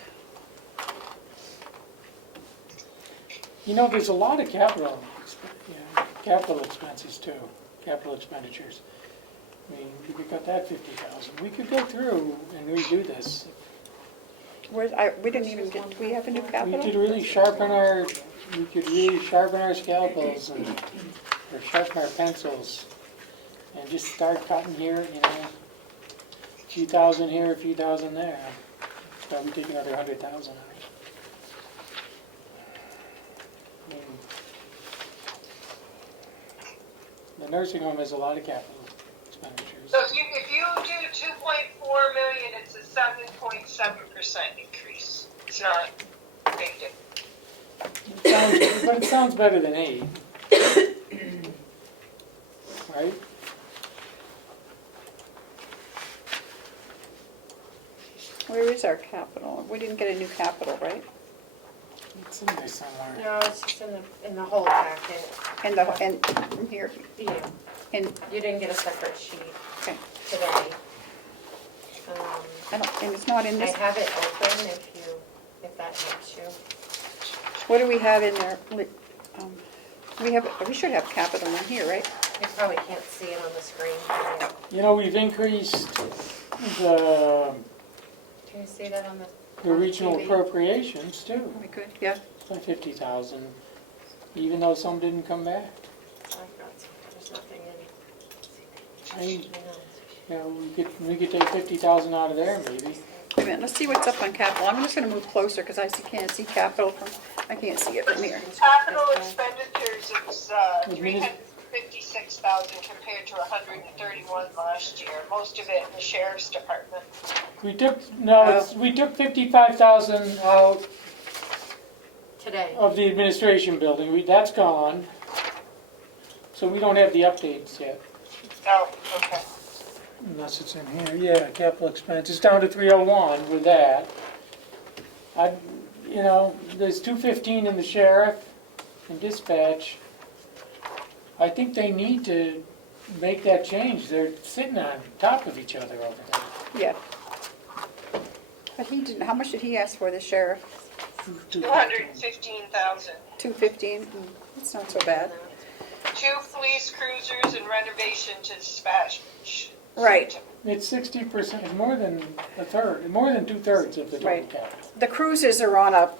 You know, there's a lot of capital expenses too, capital expenditures. I mean, we could cut that 50,000. We could go through and redo this. we didn't even get, do we have a new We capital? could really sharpen our scalpels or sharpen our pencils and just start cutting here, you know, a few thousand here, a few thousand there. Probably take another 100,000 out. I mean, the nursing home has a lot of capital expenditures. So if you do 2.4 million, it's a 7.7% increase. It's not a big difference. But it sounds better than 8. Right? Where is our capital? We didn't get a new capital, right? It's in there somewhere. No, it's just in the whole packet. And here, Yeah, and, you didn't get a separate sheet okay, today. I don't, and it's not in I this, have it open if that helps you. what do we have in there? We should have capital in here, right? You probably can't see it on the screen. Can You know, we've increased the you see that on the? regional TV? appropriations too, We could, yeah. by 50,000, even though some didn't come back. I've got some, there's nothing in. I, I know. you know, we could take 50,000 out of there maybe. Wait a minute, let's see what's up on capital. I'm just gonna move closer because can't see capital from, I can't see it from here. Capital expenditures is 356,000 compared to 131 last year. Most of it in the sheriff's department. We took 55,000 out Today. of the administration building. That's gone. So we don't have the updates yet. Oh, okay. Unless it's in here, yeah, capital expense, it's down to 301 with that. You know, there's 215 in the sheriff and dispatch. I think they need to make that change, they're sitting on top of each other over there. Yeah. But he didn't, how much did he ask for, the sheriff? 215,000. 215? That's not so bad. 2 police cruisers and renovation to dispatch. Right. It's 60%, it's more than a third, more than 2/3 of the total Right. capital. The cruises are on a,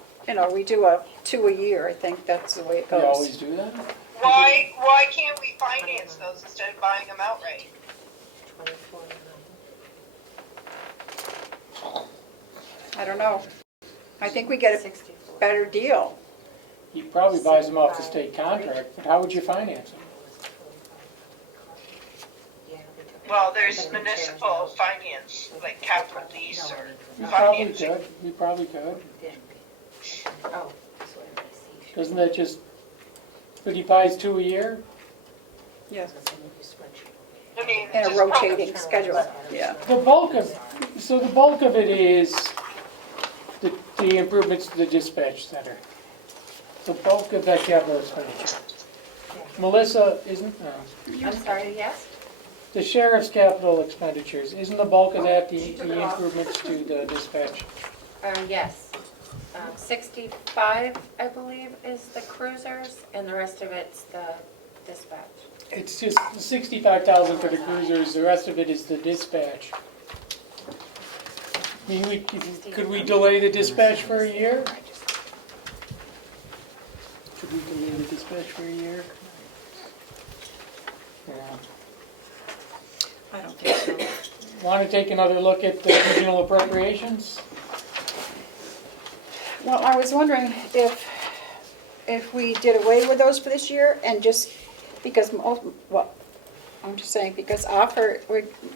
we do 2 a year, I think that's the way it We goes. always do that? Why can't we finance those instead of buying them outright? I don't know. I think we get a 64. better deal. He probably buys them off the state contract, but how would you finance them? Well, there's municipal finance, like capital lease or We probably financing. could, we probably could. Oh. Doesn't that just, but he buys 2 a year? Yes. I mean, In a just rotating schedule, yeah. The bulk of it is the improvements to the dispatch center. The bulk of that capital expenditure. Melissa, I'm sorry, yes? the sheriff's capital expenditures, isn't the bulk of that the improvements to the dispatch? Yes. 65, I believe, is the cruisers, and the rest of it's the dispatch. It's just 65,000 for the cruisers, the rest of it is the dispatch. I mean, could we delay the dispatch for a year? Could we delay the dispatch for a year? Yeah. I don't think so. Want to take another look at the regional appropriations? Well, I was wondering if we did away with those for this year and just, because I'm just saying, because a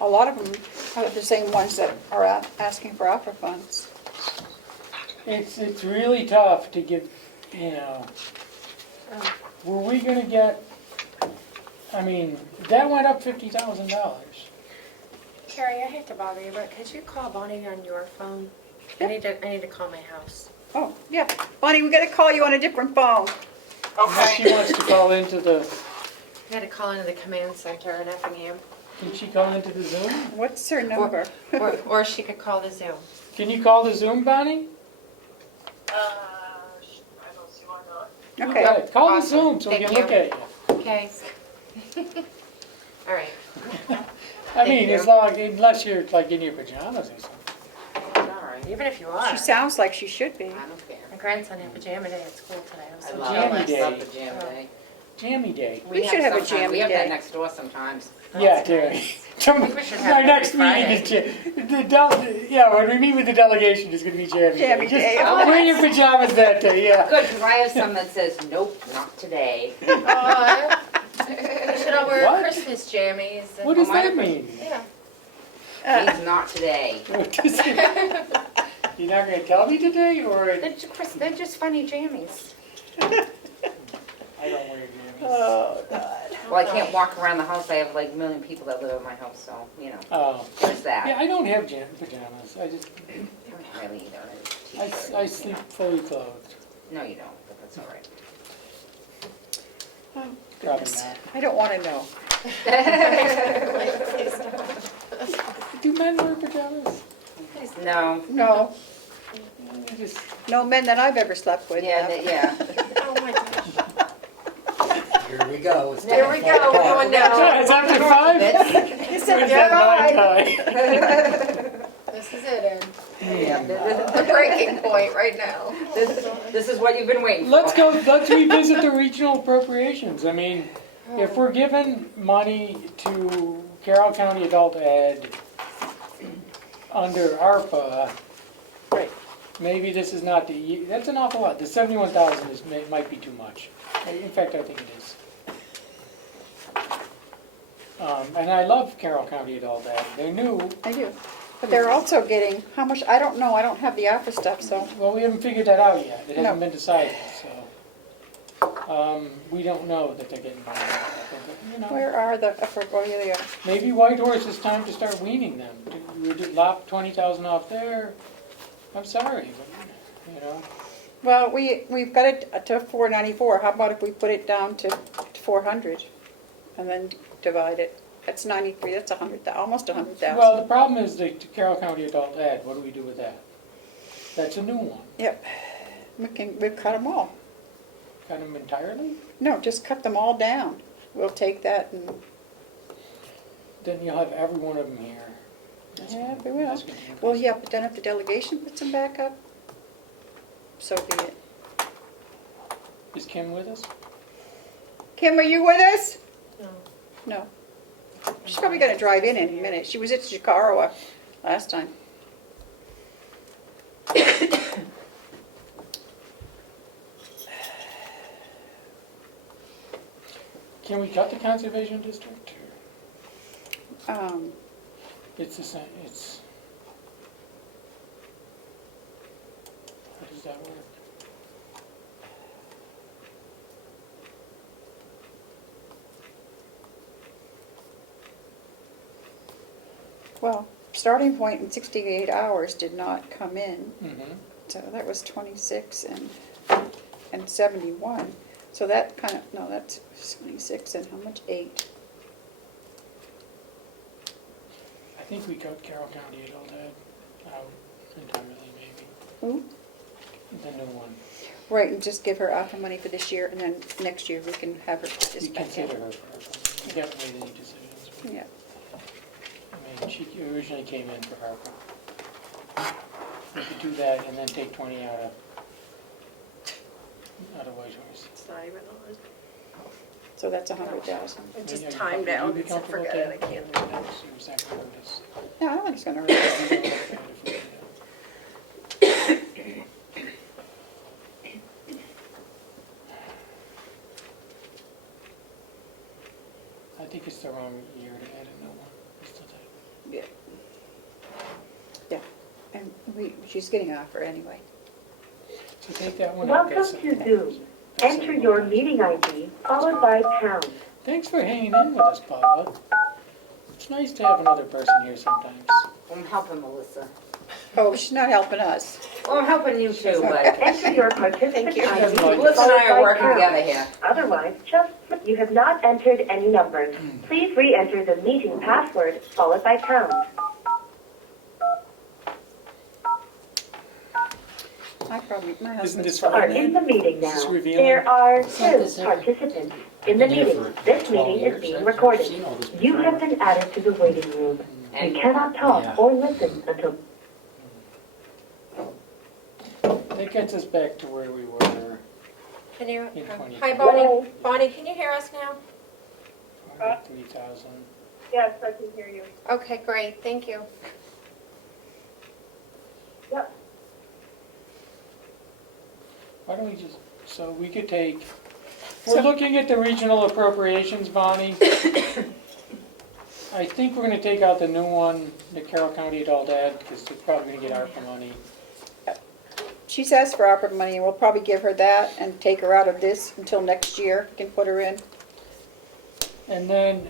lot of them are the same ones that are asking for opera funds. It's really tough to give, were we gonna get, I mean, that went up $50,000. Carrie, I hate to bother you, but could you call Bonnie on your phone? I need to call my house. Oh, yeah. Bonnie, we gotta call you on a different phone. Unless she wants to call into the, I had to call into the command center in Effingham. can she call into the Zoom? What's her number? Or she could call the Zoom. Can you call the Zoom, Bonnie? I don't see why not. Okay. Okay, call the Awesome. Zoom so we Thank can you. look at you. Okay. All right. I mean, Thank you. as long, unless you're like in your pajamas or something. It's all right. Even if you are. She sounds like she should be. I don't care. My grandson had pajama day at school today. I was I so love Jammy it. day. I love pajama day. Jammy day. We should have a sometimes- jammy We have that day. next door sometimes. Yeah, Terry. think we should have Our it next every meeting is, yeah, when we meet with the delegation, it's gonna be Jammy Day. Jammy day. Just wear your pajamas that day, yeah. Good, because I have some that says, nope, not today. Aw. You should all wear What? Christmas jammies. And What does Mine that are mean? Yeah. Means not today. What does it- You're not gonna tell me today, or? They're just funny jammies. I don't wear jammies. Oh, God. Well, I can't walk around the house. I have like a million people that live in my house, so, Oh, there's that. yeah, I don't have pajamas. I just, I don't really either. T-shirt. I sleep fully clothed. No, you don't, but that's all right. Oh, Probably goodness. not. I don't want to know. Do men wear pajamas? No. No, I just, no men that I've ever slept with. Yeah, have. yeah. Oh my gosh. Here we go. It's There we go. We're going down. it's after 5? You said, Or is that "Yeah, my time? This is it, Yeah, Ed. The breaking point right now. this is what you've been waiting for. Let's revisit the regional appropriations. I mean, if we're giving money to Carroll County Adult Ed under ARPA, Right. maybe this is not the, that's an awful lot. The 71,000 might be too much. In fact, I think it is. And I love Carroll County Adult Ed. They're new. I do. But they're also getting, how much, I don't know, I don't have the ARPA stuff, so. Well, we haven't figured that out yet. It hasn't No. been decided, so. We don't know that they're getting money. You know, Where are the, oh, yeah, they are. maybe Whitehorse is time to start weaning them. We would lop 20,000 off there. I'm sorry, but, you know. Well, we've got it to 494. How about if we put it down to 400 and then divide it? That's 93, that's 100, almost 100,000. Well, the problem is the Carroll County Adult Ed, what do we do with that? That's a new one. Yep. We'll cut them all. Cut them entirely? No, just cut them all down. We'll take that and, Then you'll have every one of them here. yeah, we will. That's gonna be Well, yeah, but then if the delegation puts them back up, so be it. Is Kim with us? Kim, are you with us? No. No. She's probably gonna drive in a minute. She was at Chicago last time. Can we cut the conservation district? Um, It's the same, it's... How does that work? well, starting point in 68 hours did not come in. Mm-hmm. So that was 26 and 71. So that kind of, no, that's 26 and how much? 8. I think we cut Carroll County Adult Ed out entirely, maybe. Who? The new one. Right, and just give her ARPA money for this year, and then next year we can have her You dispatch. consider her for You haven't made any decisions. Yeah. I mean, she originally came in for ARPA. We could do that and then take 20 out of White Horse. It's not even on. So that's 100,000. I just Would you- timed would you out be and said, comfortable forget it, I taking- can't do it. Let's see exactly what it is. No, I don't think it's gonna hurt us. If we do that. I think it's the wrong year to add a new one. It's the type. Yeah. And she's getting an offer anyway. So take that one out. Welcome to Zoom. Enter your meeting ID followed by pound. Thanks for hanging in with us, Paula. It's nice to have another person here sometimes. I'm helping Melissa. Oh, she's not helping us. Well, I'm helping you too, but Enter your participant ID Melissa and I are followed by working pound. together here. Otherwise, just you have not entered any numbers. Please re-enter the meeting password followed by pound. My Isn't husband's this Are right? in the meeting Is this now. revealing? There are this two ever- participants I've in the been here meeting. for This 12 meeting years. is being I've recorded. seen all this You before. have been added to the waiting room. You And cannot talk Yeah. or listen until That gets us back to where we were Can you, in 20. hi Bonnie, Bonnie, can you hear us now? 3,000. Yes, I can hear you. Okay, great, thank you. Yep. Why don't we just, so we could take, we're looking at the regional appropriations, Bonnie. I think we're gonna take out the new one, the Carroll County Adult Ed, because they're probably gonna get ARPA money. She's asked for opera money, and we'll probably give her that and take her out of this until next year. We can put her in. And then,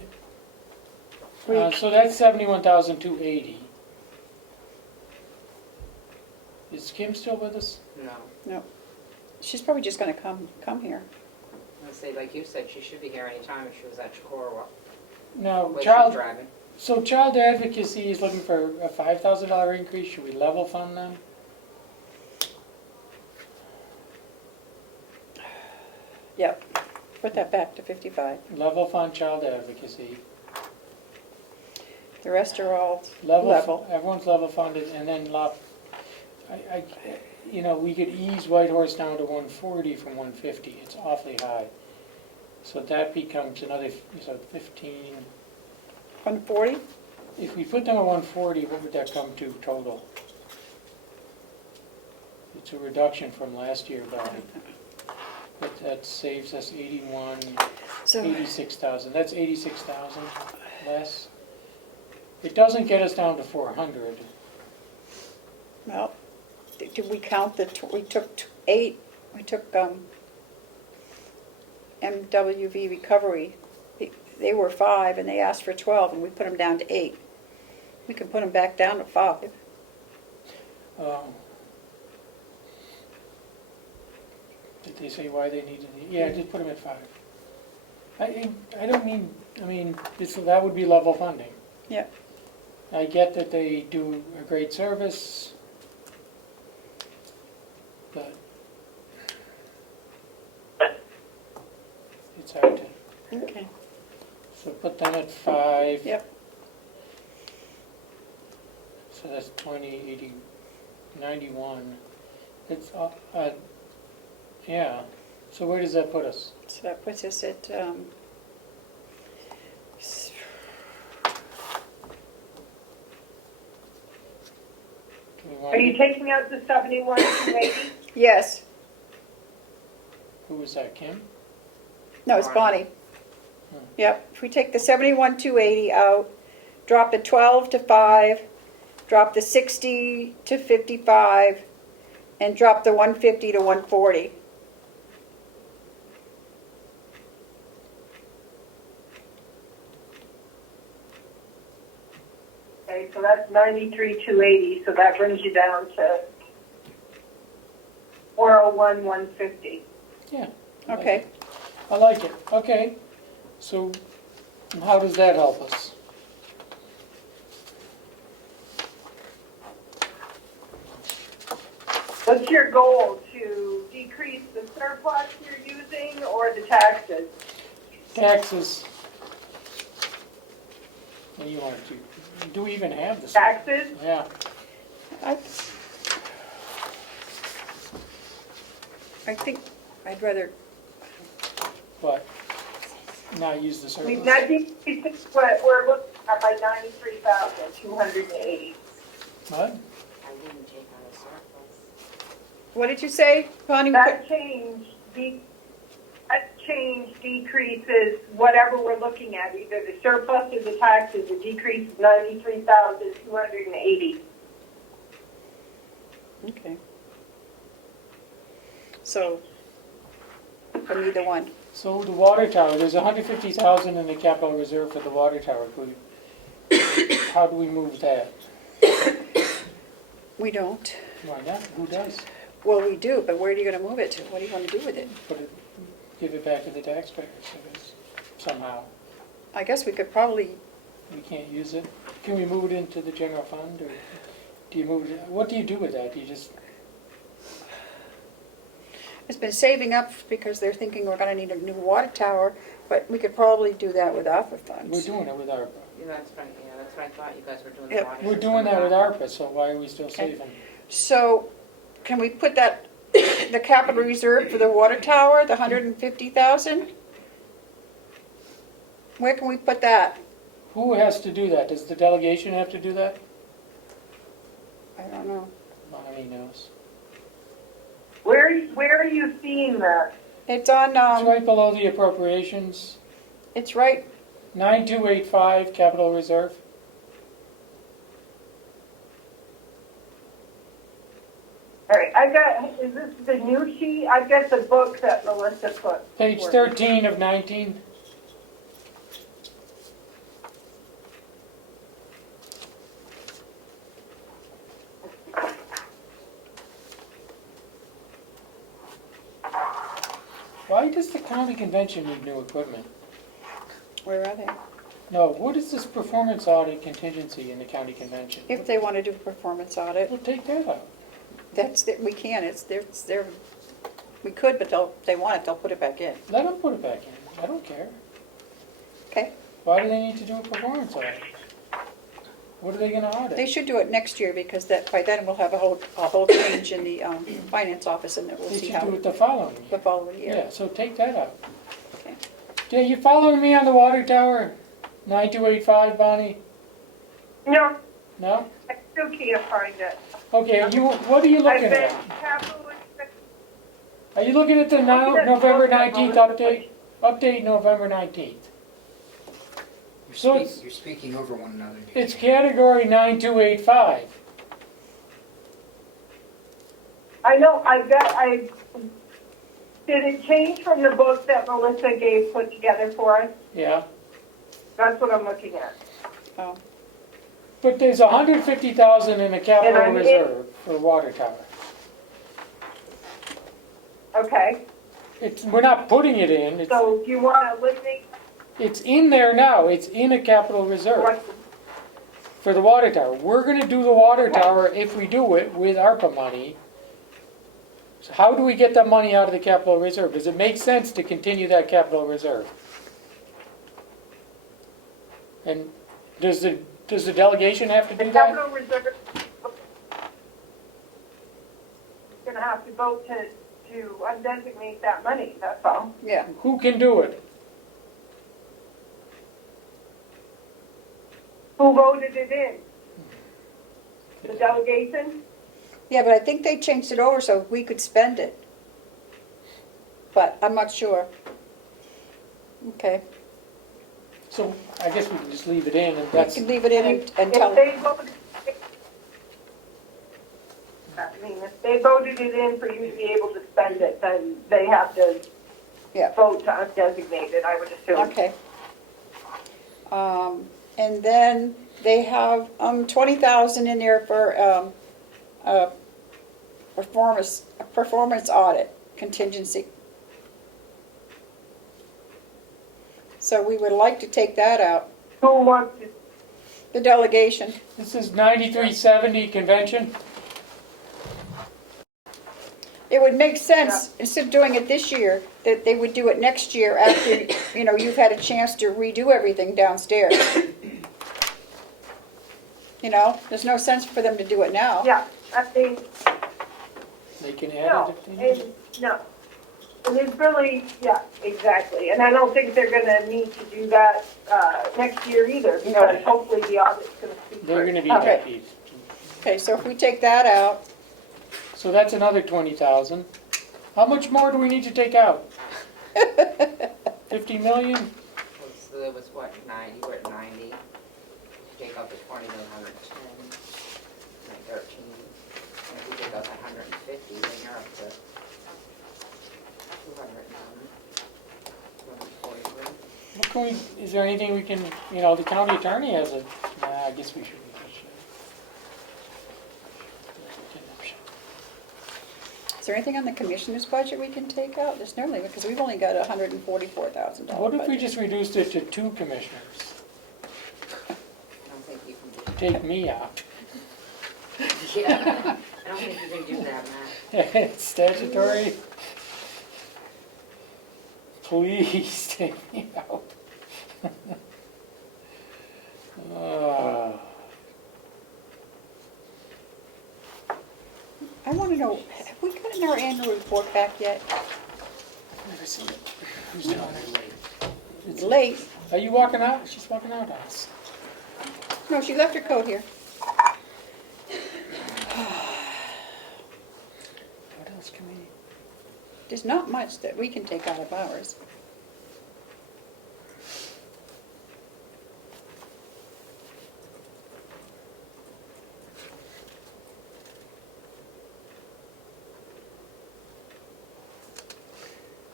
What do so that's 71,280. Is Kim still with us? no. She's probably just gonna come here. Let's say, like you said, she should be here anytime if she was at Chicora. No, Where she's child, driving. so child advocacy is looking for a $5,000 increase. Should we level fund them? Yep. Put that back to 55. Level fund child advocacy. The rest are all Level. level. Everyone's level funded, and then we could ease White Horse down to 140 from 150. It's awfully high. So that becomes another, so 15. 140? If we put them at 140, what would that come to total? It's a reduction from last year, Bonnie. But that saves us 86,000. That's 86,000 less. It doesn't get us down to 400. Well, did we count we took 8, we took MWV Recovery. They were 5 and they asked for 12 and we put them down to 8. We can put them back down to 5. Did they say why they needed it? Yeah, just put them at 5. I mean, that would be level funding. Yeah. I get that they do a great service, but it's hard to, Okay. so put them at 5. Yep. So that's 20, 80, 91. It's, yeah, so where does that put us? So that puts us at, Do we want Are to you get- taking out the 71 maybe? yes. Who was that, Kim? No, it's Bonnie. Yep. If we take the 71,280 out, drop the 12 to 5, drop the 60 to 55, and drop the 150 to 140. Okay, so that's 93,280, so that brings you down to 401,150. Yeah. I like Okay. it. I like it, okay. So how does that help us? What's your goal, to decrease the surplus you're using or the taxes? Taxes. What do you want to do? Do we even have this? Taxes? Yeah, I think I'd rather, but not use the We've surplus. not decreased what we're looking at by 93,280. What? I didn't take out a surplus. what did you say, Bonnie? That change decreases whatever we're looking at, either the surplus or the taxes, the decrease is 93,280. Okay. So, from either one. So the water tower, there's 150,000 in the capital reserve for the water tower. How do we move that? We don't. Why not? Who does? Well, we do, but where are you gonna move it to? What do you wanna do with it? Put it, give it back to the taxpayers, I guess, somehow. I guess we could probably, We can't use it. Can we move it into the general fund, or do you move it? What do you do with that? Do you just, it's been saving up because they're thinking we're gonna need a new water tower, but we could probably do that with ARPA we're funds. doing it with ARPA. Yeah, that's right, yeah, that's what I thought you guys were doing. Yep. The water We're system doing that with now. ARPA, so why are we still Okay. saving? So, can we put that, the capital reserve for the water tower, the 150,000? Where can we put that? Who has to do that? Does the delegation have to do that? I don't know. Bonnie knows. Where are you seeing that? It's on, It's right below the appropriations, it's right, 9285, capital reserve. All right, is this the new sheet? I've got the book that Melissa put. Page forward. 13 of 19. Why does the county convention need new equipment? where are they? No, what is this performance audit contingency in the county convention? If they want to do a performance audit, We'll take that out. we can, it's their, we could, but if they want it, they'll put it back in. Let them put it back in. I don't care. Okay? Why do they need to do a performance audit? What are they gonna They audit? should do it next year because by then we'll have a whole change in the finance office and then we'll They see should how do it the following the year. following year. Yeah, so take that out. Okay. Yeah, you following me on the water tower? 9285, Bonnie? No, No? I still can't find it. Okay, what are you I've looking been at? capital expense. Are you looking at the Looking at November both of them. 19th update? Update November 19th. So it's- You're speaking over one another. It's category 9285. I know, did it change from the book that Melissa put together for us? Yeah. That's what I'm looking at. Oh, But there's 150,000 in the capital And I'm in- reserve for water tower. Okay, We're not putting it in. so do you want to eliminate It's in there now. It's in a capital reserve what? for the water tower. We're gonna do the water tower if we do it with ARPA money. So how do we get that money out of the capital reserve? Does it make sense to continue that capital reserve? And does the delegation have to The do that? capital reserve going to have to vote to undesignate that money, that's all. yeah. Who can do it? Who voted it in? The delegation? Yeah, but I think they changed it over so we could spend it. But I'm not sure. Okay, So I guess we can just leave it in and we that's, can leave it in until, If they voted, if they voted it in for you to be able to spend it, then they have to yeah, vote to undesignate it, I would assume. okay. And then they have 20,000 in there for a performance audit contingency. So we would like to take that out, Who wants to, the delegation. this is 9370 convention. It would make sense, instead of doing it this year, that they would do it next year after, you've had a chance to redo everything downstairs. You know, there's no sense for them to do it now. Yeah, I mean, They can no, add it if they need. and, no. And it's really, yeah, exactly. And I don't think they're gonna need to do that, next year either, because hopefully the audit's gonna speak for They're gonna be Okay. happy. Okay, so if we take that out, So that's another 20,000. How much more do we need to take out? 50 million? So it was what, 90, we're at 90. Take out the 20, then 110, like 13. And if we take out that 150, then you're up to 200 243. What can we, is there anything we can, you know, the county attorney has a, nah, I guess we shouldn't. is there anything on the commissioner's budget we can take out? There's nearly, because we've only got $144,000 What if we budget. just reduced it to 2 commissioners? I don't think you can do Take me out. Yeah, I don't think you can do that, Matt. It's statutory. Please take me out. I want to know, have we gotten our annual report back yet? Never seen it. Who's doing it? It's late. Are you walking out? She's walking out on us. No, she left her coat here. What else can we? There's not much that we can take out of ours.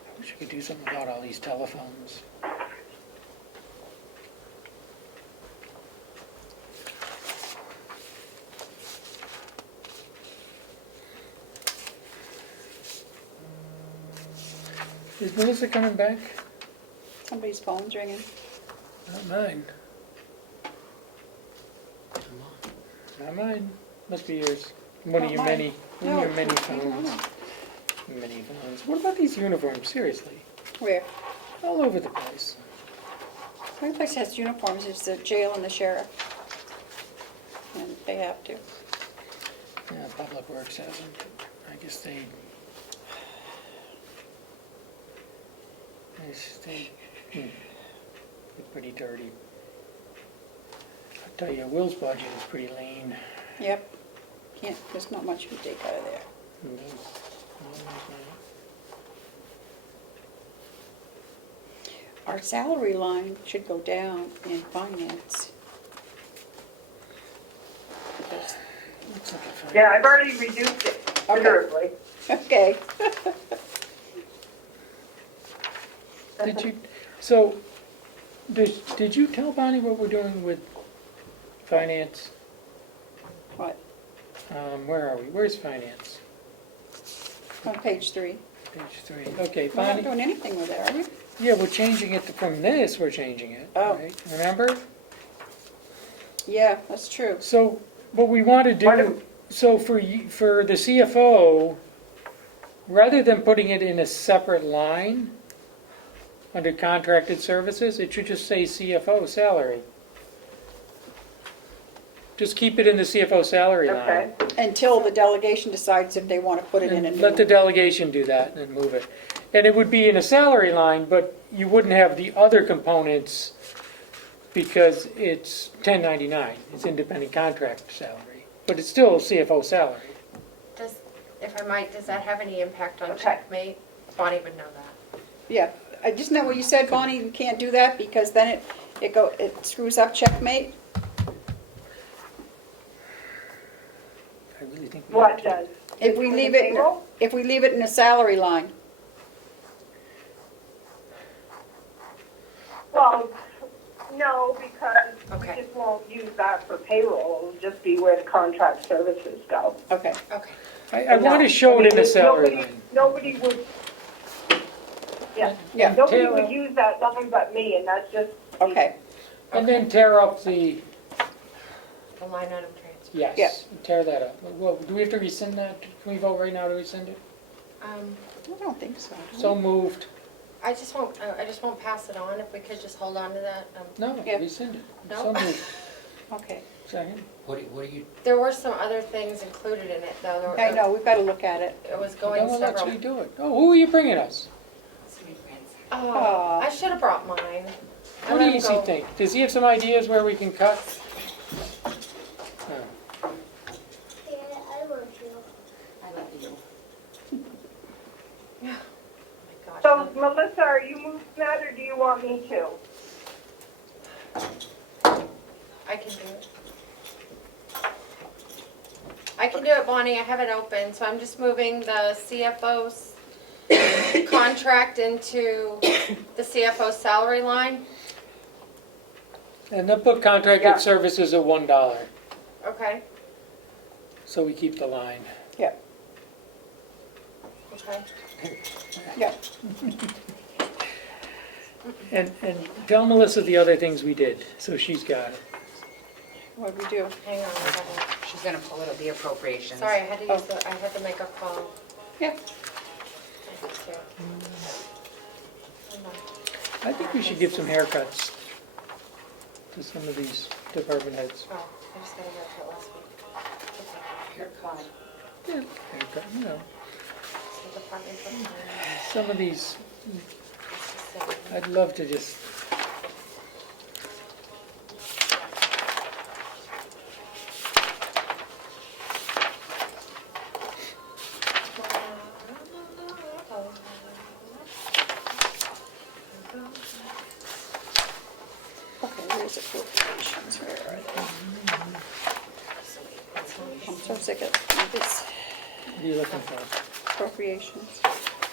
I wish we could do something about all these telephones. Is Melissa coming back? Somebody's phone's ringing. Not mine. Not mine. Must be yours. One of Not your mine. many, one of your No, many I don't phones. know. Many phones. What about these uniforms? Seriously, Where? all over the place. The only place that has uniforms is the jail and the sheriff. And they have to. Yeah, Public Works hasn't. I guess they. They're pretty dirty. I'll tell you, Will's budget is pretty lean. Yep. Can't, there's not much we take out of there. Our salary line should go down in finance. Because- Looks like a fine. Yeah, I've already reduced it considerably. Okay. Did you, so, did you tell Bonnie what we're doing with finance? What? Where are we? Where's finance? On page 3. Page 3. Okay, We're not Bonnie. doing anything with it, are we? Yeah, we're changing it from this, we're changing it, Oh. right? Remember? Yeah, that's true. So, what we want to do, so for the CFO, rather than putting it in a separate line under contracted services, it should just say CFO salary. Just keep it in the CFO salary line. Okay. Until the delegation decides if they want to put it in a And new. let the delegation do that and move it. And it would be in a salary line, but you wouldn't have the other components because it's 1099, it's independent contract salary. But it's still CFO salary. Does, if I might, does that have any impact on Okay. Checkmate? Bonnie would know that. Yeah, isn't that what you said, Bonnie? You can't do that because then it screws up Checkmate? I really think we What have to. does? If we leave it, Payroll? if we leave it in a salary line. Well, no, because Okay. we just won't use that for payroll. It'll just be where the contract services go. Okay. Okay. I want to show it in a salary Nobody- line. Nobody would, yeah, Yeah. nobody Tara- would use that line but me, and that's just. Okay. And then tear up the, The line item transfer. Yeah. yes, tear that up. Well, do we have to rescind that? Can we vote right now to rescind it? I don't think so. So moved. I just won't pass it on, if we could just hold on to that. No, Yeah. rescind it. No? So moved. Okay. Second? What do you, There were some other things included in it, though. There were- I know, we've got to look at it. It was Then going we'll let several. you do it. Oh, who are you bringing us? Oh, Aw. I should have brought mine. I What let do him you go. think? Does he have some ideas where we can cut? Oh. Oh my gosh. So, Melissa, are you moving that, or do you want me to? I can do it. I can do it, Bonnie. I have it open, so I'm just moving the CFO's contract into the CFO salary line. And then put contracted Yeah. services at $1, Okay, so we keep the line. okay. Yeah. And tell Melissa the other things we did, so she's got it. What do we do? Hang on a second. She's gonna pull it, the appropriations. Sorry, I had to use I had to make a call. Yeah. I had to. Hold on. I think we should give some haircuts to some of these department heads. Oh, I just got a haircut last week. Haircut. Yeah, haircut, you know, The department from some of these, mine. I'd love to just, Okay, where's appropriations? Where are they? I'm so sick of this what are you looking for? appropriations.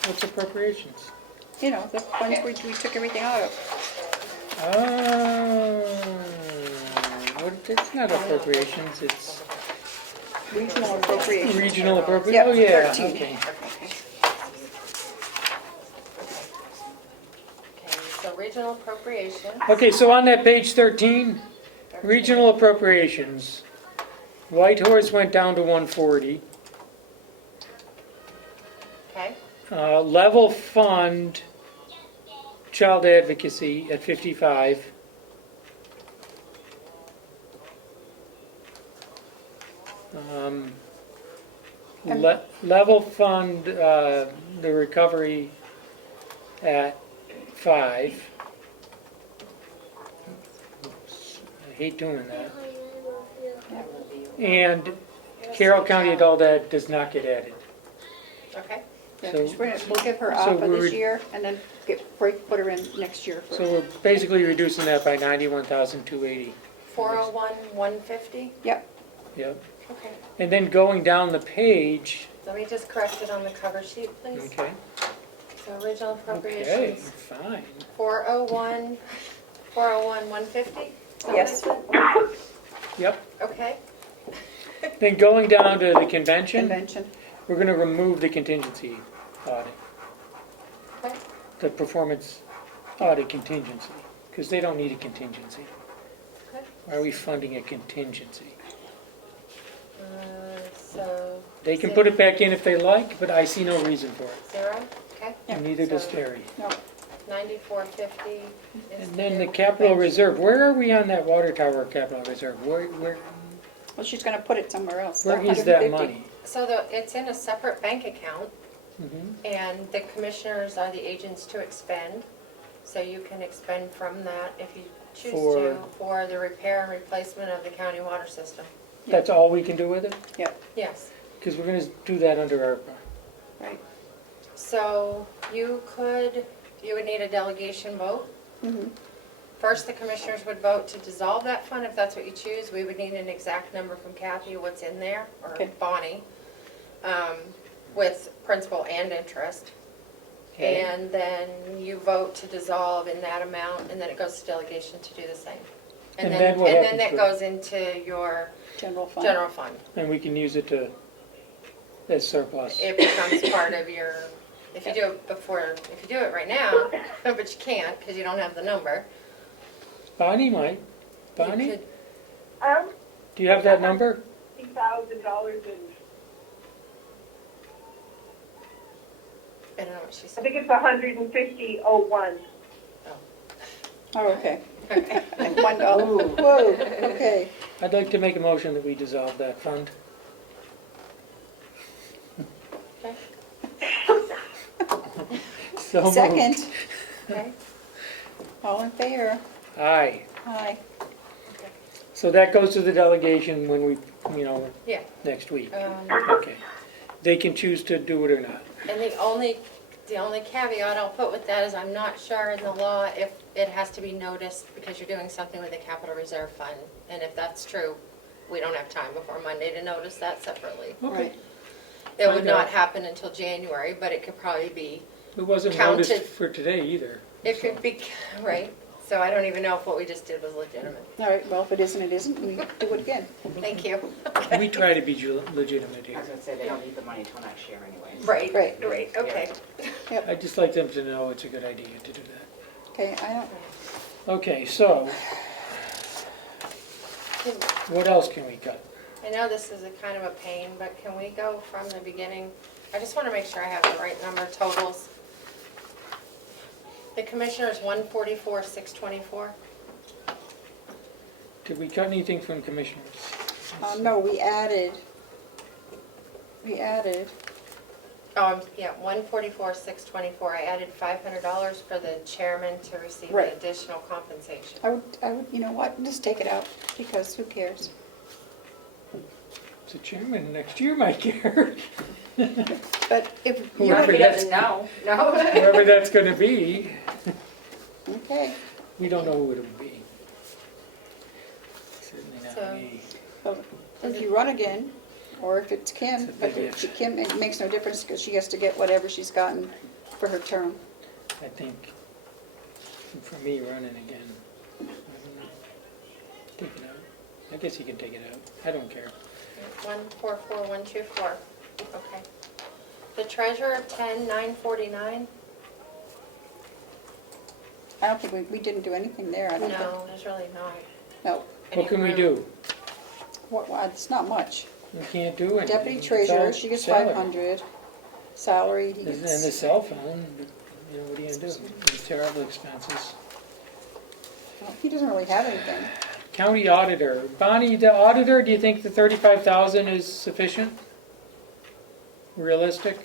What's appropriations? You know, the ones we took everything out of. It's not appropriations, it's Regional appropriations. regional Yep, appropriation. Oh, yeah, 13. okay. Okay, so regional appropriation. Okay, so on that page 13, regional appropriations, Whitehorse went down to 140. Okay, Level fund, child advocacy at 55. Level fund, the recovery at 5. Oops, I hate doing that. And Carroll County Adult Ed does not get added. okay. Yeah, So- 'cause we'll give her so off for we're- this year and then put her in next year. So we're basically reducing that by 91,280. 401, 150? Yep, Yep. Okay. And then going down the page, Let me just correct it on the cover sheet, please. okay, So original okay, appropriations, fine. 401, 150? Yes. Yep. Okay, Then going down to the convention, convention. we're gonna remove the contingency audit, okay, the performance audit contingency, because they don't need a contingency. okay. Why are we funding a contingency? So. They can put it back in if they like, but I see no reason for it. 0, okay. Yeah. And neither does So- Terry. No, 9450 is And then the new capital convention. reserve, where are we on that water tower capital reserve? Where well, she's gonna put it somewhere else. is that 150. money? So it's in a separate bank account, Mhm. and the commissioners are the agents to expend. So you can expend from that if you choose to, for the repair and replacement of the county water system. That's all we can do with it? Yes. Because we're gonna do that under ARPA. Right. So you would need a delegation vote. Mhm. First, the commissioners would vote to dissolve that fund if that's what you choose. We would need an exact number from Kathy, what's in there, or Okay. Bonnie, with principal and interest. Okay. And then you vote to dissolve in that amount, and then it goes to delegation to do the same. And then what And then happens that with- goes into your General fund. general fund. And we can use it as surplus. It becomes part of your, if you do it right now, but you can't because you don't have the number. Bonnie might. you Bonnie, could- do you have that number? $50,000 in, I don't know what she I said. think it's 150,01. Oh, okay. Okay. $1. Whoa, okay. I'd like to make a motion that we dissolve that fund. Okay. So moved. Second, Okay. all in favor? Aye. Aye. So that goes to the delegation when we, Yeah. next week. Um, Okay. They can choose to do it or not. And the only caveat I'll put with that is I'm not sure in the law if it has to be noticed because you're doing something with the capital reserve fund. And if that's true, we don't have time before Monday to notice that separately. Okay. It would Find not out. happen until January, but it could probably be, It wasn't Counted. noticed for today either. it could be, right? So I don't even know if what we just did was legitimate. All right, well, if it isn't, it isn't, we do it again. Thank you. We try to be legitimate I here. was gonna say, they don't need the money till next year anyway. Right, Right. okay. I'd just like them to know it's a good idea to do that. Okay, I don't, Okay, so what else can we cut? I know this is a kind of a pain, but can we go from the beginning? I just want to make sure I have the right number totals. The commissioner's 144,624. Did we cut anything from commissioners? no, we added, Yeah, 144,624. I added $500 for the chairman to receive the Right. additional compensation. I would, you know what, just take it out, because who cares? The chairman next year might care. But if, you Whoever know, that's- No, no. Whoever that's gonna be, okay, we don't know who it'll be. Certainly So- not me. well, if you run again, or if it's Kim, It's a but big if if. Kim, it makes no difference, because she has to get whatever she's gotten for her term. I think for me running again, I don't know. Take it out. I guess you can take it out. I don't care. 144,124. Okay. The treasurer, 10,949. I don't think we didn't do anything there, I don't think. No, there's really not. No, What can we room. do? it's not much. We can't do anything. Deputy It's treasurer, all she gets salary. 500. Salary, he And the gets, cell phone, what are you gonna do? These terrible expenses. well, he doesn't really have anything. County auditor. Bonnie, the auditor, do you think the 35,000 is sufficient? Realistic?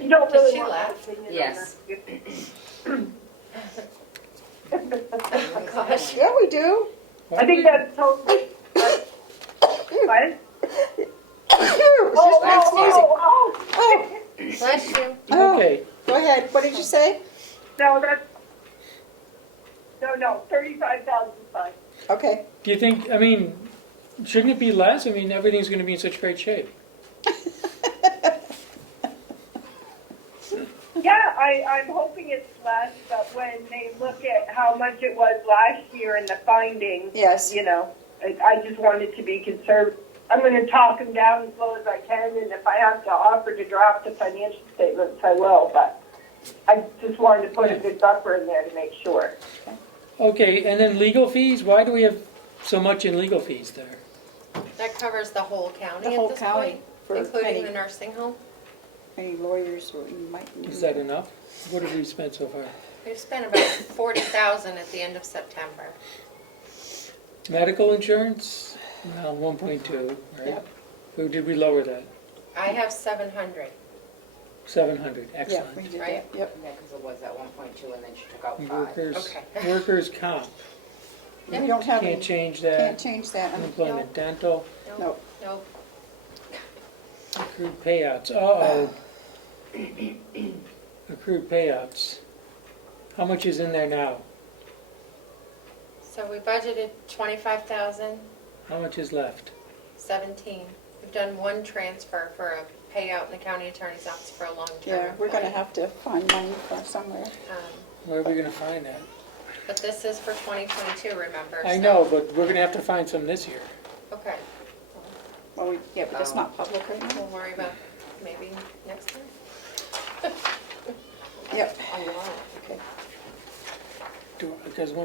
You don't Does really she want laugh? that opinion on Yes. Oh, gosh. Yeah, we do. I think that's totally. What? Oh, Oh. oh, Bless you. oh. Okay, Go ahead, what did you say? No, no, 35,000 is fine. Okay, do you think, shouldn't it be less? Everything's gonna be in such great shape. Yeah, I'm hoping it's less, but when they look at how much it was last year in the findings, yes. I just wanted to be conservative. I'm going to talk them down as low as I can, and if I have to offer to drop the financial statements, I will, but I just wanted to put a good buffer in there to make sure. Okay, and then legal fees, why do we have so much in legal fees there? That covers the whole The county whole at this county point, for including any- the nursing home. Any lawyers, or you might need. Is that enough? What have we spent so far? We've spent about 40,000 at the end of September. Medical insurance? No, 1.2, right? Yep. Or did we lower that? I have 700. 700, Yeah, excellent. we did Right? that, yep. Yeah, because it was at 1.2 and then she took out 5. Workers, Okay. workers comp, We don't have can't any, change can't that. change that. Unemployment, dental, No. No. accrued payouts, uh-oh. Accrued payouts. How much is in there now? So we budgeted 25,000, How much is left? 17. We've done one transfer for a payout in the county attorney's office for a long-term Yeah, we're gonna employee. have to find money from somewhere. Where are we gonna find that? But this is for 2022, remember? I so- know, but we're gonna have to find some this year. Okay, Well, yeah, but that's not public right now. we'll worry about maybe next time. Yep. Okay. Because I'm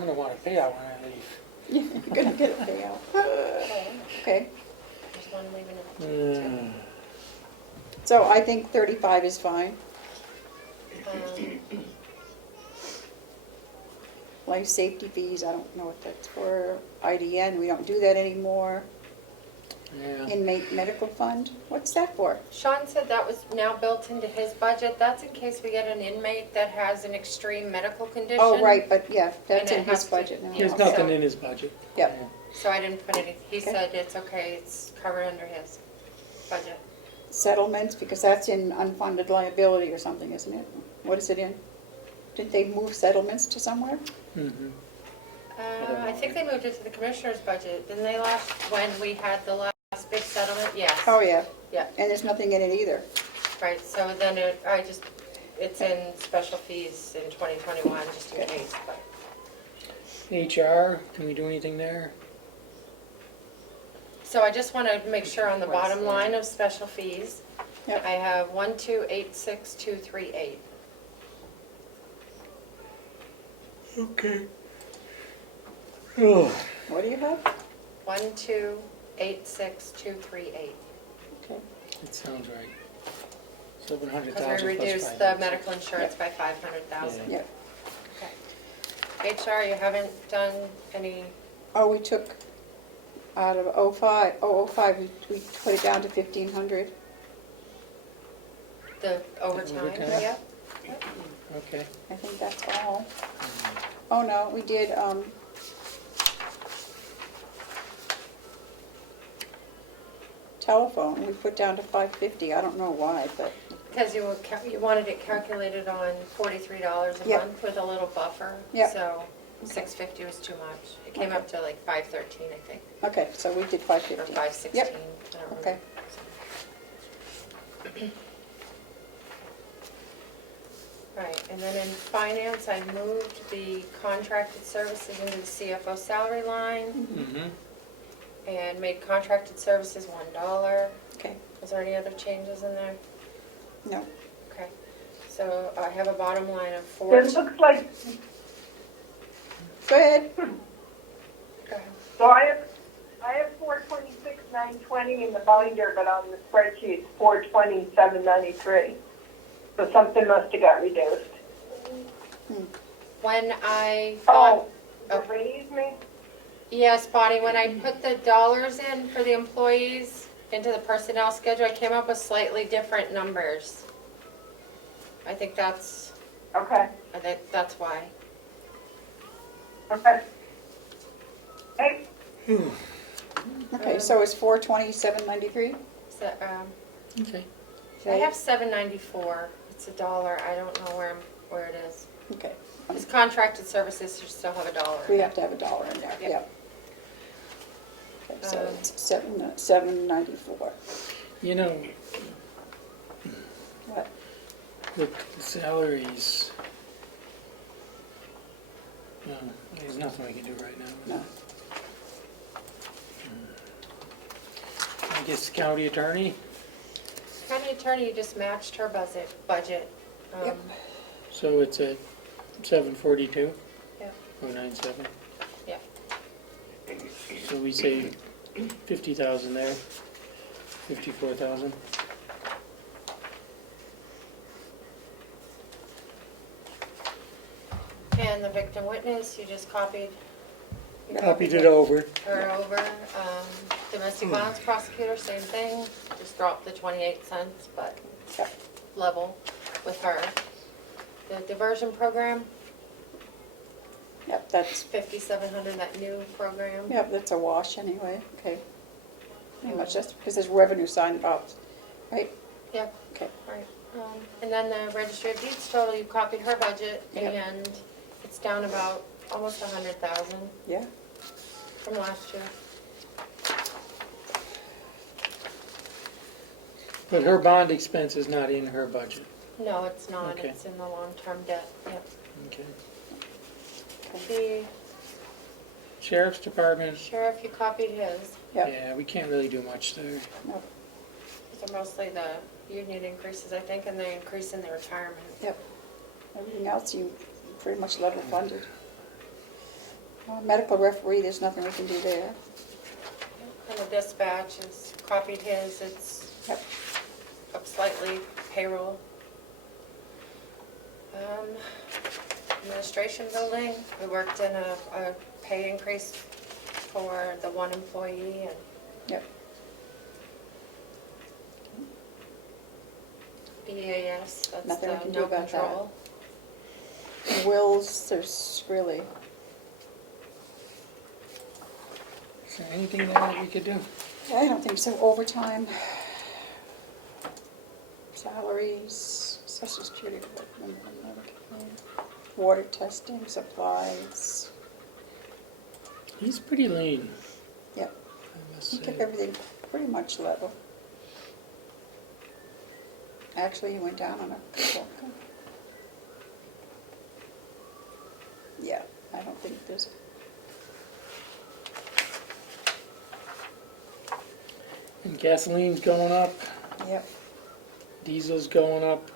gonna want a payout when I leave. You're gonna get a payout. Okay, There's one leaving in. Mm. so I think 35 is fine. Life safety fees, I don't know what that's for. IDN, we don't do that anymore. Yeah. Inmate medical fund, what's that for? Sean said that was now built into his budget. That's in case we get an inmate that has an extreme medical condition. Oh, right, but yeah, that's And in it his has to- budget now. There's Yeah. nothing So- in his budget. Yep. So I didn't put it, he Okay. said it's okay, it's covered under his budget. Settlements, because that's in unfunded liability or something, isn't it? What is it in? Did they move settlements to somewhere? Mm-hmm. I think they moved it to the commissioner's budget, didn't they when we had the last big settlement? Yes. Oh, yeah. Yeah. And there's nothing in it either. Right, so then it's in special fees in 2021, just in Okay. case, but. HR, can we do anything there? So I just want to make sure on the bottom line of special fees, Yep. I have 1286238. Okay. Oh. What do you have? 1286238. Okay. That sounds right. 700,000 Because we plus reduced 500. the medical insurance by 500,000. Yep. HR, you haven't done any, Oh, we took out of 05, we put it down to 1,500. the overtime? Overtime? Yep. Okay. I think that's all. Oh, no, we did, telephone, we put down to 550. I don't know why, but, Because you wanted it calculated on $43 a Yep. month with a little buffer. Yep. So 650 was too much. It came up to like 513, I think, okay, so we did or 550. 516. Yep. I don't remember. Okay. Right, and then in finance, I moved the contracted services into the CFO salary line Mm-hmm. and made contracted services $1. Okay, Was there any other changes in there? no, Okay, so I have a bottom line of It looks like, go ahead. Go ahead. so I have 426,920 in the binder, but on the spreadsheet, it's 427,93. So something must have got reduced. When I Oh, thought, the raise me? yes, Bonnie, when I put the dollars in for the employees into the personnel schedule, I came up with slightly different numbers. I think that's Okay, why. okay. Hey, Okay, so it's 427.93? So, Okay. I have 794. It's $1. I don't know where it is. Okay, It's contracted services, you still have $1. we have to have $1 in there, Yep. yep. Okay, so Um, it's 794. You know, What? the salaries, there's nothing we can do right now. No. I guess county attorney, County attorney, you just matched her budget. Yep. so it's at 742, Yep. 097. Yeah. So we say 50,000 there, 54,000. And the victim witness, you just copied. you Copied it over. her over. Domestic violence prosecutor, same thing, just dropped the 28 cents, but Yep. level with her. The diversion program, Yep, that's, 5,700, that new program. yep, that's a wash anyway, okay. Pretty much, that's because there's revenue signed off, right? Yep, Okay, right. And then the Registry of Deeds total, you copied her budget, Yep. and it's down about almost 100,000 yeah, from last year. But her bond expense is not in her budget. No, it's not, Okay. it's in the long-term debt, yep. Okay. The Sheriff's Department, sheriff, you copied his. Yep. yeah, we can't really do much there. no, These are mostly the union increases, I think, and the increase in the retirement. yep. Everything else you pretty much level funded. Medical referee, there's nothing we can do there. And the dispatch is copied his, it's Yep. up slightly, payroll. Administration building, we worked in a pay increase for the one employee and Yep. EAS, that's Nothing we the can do no about that. control. Wills, there's really, Is there anything that we could do? I don't think so, overtime, salaries, social security, water testing, supplies. He's pretty lean, Yep, I must he say. kept everything pretty much level. Actually, he went down on a couple. Yeah, I don't think there's, And gasoline's going up, yep. diesel's going up.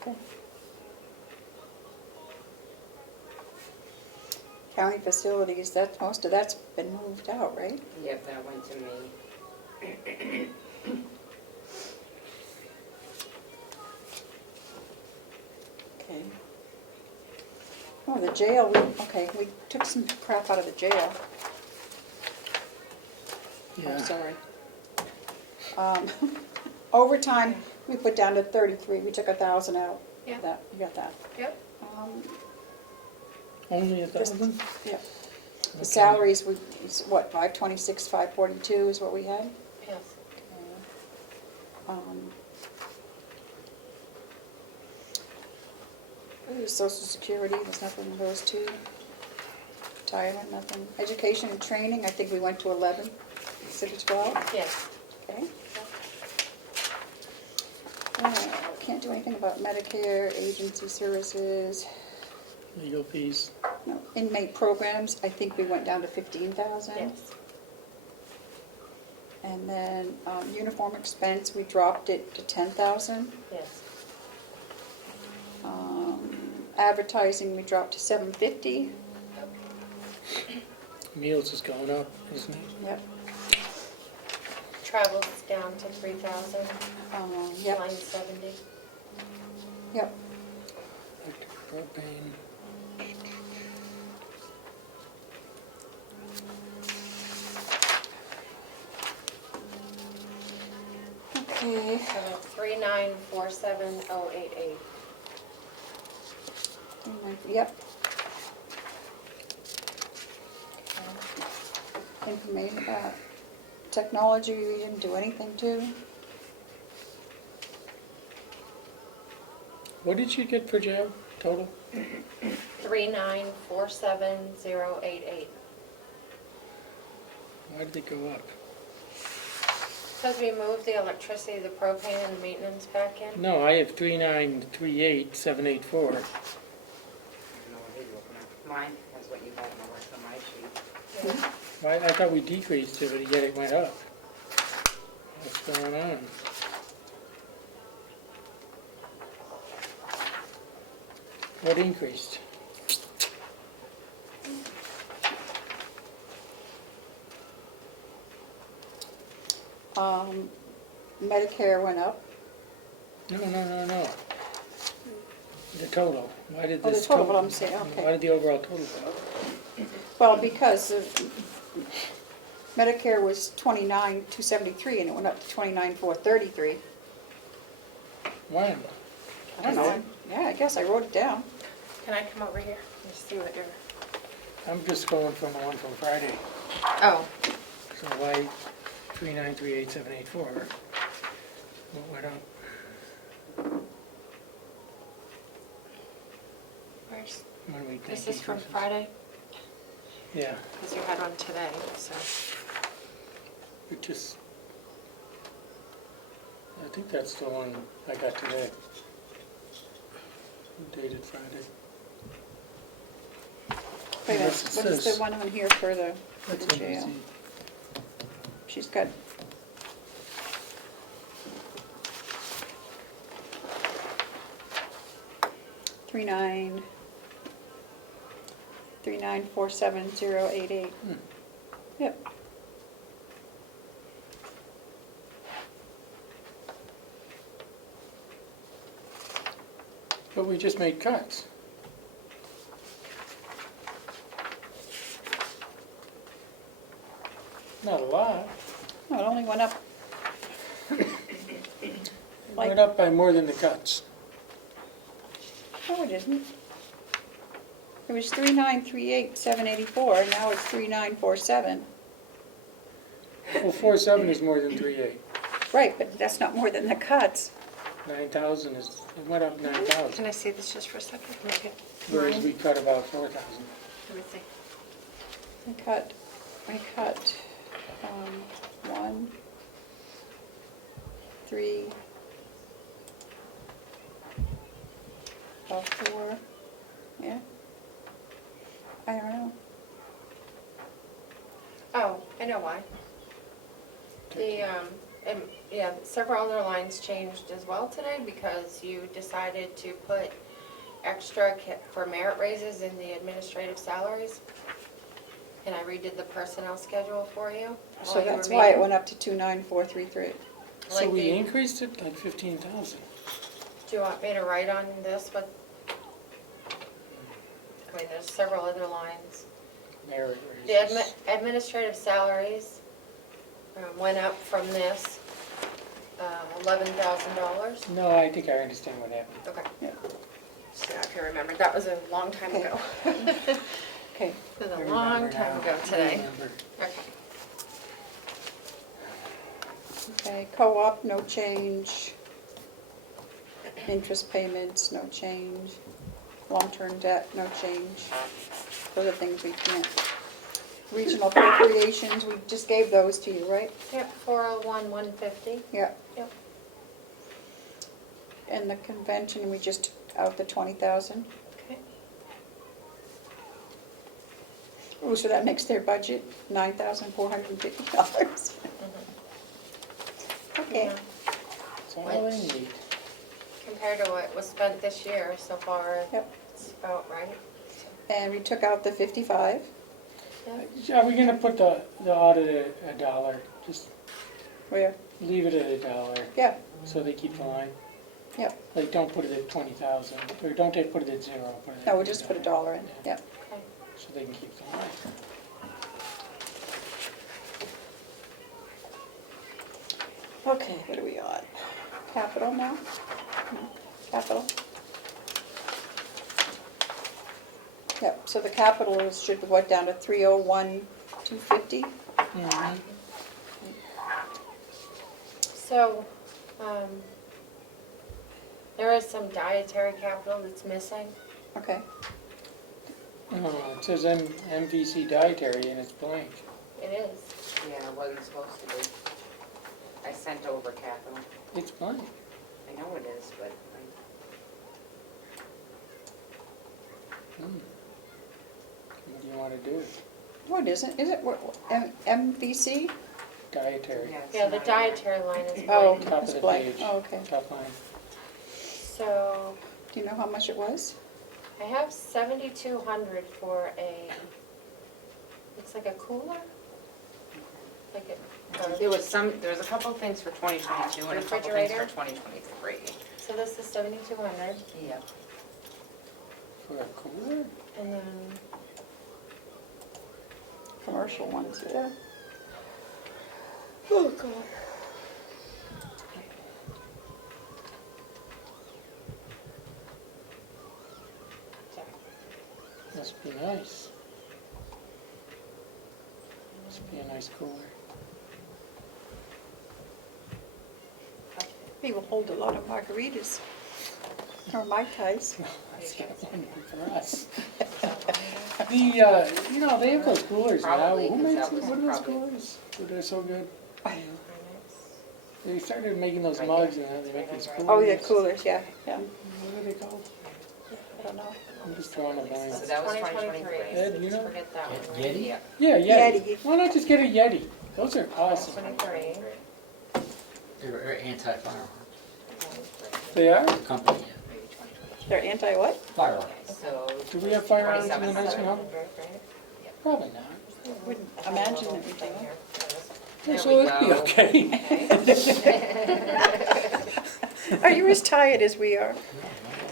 Okay. County facilities, that's, most of that's been moved out, right? Yep, that went to me. Okay. Oh, the jail, we took some crap out of the jail. Yeah. I'm sorry. Overtime, we put down to 33, we took 1,000 out. Yeah. That, you got that? Yep. Only Just- 1,000? Yeah. Okay. The salaries, it's what, 526, 542 is what we had? Yes. Social security, there's nothing in those two. Retirement, nothing. Education and training, I think we went to 11 instead of 12. Yes. Okay. Can't do anything about Medicare, agency services, Legal fees. no, inmate programs, I think we went down to 15,000. Yes. And then uniform expense, we dropped it to 10,000. Yes. Advertising, we dropped to 750. Meals is going up, isn't it? Yep. Travel's down to 3,000, Yep, line 70. yep. Electric, propane. Okay. So 3947088. Yep. Information about technology, we didn't do anything to. What did you get for jail total? 3947088. Why did it go up? Because we moved the electricity, the propane, and the maintenance back in. No, I have 3938784. I don't know what he's looking at. Mine has what you have on my sheet. I thought we decreased it, but yet it went up. What's going on? What increased? Medicare went up. No. The total. Why did Oh, the this total, what I'm saying, okay. Why did the overall total go up? Well, because Medicare was 29,273 and it went up to 29,433. When? I don't know. Yeah, I guess I wrote it down. Can I come over here and see what you're... I'm just going from the one from Friday. Oh, So why 3938784? What went up? where's... When we think This is from increases? Friday? Yeah, Because you had one today, so... it just, I think that's the one I got today. Dated Friday. Wait a minute, Yes, it what is says- the one on here for the That's jail? NBC. She's got, three nine 3947088. Yep. But we just made cuts. Not a lot. No, it only went up. Like- Went up by more than the cuts. No, it isn't. It was 3,938,784, and now it's 3,947. Well, 4.7 is more than 3.8. Right, but that's not more than the cuts. 9,000 is, it went up 9,000, Can I see this just for a second? Okay. whereas we cut about 4,000. Let me see. We cut, 1, 3, about 4, yeah. I don't know. Oh, I know why. The, yeah, several other lines changed as well today because you decided to put extra for merit raises in the administrative salaries. And I redid the personnel schedule for you. So while you that's were why it meeting. went up to 2,943. So Like we the- increased it like 15,000. Do you want me to write on this what? Wait, there's several other lines. Merit The raises. administrative salaries went up from this, $11,000. No, I think I understand what happened. Okay. Yeah. So I can remember, that was a long time Okay. ago. Okay, It was I a long remember time now. ago I today. remember. Okay. okay, co-op, no change. Interest payments, no change. Long-term debt, no change. Those are things we can't. Regional appropriations, we just gave those to you, right? Yep, 401, 150. Yeah. Yep. And the convention, we just took out the 20,000. Okay. Oh, so that makes their budget $9,450. Okay. Yeah. That's all they need. Compared to what was spent this year so far, Yep. it's about right. And we took out the 55. Are we gonna put the audit at $1? Just Where? leave it at $1, Yeah, so they keep the line? Yep. Like, don't put it at 20,000, or don't put it at 0, put it at no, we'll just put $1 in, Yeah. yeah. So they can keep the line. Okay, what are we on? Capital now? Capital? Yep, so the capital should be what, down to 301,250? Mhm. So, there is some dietary capital that's missing. Okay, Oh, it says MVC dietary and it's blank. It is. Yeah, it wasn't supposed to be. I sent over capital. It's blank. I know it is, but What do you wanna do? what is it, MVC? Dietary, yeah. it's Yeah, the not in there. dietary line is Oh, blank. top of it's the blank, page. oh, okay. Top line. So, Do you know how much it was? I have 7,200 for a, looks like a cooler? Like There was a couple of things for 2022 and a couple of things for Refrigerator? 2023. so this is 7,200, Yeah. For a cooler? and then, Commercial ones, yeah. oh God. Must be nice. Must be a nice cooler. They will hold a lot of margaritas, or Mai Tais. That's not one for us. They have those coolers now. Probably, Who 'cause makes that was what are those probably- coolers? They're so good. They started making those mugs and now they make these coolers. Oh, yeah, coolers, yeah, yeah, What are they called? I don't know. I'm just drawing a blank. So that was 2023. 2023. Ed, you know? Forget that one, right? Yeti? Yeah. Yeah, Yeti. Yeti. Why not just get a Yeti? Those are awesome. 23. They're anti-firearms. They are? The company, yeah. Maybe 2023. They're anti-what? Firearms. So. Do we have firearms in the 27, nursing home? Probably not. Wouldn't imagine everything. There So we it'd be go. okay. Are you as tired as we are?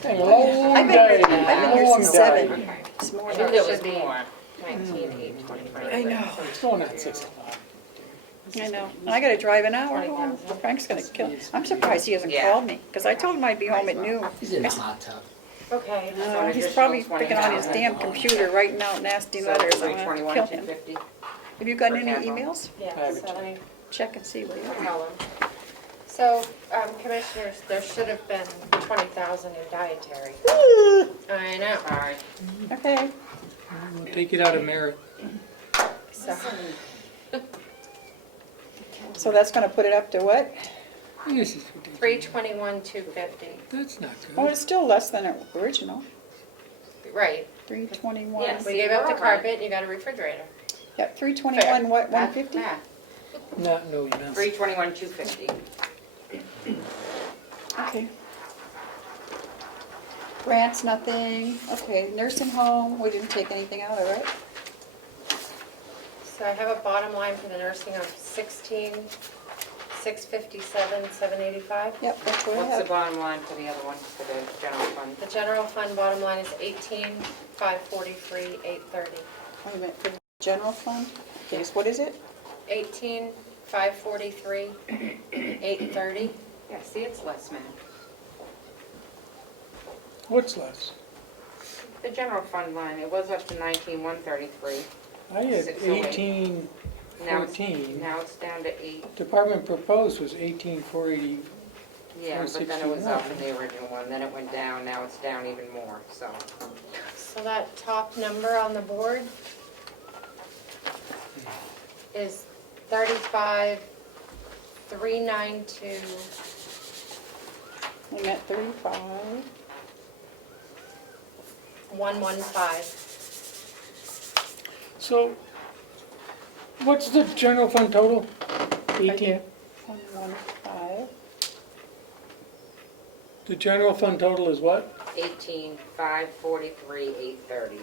Hey, long I've day, been here long since day. 7. Okay. It's more I than knew there was more. 19,825. I know. It's going on 6 o'clock. I know. And I gotta drive an hour home. 20,000. Frank's gonna kill. I'm surprised he hasn't Yeah. called me, because I told him I'd be home at noon. He's in the hot tub. Okay. No, he's probably picking on his damn computer, writing out nasty letters. I'm gonna 321, kill him. 250. Have you gotten For any Carroll. emails? Yeah, I haven't so I Check and see, will you? tell them. So, commissioners, there should have been 20,000 in dietary. I know. Sorry. Okay. We'll take it out of merit. So, So that's gonna put it up to what? This is ridiculous. 321, 250. That's not Oh, good. it's still less than original. Right. 321. Yes. We gave up the carpet, and you got a refrigerator. Yep, 321, what, 150? Yeah. Not no emails. 321, 250. Okay. Grants, nothing. Okay, nursing home, we didn't take anything out of it. So I have a bottom line for the nursing of 16,657, 785. Yep, that's what I What's the have. bottom line for the other one, for the general fund? The general fund bottom line is 18,543, 830. Wait a minute, for the general fund? Okay, so what is it? 18,543, 830. Yeah, see, it's less, man. What's less? The general fund line, it was up to 19,133. I had 608. 18, Now it's, 14. now it's down to 8. Department proposed was 18,480. Yeah, but then it was up in the original one, then it went down, now it's down even more, so. So that top number on the board is 35,392. I got 35. 115. So, what's the general fund total? Right 18? there. 115. The general fund total is what? 18,543, 830.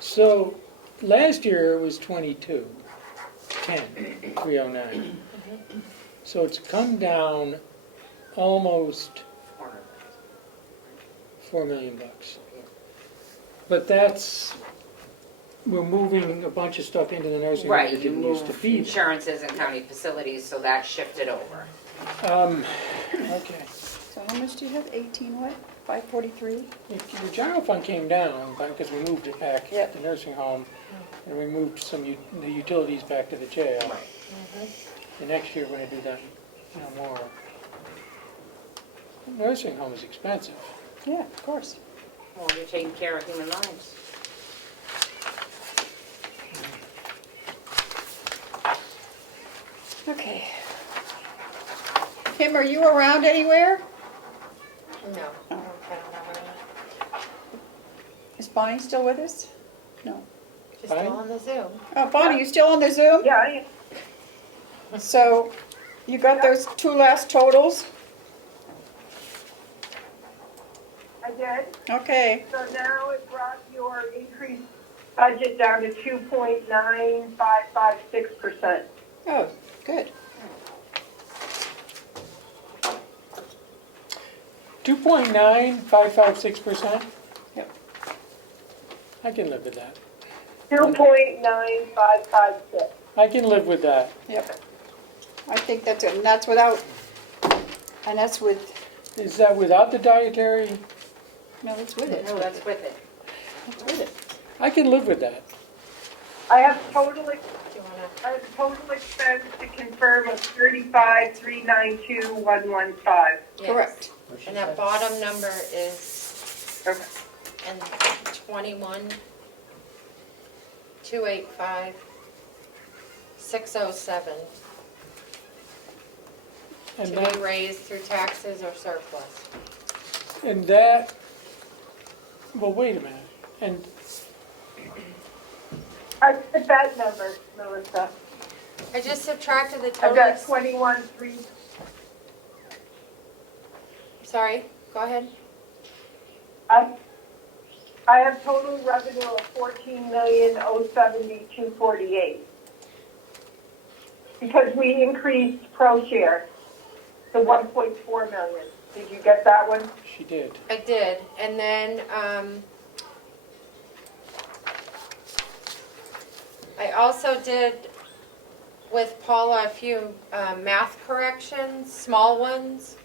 So, last year it was 22, 10, 309. So it's come down almost 4 million bucks. But that's, we're moving a bunch of stuff into the nursing home Right, that you didn't used to move be there. insurances and county facilities, so that shifted over. Okay. So how much do you have? 18 what? 543? The general fund came down because we moved it back to Yep. the nursing home, and we moved the utilities back to the jail. And next year we're gonna do that, more. The nursing home is expensive. Yeah, of course. Well, you're taking care of human lives. Okay. Kim, are you around anywhere? No. Oh. Is Bonnie still with us? No. She's still on the Zoom. Oh, Bonnie, you still on the Zoom? Yeah, I am. So, you got those two last totals? I did. Okay. So now it brought your increased budget down to 2.9556%. Oh, good. 2.9556%? Yep. I can live with that. 2.9556. I can live with that. Yep. I think that's it, and that's without, and that's with, Is that without the dietary? no, it's with it. No, that's with it. That's with it. I can live with that. I have total, Do you wanna? I have total expense to confirm of 35,392,115. Yes. Correct. And that bottom number is, and 21, 285, 607, And to that, be raised through taxes or surplus. and that, well, wait a minute. And I put that number, Melissa. I just subtracted the I've total. got 21,3. Sorry, go ahead. I have total revenue of 14,072,48. Because we increased pro share to 1.4 million. Did you get that one? She did. I did, and then, I also did with Paula a few, math corrections, small ones.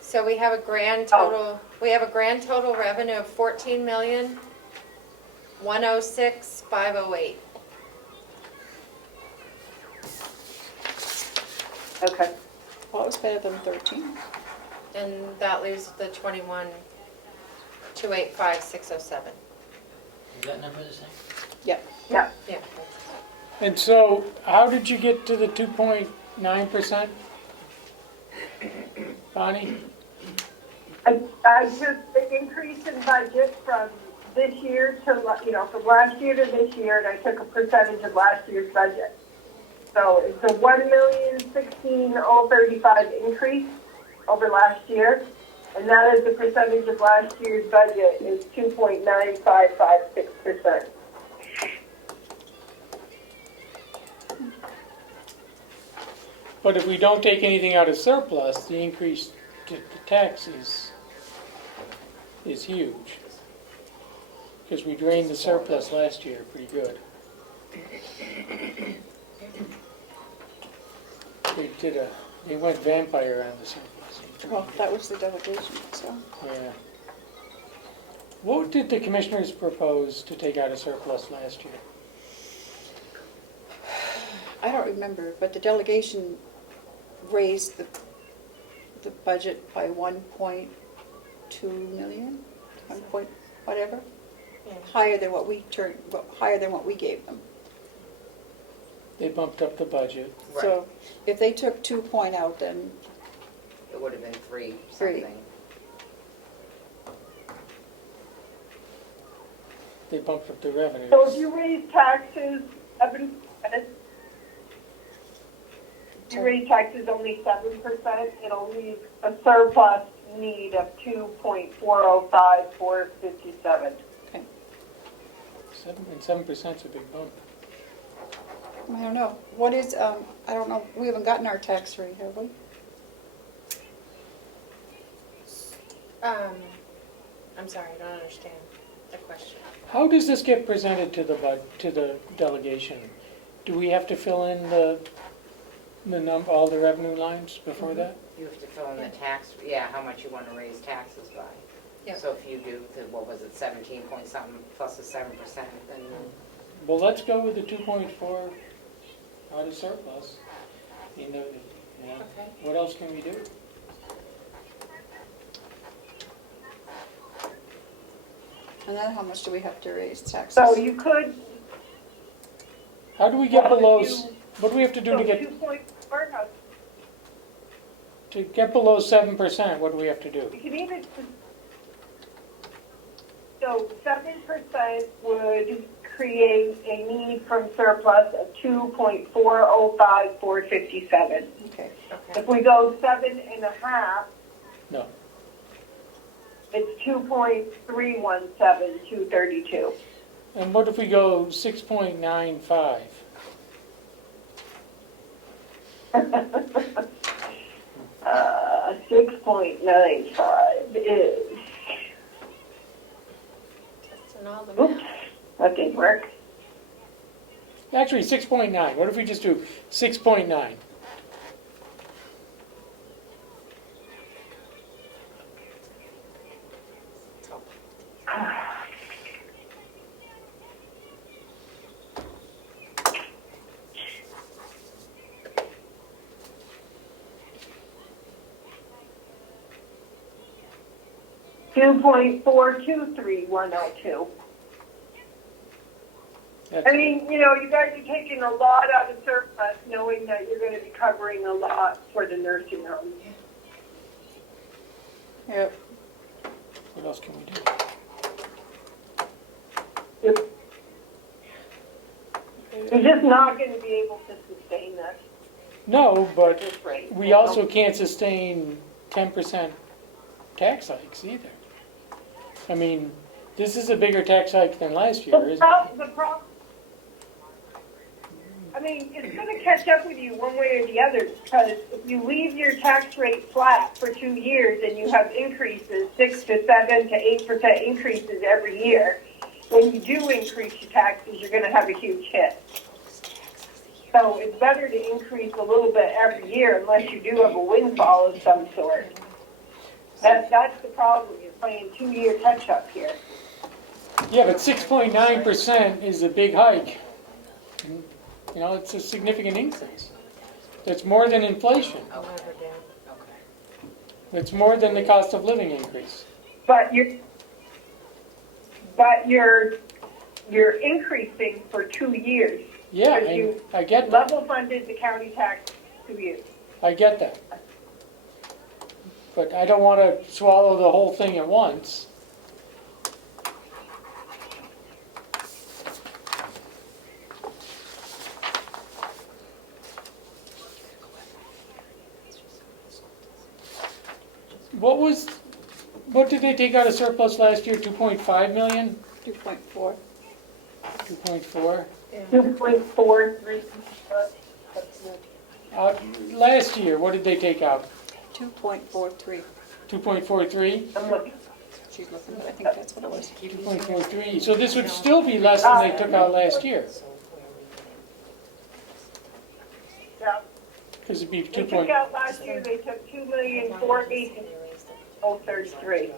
So we have a grand total, revenue of 14,106,508. Okay. Well, it was better than 13. And that leaves the 21,285,607. Is that number the same? Yep. Yeah. Yeah. And so, how did you get to the 2.9%? Bonnie? I took the increase in budget from this year to, from last year to this year, and I took a percentage of last year's budget. So it's a 1,016,035 increase over last year, and that is the percentage of last year's budget is 2.9556%. But if we don't take anything out of surplus, the increase to the tax is huge. Because we drained the surplus last year pretty good. They went vampire on the surplus. Well, that was the delegation, so. Yeah. What did the commissioners propose to take out of surplus last year? I don't remember, but the delegation raised the budget by 1.2 million, 1 point whatever, higher than what we gave them. They bumped up the budget. So if they took 2 point out, then It would have been three Three. something. They bumped up the revenues. So if you raise taxes, only 7%, it'll leave a surplus need of 2.405457. okay. 7%'s a big bump. I don't know. What is, I don't know, we haven't gotten our tax rate, have we? I'm sorry, I don't understand the question. How does this get presented to the delegation? Do we have to fill in all the revenue lines before that? You have to fill in the tax, how much you want to raise taxes by. Yep. So if you do, what was it, 17 point something plus the 7%, then Well, let's go with the 2.4 out of surplus. Okay. What else can we do? And then how much do we have to raise taxes? So you could. How do we get below, Well, if you- what do we have to do to get 2.4, below 7%? What do we have to do? you can even, so 7% would create a need from surplus of 2.405457. Okay. Okay. If we go 7.5, No. it's 2.317232. And what if we go 6.95? 6.95 is, Testing all the oops, that didn't work. Actually, 6.9. What if we just do 6.9? $2.423102. That's I mean, you guys are taking a lot out of surplus, knowing that you're going to be covering a lot for the nursing home. Yep. What else can we do? You're just not going to be able to sustain this No, but this rate. we also can't sustain 10% tax hikes either. I mean, this is a bigger tax hike than last year, isn't it? I mean, it's gonna catch up with you one way or the other, because if you leave your tax rate flat for 2 years and you have increases, 6 to 7 to 8% increases every year, when you do increase your taxes, you're gonna have a huge hit. So it's better to increase a little bit every year unless you do have a windfall of some sort. That's the problem, you're playing 2-year catch-up here. Yeah, but 6.9% is a big hike. And, you know, it's a significant increase. That's more than inflation. That's more than the cost of living increase. But you're increasing for 2 years. Yeah, Because you I get that. level funded the county tax 2 years. I get that. But I don't want to swallow the whole thing at once. What did they take out of surplus last year? 2.5 million? 2.4. 2.4? 2.43. Last year, what did they take out? 2.43. 2.43? I'm looking. She's looking, but I think that's what it was. 2.43. So this would still be less than they took out last year. Yeah. Because it'd be They 2. took out last year, they took 2,480,033.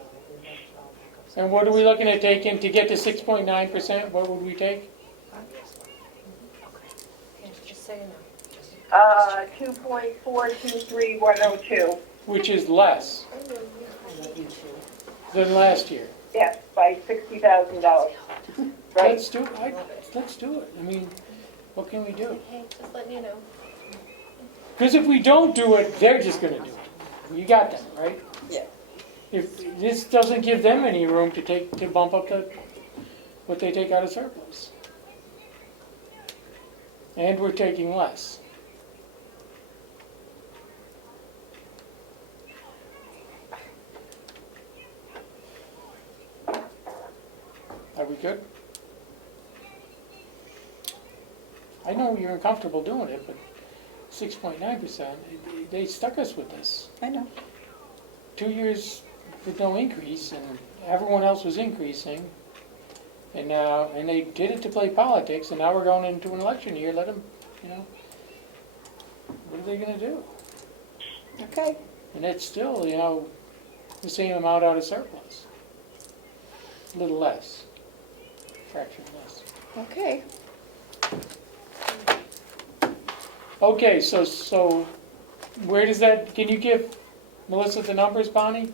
And what are we looking at taking to get to 6.9%? What would we take? 2.423102. Which is less than last year. Yes, by $60,000. Right. Let's do it. Let's do it. I mean, what can we do? Hey, just letting you know. Because if we don't do it, they're just going to do it. You got that, right? Yeah. If this doesn't give them any room to bump up what they take out of surplus, and we're taking less. Are we good? I know you're uncomfortable doing it, but 6.9%, they stuck us with this. I know. 2 years with no increase, and everyone else was increasing. And they did it to play politics, and now we're going into an election year. Let them, what are they going to do? Okay. And it's still, the same amount out of surplus. A little less. Fraction less. Okay. Okay, so where does that, can you give Melissa the numbers, Bonnie?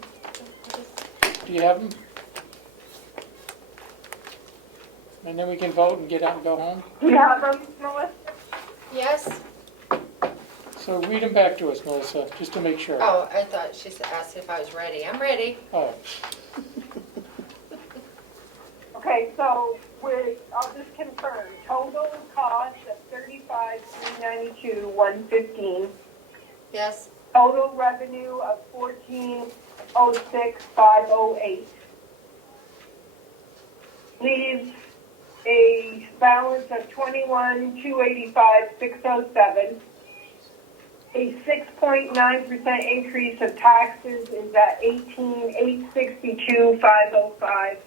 Do you have them? And then we can vote and get out and go home? Do you have them, Melissa? Yes? So read them back to us, Melissa, just to make sure. Oh, I thought she asked if I was ready. I'm ready. Oh, Okay, so I'll just confirm, total cost of $35,392,115. Yes? Total revenue of $14,06508. Leaves a balance of $21,285,607. A 6.9% increase of taxes is at $18,862,505.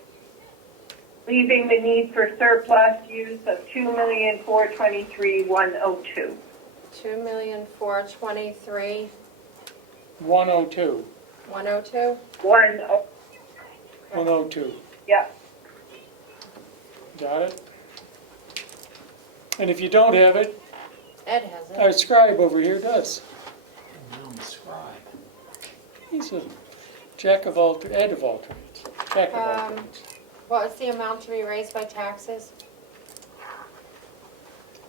Leaving the need for surplus use of $2,423,102. 2,423,102. 102. 102. Yeah. Got it? And if you don't have it, Ed has it. our scribe over here does. No, I'm a scribe. He's a jack of all, Ed of alternates. Jack of alternates. What is the amount to be raised by taxes?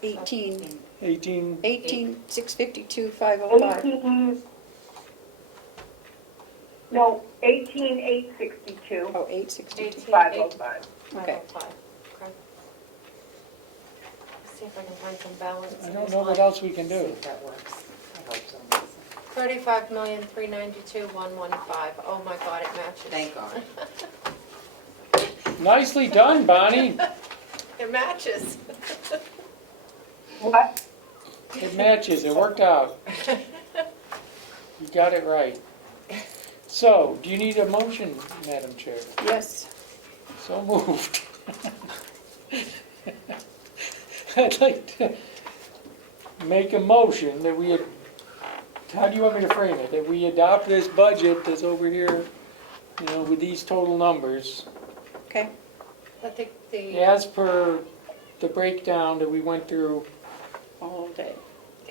18,652,505. 18,862. Oh, 862. 505. Okay. 505. Okay. Let's see if I can find some balance. I in don't this know what line. else we can do. That works. I hope so. 35,392,115. Oh my God, it matches. Thank God. Nicely done, Bonnie. It matches. What? It matches, it worked out. You got it right. So, do you need a motion, Madam Chair? Yes. So moved. I'd like to make a motion that we, how do you want me to frame it? That we adopt this budget that's over here, you know, with these total numbers, Okay. I think the as per the breakdown that we went through. All day.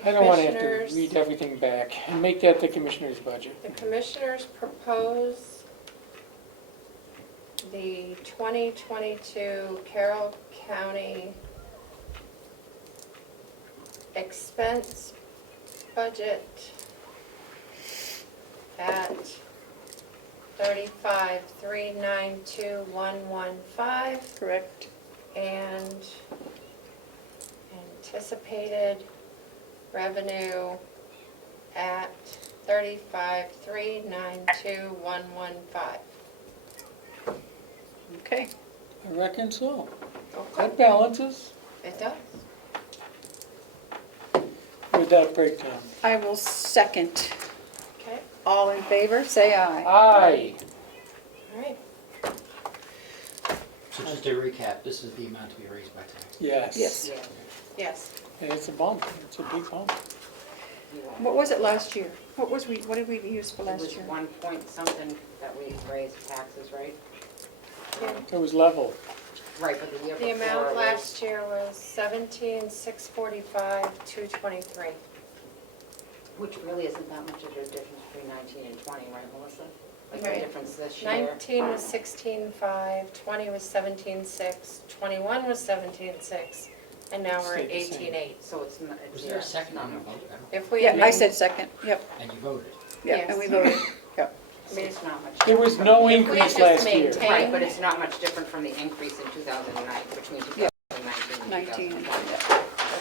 I don't want to have to commissioners, read everything back, and make that the commissioner's budget. the commissioners propose the 2022 Carroll County expense budget at 35,392,115 Correct. and anticipated revenue at 35,392,115. Okay. I reckon so. Okay. That balances It does. with that breakdown. I will second. Okay, All in favor, say aye. Aye. all right. So just to recap, this is the amount to be raised by tax. Yes. Yes. Yes. And it's a bump, it's a big bump. What was it last year? What did we use for It last was year? 1 point something that we raised taxes, right? It was level. Right, but the year The before amount was. last year was 17,645,223. Which really isn't that much of a difference between 19 and 20, right, Melissa? Like the Right. difference this year. 19 was 16,500, 20 was 17,600, 21 was 17,600, and now we're at Stayed the same. 18,800. So it's not, it's. Was there a second on the vote? I don't- If we Yeah, I amend- said second. Yep. And you voted? Yeah, and we voted. Yep. So it's not much. There was different. no If we increase just last year. maintain- Right, but it's not much different from the increase in 2009, between 2019 and 19. 2020. Yep. It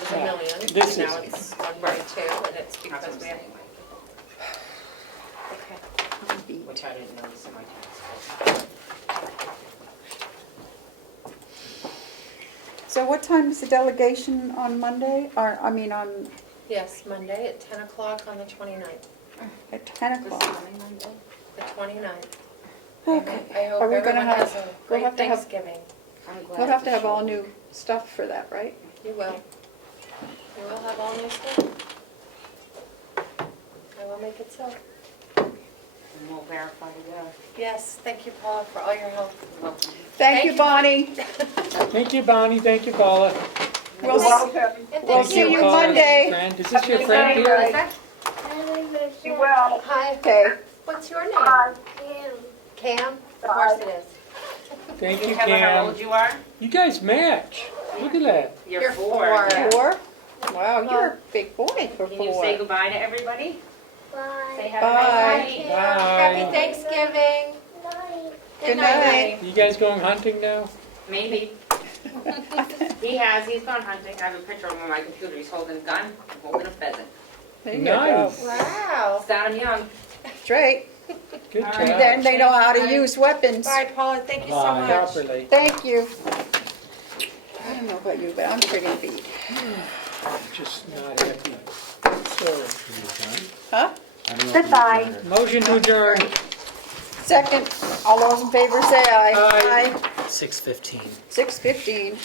was a Yeah. million, This and now is- it's 1.2, and it's That's what because I'm we have, saying, like, okay. which I didn't notice in my tax bill. So what time is the delegation on Monday? Or, I mean, on, Yes, Monday at 10 o'clock on the 29th, at 10 This o'clock? coming Monday? the 29th. Okay. I hope Are we gonna everyone has have, a we'll great have to have, Thanksgiving. I'm glad. we'll have it's to a have all short- new stuff for that, right? You will. You will have all new stuff. I will make it so. And we'll verify together. Yes, thank you, Paula, for all your help. Welcome. Thank you, Bonnie. Thank you, Bonnie, thank you, Paula. We'll, welcome. And We'll thank see you Paula. Monday. Friend, is this your Thank friend you. here? Is that- You will. Hi, Okay. what's your name? Bye. Cam? Of course it is. Thank you, Tell her how Cam. old you are? You guys match. Look at that. You're 4. 4? Wow, you're a big boy for Can you say 4. goodbye to everybody? Say have a Bye. nice night. Happy Bye. Thanksgiving. Good night. You guys going hunting now? Maybe. He's gone hunting. I have a picture of him on my computer. He's holding a gun, holding a pheasant. There you go. Nice. Wow. Sound him young. That's right. Good All job. right. Then they know how to use weapons. Bye, Paula, thank you so Bye. much. Properly. Thank you. I don't know about you, but I'm friggin' beat. Just not happy. So, Huh? Goodbye. motion to adjourn. Second, all those in favor say aye. Aye. 6:15. 6:15.